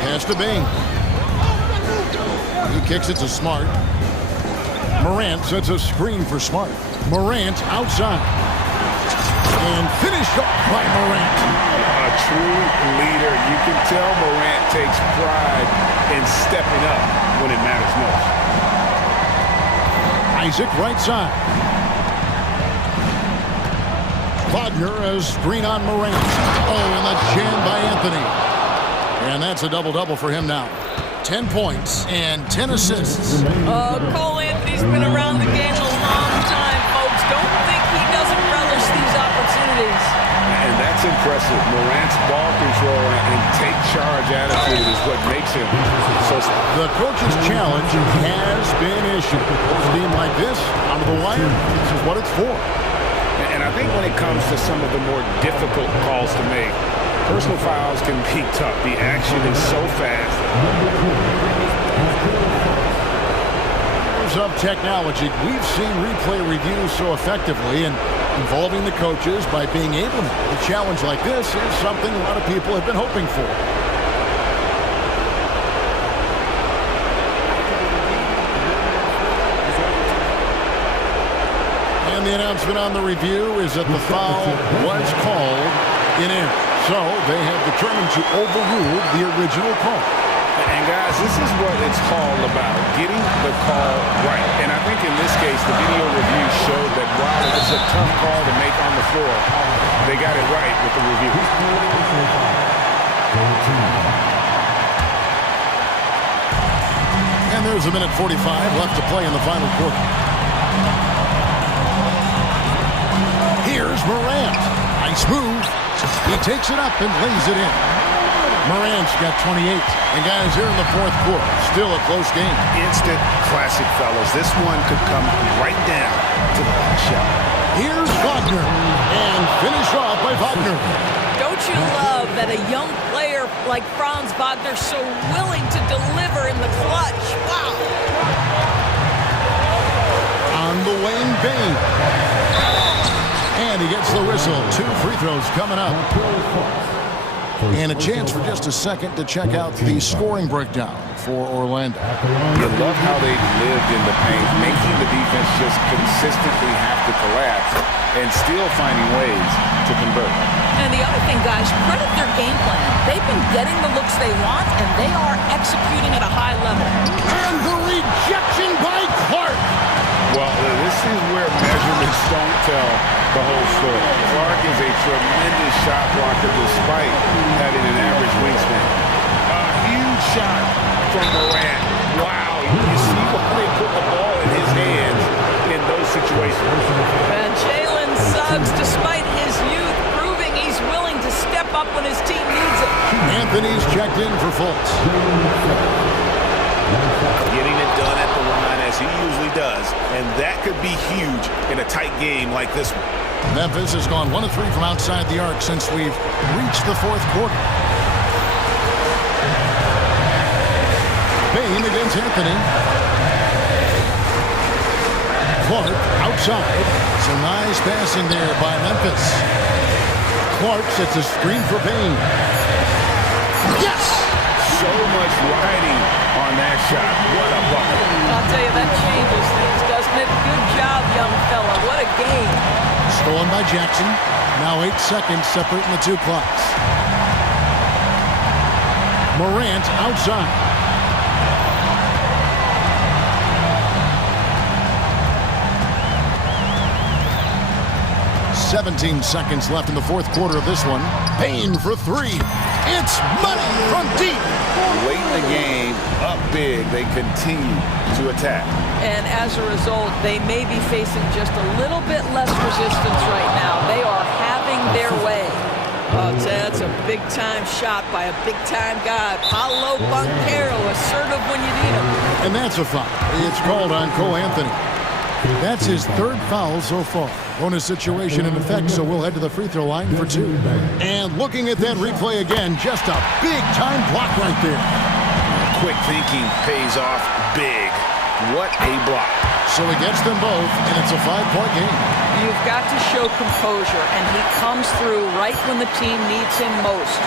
Pass to Bain. He kicks it to Smart. Morant sets a screen for Smart. Morant outside. And finished off by Morant. A true leader. You can tell Morant takes pride in stepping up when it matters most. Isaac right side. Wagner has screen on Morant. Oh, and the jam by Anthony. And that's a double-double for him now. 10 points and 10 assists. Cole Anthony's been around the game a long time, folks. Don't think he doesn't relish these opportunities. And that's impressive. Morant's ball control and take charge attitude is what makes him so. The coach's challenge has been issued. A team like this, out of the wire, this is what it's for. And I think when it comes to some of the more difficult calls to make, personal fouls can be tough. The action is so fast. Of technology, we've seen replay reviews so effectively, and involving the coaches by being able to a challenge like this is something a lot of people have been hoping for. And the announcement on the review is that the foul was called in error. So they have determined to overrule the original call. And guys, this is what it's all about, getting the call right. And I think in this case, the video review showed that while it was a tough call to make on the floor, they got it right with the review. And there's a minute 45 left to play in the final quarter. Here's Morant. Nice move. He takes it up and lays it in. Morant's got 28. And guys, here in the fourth quarter, still a close game. Instant classic, fellas. This one could come right down to the last shot. Here's Wagner, and finished off by Wagner. Don't you love that a young player like Franz Wagner so willing to deliver in the clutch? Wow. On the wing, Bain. And he gets the whistle. 2 free throws coming up. And a chance for just a second to check out the scoring breakdown for Orlando. You love how they lived in the paint, making the defense just consistently have to collapse and still finding ways to convert. And the other thing, guys, credit their game plan. They've been getting the looks they want, and they are executing at a high level. And the rejection by Clark. Well, this is where measurements don't tell the whole story. Clark is a tremendous shot blocker despite having an average wingspan. A huge shot from Morant. Wow, you see why they put the ball in his hands in those situations. And Jalen Suggs, despite his youth, proving he's willing to step up when his team needs it. Anthony's checked in for Fultz. Getting it done at the line as he usually does, and that could be huge in a tight game like this one. Memphis has gone 1 of 3 from outside the arc since we've reached the 4th quarter. Bain against Anthony. Clark outside. Some nice passing there by Memphis. Clark sets a screen for Bain. Yes! So much riding on that shot. What a bucket. I'll tell you, that changes things, doesn't it? Good job, young fella. What a game. Stolen by Jackson. Now 8 seconds separating the 2 clocks. Morant outside. "17 seconds left in the 4th quarter of this one. Bain for 3. It's money from deep. Late in the game, up big, they continue to attack. And as a result, they may be facing just a little bit less resistance right now. They are having their way. Oh, that's a big-time shot by a big-time guy. Paolo Banchero, assertive when you need him. And that's a foul. It's called on Cole Anthony. That's his 3rd foul so far. Bonus situation in effect, so we'll head to the free throw line for 2. And looking at that replay again, just a big-time block right there. Quick thinking pays off big. What a block. So he gets them both, and it's a 5-point game. You've got to show composure, and he comes through right when the team needs him most.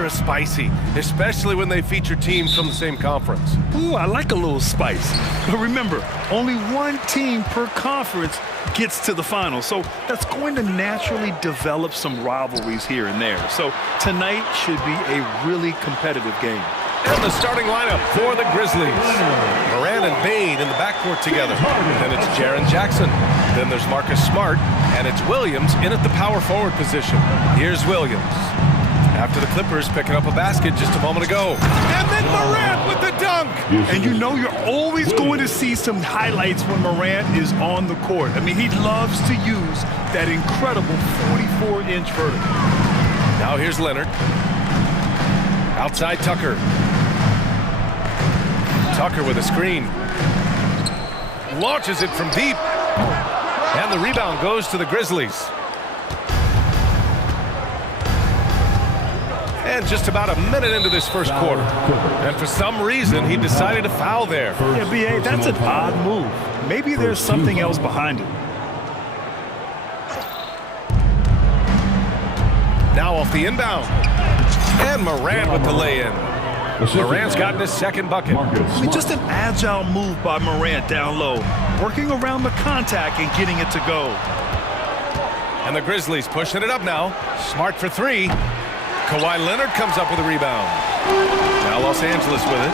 extra spicy, especially when they feature teams from the same conference. Ooh, I like a little spice. But remember, only one team per conference gets to the final. So that's going to naturally develop some rivalries here and there. So tonight should be a really competitive game. And the starting lineup for the Grizzlies. Moran and Bain in the backcourt together. Then it's Jaren Jackson. Then there's Marcus Smart. And it's Williams in at the power forward position. Here's Williams. After the Clippers picking up a basket just a moment ago. And then Morant with the dunk. And you know you're always going to see some highlights when Morant is on the court. I mean, he loves to use that incredible 44-inch vertical. Now here's Leonard. Outside Tucker. Tucker with a screen. Launches it from deep. And the rebound goes to the Grizzlies. And just about a minute into this first quarter. And for some reason, he decided to foul there. Yeah, B.A., that's an odd move. Maybe there's something else behind it. Now off the inbound. And Morant with the lay-in. Morant's gotten his second bucket. I mean, just an agile move by Morant down low, working around the contact and getting it to go. And the Grizzlies pushing it up now. Smart for three. Kawhi Leonard comes up with a rebound. Now Los Angeles with it.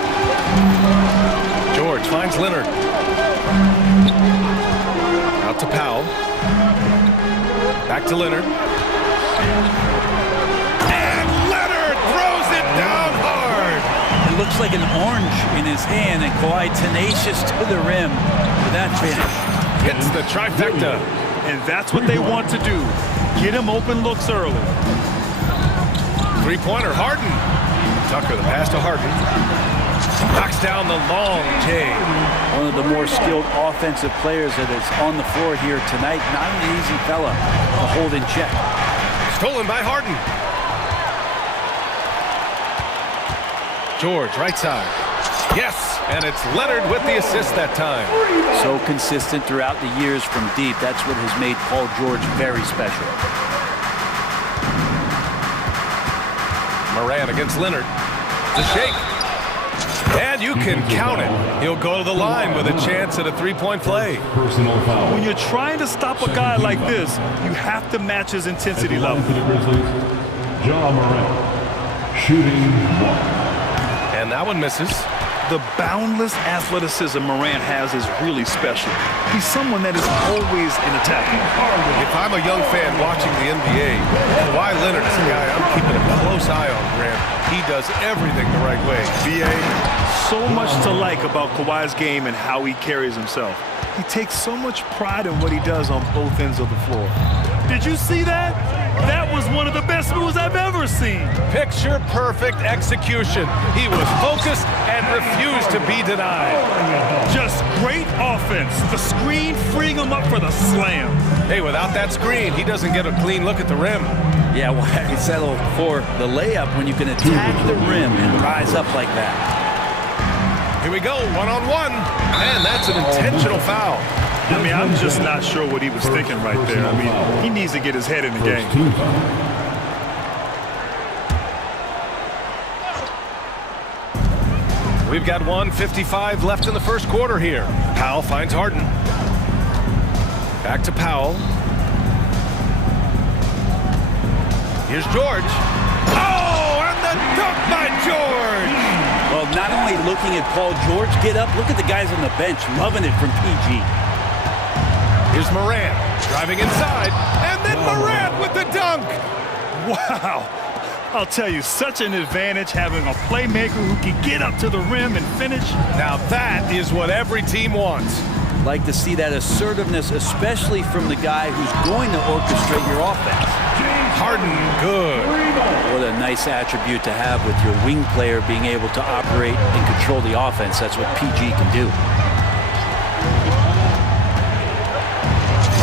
George finds Leonard. Out to Powell. Back to Leonard. And Leonard throws it down hard. It looks like an orange in his hand, and Kawhi tenacious to the rim for that finish. Hits the trifecta. And that's what they want to do. Get him open looks early. Three-pointer, Harden. Tucker, the pass to Harden. Knocks down the long J. One of the more skilled offensive players that is on the floor here tonight. Not an easy fella to hold in check. Stolen by Harden. George, right side. Yes, and it's Leonard with the assist that time. So consistent throughout the years from deep. That's what has made Paul George very special. Moran against Leonard. The shake. And you can count it. He'll go to the line with a chance at a three-point play. Personal foul. When you're trying to stop a guy like this, you have to match his intensity level. Ja Morant, shooting one. And that one misses. The boundless athleticism Morant has is really special. He's someone that is always in attack. If I'm a young fan watching the NBA, Kawhi Leonard is a guy I'm keeping a close eye on, Grant. He does everything the right way. B.A., so much to like about Kawhi's game and how he carries himself. He takes so much pride in what he does on both ends of the floor. Did you see that? That was one of the best moves I've ever seen. Picture perfect execution. He was focused and refused to be denied. Just great offense. The screen freeing him up for the slam. Hey, without that screen, he doesn't get a clean look at the rim. Yeah, well, he settled for the layup when you can attack the rim and rise up like that. Here we go, one-on-one. And that's an intentional foul. I mean, I'm just not sure what he was thinking right there. I mean, he needs to get his head in the game. We've got 1:55 left in the first quarter here. Powell finds Harden. Back to Powell. Here's George. Oh, and the dunk by George! Well, not only looking at Paul George get up, look at the guys on the bench loving it from PG. Here's Morant driving inside, and then Morant with the dunk. Wow. I'll tell you, such an advantage having a playmaker who can get up to the rim and finish. Now that is what every team wants. Like to see that assertiveness, especially from the guy who's going to orchestrate your offense. Harden, good. What a nice attribute to have with your wing player being able to operate and control the offense. That's what PG can do.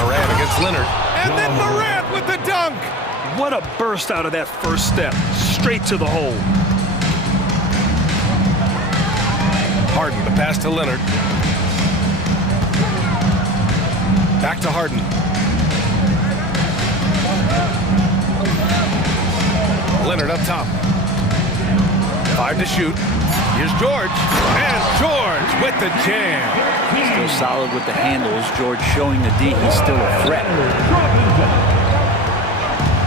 Morant against Leonard. And then Morant with the dunk. What a burst out of that first step. Straight to the hole. Harden, the pass to Leonard. Back to Harden. Leonard up top. 5 to shoot. Here's George. And George with the jam. Still solid with the handles. George showing the D he's still a threat.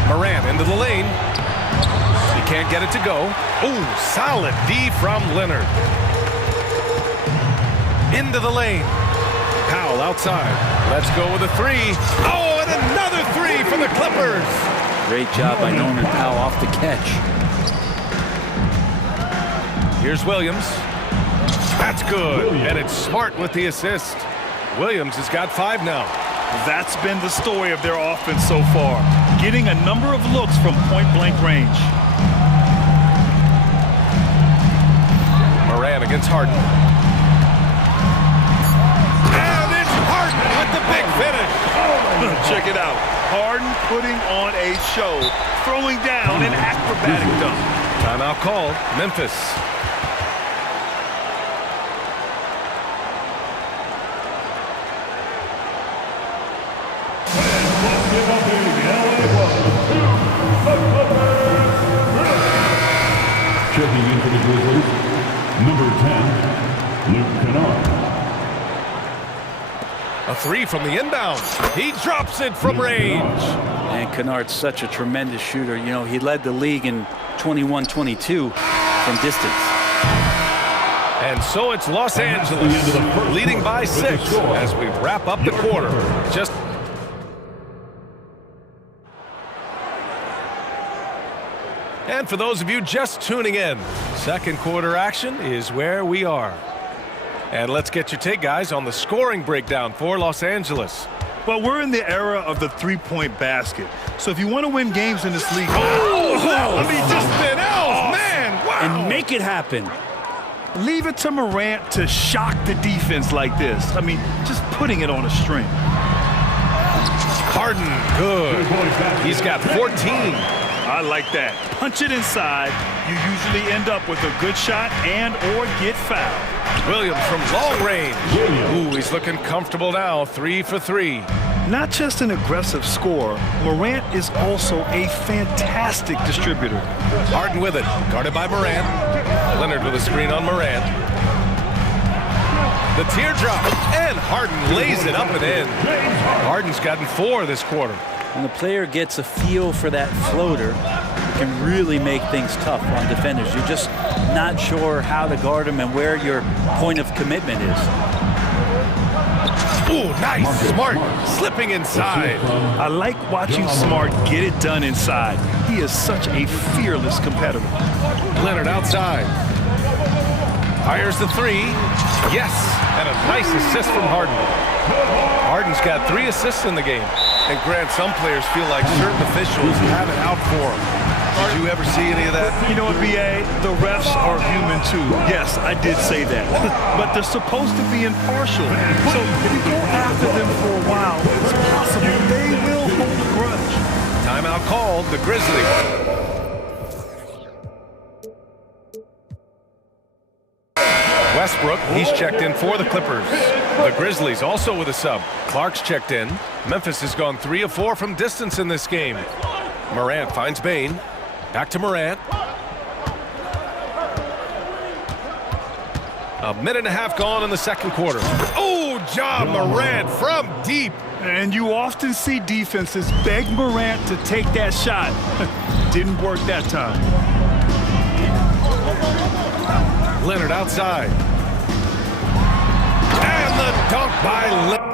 Morant into the lane. He can't get it to go. Ooh, solid D from Leonard. Into the lane. Powell outside. Let's go with a 3. Oh, and another 3 for the Clippers. Great job by Norman Powell off the catch. Here's Williams. That's good. And it's Smart with the assist. Williams has got 5 now. That's been the story of their offense so far. Getting a number of looks from point-blank range. Morant against Harden. And it's Harden with the big finish. Check it out. Harden putting on a show, throwing down an acrobatic dunk. Timeout called. Memphis. Checking in for the Grizzlies, number 10, Luke Kennard. A 3 from the inbound. He drops it from range. And Kennard's such a tremendous shooter. You know, he led the league in 21-22 from distance. And so it's Los Angeles leading by 6 as we wrap up the quarter. And for those of you just tuning in, second quarter action is where we are. And let's get your take, guys, on the scoring breakdown for Los Angeles. Well, we're in the era of the three-point basket. So if you want to win games in this league... just been out, man! Wow! And make it happen. Leave it to Morant to shock the defense like this. I mean, just putting it on a string. Harden, good. He's got 14. I like that. Punch it inside. You usually end up with a good shot and or get fouled. Williams from long range. Ooh, he's looking comfortable now. 3 for 3. Not just an aggressive scorer, Morant is also a fantastic distributor. Harden with it. Guarded by Morant. Leonard with a screen on Morant. The teardrop. And Harden lays it up and in. Harden's gotten 4 this quarter. When the player gets a feel for that floater, it can really make things tough on defenders. You're just not sure how to guard them and where your point of commitment is. Ooh, nice. Smart slipping inside. I like watching Smart get it done inside. He is such a fearless competitor. Leonard outside. Fires the 3. Yes. And a nice assist from Harden. Harden's got 3 assists in the game. And Grant, some players feel like certain officials have it out for them. Did you ever see any of that? You know what, B.A.? The refs are human too. Yes, I did say that. But they're supposed to be impartial. So if you go after them for a while, it's possible they will hold a grudge. Timeout called. The Grizzlies. Westbrook, he's checked in for the Clippers. The Grizzlies also with a sub. Clark's checked in. Memphis has gone 3 of 4 from distance in this game. Morant finds Bain. Back to Morant. A minute and a half gone in the second quarter. Oh, John Morant from deep. And you often see defenses beg Morant to take that shot. Didn't work that time. Leonard outside. And the dunk by Leonard.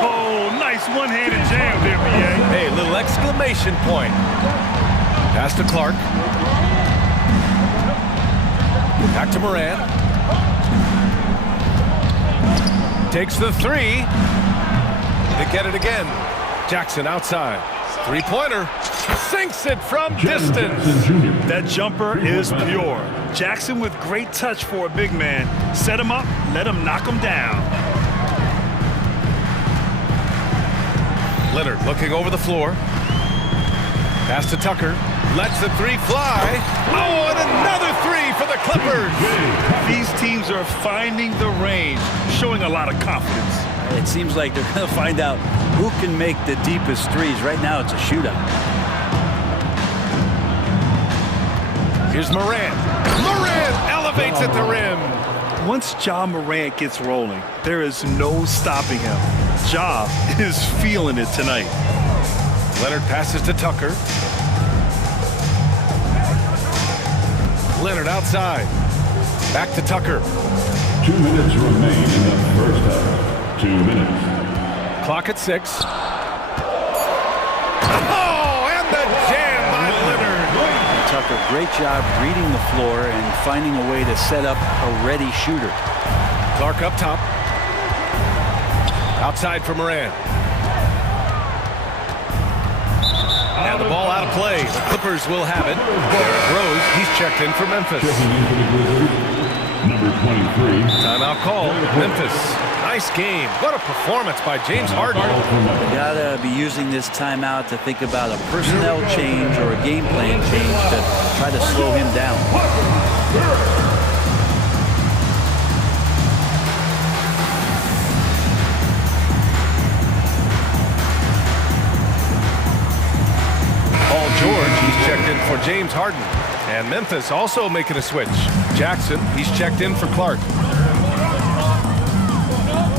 Oh, nice one-handed jam there, B.A. Hey, little exclamation point. Pass to Clark. Back to Morant. Takes the 3. They get it again. Jackson outside. Three-pointer. Sinks it from distance. That jumper is pure. Jackson with great touch for a big man. Set him up, let him knock him down. Leonard looking over the floor. Pass to Tucker. Lets the 3 fly. Oh, and another 3 for the Clippers. These teams are finding the range, showing a lot of confidence. It seems like they're going to find out who can make the deepest threes. Right now, it's a shootout. Here's Morant. Morant elevates at the rim. Once Ja Morant gets rolling, there is no stopping him. Ja is feeling it tonight. Leonard passes to Tucker. Leonard outside. Back to Tucker. 2 minutes remain in the first half. 2 minutes. Clock at 6. Oh, and the jam by Leonard. Tucker, great job reading the floor and finding a way to set up a ready shooter. Clark up top. Outside for Moran. And the ball out of play. The Clippers will have it. Derrick Rose, he's checked in for Memphis. Number 23. Timeout call. Memphis. Nice game. What a performance by James Harden. You gotta be using this timeout to think about a personnel change or a game plan change to try to slow him down. Paul George, he's checked in for James Harden. And Memphis also making a switch. Jackson, he's checked in for Clark.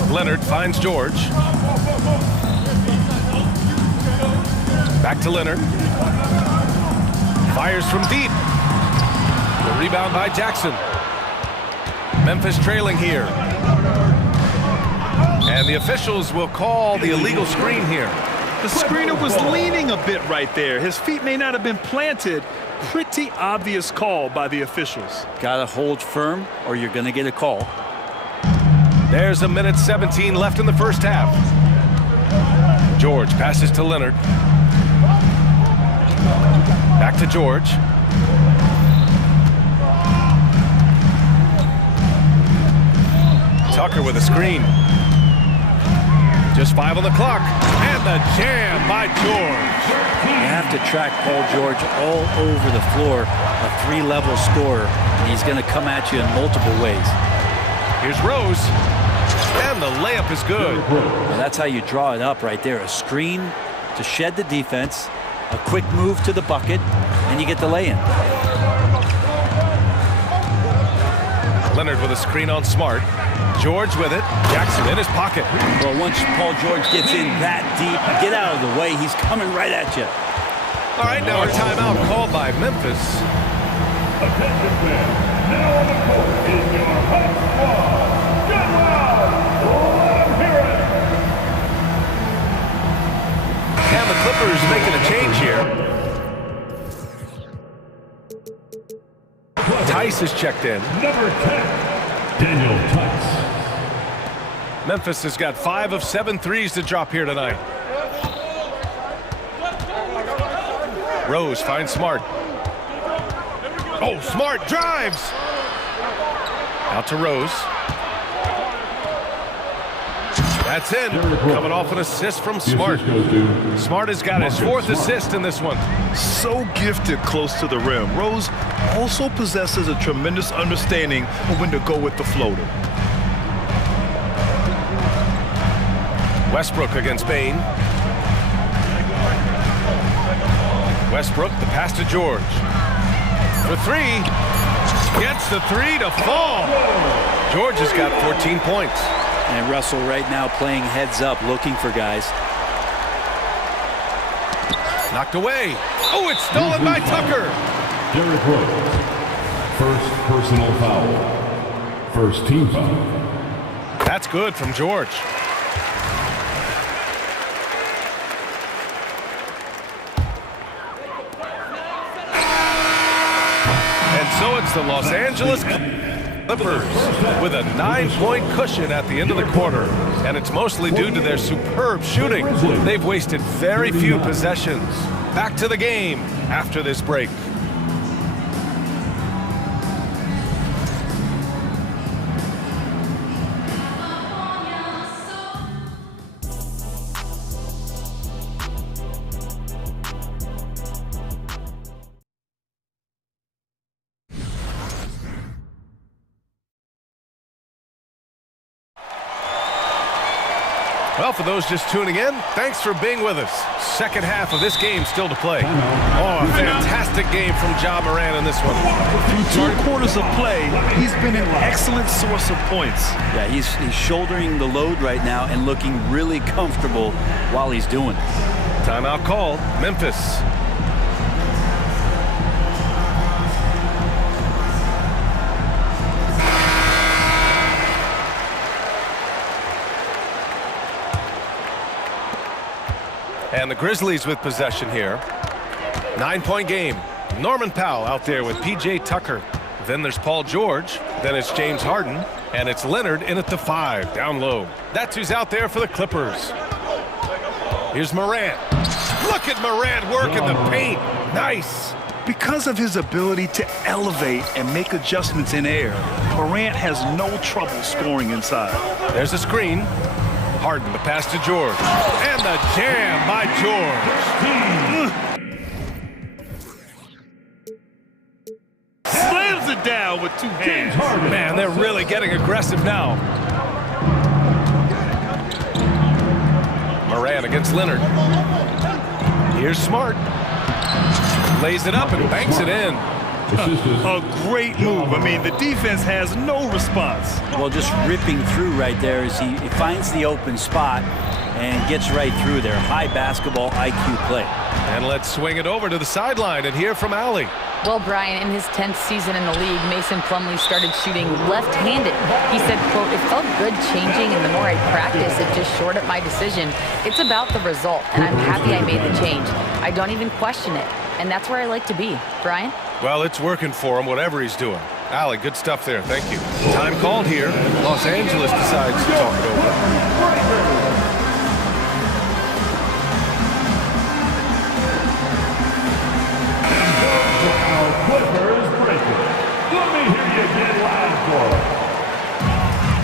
Leonard finds George. Back to Leonard. Fires from deep. The rebound by Jackson. Memphis trailing here. And the officials will call the illegal screen here. The screener was leaning a bit right there. His feet may not have been planted. Pretty obvious call by the officials. Gotta hold firm or you're gonna get a call. There's 1:17 left in the first half. George passes to Leonard. Back to George. Tucker with a screen. Just 5 on the clock. And the jam by George. You have to track Paul George all over the floor, a 3-level scorer, and he's going to come at you in multiple ways. Here's Rose. And the layup is good. Well, that's how you draw it up right there. A screen to shed the defense, a quick move to the bucket, and you get the lay-in. Leonard with a screen on Smart. George with it. Jackson in his pocket. Well, once Paul George gets in that deep, get out of the way. He's coming right at you. All right, now a timeout called by Memphis. Attention fans. Now on the court is your hot squad. Get loud. Let them hear it. And the Clippers making a change here. Tice is checked in. Number 10, Daniel Tice. Memphis has got 5 of 7 threes to drop here tonight. Rose finds Smart. Oh, Smart drives. Out to Rose. That's in. Coming off an assist from Smart. Smart has got his 4th assist in this one. So gifted close to the rim. Rose also possesses a tremendous understanding of when to go with the floater. Westbrook against Bain. Westbrook, the pass to George. For 3. Gets the 3 to fall. George has got 14 points. And Russell right now playing heads up, looking for guys. Knocked away. Oh, it's stolen by Tucker. Derrick Rose. First personal foul. First team foul. That's good from George. So it's the Los Angeles Clippers with a 9-point cushion at the end of the quarter. And it's mostly due to their superb shooting. They've wasted very few possessions. Back to the game after this break. Well, for those just tuning in, thanks for being with us. Second half of this game still to play. Oh, a fantastic game from Ja Morant in this one. Through 2 quarters of play, he's been an excellent source of points. Yeah, he's shouldering the load right now and looking really comfortable while he's doing it. Timeout called, Memphis. And the Grizzlies with possession here. 9-point game. Norman Powell out there with P.J. Tucker. Then there's Paul George. Then it's James Harden. And it's Leonard in at the 5, down low. That's who's out there for the Clippers. Here's Morant. Look at Morant work in the paint. Nice. Because of his ability to elevate and make adjustments in air, Morant has no trouble scoring inside. There's a screen. Harden, the pass to George. And the jam by George. Slams it down with 2 hands. Man, they're really getting aggressive now. Morant against Leonard. Here's Smart. Lays it up and banks it in. A great move. I mean, the defense has no response. Well, just ripping through right there as he finds the open spot and gets right through there. High basketball IQ play. And let's swing it over to the sideline and hear from Allie. Well, Brian, in his 10th season in the league, Mason Plumlee started shooting left-handed. He said, quote, "It felt good changing, and the more I practice, it just shored up my decision. It's about the result, and I'm happy I made the change. I don't even question it, and that's where I like to be." Brian? Well, it's working for him, whatever he's doing. Allie, good stuff there. Thank you. Time called here. Los Angeles decides to talk it over.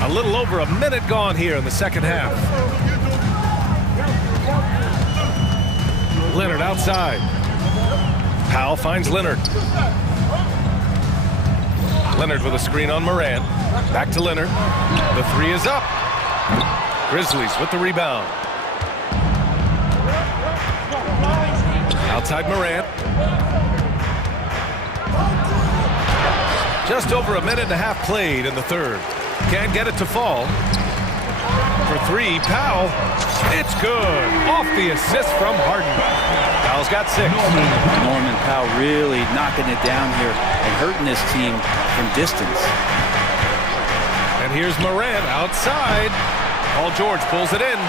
A little over a minute gone here in the second half. Leonard outside. Powell finds Leonard. Leonard with a screen on Morant. Back to Leonard. The 3 is up. Grizzlies with the rebound. Outside Morant. Just over a minute and a half played in the third. Can't get it to fall. For 3, Powell. It's good. Off the assist from Harden. Powell's got 6. Norman Powell really knocking it down here and hurting this team from distance. And here's Morant outside. Paul George pulls it in.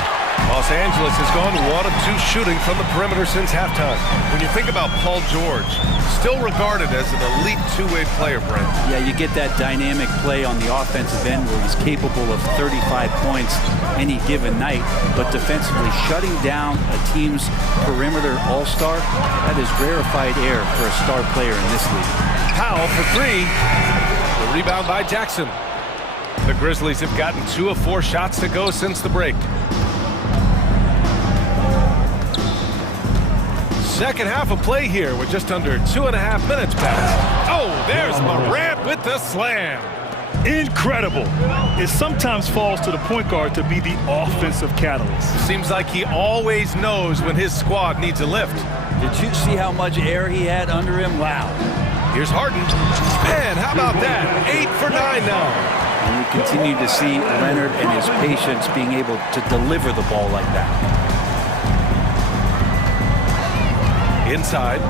Los Angeles has gone 1 of 2 shooting from the perimeter since halftime. When you think about Paul George, still regarded as an elite 2-way player, Brent. Yeah, you get that dynamic play on the offensive end where he's capable of 35 points any given night, but defensively shutting down a team's perimeter all-star, that is rarefied air for a star player in this league. Powell for 3. The rebound by Jackson. The Grizzlies have gotten 2 of 4 shots to go since the break. Second half of play here with just under 2.5 minutes passed. Oh, there's Morant with the slam. Incredible. It sometimes falls to the point guard to be the offensive catalyst. Seems like he always knows when his squad needs a lift. Did you see how much air he had under him? Wow. Here's Harden. Man, how about that? 8 for 9 now. And we continue to see Leonard and his patience being able to deliver the ball like that. Inside.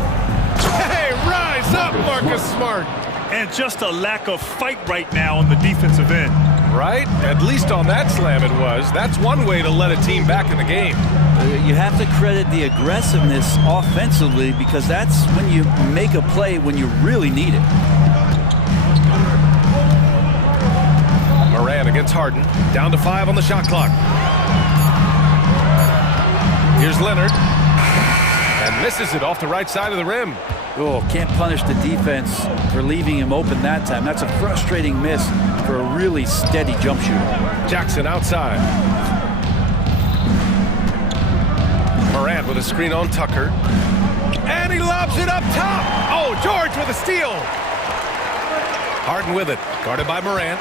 Hey, rise up, Marcus Smart. And just a lack of fight right now on the defensive end. Right? At least on that slam it was. That's one way to let a team back in the game. You have to credit the aggressiveness offensively because that's when you make a play when you really need it. Morant against Harden. Down to 5 on the shot clock. Here's Leonard. And misses it off the right side of the rim. Oh, can't punish the defense for leaving him open that time. That's a frustrating miss for a really steady jump shooter. Jackson outside. Morant with a screen on Tucker. And he lobs it up top. Oh, George with a steal. Harden with it. Guarded by Morant.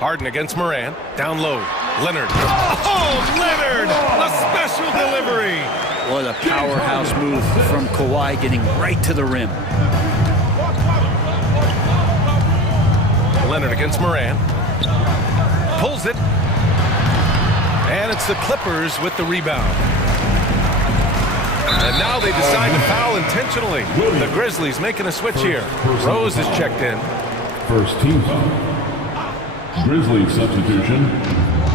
Harden against Morant. Down low. Leonard. Oh, Leonard! A special delivery! What a powerhouse move from Kawhi, getting right to the rim. Leonard against Morant. Pulls it. And it's the Clippers with the rebound. And now they decide to foul intentionally. The Grizzlies making a switch here. Rose is checked in. First team foul. Grizzlies substitution.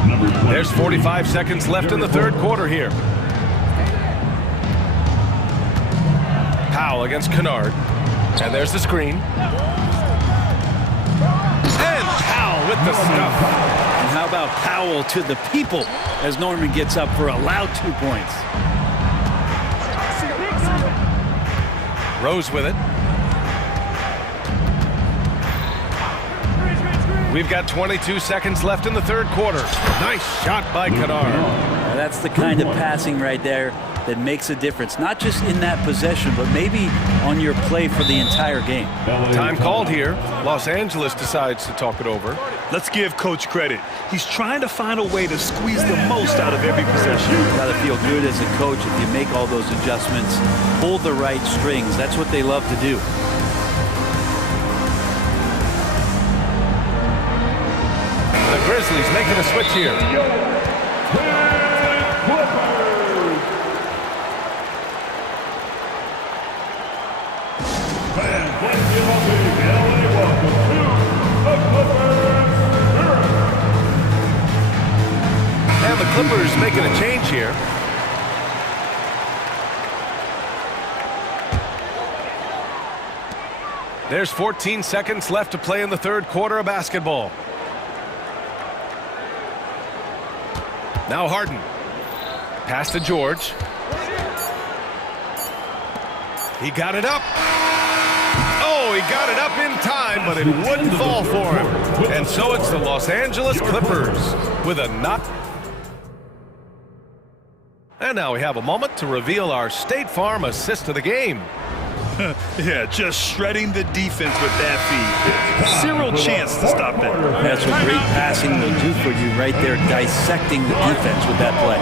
Number 20. There's 45 seconds left in the third quarter here. Powell against Kennard. And there's the screen. And Powell with the stuff. And how about Powell to the people as Norman gets up for a loud 2 points. Rose with it. We've got 22 seconds left in the third quarter. Nice shot by Kennard. That's the kind of passing right there that makes a difference, not just in that possession, but maybe on your play for the entire game. Time called here. Los Angeles decides to talk it over. Let's give Coach credit. He's trying to find a way to squeeze the most out of every possession. You got to feel good as a coach if you make all those adjustments, pull the right strings. That's what they love to do. The Grizzlies making a switch here. And the Clippers making a change here. There's 14 seconds left to play in the third quarter of basketball. Now Harden. Pass to George. He got it up. Oh, he got it up in time, but it wouldn't fall for him. And so it's the Los Angeles Clippers with a knock. And now we have a moment to reveal our State Farm assist of the game. Yeah, just shredding the defense with that feed. Zero chance to stop that. That's what great passing will do for you right there, dissecting the defense with that play.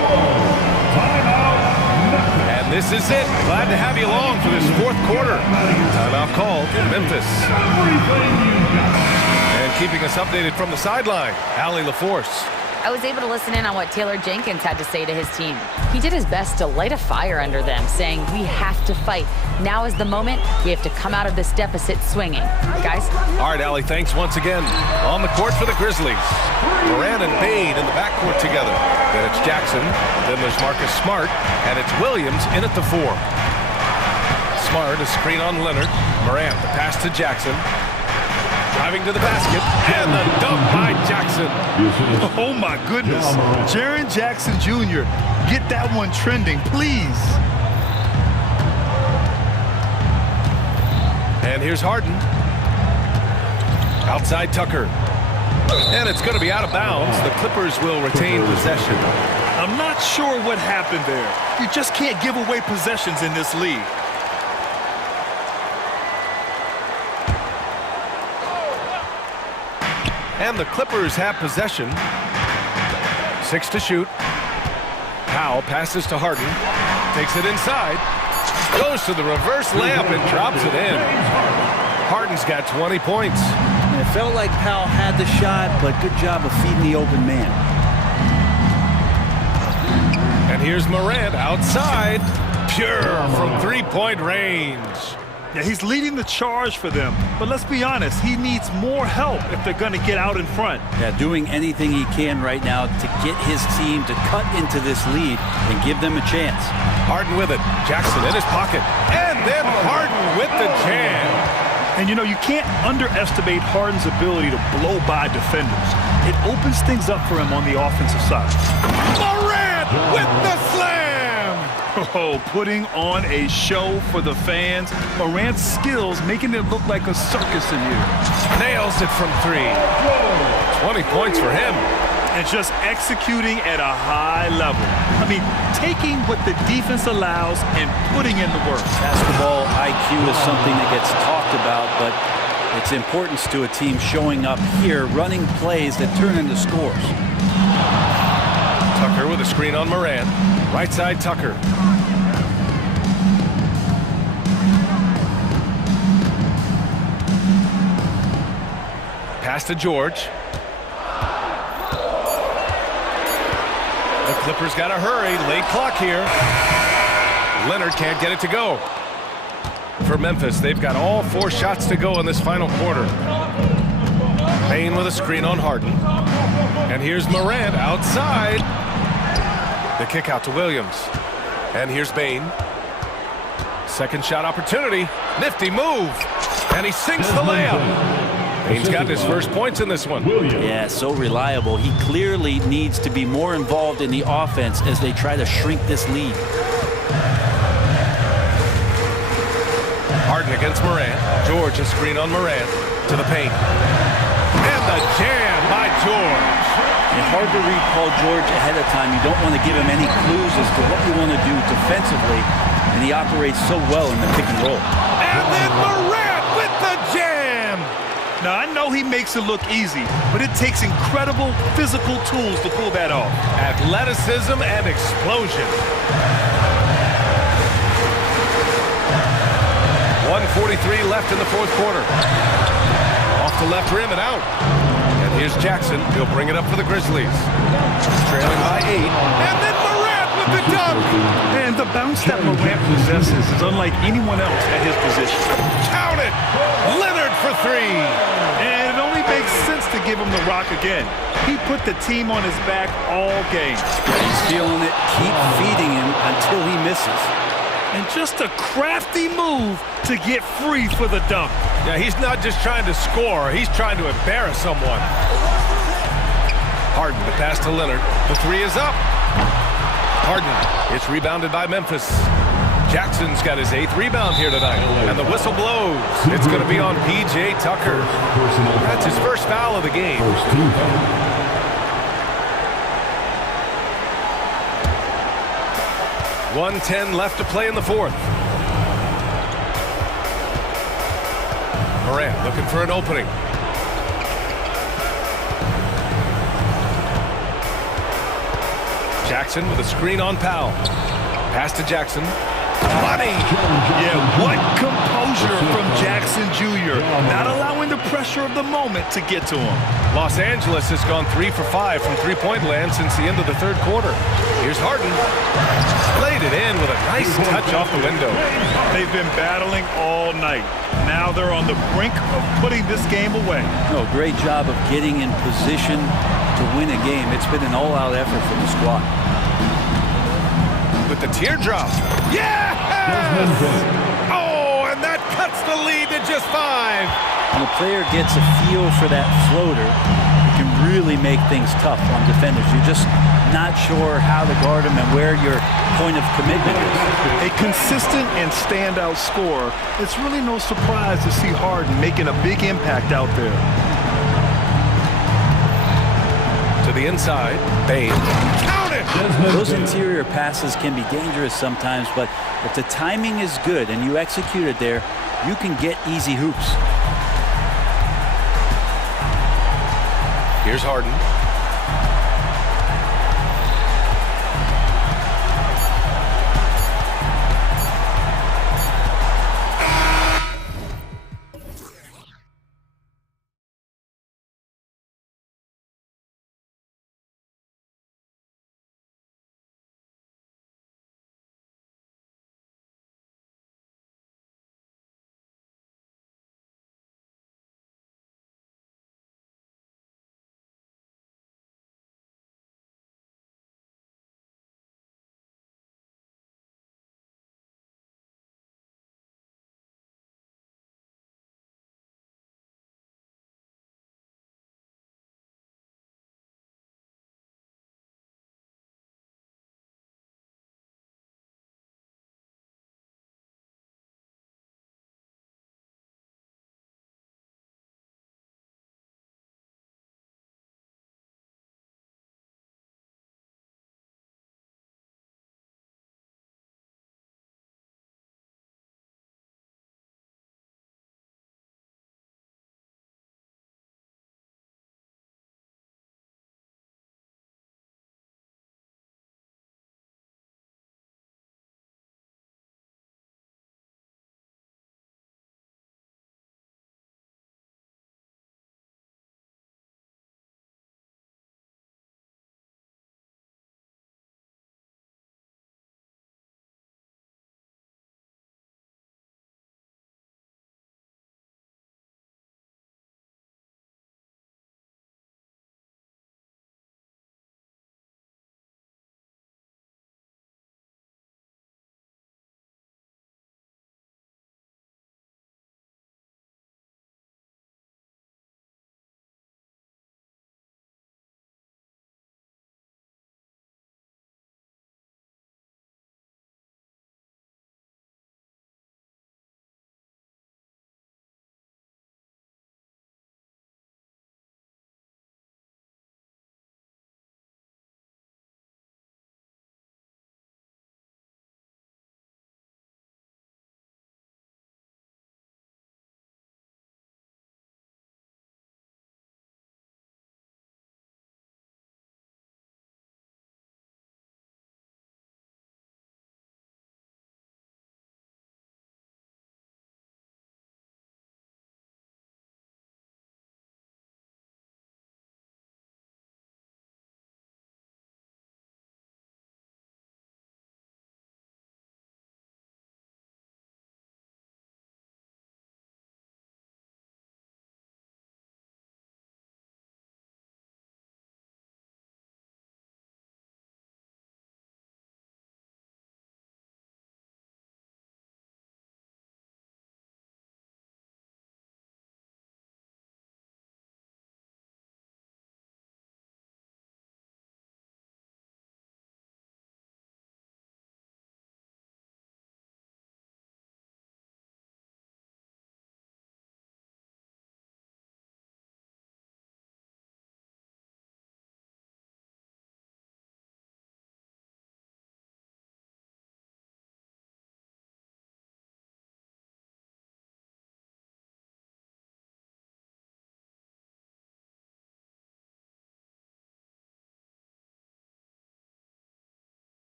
And this is it. Glad to have you along for this fourth quarter. Timeout called in Memphis. And keeping us updated from the sideline, Allie LaForce. I was able to listen in on what Taylor Jenkins had to say to his team. He did his best to light a fire under them, saying, we have to fight. Now is the moment. We have to come out of this deficit swinging. Guys? All right, Allie, thanks once again. On the court for the Grizzlies. Moran and Bade in the backcourt together. Then it's Jackson. Then there's Marcus Smart. And it's Williams in at the 4. Smart, a screen on Leonard. Moran, the pass to Jackson. Driving to the basket, and the dunk by Jackson. Oh, my goodness. Jaren Jackson Jr., get that one trending, please. And here's Harden. Outside Tucker. And it's going to be out of bounds. The Clippers will retain possession. I'm not sure what happened there. You just can't give away possessions in this league. And the Clippers have possession. 6 to shoot. Powell passes to Harden. Takes it inside. Goes to the reverse layup and drops it in. Harden's got 20 points. And it felt like Powell had the shot, but good job of feeding the open man. And here's Morant outside. Pure from three-point range. Yeah, he's leading the charge for them, but let's be honest, he needs more help if they're going to get out in front. Yeah, doing anything he can right now to get his team to cut into this lead and give them a chance. Harden with it. Jackson in his pocket. And then Harden with the jam. And you know, you can't underestimate Harden's ability to blow by defenders. It opens things up for him on the offensive side. Morant with the slam! Oh, putting on a show for the fans. Morant's skills making it look like a circus in here. Nails it from 3. 20 points for him. And just executing at a high level. I mean, taking what the defense allows and putting in the work. Basketball IQ is something that gets talked about, but It's importance to a team showing up here, running plays that turn into scores. Tucker with a screen on Moran. Right side, Tucker. Pass to George. The Clippers got to hurry. Late clock here. Leonard can't get it to go. For Memphis, they've got all 4 shots to go in this final quarter. Payne with a screen on Harden. And here's Morant outside. The kick out to Williams. And here's Bain. Second shot opportunity. Nifty move. And he sinks the layup. Bain's got his first points in this one. Yeah, so reliable. He clearly needs to be more involved in the offense as they try to shrink this lead. Harden against Morant. George a screen on Morant to the paint. And the jam by George. It's hard to read Paul George ahead of time. You don't want to give him any clues as to what you want to do defensively, and he operates so well in the pick and roll. And then Morant with the jam. Now, I know he makes it look easy, but it takes incredible physical tools to pull that off. Athleticism and explosion. 1:43 left in the fourth quarter. Off the left rim and out. And here's Jackson. He'll bring it up for the Grizzlies. Trailing by 8. And then Morant with the dunk. And the bounce that Morant possesses is unlike anyone else at his position. Count it! Leonard for 3. And it only makes sense to give him the rock again. He put the team on his back all game. He's feeling it. Keep feeding him until he misses. And just a crafty move to get free for the dunk. Yeah, he's not just trying to score. He's trying to embarrass someone. Harden, the pass to Leonard. The 3 is up. Harden, it's rebounded by Memphis. Jackson's got his 8th rebound here tonight. And the whistle blows. It's going to be on P.J. Tucker. That's his first foul of the game. 1:10 left to play in the fourth. Morant looking for an opening. Jackson with a screen on Powell. Pass to Jackson. Money! Yeah, what composure from Jackson Jr. Not allowing the pressure of the moment to get to him. Los Angeles has gone 3 for 5 from three-point land since the end of the third quarter. Here's Harden. Played it in with a nice touch off the window. They've been battling all night. Now they're on the brink of putting this game away. No, great job of getting in position to win a game. It's been an all-out effort from the squad. With the teardrop. Yes! Oh, and that cuts the lead to just 5. When a player gets a feel for that floater, it can really make things tough on defenders. You're just not sure how to guard him and where your point of commitment is. A consistent and standout scorer. It's really no surprise to see Harden making a big impact out there. To the inside, Bain. Count it! Those interior passes can be dangerous sometimes, but if the timing is good and you execute it there, you can get easy hoops. Here's Harden.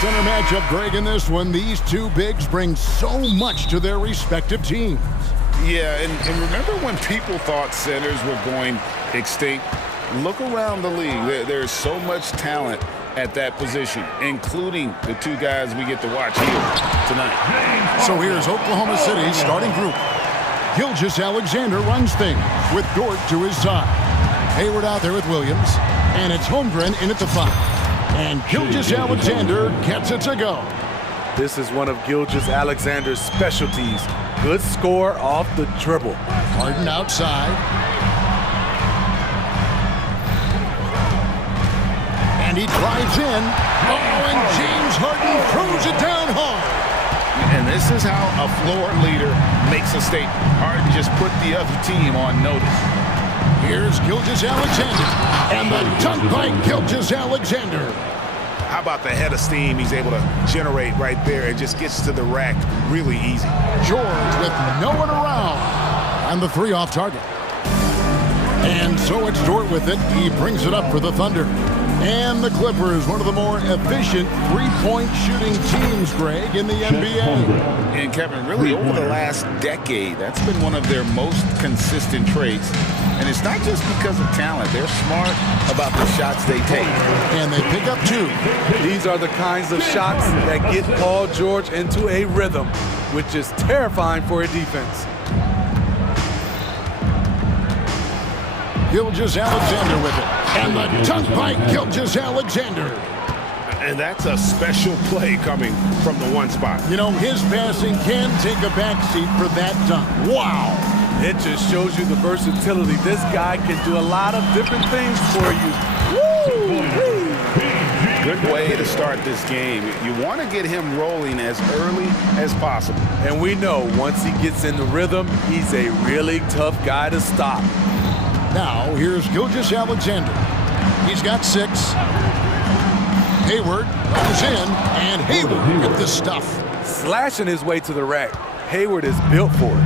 center matchup, Greg, in this one. These two bigs bring so much to their respective teams. Yeah, and remember when people thought centers were going extinct? Look around the league. There's so much talent at that position, including the two guys we get to watch here tonight. So here's Oklahoma City's starting group. Gilgeous-Alexander runs things with Dort to his side. Hayward out there with Williams, and it's Holmgren in at the 5. And Gilgeous-Alexander gets it to go. This is one of Gilgeous-Alexander's specialties. Good score off the dribble. Harden outside. And he drives in. Oh, and James Harden throws it down hard. And this is how a floor leader makes a statement. Harden just put the other team on notice. Here's Gilgeous-Alexander. And the dunk by Gilgeous-Alexander. How about the head of steam he's able to generate right there? It just gets to the rack really easy. George with no one around. And the 3 off target. And so it's Dort with it. He brings it up for the Thunder. And the Clippers, one of the more efficient three-point shooting teams, Greg, in the NBA. And Kevin, really over the last decade, that's been one of their most consistent traits. And it's not just because of talent. They're smart about the shots they take. And they pick up 2. These are the kinds of shots that get Paul George into a rhythm, which is terrifying for a defense. Gilgeous-Alexander with it. And the dunk by Gilgeous-Alexander. And that's a special play coming from the one spot. You know, his passing can take a backseat for that dunk. Wow. It just shows you the versatility. This guy can do a lot of different things for you. Woo! Good way to start this game. You want to get him rolling as early as possible. And we know once he gets in the rhythm, he's a really tough guy to stop. Now, here's Gilgeous-Alexander. He's got 6. Hayward goes in, and Hayward with the stuff. Slashing his way to the rack. Hayward is built for it.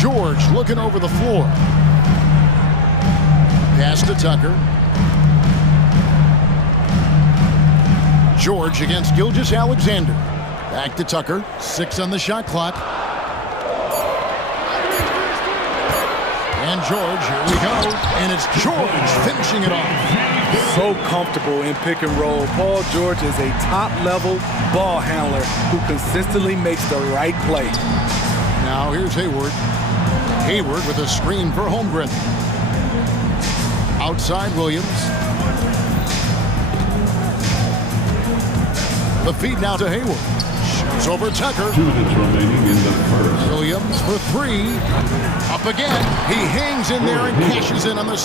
George looking over the floor. Pass to Tucker. George against Gilgeous-Alexander. Back to Tucker. 6 on the shot clock. And George, here we go. And it's George finishing it off. So comfortable in pick and roll. Paul George is a top-level ball handler who consistently makes the right play. Now here's Hayward. Hayward with a screen for Holmgren. Outside Williams. The feed now to Hayward. Shoots over Tucker. 2 minutes remaining in the first. Williams for 3. Up again. He hangs in there and cashes in on the...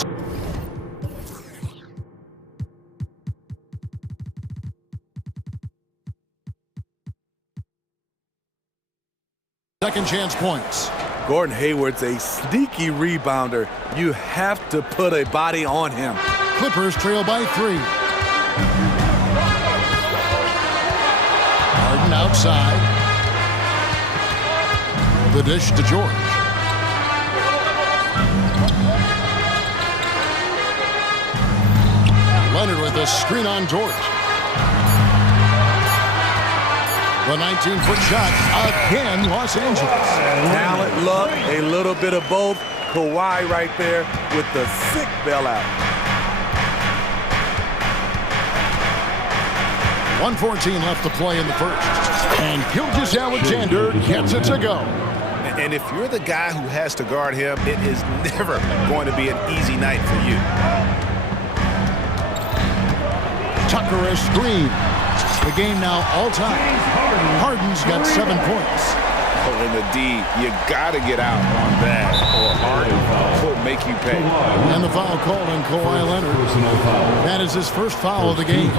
second chance points. Gordon Hayward's a sneaky rebounder. You have to put a body on him. Clippers trail by 3. Harden outside. The dish to George. Leonard with a screen on George. The 19-foot shot again, Los Angeles. Talent, luck, a little bit of both. Kawhi right there with the sick bailout. 1:14 left to play in the first. And Gilgeous-Alexander gets it to go. And if you're the guy who has to guard him, it is never going to be an easy night for you. Tucker a screen. The game now all-time. Harden's got 7 points. Oh, in the D, you got to get out on that, or Harden will make you pay. And the foul called on Kawhi Leonard. That is his first foul of the game.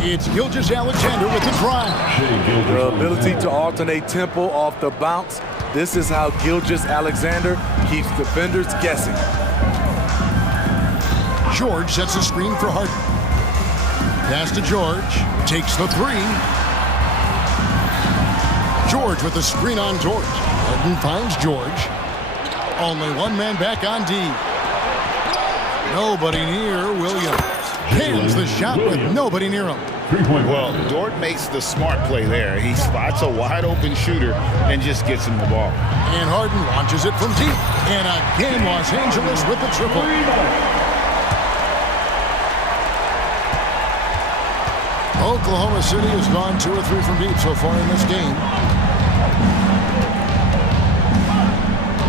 It's Gilgeous-Alexander with the drive. The ability to alternate tempo off the bounce. This is how Gilgeous-Alexander keeps defenders guessing. George sets a screen for Harden. Pass to George. Takes the 3. George with a screen on George. Harden finds George. Only one man back on D. Nobody near Williams. Pins the shot with nobody near him. Well, Dort makes the smart play there. He spots a wide open shooter and just gets him the ball. And Harden launches it from deep. And again, Los Angeles with the triple. Oklahoma City has gone 2 or 3 from deep so far in this game.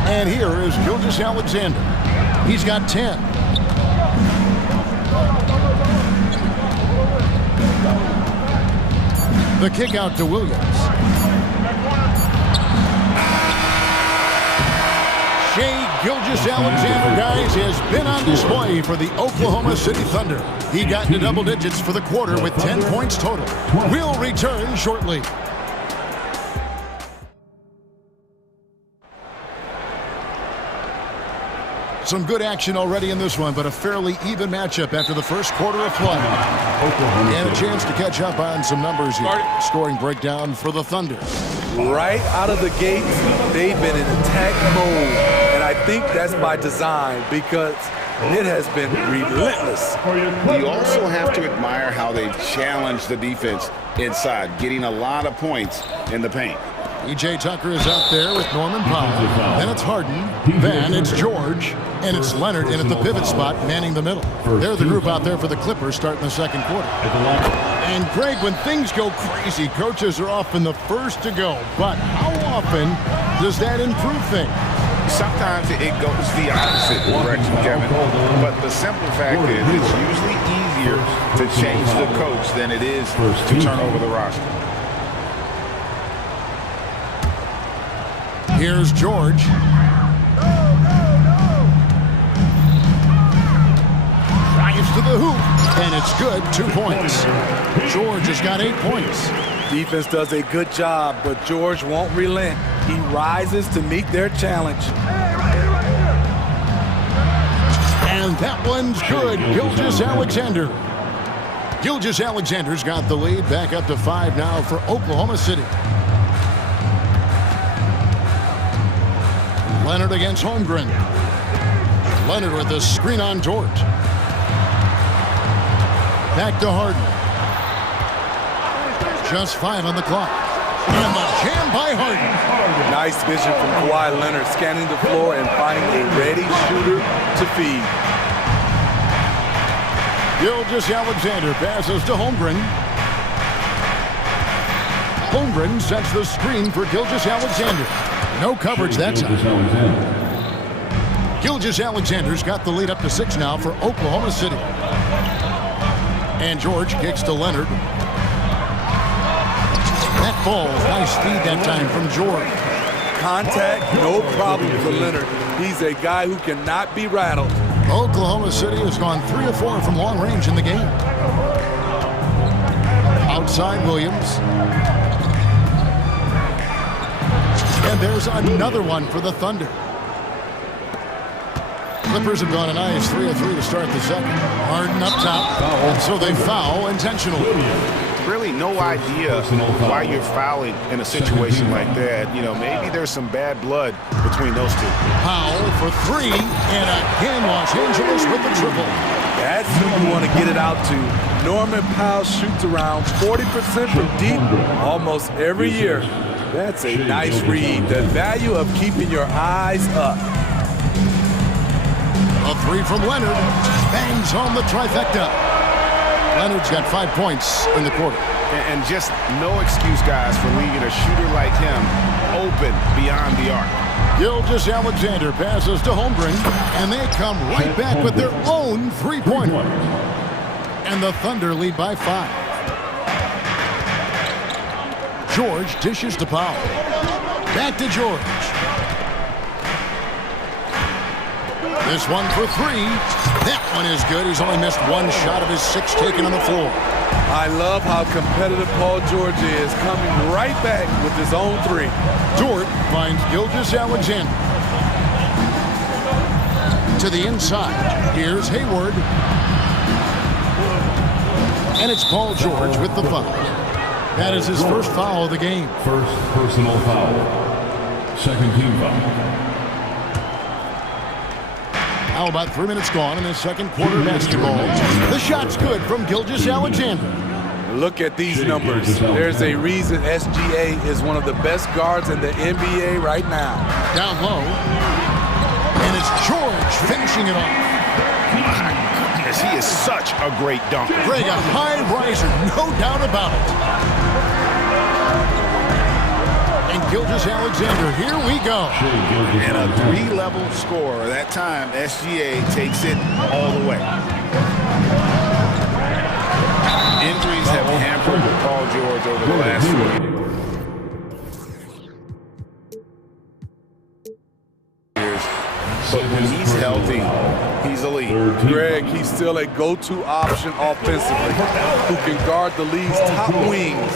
And here is Gilgeous-Alexander. He's got 10. The kick out to Williams. Shai Gilgeous-Alexander, guys, has been on display for the Oklahoma City Thunder. He got into double digits for the quarter with 10 points total. We'll return shortly. Some good action already in this one, but a fairly even matchup after the first quarter of play. And a chance to catch up on some numbers here. Scoring breakdown for the Thunder. Right out of the gates, they've been in attack mode. And I think that's by design because it has been relentless. You also have to admire how they've challenged the defense inside, getting a lot of points in the paint. E.J. Tucker is out there with Norman Powell. Then it's Harden. Then it's George. And it's Leonard in at the pivot spot, manning the middle. They're the group out there for the Clippers starting the second quarter. And Greg, when things go crazy, coaches are often the first to go. But how often does that improve things? Sometimes it goes the opposite direction, Kevin. But the simple fact is it's usually easier to change the coach than it is to turn over the roster. Here's George. Drives to the hoop, and it's good. 2 points. George has got 8 points. Defense does a good job, but George won't relent. He rises to meet their challenge. And that one's good. Gilgeous-Alexander. Gilgeous-Alexander's got the lead, back up to 5 now for Oklahoma City. Leonard against Holmgren. Leonard with the screen on Dort. Back to Harden. Just 5 on the clock. And the jam by Harden. Nice vision from Kawhi Leonard, scanning the floor and finding a ready shooter to feed. Gilgeous-Alexander passes to Holmgren. Holmgren sets the screen for Gilgeous-Alexander. No coverage that time. Gilgeous-Alexander's got the lead up to 6 now for Oklahoma City. And George kicks to Leonard. That ball, nice feed that time from George. Contact, no problem for Leonard. He's a guy who cannot be rattled. Oklahoma City has gone 3 of 4 from long range in the game. Outside Williams. And there's another one for the Thunder. Clippers have gone a nice 3 of 3 to start the second. Harden up top, and so they foul intentionally. Really no idea why you're fouling in a situation like that. You know, maybe there's some bad blood between those two. Powell for 3, and again Los Angeles with the triple. That's who you want to get it out to. Norman Powell shoots around 40% from deep almost every year. That's a nice read. The value of keeping your eyes up. A 3 from Leonard. Bangs home the trifecta. Leonard's got 5 points in the quarter. And just no excuse, guys, for leaving a shooter like him open beyond the arc. Gilgeous-Alexander passes to Holmgren, and they come right back with their own 3-pointer. And the Thunder lead by 5. George dishes to Powell. Back to George. This one for 3. That one is good. He's only missed 1 shot of his 6 taken on the floor. I love how competitive Paul George is, coming right back with his own 3. Dort finds Gilgeous-Alexander. To the inside. Here's Hayward. And it's Paul George with the foul. That is his first foul of the game. First personal foul. Second team foul. Now about 3 minutes gone in the second quarter of basketball. The shot's good from Gilgeous-Alexander. Look at these numbers. There's a reason SGA is one of the best guards in the NBA right now. Down low. And it's George finishing it off. My goodness, he is such a great dunker. Greg, a high riser, no doubt about it. And Gilgeous-Alexander, here we go. And a three-level score. That time, SGA takes it all the way. Injuries have hampered Paul George over the last few years. But when he's healthy, he's elite. Greg, he's still a go-to option offensively who can guard the league's top wings.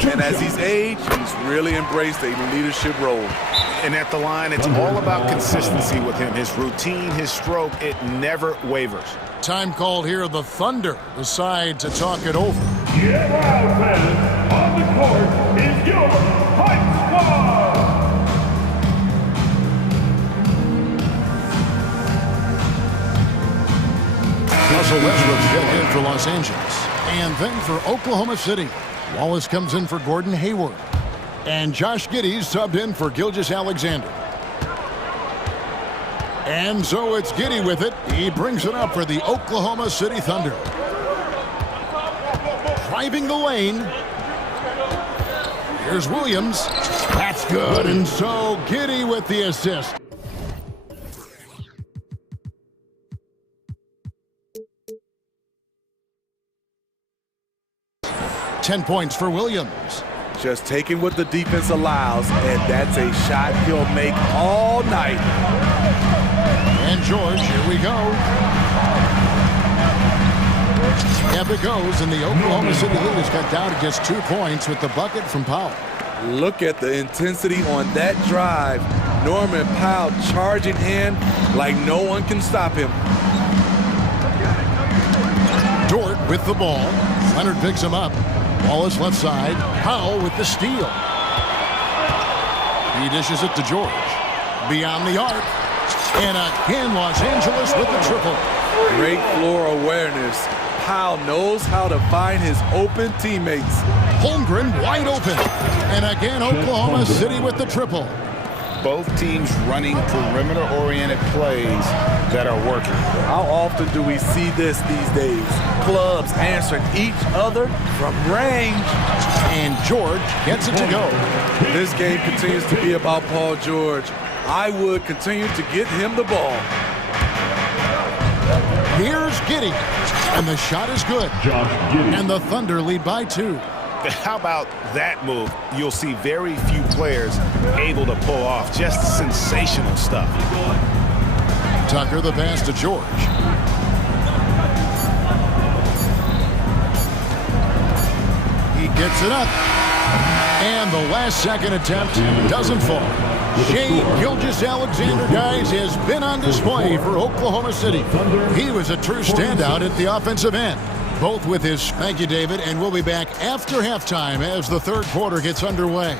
And as he's aged, he's really embraced a leadership role. And at the line, it's all about consistency with him. His routine, his stroke, it never wavers. Time called here. The Thunder decide to talk it over. Get loud, fans. On the court is your hype squad. Russell Westbrook's getting in for Los Angeles. And then for Oklahoma City. Wallace comes in for Gordon Hayward. And Josh Giddey's subbed in for Gilgeous-Alexander. And so it's Giddey with it. He brings it up for the Oklahoma City Thunder. Driving the lane. Here's Williams. That's good. And so Giddey with the assist. $10 points for Williams. Just taking what the defense allows, and that's a shot he'll make all night. And George, here we go. Up it goes, and the Oklahoma City lead has cut down to just 2 points with the bucket from Powell. Look at the intensity on that drive. Norman Powell charging in like no one can stop him. Dort with the ball. Leonard picks him up. Wallace left side. Powell with the steal. He dishes it to George. Beyond the arc. And again, Los Angeles with the triple. Great floor awareness. Powell knows how to find his open teammates. Holmgren wide open. And again, Oklahoma City with the triple. Both teams running perimeter-oriented plays that are working. How often do we see this these days? Clubs answering each other from range. And George gets it to go. This game continues to be about Paul George. I would continue to get him the ball. Here's Giddey. And the shot is good. And the Thunder lead by 2. How about that move? You'll see very few players able to pull off. Just sensational stuff. Tucker the pass to George. He gets it up. And the last second attempt doesn't fall. Shai Gilgeous-Alexander, guys, has been on display for Oklahoma City. He was a true standout at the offensive end. Both with his thank you, David, and we'll be back after halftime as the third quarter gets underway.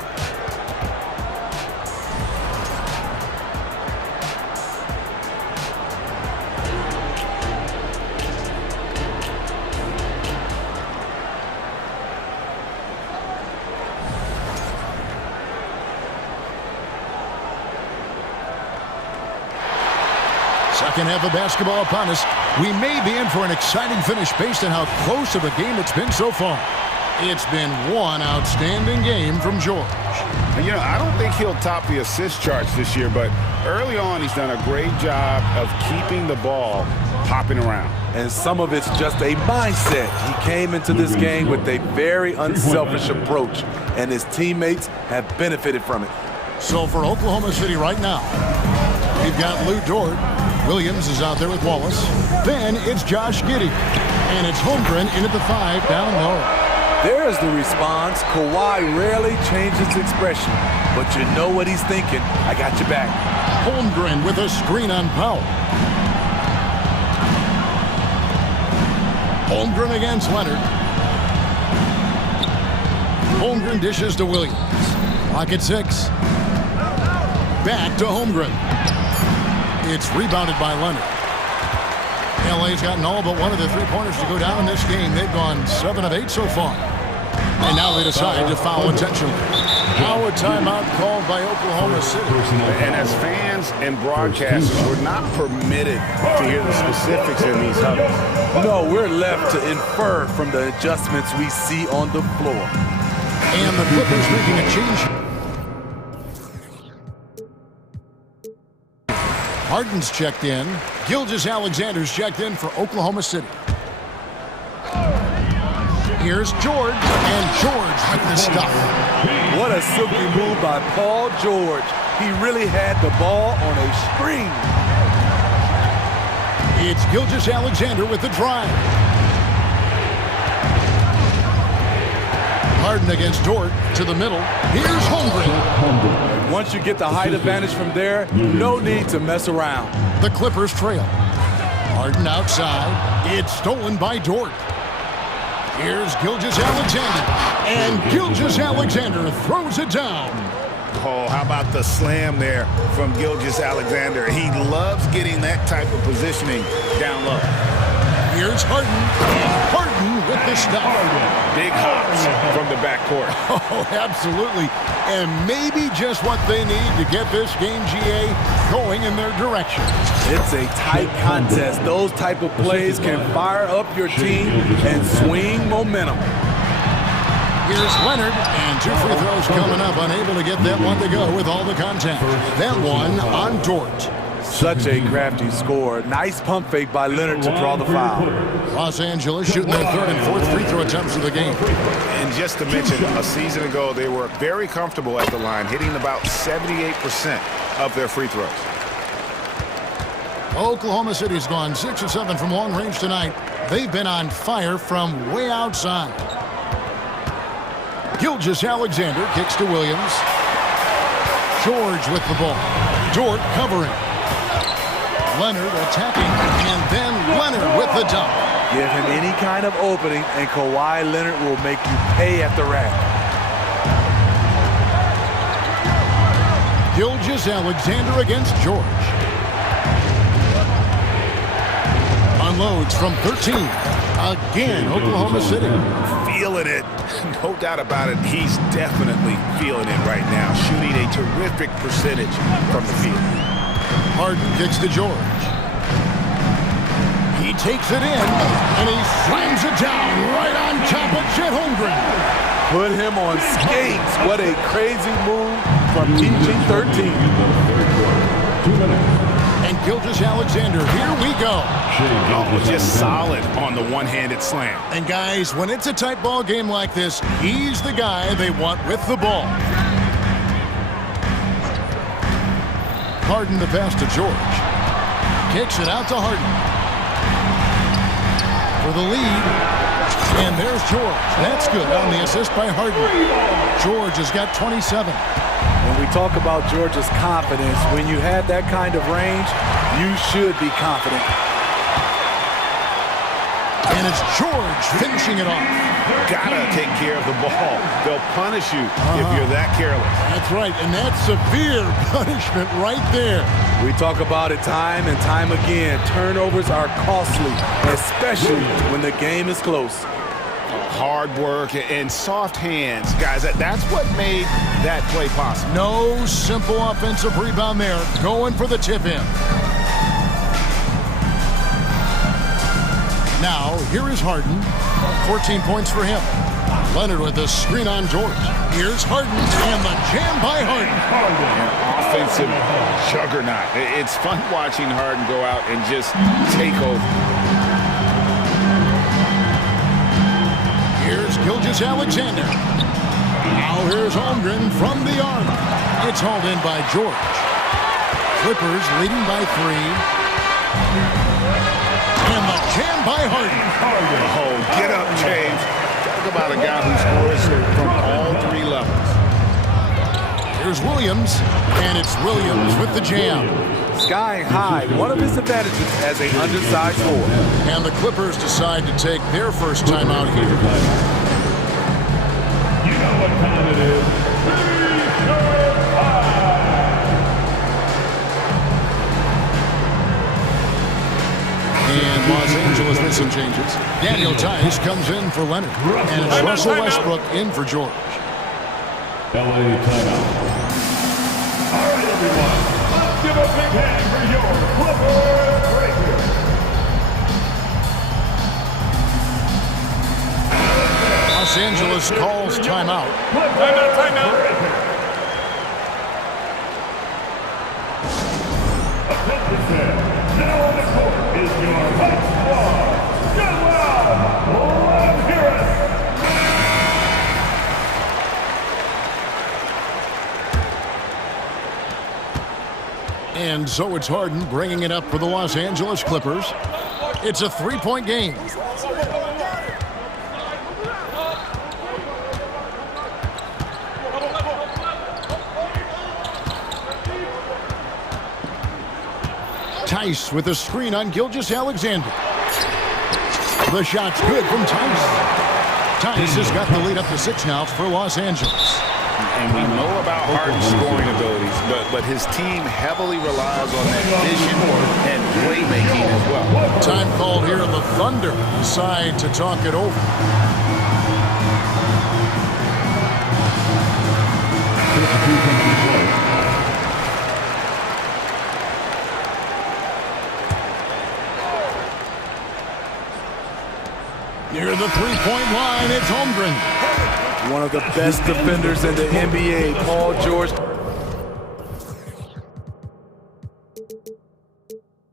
Second half of basketball upon us. We may be in for an exciting finish based on how close of a game it's been so far. It's been one outstanding game from George. You know, I don't think he'll top the assist charts this year, but early on he's done a great job of keeping the ball popping around. And some of it's just a mindset. He came into this game with a very unselfish approach, and his teammates have benefited from it. So for Oklahoma City right now, we've got Lou Dort. Williams is out there with Wallace. Then it's Josh Giddey. And it's Holmgren in at the 5 down low. There's the response. Kawhi rarely changes expression, but you know what he's thinking. I got your back. Holmgren with a screen on Powell. Holmgren against Leonard. Holmgren dishes to Williams. Clock at 6. back to Holmgren. It's rebounded by Leonard. LA's gotten all but one of the three-pointers to go down in this game. They've gone 7 of 8 so far. And now they decide to foul intentionally. Now a timeout called by Oklahoma City. And as fans and broadcasters, we're not permitted to hear the specifics in these huddles. No, we're left to infer from the adjustments we see on the floor. And the Clippers making a change. Harden's checked in. Gilgeous-Alexander's checked in for Oklahoma City. Here's George, and George with the stuff. What a silky move by Paul George. He really had the ball on a string. It's Gilgeous-Alexander with the drive. Harden against Dort to the middle. Here's Holmgren. Once you get the height advantage from there, no need to mess around. The Clippers trail. Harden outside. It's stolen by Dort. Here's Gilgeous-Alexander. And Gilgeous-Alexander throws it down. Oh, how about the slam there from Gilgeous-Alexander? He loves getting that type of positioning down low. Here's Harden, and Harden with the stuff. Big hops from the backcourt. Oh, absolutely. And maybe just what they need to get this game, GA, going in their direction. It's a tight contest. Those type of plays can fire up your team and swing momentum. Here's Leonard, and 2 free throws coming up, unable to get that one to go with all the contact. That one on Dort. Such a crafty score. Nice pump fake by Leonard to draw the foul. Los Angeles shooting their 3rd and 4th free throw attempts of the game. And just to mention, a season ago, they were very comfortable at the line, hitting about 78% of their free throws. Oklahoma City's gone 6 of 7 from long range tonight. They've been on fire from way outside. Gilgeous-Alexander kicks to Williams. George with the ball. Dort covering. Leonard attacking, and then Leonard with the dunk. Give him any kind of opening, and Kawhi Leonard will make you pay at the rack. Gilgeous-Alexander against George. Unloads from 13. Again, Oklahoma City. Feeling it. No doubt about it. He's definitely feeling it right now. Shooting a terrific percentage from the field. Harden kicks to George. He takes it in, and he slams it down right on top of Chet Holmgren. Put him on skates. What a crazy move from PG-13. And Gilgeous-Alexander, here we go. Oh, just solid on the one-handed slam. And guys, when it's a tight ball game like this, he's the guy they want with the ball. Harden the pass to George. Kicks it out to Harden. For the lead. And there's George. That's good on the assist by Harden. George has got 27. When we talk about George's confidence, when you have that kind of range, you should be confident. And it's George finishing it off. Gotta take care of the ball. They'll punish you if you're that careless. That's right, and that's severe punishment right there. We talk about it time and time again. Turnovers are costly, especially when the game is close. Hard work and soft hands. Guys, that's what made that play possible. No simple offensive rebound there. Going for the tip-in. Now, here is Harden. 14 points for him. Leonard with the screen on George. Here's Harden, and the jam by Harden. An offensive juggernaut. It's fun watching Harden go out and just take over. Here's Gilgeous-Alexander. Now here's Holmgren from the arc. It's hauled in by George. Clippers leading by 3. And the jam by Harden. Oh, get up, James. Talk about a guy who scores from all 3 levels. Here's Williams, and it's Williams with the jam. Skying high, one of his advantages as an undersized forward. And the Clippers decide to take their first timeout here. You know what time it is. some changes. Daniel Tice comes in for Leonard. And it's Russell Westbrook in for George. LA timeout. All right, everyone. Let's give a big hand for your Clipper Breaker. Los Angeles calls timeout. Timeout. Attention fans. Now on the court is your hot squad. Get loud. Let's hear it. And so it's Harden bringing it up for the Los Angeles Clippers. It's a three-point game. Tice with a screen on Gilgeous-Alexander. The shot's good from Tice. Tice has got the lead up to 6 now for Los Angeles. And we know about Harden's scoring abilities, but his team heavily relies on that vision and playmaking as well. Time called here, and the Thunder decide to talk it over. Near the three-point line, it's Holmgren. One of the best defenders in the NBA, Paul George.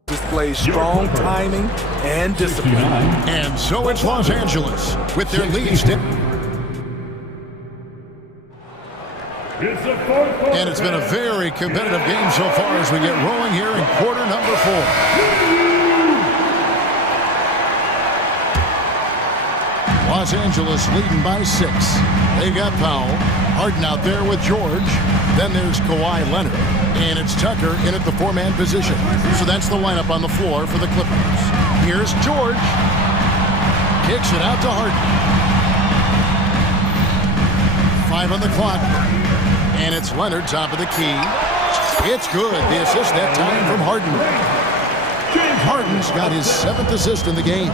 Displays strong timing and discipline. And so it's Los Angeles with their lead stick. And it's been a very competitive game so far as we get rolling here in quarter number 4. Los Angeles leading by 6. They got Powell. Harden out there with George. Then there's Kawhi Leonard. And it's Tucker in at the 4-man position. So that's the lineup on the floor for the Clippers. Here's George. Kicks it out to Harden. 5 on the clock. And it's Leonard top of the key. It's good. The assist that time from Harden. Harden's got his 7th assist in the game.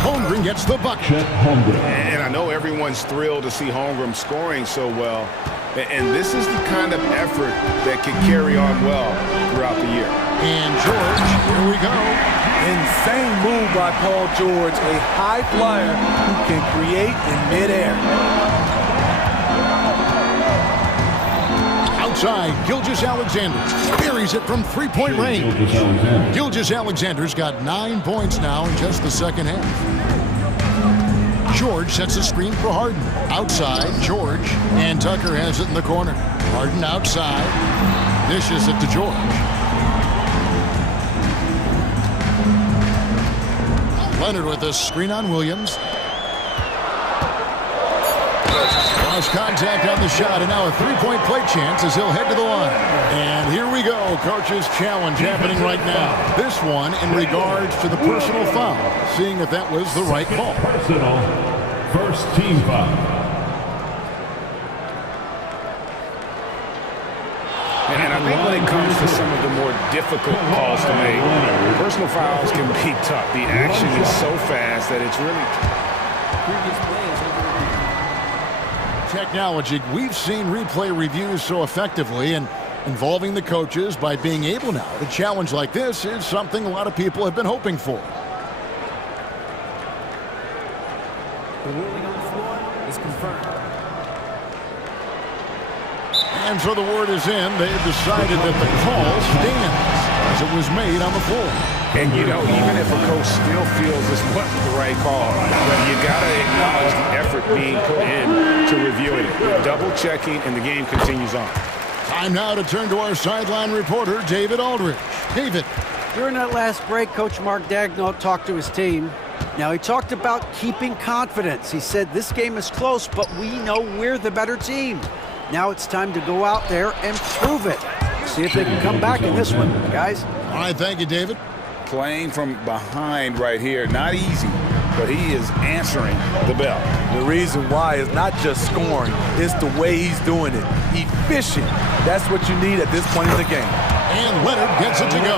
Holmgren gets the bucket. And I know everyone's thrilled to see Holmgren scoring so well. And this is the kind of effort that can carry on well throughout the year. And George, here we go. Insane move by Paul George, a high flyer who can create in midair. Outside, Gilgeous-Alexander buries it from three-point range. Gilgeous-Alexander's got 9 points now in just the second half. George sets a screen for Harden. Outside, George, and Tucker has it in the corner. Harden outside, dishes it to George. Leonard with a screen on Williams. Lost contact on the shot, and now a three-point play chance as he'll head to the line. And here we go, coach's challenge happening right now. This one in regards to the personal foul, seeing if that was the right call. Personal, first team foul. And I think when it comes to some of the more difficult calls to make, personal fouls can be tough. The action is so fast that it's really technology. We've seen replay reviews so effectively and involving the coaches by being able now. A challenge like this is something a lot of people have been hoping for. The ruling on the floor is confirmed. And so the word is in. They've decided that the call stands as it was made on the floor. And, you know, even if a coach still feels this wasn't the right call, you got to acknowledge the effort being put in to reviewing it. Double-checking, and the game continues on. Time now to turn to our sideline reporter, David Aldridge. David. During that last break, Coach Mark Daigneault talked to his team. Now, he talked about keeping confidence. He said, this game is close, but we know we're the better team. Now it's time to go out there and prove it. See if they can come back in this one, guys. All right, thank you, David. Playing from behind right here, not easy, but he is answering the bell. The reason why is not just scoring, it's the way he's doing it. Efficient. That's what you need at this point in the game. And Leonard gets it to go.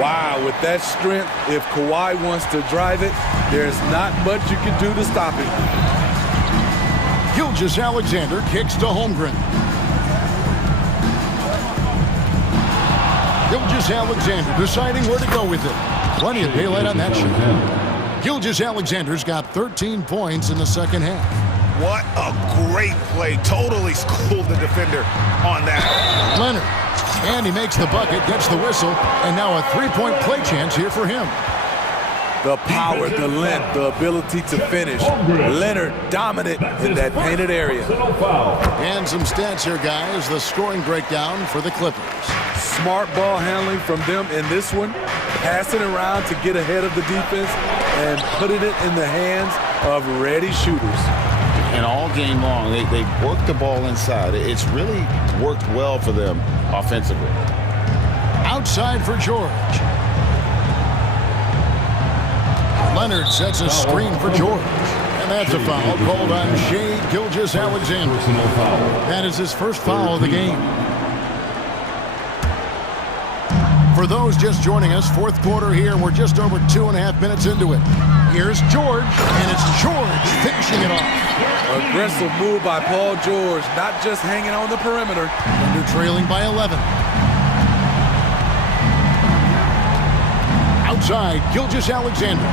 Wow, with that strength, if Kawhi wants to drive it, there's not much you can do to stop him. Gilgeous-Alexander kicks to Holmgren. Gilgeous-Alexander deciding where to go with it. Plenty of daylight on that shot. Gilgeous-Alexander's got 13 points in the second half. What a great play. Totally schooled the defender on that. Leonard. And he makes the bucket, gets the whistle, and now a three-point play chance here for him. The power, the length, the ability to finish. Leonard dominant in that painted area. And some stats here, guys. The scoring breakdown for the Clippers. Smart ball handling from them in this one. Passing around to get ahead of the defense and putting it in the hands of ready shooters. And all game long, they work the ball inside. It's really worked well for them offensively. Outside for George. Leonard sets a screen for George. And that's a foul called on Shai Gilgeous-Alexander. That is his first foul of the game. For those just joining us, fourth quarter here. We're just over 2.5 minutes into it. Here's George, and it's George finishing it off. Aggressive move by Paul George, not just hanging on the perimeter. Thunder trailing by 11. Outside, Gilgeous-Alexander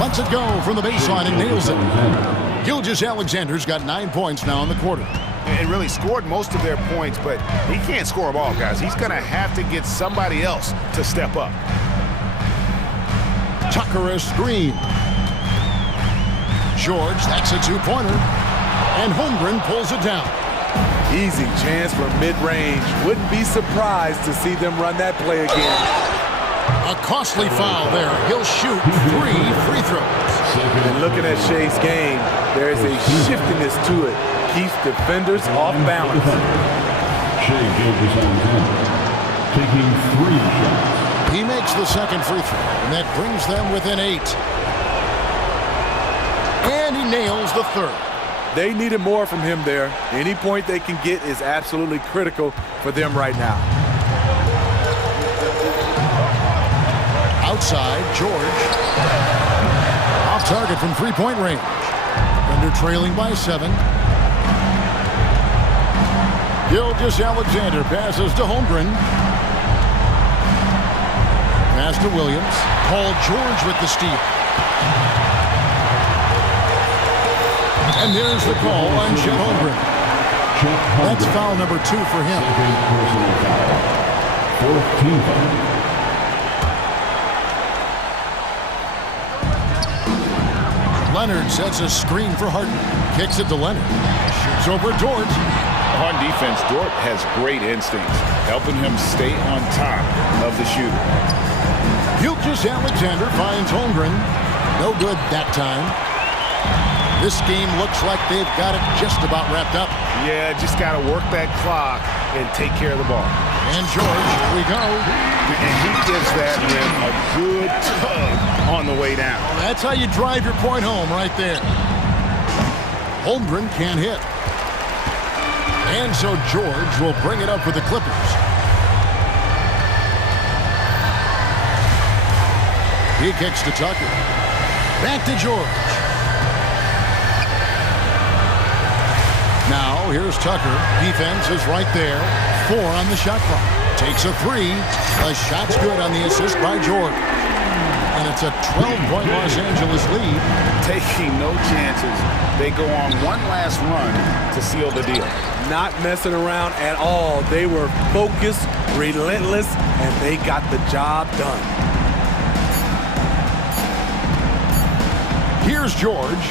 lets it go from the baseline and nails it. Gilgeous-Alexander's got 9 points now in the quarter. And really scored most of their points, but he can't score them all, guys. He's going to have to get somebody else to step up. Tucker a screen. George, that's a two-pointer. And Holmgren pulls it down. Easy chance for mid-range. Wouldn't be surprised to see them run that play again. A costly foul there. He'll shoot 3 free throws. And looking at Shai's game, there is a shiftiness to it. Keeps defenders off balance. Shai Gilgeous-Alexander taking 3 shots. He makes the second free throw, and that brings them within 8. And he nails the third. They needed more from him there. Any point they can get is absolutely critical for them right now. Outside, George. Off target from three-point range. Thunder trailing by 7. Gilgeous-Alexander passes to Holmgren. Pass to Williams. Paul George with the steal. And there's the call on Chet Holmgren. That's foul number 2 for him. Fourth team foul. Leonard sets a screen for Harden. Kicks it to Leonard. Shoots over Dort. On defense, Dort has great instincts, helping him stay on top of the shooter. Gilgeous-Alexander finds Holmgren. No good that time. This game looks like they've got it just about wrapped up. Yeah, just got to work that clock and take care of the ball. And George, here we go. And he gives that rim a good tug on the way down. Well, that's how you drive your point home right there. Holmgren can't hit. And so George will bring it up for the Clippers. He kicks to Tucker. Back to George. Now, here's Tucker. Defense is right there. 4 on the shot clock. Takes a 3. The shot's good on the assist by George. And it's a 12-point Los Angeles lead. Taking no chances. They go on one last run to seal the deal. Not messing around at all. They were focused, relentless, and they got the job done. Here's George.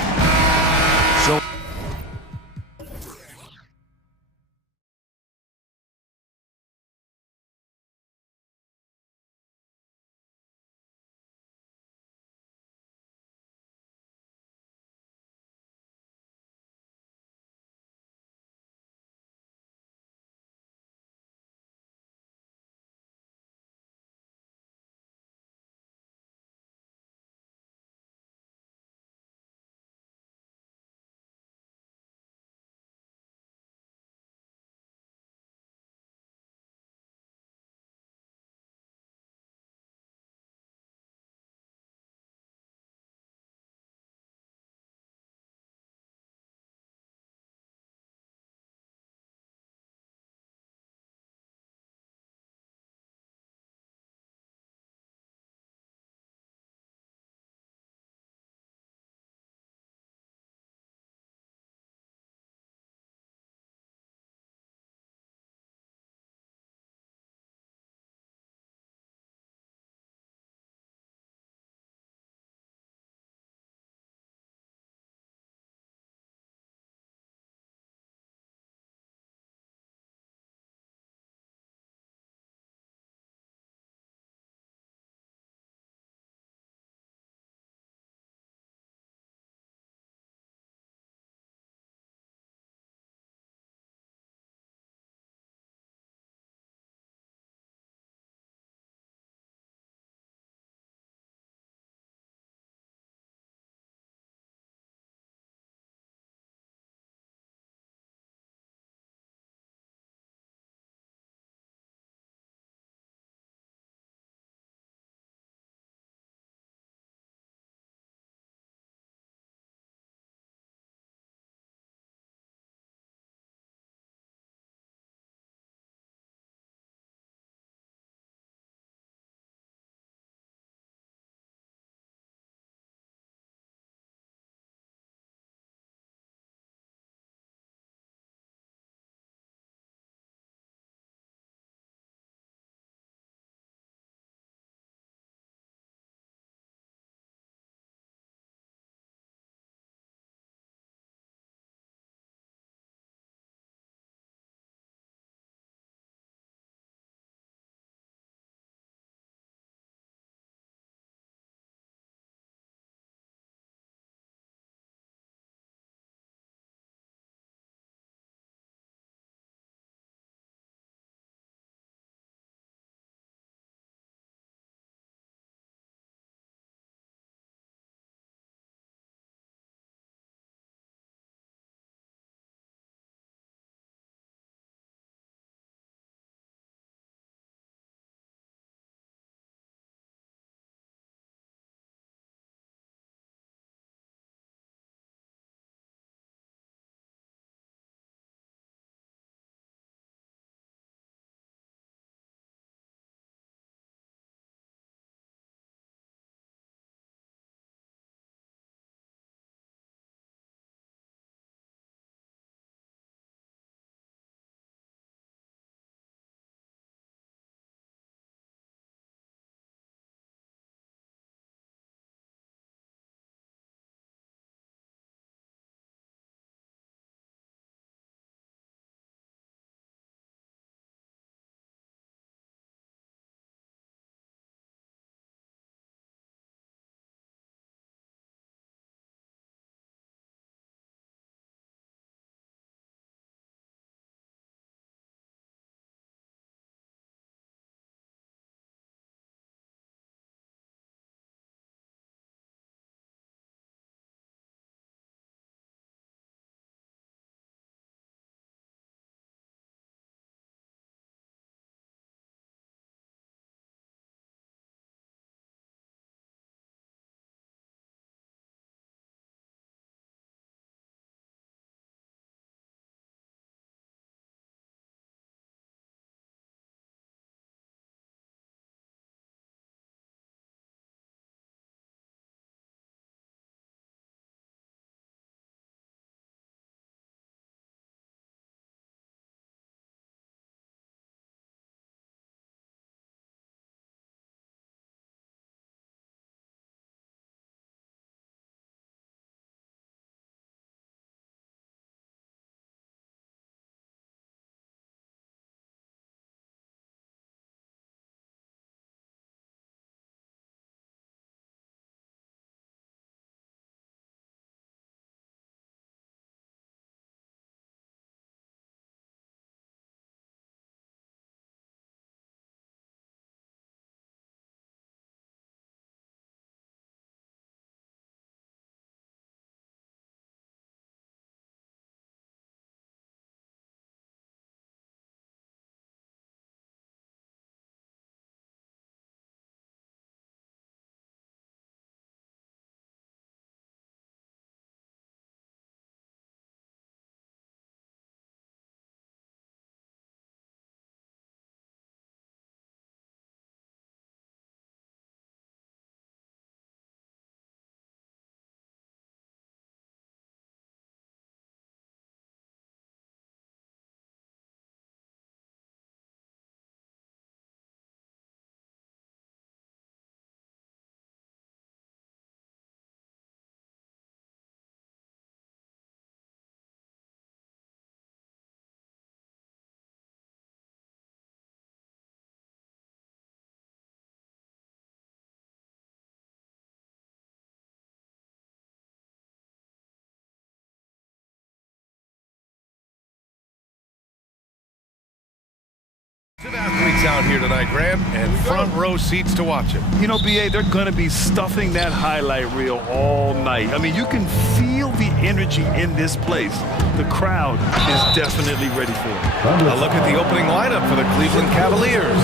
athletes out here tonight, Graham, and front row seats to watch them. You know, B.A., they're going to be stuffing that highlight reel all night. I mean, you can feel the energy in this place. The crowd is definitely ready for it. A look at the opening lineup for the Cleveland Cavaliers.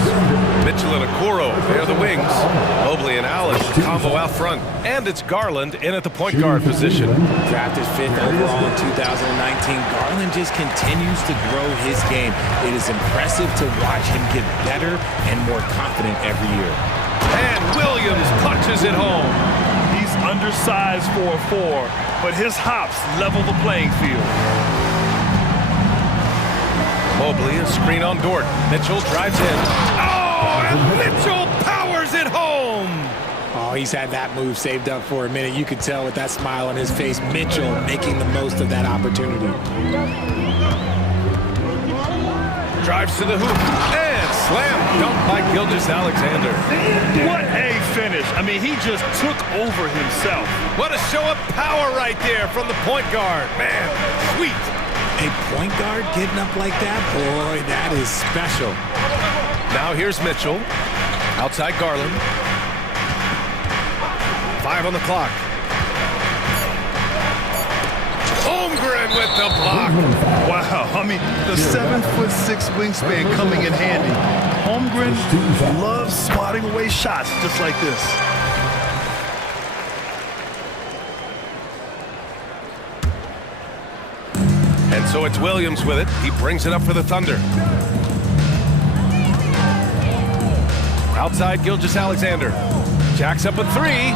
Mitchell and Okoro, they're the wings. Mobley and Allen, combo out front. And it's Garland in at the point guard position. Drafted 5th overall in 2019, Garland just continues to grow his game. It is impressive to watch him get better and more confident every year. And Williams punches it home. He's undersized for a 4, but his hops level the playing field. Mobley, a screen on Dort. Mitchell drives in. Oh, and Mitchell powers it home. Oh, he's had that move saved up for a minute. You could tell with that smile on his face, Mitchell making the most of that opportunity. Drives to the hoop. And slam dunk by Gilgeous-Alexander. What a finish. I mean, he just took over himself. What a show of power right there from the point guard. Man, sweet. A point guard getting up like that? Boy, that is special. Now here's Mitchell. Outside Garland. 5 on the clock. Holmgren with the block. Wow, I mean, the 7'6" wingspan coming in handy. Holmgren loves spotting away shots just like this. And so it's Williams with it. He brings it up for the Thunder. Outside Gilgeous-Alexander. Jacks up a 3.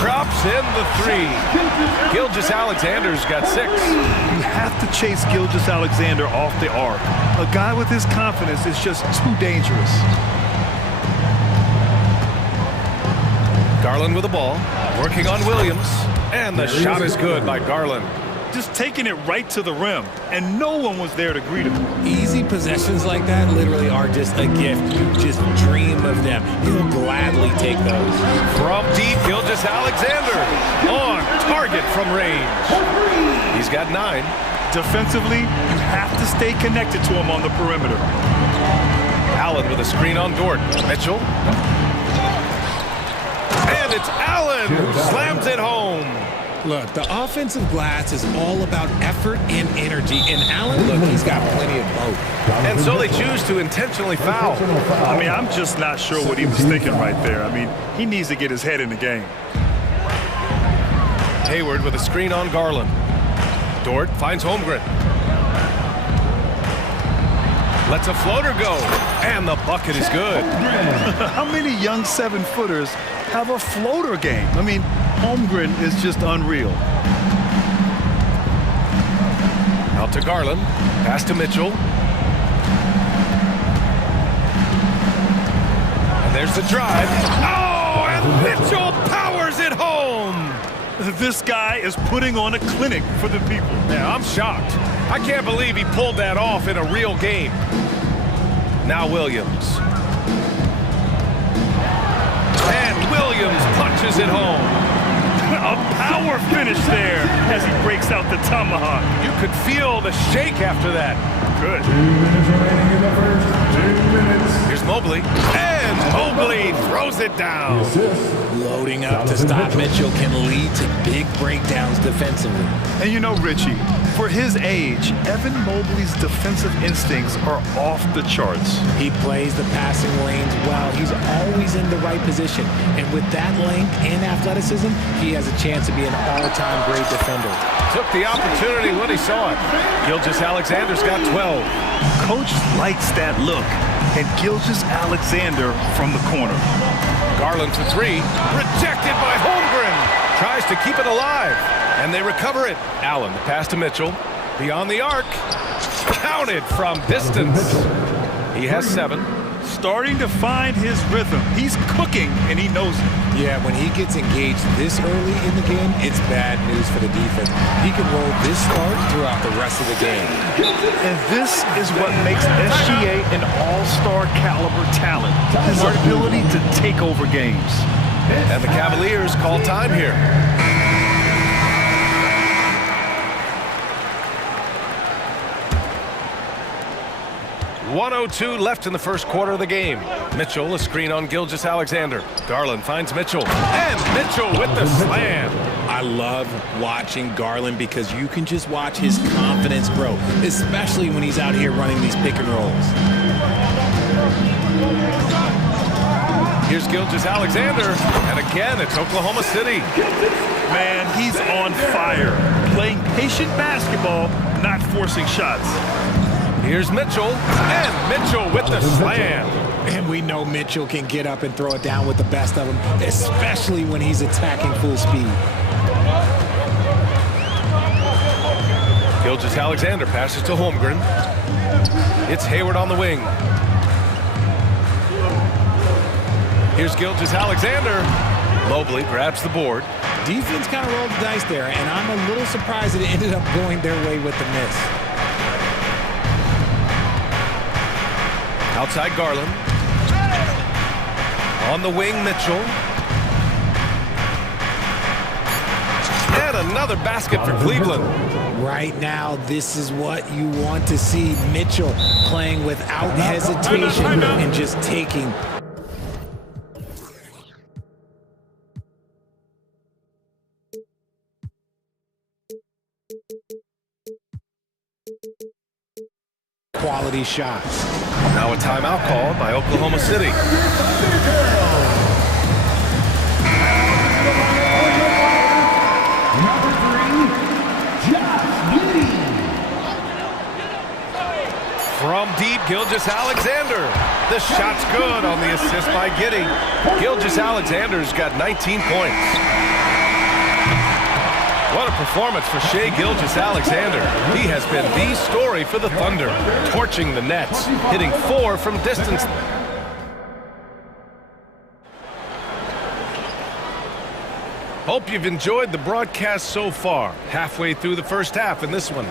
Drops in the 3. Gilgeous-Alexander's got 6. You have to chase Gilgeous-Alexander off the arc. A guy with his confidence is just too dangerous. Garland with the ball. Working on Williams. And the shot is good by Garland. Just taking it right to the rim, and no one was there to greet him. Easy possessions like that literally are just a gift. You just dream of them. You'll gladly take those. From deep, Gilgeous-Alexander on target from range. He's got 9. Defensively, you have to stay connected to him on the perimeter. Allen with a screen on Dort. Mitchell. And it's Allen who slams it home. Look, the offensive glass is all about effort and energy. And Allen, look, he's got plenty of both. And so they choose to intentionally foul. I mean, I'm just not sure what he was thinking right there. I mean, he needs to get his head in the game. Hayward with a screen on Garland. Dort finds Holmgren. Lets a floater go. And the bucket is good. How many young 7-footers have a floater game? I mean, Holmgren is just unreal. Out to Garland. Pass to Mitchell. And there's the drive. Oh, and Mitchell powers it home. This guy is putting on a clinic for the people. Yeah, I'm shocked. I can't believe he pulled that off in a real game. Now Williams. And Williams punches it home. A power finish there as he breaks out the tomahawk. You could feel the shake after that. Good. 2 minutes remaining in the first. 2 minutes. Here's Mobley. And Mobley throws it down. Loading up to stop Mitchell can lead to big breakdowns defensively. And you know, Richie, for his age, Evan Mobley's defensive instincts are off the charts. He plays the passing lanes well. He's always in the right position. And with that length and athleticism, he has a chance to be an all-time great defender. Took the opportunity when he saw it. Gilgeous-Alexander's got 12. Coach likes that look. And Gilgeous-Alexander from the corner. Garland for 3. Rejected by Holmgren. Tries to keep it alive. And they recover it. Allen, the pass to Mitchell. Beyond the arc. Counted from distance. He has 7. Starting to find his rhythm. He's cooking, and he knows it. Yeah, when he gets engaged this early in the game, it's bad news for the defense. He can roll this start throughout the rest of the game. And this is what makes SGA an all-star caliber talent. His ability to take over games. And the Cavaliers call time here. 1:02 left in the first quarter of the game. Mitchell, a screen on Gilgeous-Alexander. Garland finds Mitchell, and Mitchell with the slam. I love watching Garland because you can just watch his confidence grow, especially when he's out here running these pick and rolls. Here's Gilgeous-Alexander, and again, it's Oklahoma City. Man, he's on fire. Playing patient basketball, not forcing shots. Here's Mitchell, and Mitchell with the slam. And we know Mitchell can get up and throw it down with the best of them, especially when he's attacking full speed. Gilgeous-Alexander passes to Holmgren. It's Hayward on the wing. Here's Gilgeous-Alexander. Mobley grabs the board. Defense kind of rolled the dice there, and I'm a little surprised that it ended up going their way with the miss. Outside Garland. On the wing, Mitchell. And another basket for Cleveland. Right now, this is what you want to see. Mitchell playing without hesitation and just taking. Quality shots. Now a timeout called by Oklahoma City. Number 3, Josh. From deep, Gilgeous-Alexander. The shot's good on the assist by Giddey. Gilgeous-Alexander's got 19 points. What a performance for Shai Gilgeous-Alexander. He has been the story for the Thunder, torching the Nets, hitting 4 from distance. Hope you've enjoyed the broadcast so far. Halfway through the first half in this one.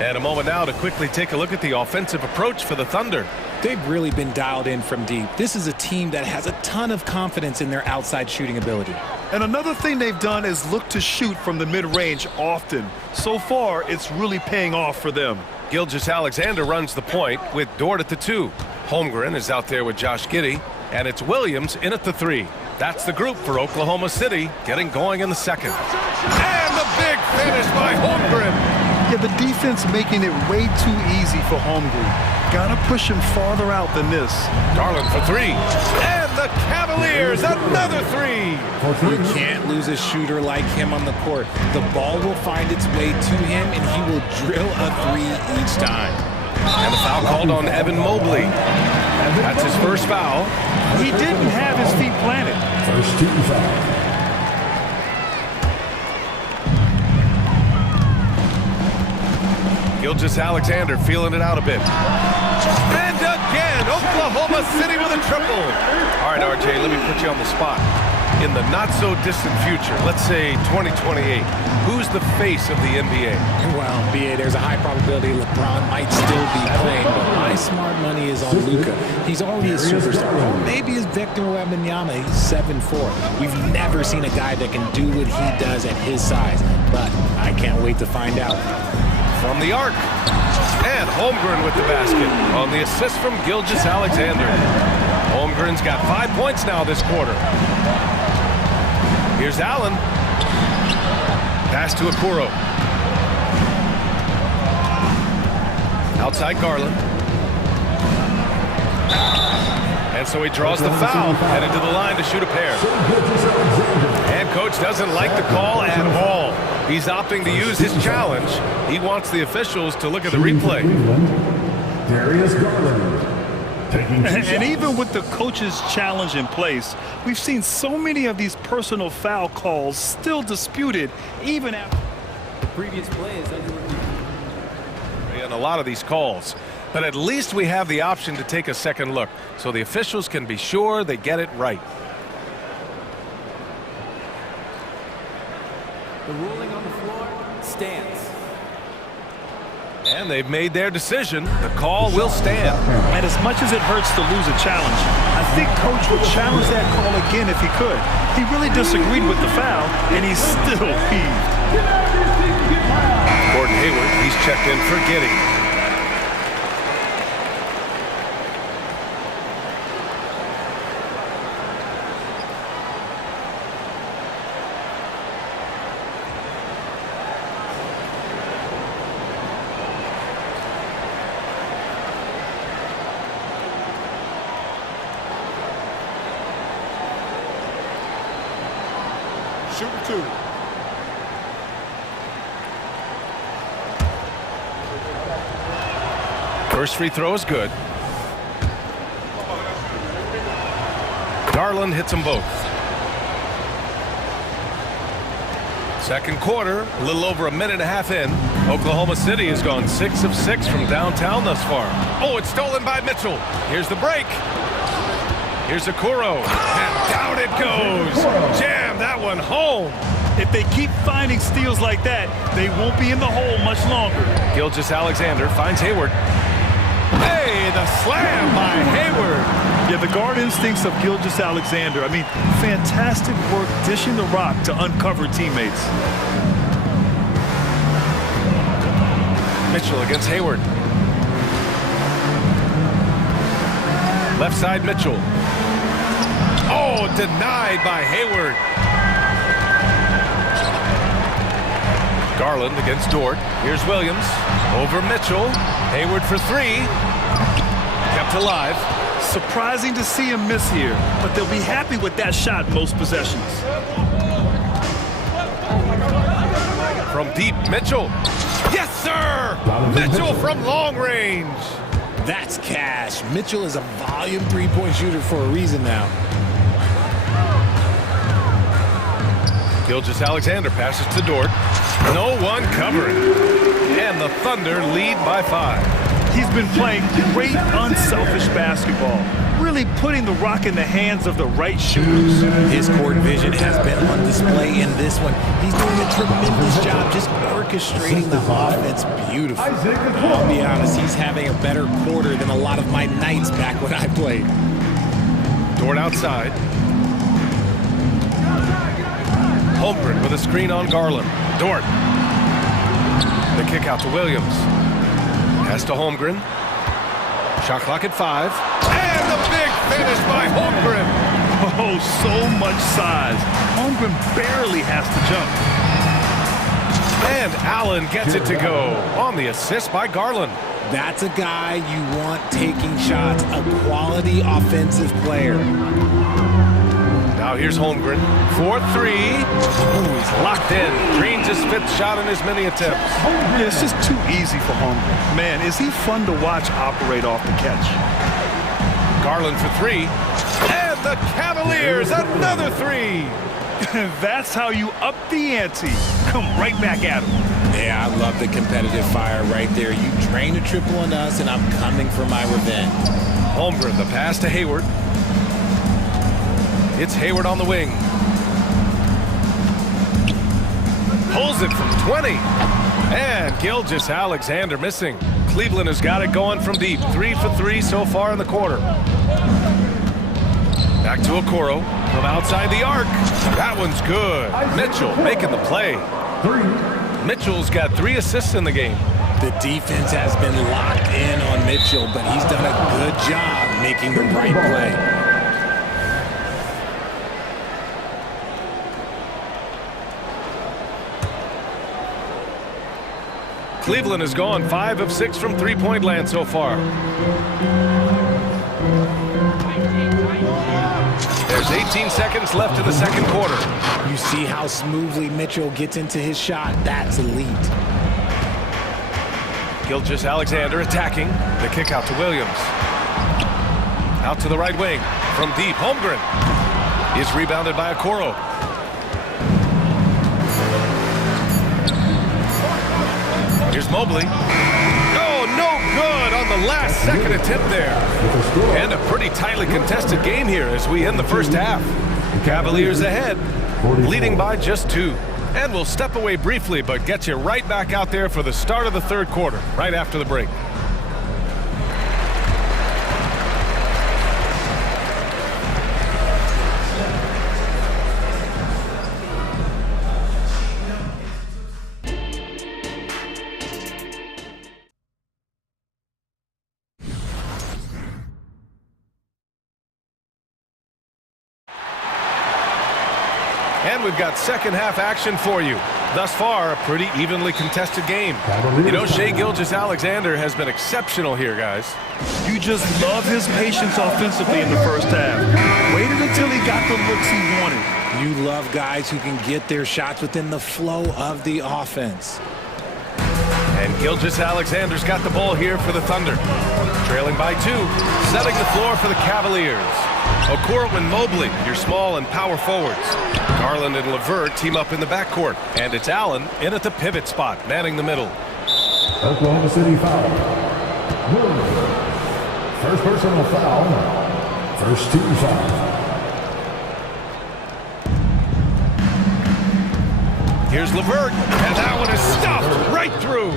And a moment now to quickly take a look at the offensive approach for the Thunder. They've really been dialed in from deep. This is a team that has a ton of confidence in their outside shooting ability. And another thing they've done is look to shoot from the mid-range often. So far, it's really paying off for them. Gilgeous-Alexander runs the point with Dort at the 2. Holmgren is out there with Josh Giddey, and it's Williams in at the 3. That's the group for Oklahoma City, getting going in the second. And the big finish by Holmgren. Yeah, the defense making it way too easy for Holmgren. Gotta push him farther out than this. Garland for 3. And the Cavaliers, another 3. You can't lose a shooter like him on the court. The ball will find its way to him, and he will drill a 3 each time. And the foul called on Evan Mobley. That's his first foul. He didn't have his feet planted. First team foul. Gilgeous-Alexander feeling it out a bit. And again, Oklahoma City with a triple. All right, RJ, let me put you on the spot. In the not-so-distant future, let's say 2028, who's the face of the NBA? Well, BA, there's a high probability LeBron might still be playing, but my smart money is on Luka. He's already a superstar. Maybe it's Victor Wembanyama. He's 7'4". We've never seen a guy that can do what he does at his size, but I can't wait to find out. From the arc. And Holmgren with the basket on the assist from Gilgeous-Alexander. Holmgren's got 5 points now this quarter. Here's Allen. Pass to Okoro. Outside Garland. And so he draws the foul, headed to the line to shoot a pair. And coach doesn't like the call at all. He's opting to use his challenge. He wants the officials to look at the replay. Darius Garland. And even with the coach's challenge in place, we've seen so many of these personal foul calls still disputed even after the previous play is under review. And a lot of these calls. But at least we have the option to take a second look, so the officials can be sure they get it right. The ruling on the floor stands. And they've made their decision. The call will stand. And as much as it hurts to lose a challenge, I think coach would challenge that call again if he could. He really disagreed with the foul, and he's still peeved. Gordon Hayward, he's checked in for Giddey. shooting 2. First free throw is good. Garland hits them both. Second quarter, a little over a minute and a half in. Oklahoma City has gone 6 of 6 from downtown thus far. Oh, it's stolen by Mitchell. Here's the break. Here's Okoro. And down it goes. Jam that one home. If they keep finding steals like that, they won't be in the hole much longer. Gilgeous-Alexander finds Hayward. Hey, the slam by Hayward. Yeah, the guard instincts of Gilgeous-Alexander. I mean, fantastic work dishing the rock to uncover teammates. Mitchell against Hayward. Left side Mitchell. Oh, denied by Hayward. Garland against Dort. Here's Williams. Over Mitchell. Hayward for 3. Kept alive. Surprising to see him miss here, but they'll be happy with that shot most possessions. From deep, Mitchell. Yes, sir! Mitchell from long range. That's cash. Mitchell is a volume three-point shooter for a reason now. Gilgeous-Alexander passes to Dort. No one covering. And the Thunder lead by 5. He's been playing great, unselfish basketball, really putting the rock in the hands of the right shooters. His court vision has been on display in this one. He's doing a tremendous job just orchestrating the offense beautifully. I'll be honest, he's having a better quarter than a lot of my nights back when I played. Dort outside. Holmgren with a screen on Garland. Dort. The kick out to Williams. Pass to Holmgren. Shot clock at 5. And the big finish by Holmgren. Oh, so much size. Holmgren barely has to jump. And Allen gets it to go on the assist by Garland. That's a guy you want taking shots, a quality offensive player. Now here's Holmgren for 3. Ooh, he's locked in. Green's his 5th shot in as many attempts. Yeah, it's just too easy for Holmgren. Man, is he fun to watch operate off the catch. Garland for 3. And the Cavaliers, another 3. That's how you up the ante. Come right back at him. Yeah, I love the competitive fire right there. You drain a triple on us, and I'm coming for my revenge. Holmgren, the pass to Hayward. It's Hayward on the wing. Pulls it from 20. And Gilgeous-Alexander missing. Cleveland has got it going from deep. 3 for 3 so far in the quarter. Back to Okoro from outside the arc. That one's good. Mitchell making the play. Mitchell's got 3 assists in the game. The defense has been locked in on Mitchell, but he's done a good job making the right play. Cleveland has gone 5 of 6 from three-point land so far. There's 18 seconds left in the second quarter. You see how smoothly Mitchell gets into his shot. That's elite. Gilgeous-Alexander attacking. The kick out to Williams. Out to the right wing. From deep, Holmgren is rebounded by Okoro. Here's Mobley. Oh, no good on the last second attempt there. And a pretty tightly contested game here as we end the first half. Cavaliers ahead, leading by just 2. And we'll step away briefly, but get you right back out there for the start of the third quarter, right after the break. And we've got second half action for you. Thus far, a pretty evenly contested game. You know, Shai Gilgeous-Alexander has been exceptional here, guys. You just love his patience offensively in the first half. Waited until he got the looks he wanted. You love guys who can get their shots within the flow of the offense. And Gilgeous-Alexander's got the ball here for the Thunder. Trailing by 2, setting the floor for the Cavaliers. Okoro and Mobley, your small and power forwards. Garland and LeVert team up in the backcourt. And it's Allen in at the pivot spot, manning the middle. Oklahoma City foul. First personal foul. First team foul. Here's LeVert, and that one is stuffed right through.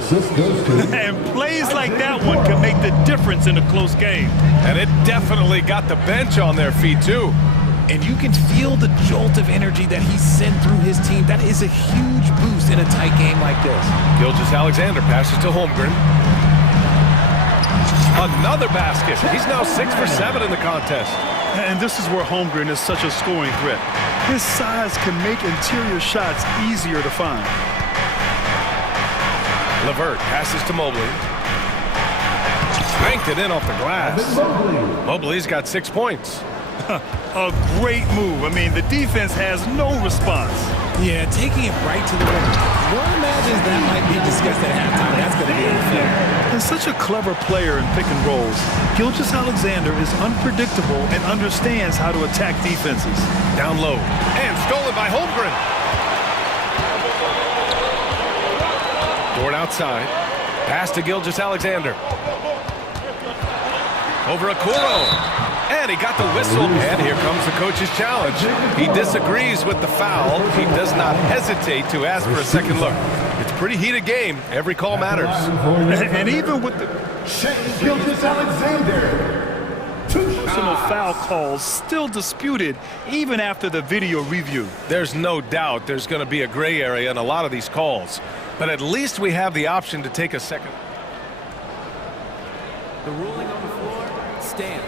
And plays like that one can make the difference in a close game. And it definitely got the bench on their feet, too. And you can feel the jolt of energy that he sent through his team. That is a huge boost in a tight game like this. Gilgeous-Alexander passes to Holmgren. Another basket. He's now 6 for 7 in the contest. And this is where Holmgren is such a scoring threat. His size can make interior shots easier to find. LeVert passes to Mobley. Banked it in off the glass. Mobley's got 6 points. A great move. I mean, the defense has no response. Yeah, taking it right to the rim. One imagines that might be discussed at halftime. That's going to be unfair. And such a clever player in pick and rolls. Gilgeous-Alexander is unpredictable and understands how to attack defenses. Down low. And stolen by Holmgren. Gord outside. Pass to Gilgeous-Alexander. Over Okoro. And he got the whistle. And here comes the coach's challenge. He disagrees with the foul. He does not hesitate to ask for a second look. It's a pretty heated game. Every call matters. And even with the Gilgeous-Alexander. Personal foul calls still disputed even after the video review. There's no doubt there's going to be a gray area in a lot of these calls. But at least we have the option to take a second. The ruling on the floor stands.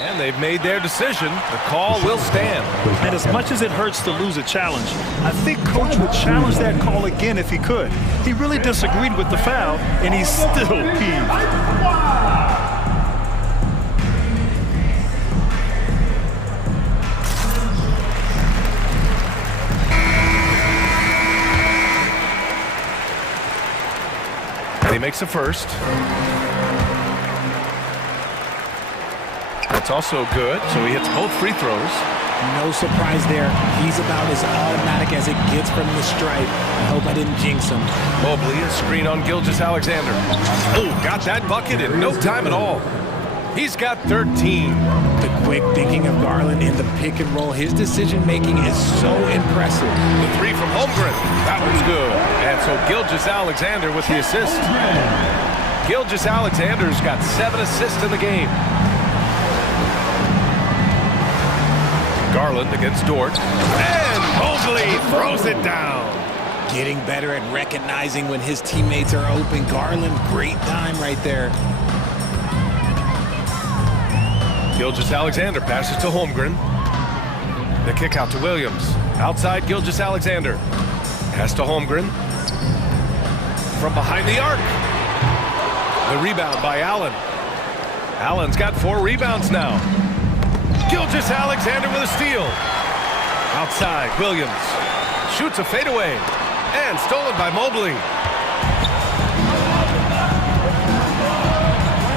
And they've made their decision. The call will stand. And as much as it hurts to lose a challenge, I think Coach would challenge that call again if he could. He really disagreed with the foul, and he's still peeved. And he makes a first. That's also good, so he hits both free throws. No surprise there. He's about as automatic as it gets from the stripe. I hope I didn't jinx him. Mobley, a screen on Gilgeous-Alexander. Oh, got that bucket in no time at all. He's got 13. The quick thinking of Garland in the pick and roll. His decision-making is so impressive. The three from Holmgren. That one's good. And so Gilgeous-Alexander with the assist. Gilgeous-Alexander's got 7 assists in the game. Garland against Dort. And Mobley throws it down. Getting better at recognizing when his teammates are open. Garland, great time right there. Gilgeous-Alexander passes to Holmgren. The kick out to Williams. Outside Gilgeous-Alexander. Pass to Holmgren. From behind the arc. The rebound by Allen. Allen's got 4 rebounds now. Gilgeous-Alexander with a steal. Outside, Williams. Shoots a fadeaway. And stolen by Mobley.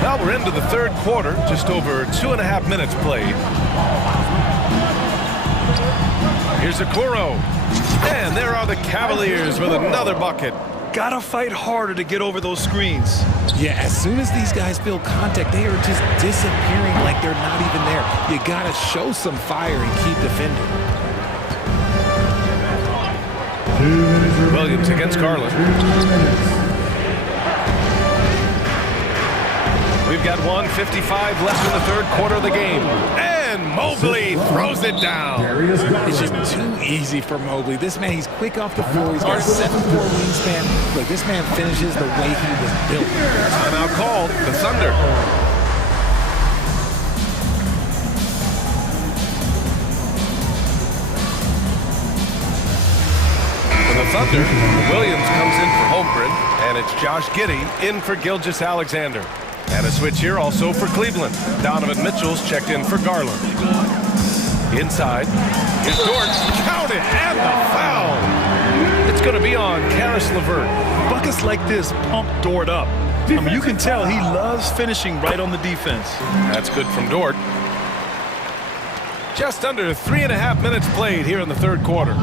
Now we're into the third quarter. Just over 2.5 minutes played. Here's Okoro. And there are the Cavaliers with another bucket. Gotta fight harder to get over those screens. Yeah, as soon as these guys feel contact, they are just disappearing like they're not even there. You gotta show some fire and keep defending. Williams against Garland. We've got 1:55 left in the third quarter of the game. And Mobley throws it down. It's just too easy for Mobley. This man, he's quick off the floor. He's got a 7'4" wingspan. Look, this man finishes the way he was built. Timeout called. The Thunder. For the Thunder, Williams comes in for Holmgren, and it's Josh Giddey in for Gilgeous-Alexander. And a switch here also for Cleveland. Donovan Mitchell's checked in for Garland. Inside. Here's Dort. Count it, and the foul. It's going to be on Karis LeVert. Buckets like this pump Dort up. I mean, you can tell he loves finishing right on the defense. That's good from Dort. Just under 3.5 minutes played here in the third quarter.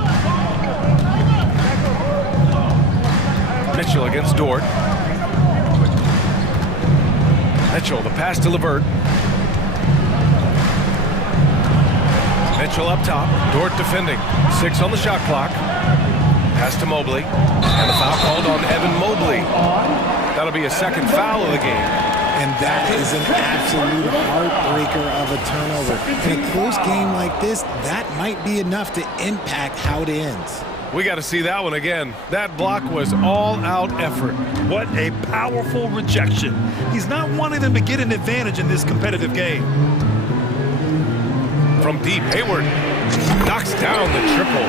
Mitchell against Dort. Mitchell, the pass to LeVert. Mitchell up top. Dort defending. 6 on the shot clock. Pass to Mobley. And the foul called on Evan Mobley. That'll be a second foul of the game. And that is an absolute heartbreaker of a turnover. In a close game like this, that might be enough to impact how it ends. We got to see that one again. That block was all-out effort. What a powerful rejection. He's not wanting them to get an advantage in this competitive game. From deep, Hayward knocks down the triple.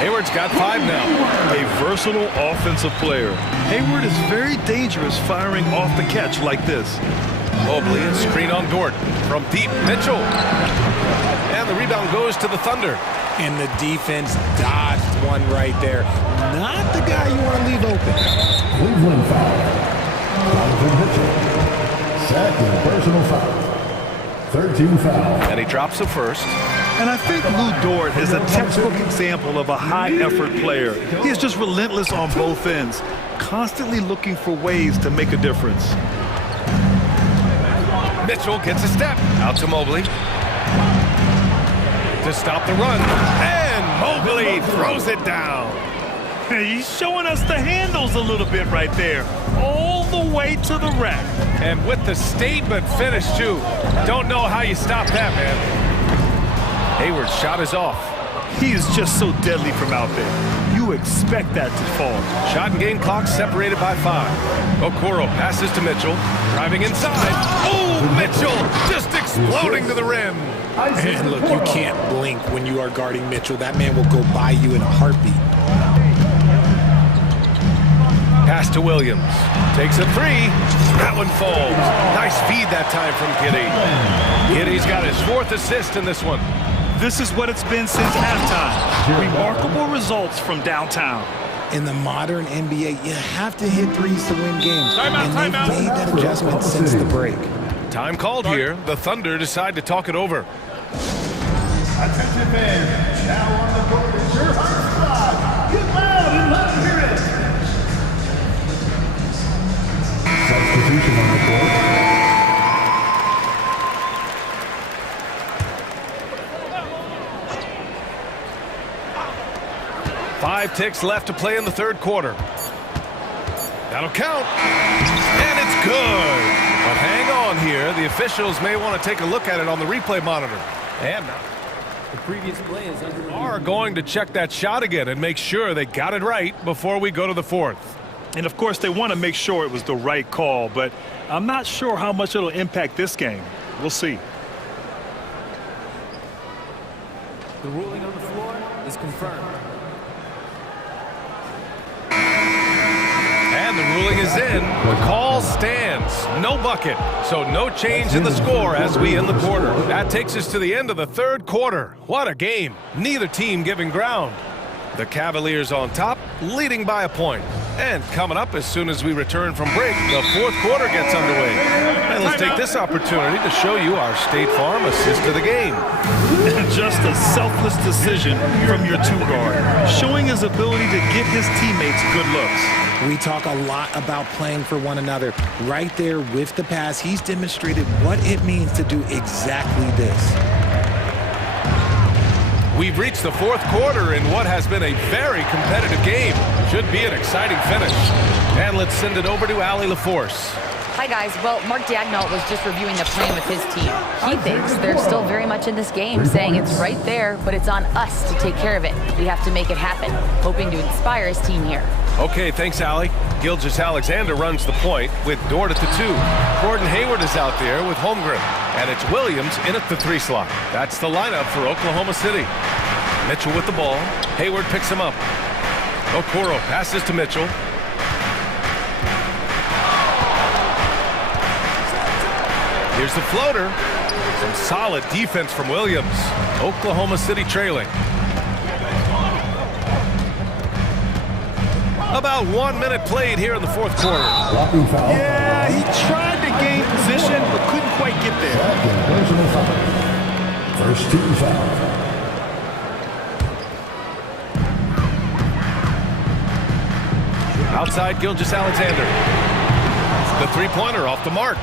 Hayward's got 5 now. A versatile offensive player. Hayward is very dangerous firing off the catch like this. Mobley, a screen on Dort. From deep, Mitchell. And the rebound goes to the Thunder. And the defense dodged one right there. Not the guy you want to leave open. Cleveland foul. Donovan Mitchell. Second personal foul. 13 foul. And he drops the first. And I think Lou Dort is a textbook example of a high-effort player. He is just relentless on both ends, constantly looking for ways to make a difference. Mitchell gets a step. Out to Mobley. To stop the run. And Mobley throws it down. He's showing us the handles a little bit right there. All the way to the rack. And with the statement finish, too. Don't know how you stop that, man. Hayward's shot is off. He is just so deadly from out there. You expect that to fall. Shot and game clock separated by 5. Okoro passes to Mitchell. Driving inside. Oh, Mitchell just exploding to the rim. And look, you can't blink when you are guarding Mitchell. That man will go by you in a heartbeat. Pass to Williams. Takes a 3. That one falls. Nice feed that time from Giddey. Giddey's got his 4th assist in this one. This is what it's been since halftime. Remarkable results from downtown. In the modern NBA, you have to hit threes to win games. Timeout, and they've made that adjustment since the break. Time called here. The Thunder decide to talk it over. Attention fans, now on the court is your heart squad. Get loud and let them hear it. Substitution on the court. Five ticks left to play in the third quarter. That'll count. And it's good. But hang on here. The officials may want to take a look at it on the replay monitor. And the previous play is under are going to check that shot again and make sure they got it right before we go to the fourth. And of course, they want to make sure it was the right call, but I'm not sure how much it'll impact this game. We'll see. The ruling on the floor is confirmed. And the ruling is in. The call stands. No bucket. So no change in the score as we end the quarter. That takes us to the end of the third quarter. What a game. Neither team giving ground. The Cavaliers on top, leading by a point. And coming up as soon as we return from break, the fourth quarter gets underway. And let's take this opportunity to show you our State Farm assist of the game. Just a selfless decision from your two-guard, showing his ability to get his teammates good looks. We talk a lot about playing for one another. Right there with the pass, he's demonstrated what it means to do exactly this. We've reached the fourth quarter in what has been a very competitive game. Should be an exciting finish. And let's send it over to Allie LaForce. Hi, guys. Well, Mark Daigneault was just reviewing the plan with his team. He thinks they're still very much in this game, saying it's right there, but it's on us to take care of it. We have to make it happen, hoping to inspire his team here. Okay, thanks, Allie. Gilgeous-Alexander runs the point with Dort at the 2. Gordon Hayward is out there with Holmgren. And it's Williams in at the 3 slot. That's the lineup for Oklahoma City. Mitchell with the ball. Hayward picks him up. Okoro passes to Mitchell. Here's the floater. Some solid defense from Williams. Oklahoma City trailing. About 1 minute played here in the fourth quarter. Yeah, he tried to gain position, but couldn't quite get there. First team foul. Outside Gilgeous-Alexander. The three-pointer off the mark.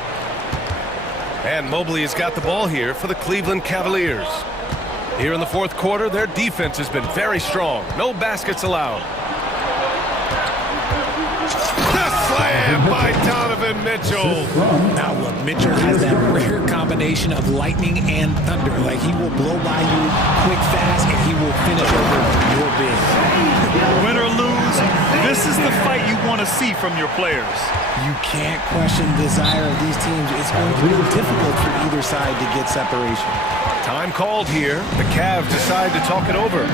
And Mobley has got the ball here for the Cleveland Cavaliers. Here in the fourth quarter, their defense has been very strong. No baskets allowed. The slam by Donovan Mitchell. Now look, Mitchell has that rare combination of lightning and thunder. Like, he will blow by you quick, fast, and he will finish over your bid. Win or lose, this is the fight you want to see from your players. You can't question the desire of these teams. It's going to be difficult for either side to get separation. Time called here. The Cavs decide to talk it over.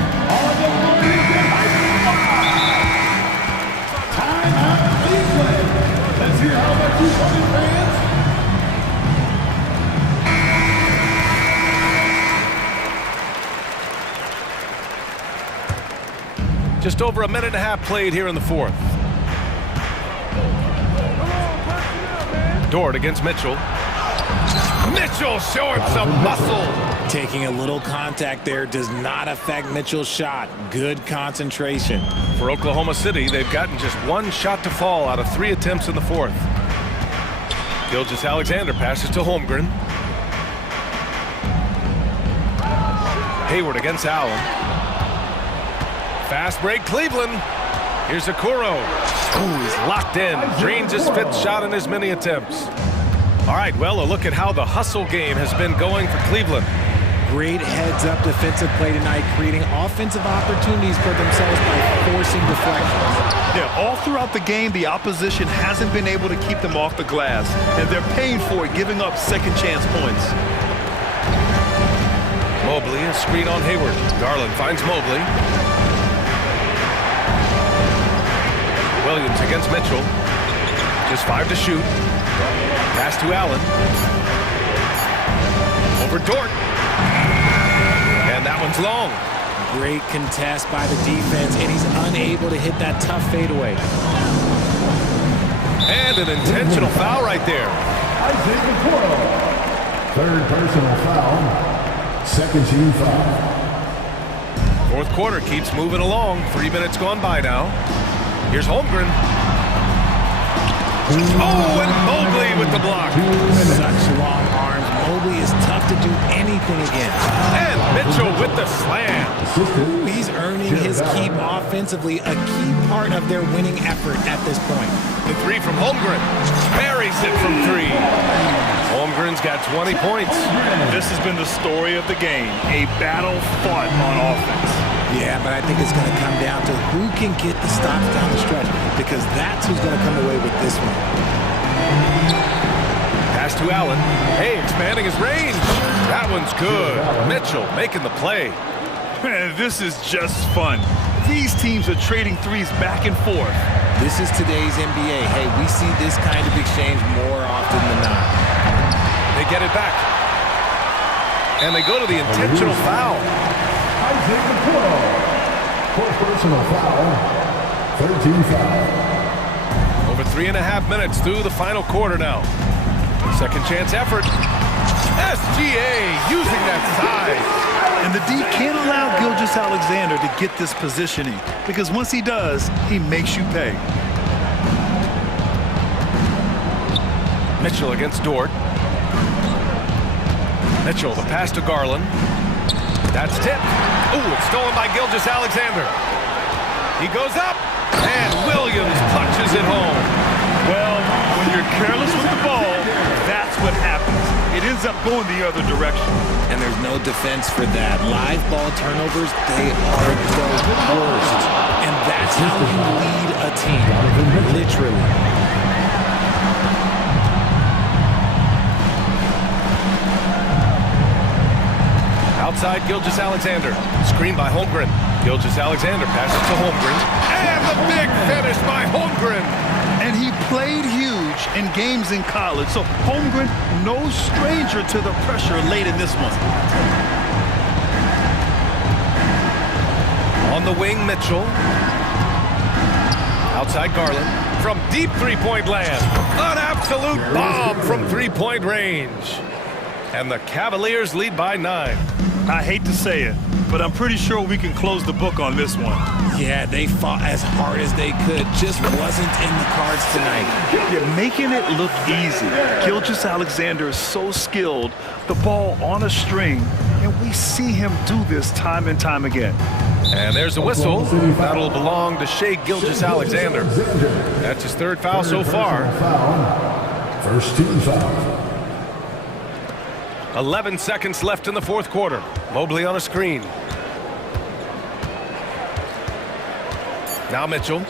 Let's hear how much you want it, fans. Just over a minute and a half played here in the fourth. Dort against Mitchell. Mitchell showing some muscle. Taking a little contact there does not affect Mitchell's shot. Good concentration. For Oklahoma City, they've gotten just one shot to fall out of 3 attempts in the fourth. Gilgeous-Alexander passes to Holmgren. Hayward against Allen. Fast break, Cleveland. Here's Okoro. Ooh, he's locked in. Drains his 5th shot in his many attempts. All right, well, a look at how the hustle game has been going for Cleveland. Great heads-up defensive play tonight, creating offensive opportunities for themselves by forcing deflections. Yeah, all throughout the game, the opposition hasn't been able to keep them off the glass, and they're paying for it, giving up second-chance points. Mobley, a screen on Hayward. Garland finds Mobley. Williams against Mitchell. Just 5 to shoot. Pass to Allen. Over Dort. And that one's long. Great contest by the defense, and he's unable to hit that tough fadeaway. And an intentional foul right there. Isaac Okoro. 3rd personal foul. 2nd team foul. Fourth quarter keeps moving along. 3 minutes gone by now. Here's Holmgren. Oh, and Mobley with the block. Such long arms. Mobley is tough to do anything against. And Mitchell with the slam. He's earning his keep offensively, a key part of their winning effort at this point. The 3 from Holmgren. Buries it from 3. Holmgren's got 20 points. This has been the story of the game, a battle fought on offense. Yeah, but I think it's going to come down to who can get the stops down the stretch, because that's who's going to come away with this one. Pass to Allen. Hey, expanding his range. That one's good. Mitchell making the play. Man, this is just fun. These teams are trading threes back and forth. This is today's NBA. Hey, we see this kind of exchange more often than not. They get it back. And they go to the intentional foul. Isaac Okoro. 4th personal foul. 3rd team foul. Over 3.5 minutes through the final quarter now. Second chance effort. SGA using that size. And the D can't allow Gilgeous-Alexander to get this positioning, because once he does, he makes you pay. Mitchell against Dort. Mitchell, the pass to Garland. That's tipped. Ooh, it's stolen by Gilgeous-Alexander. He goes up, and Williams punches it home. Well, when you're careless with the ball, that's what happens. It ends up going the other direction. And there's no defense for that. Live ball turnovers, they are the worst. And that's how you lead a team, literally. Outside Gilgeous-Alexander. Screen by Holmgren. Gilgeous-Alexander passes to Holmgren. And the big finish by Holmgren. And he played huge huge in games in college. So Holmgren, no stranger to the pressure late in this one. On the wing, Mitchell. Outside Garland. From deep three-point land. An absolute bomb from three-point range. And the Cavaliers lead by 9. I hate to say it, but I'm pretty sure we can close the book on this one. Yeah, they fought as hard as they could. Just wasn't in the cards tonight. You're making it look easy. Gilgeous-Alexander is so skilled. The ball on a string, and we see him do this time and time again. And there's a whistle. That'll belong to Shai Gilgeous-Alexander. That's his 3rd foul so far. First team foul. 11 seconds left in the 4th quarter. Mobley on a screen. Now Mitchell.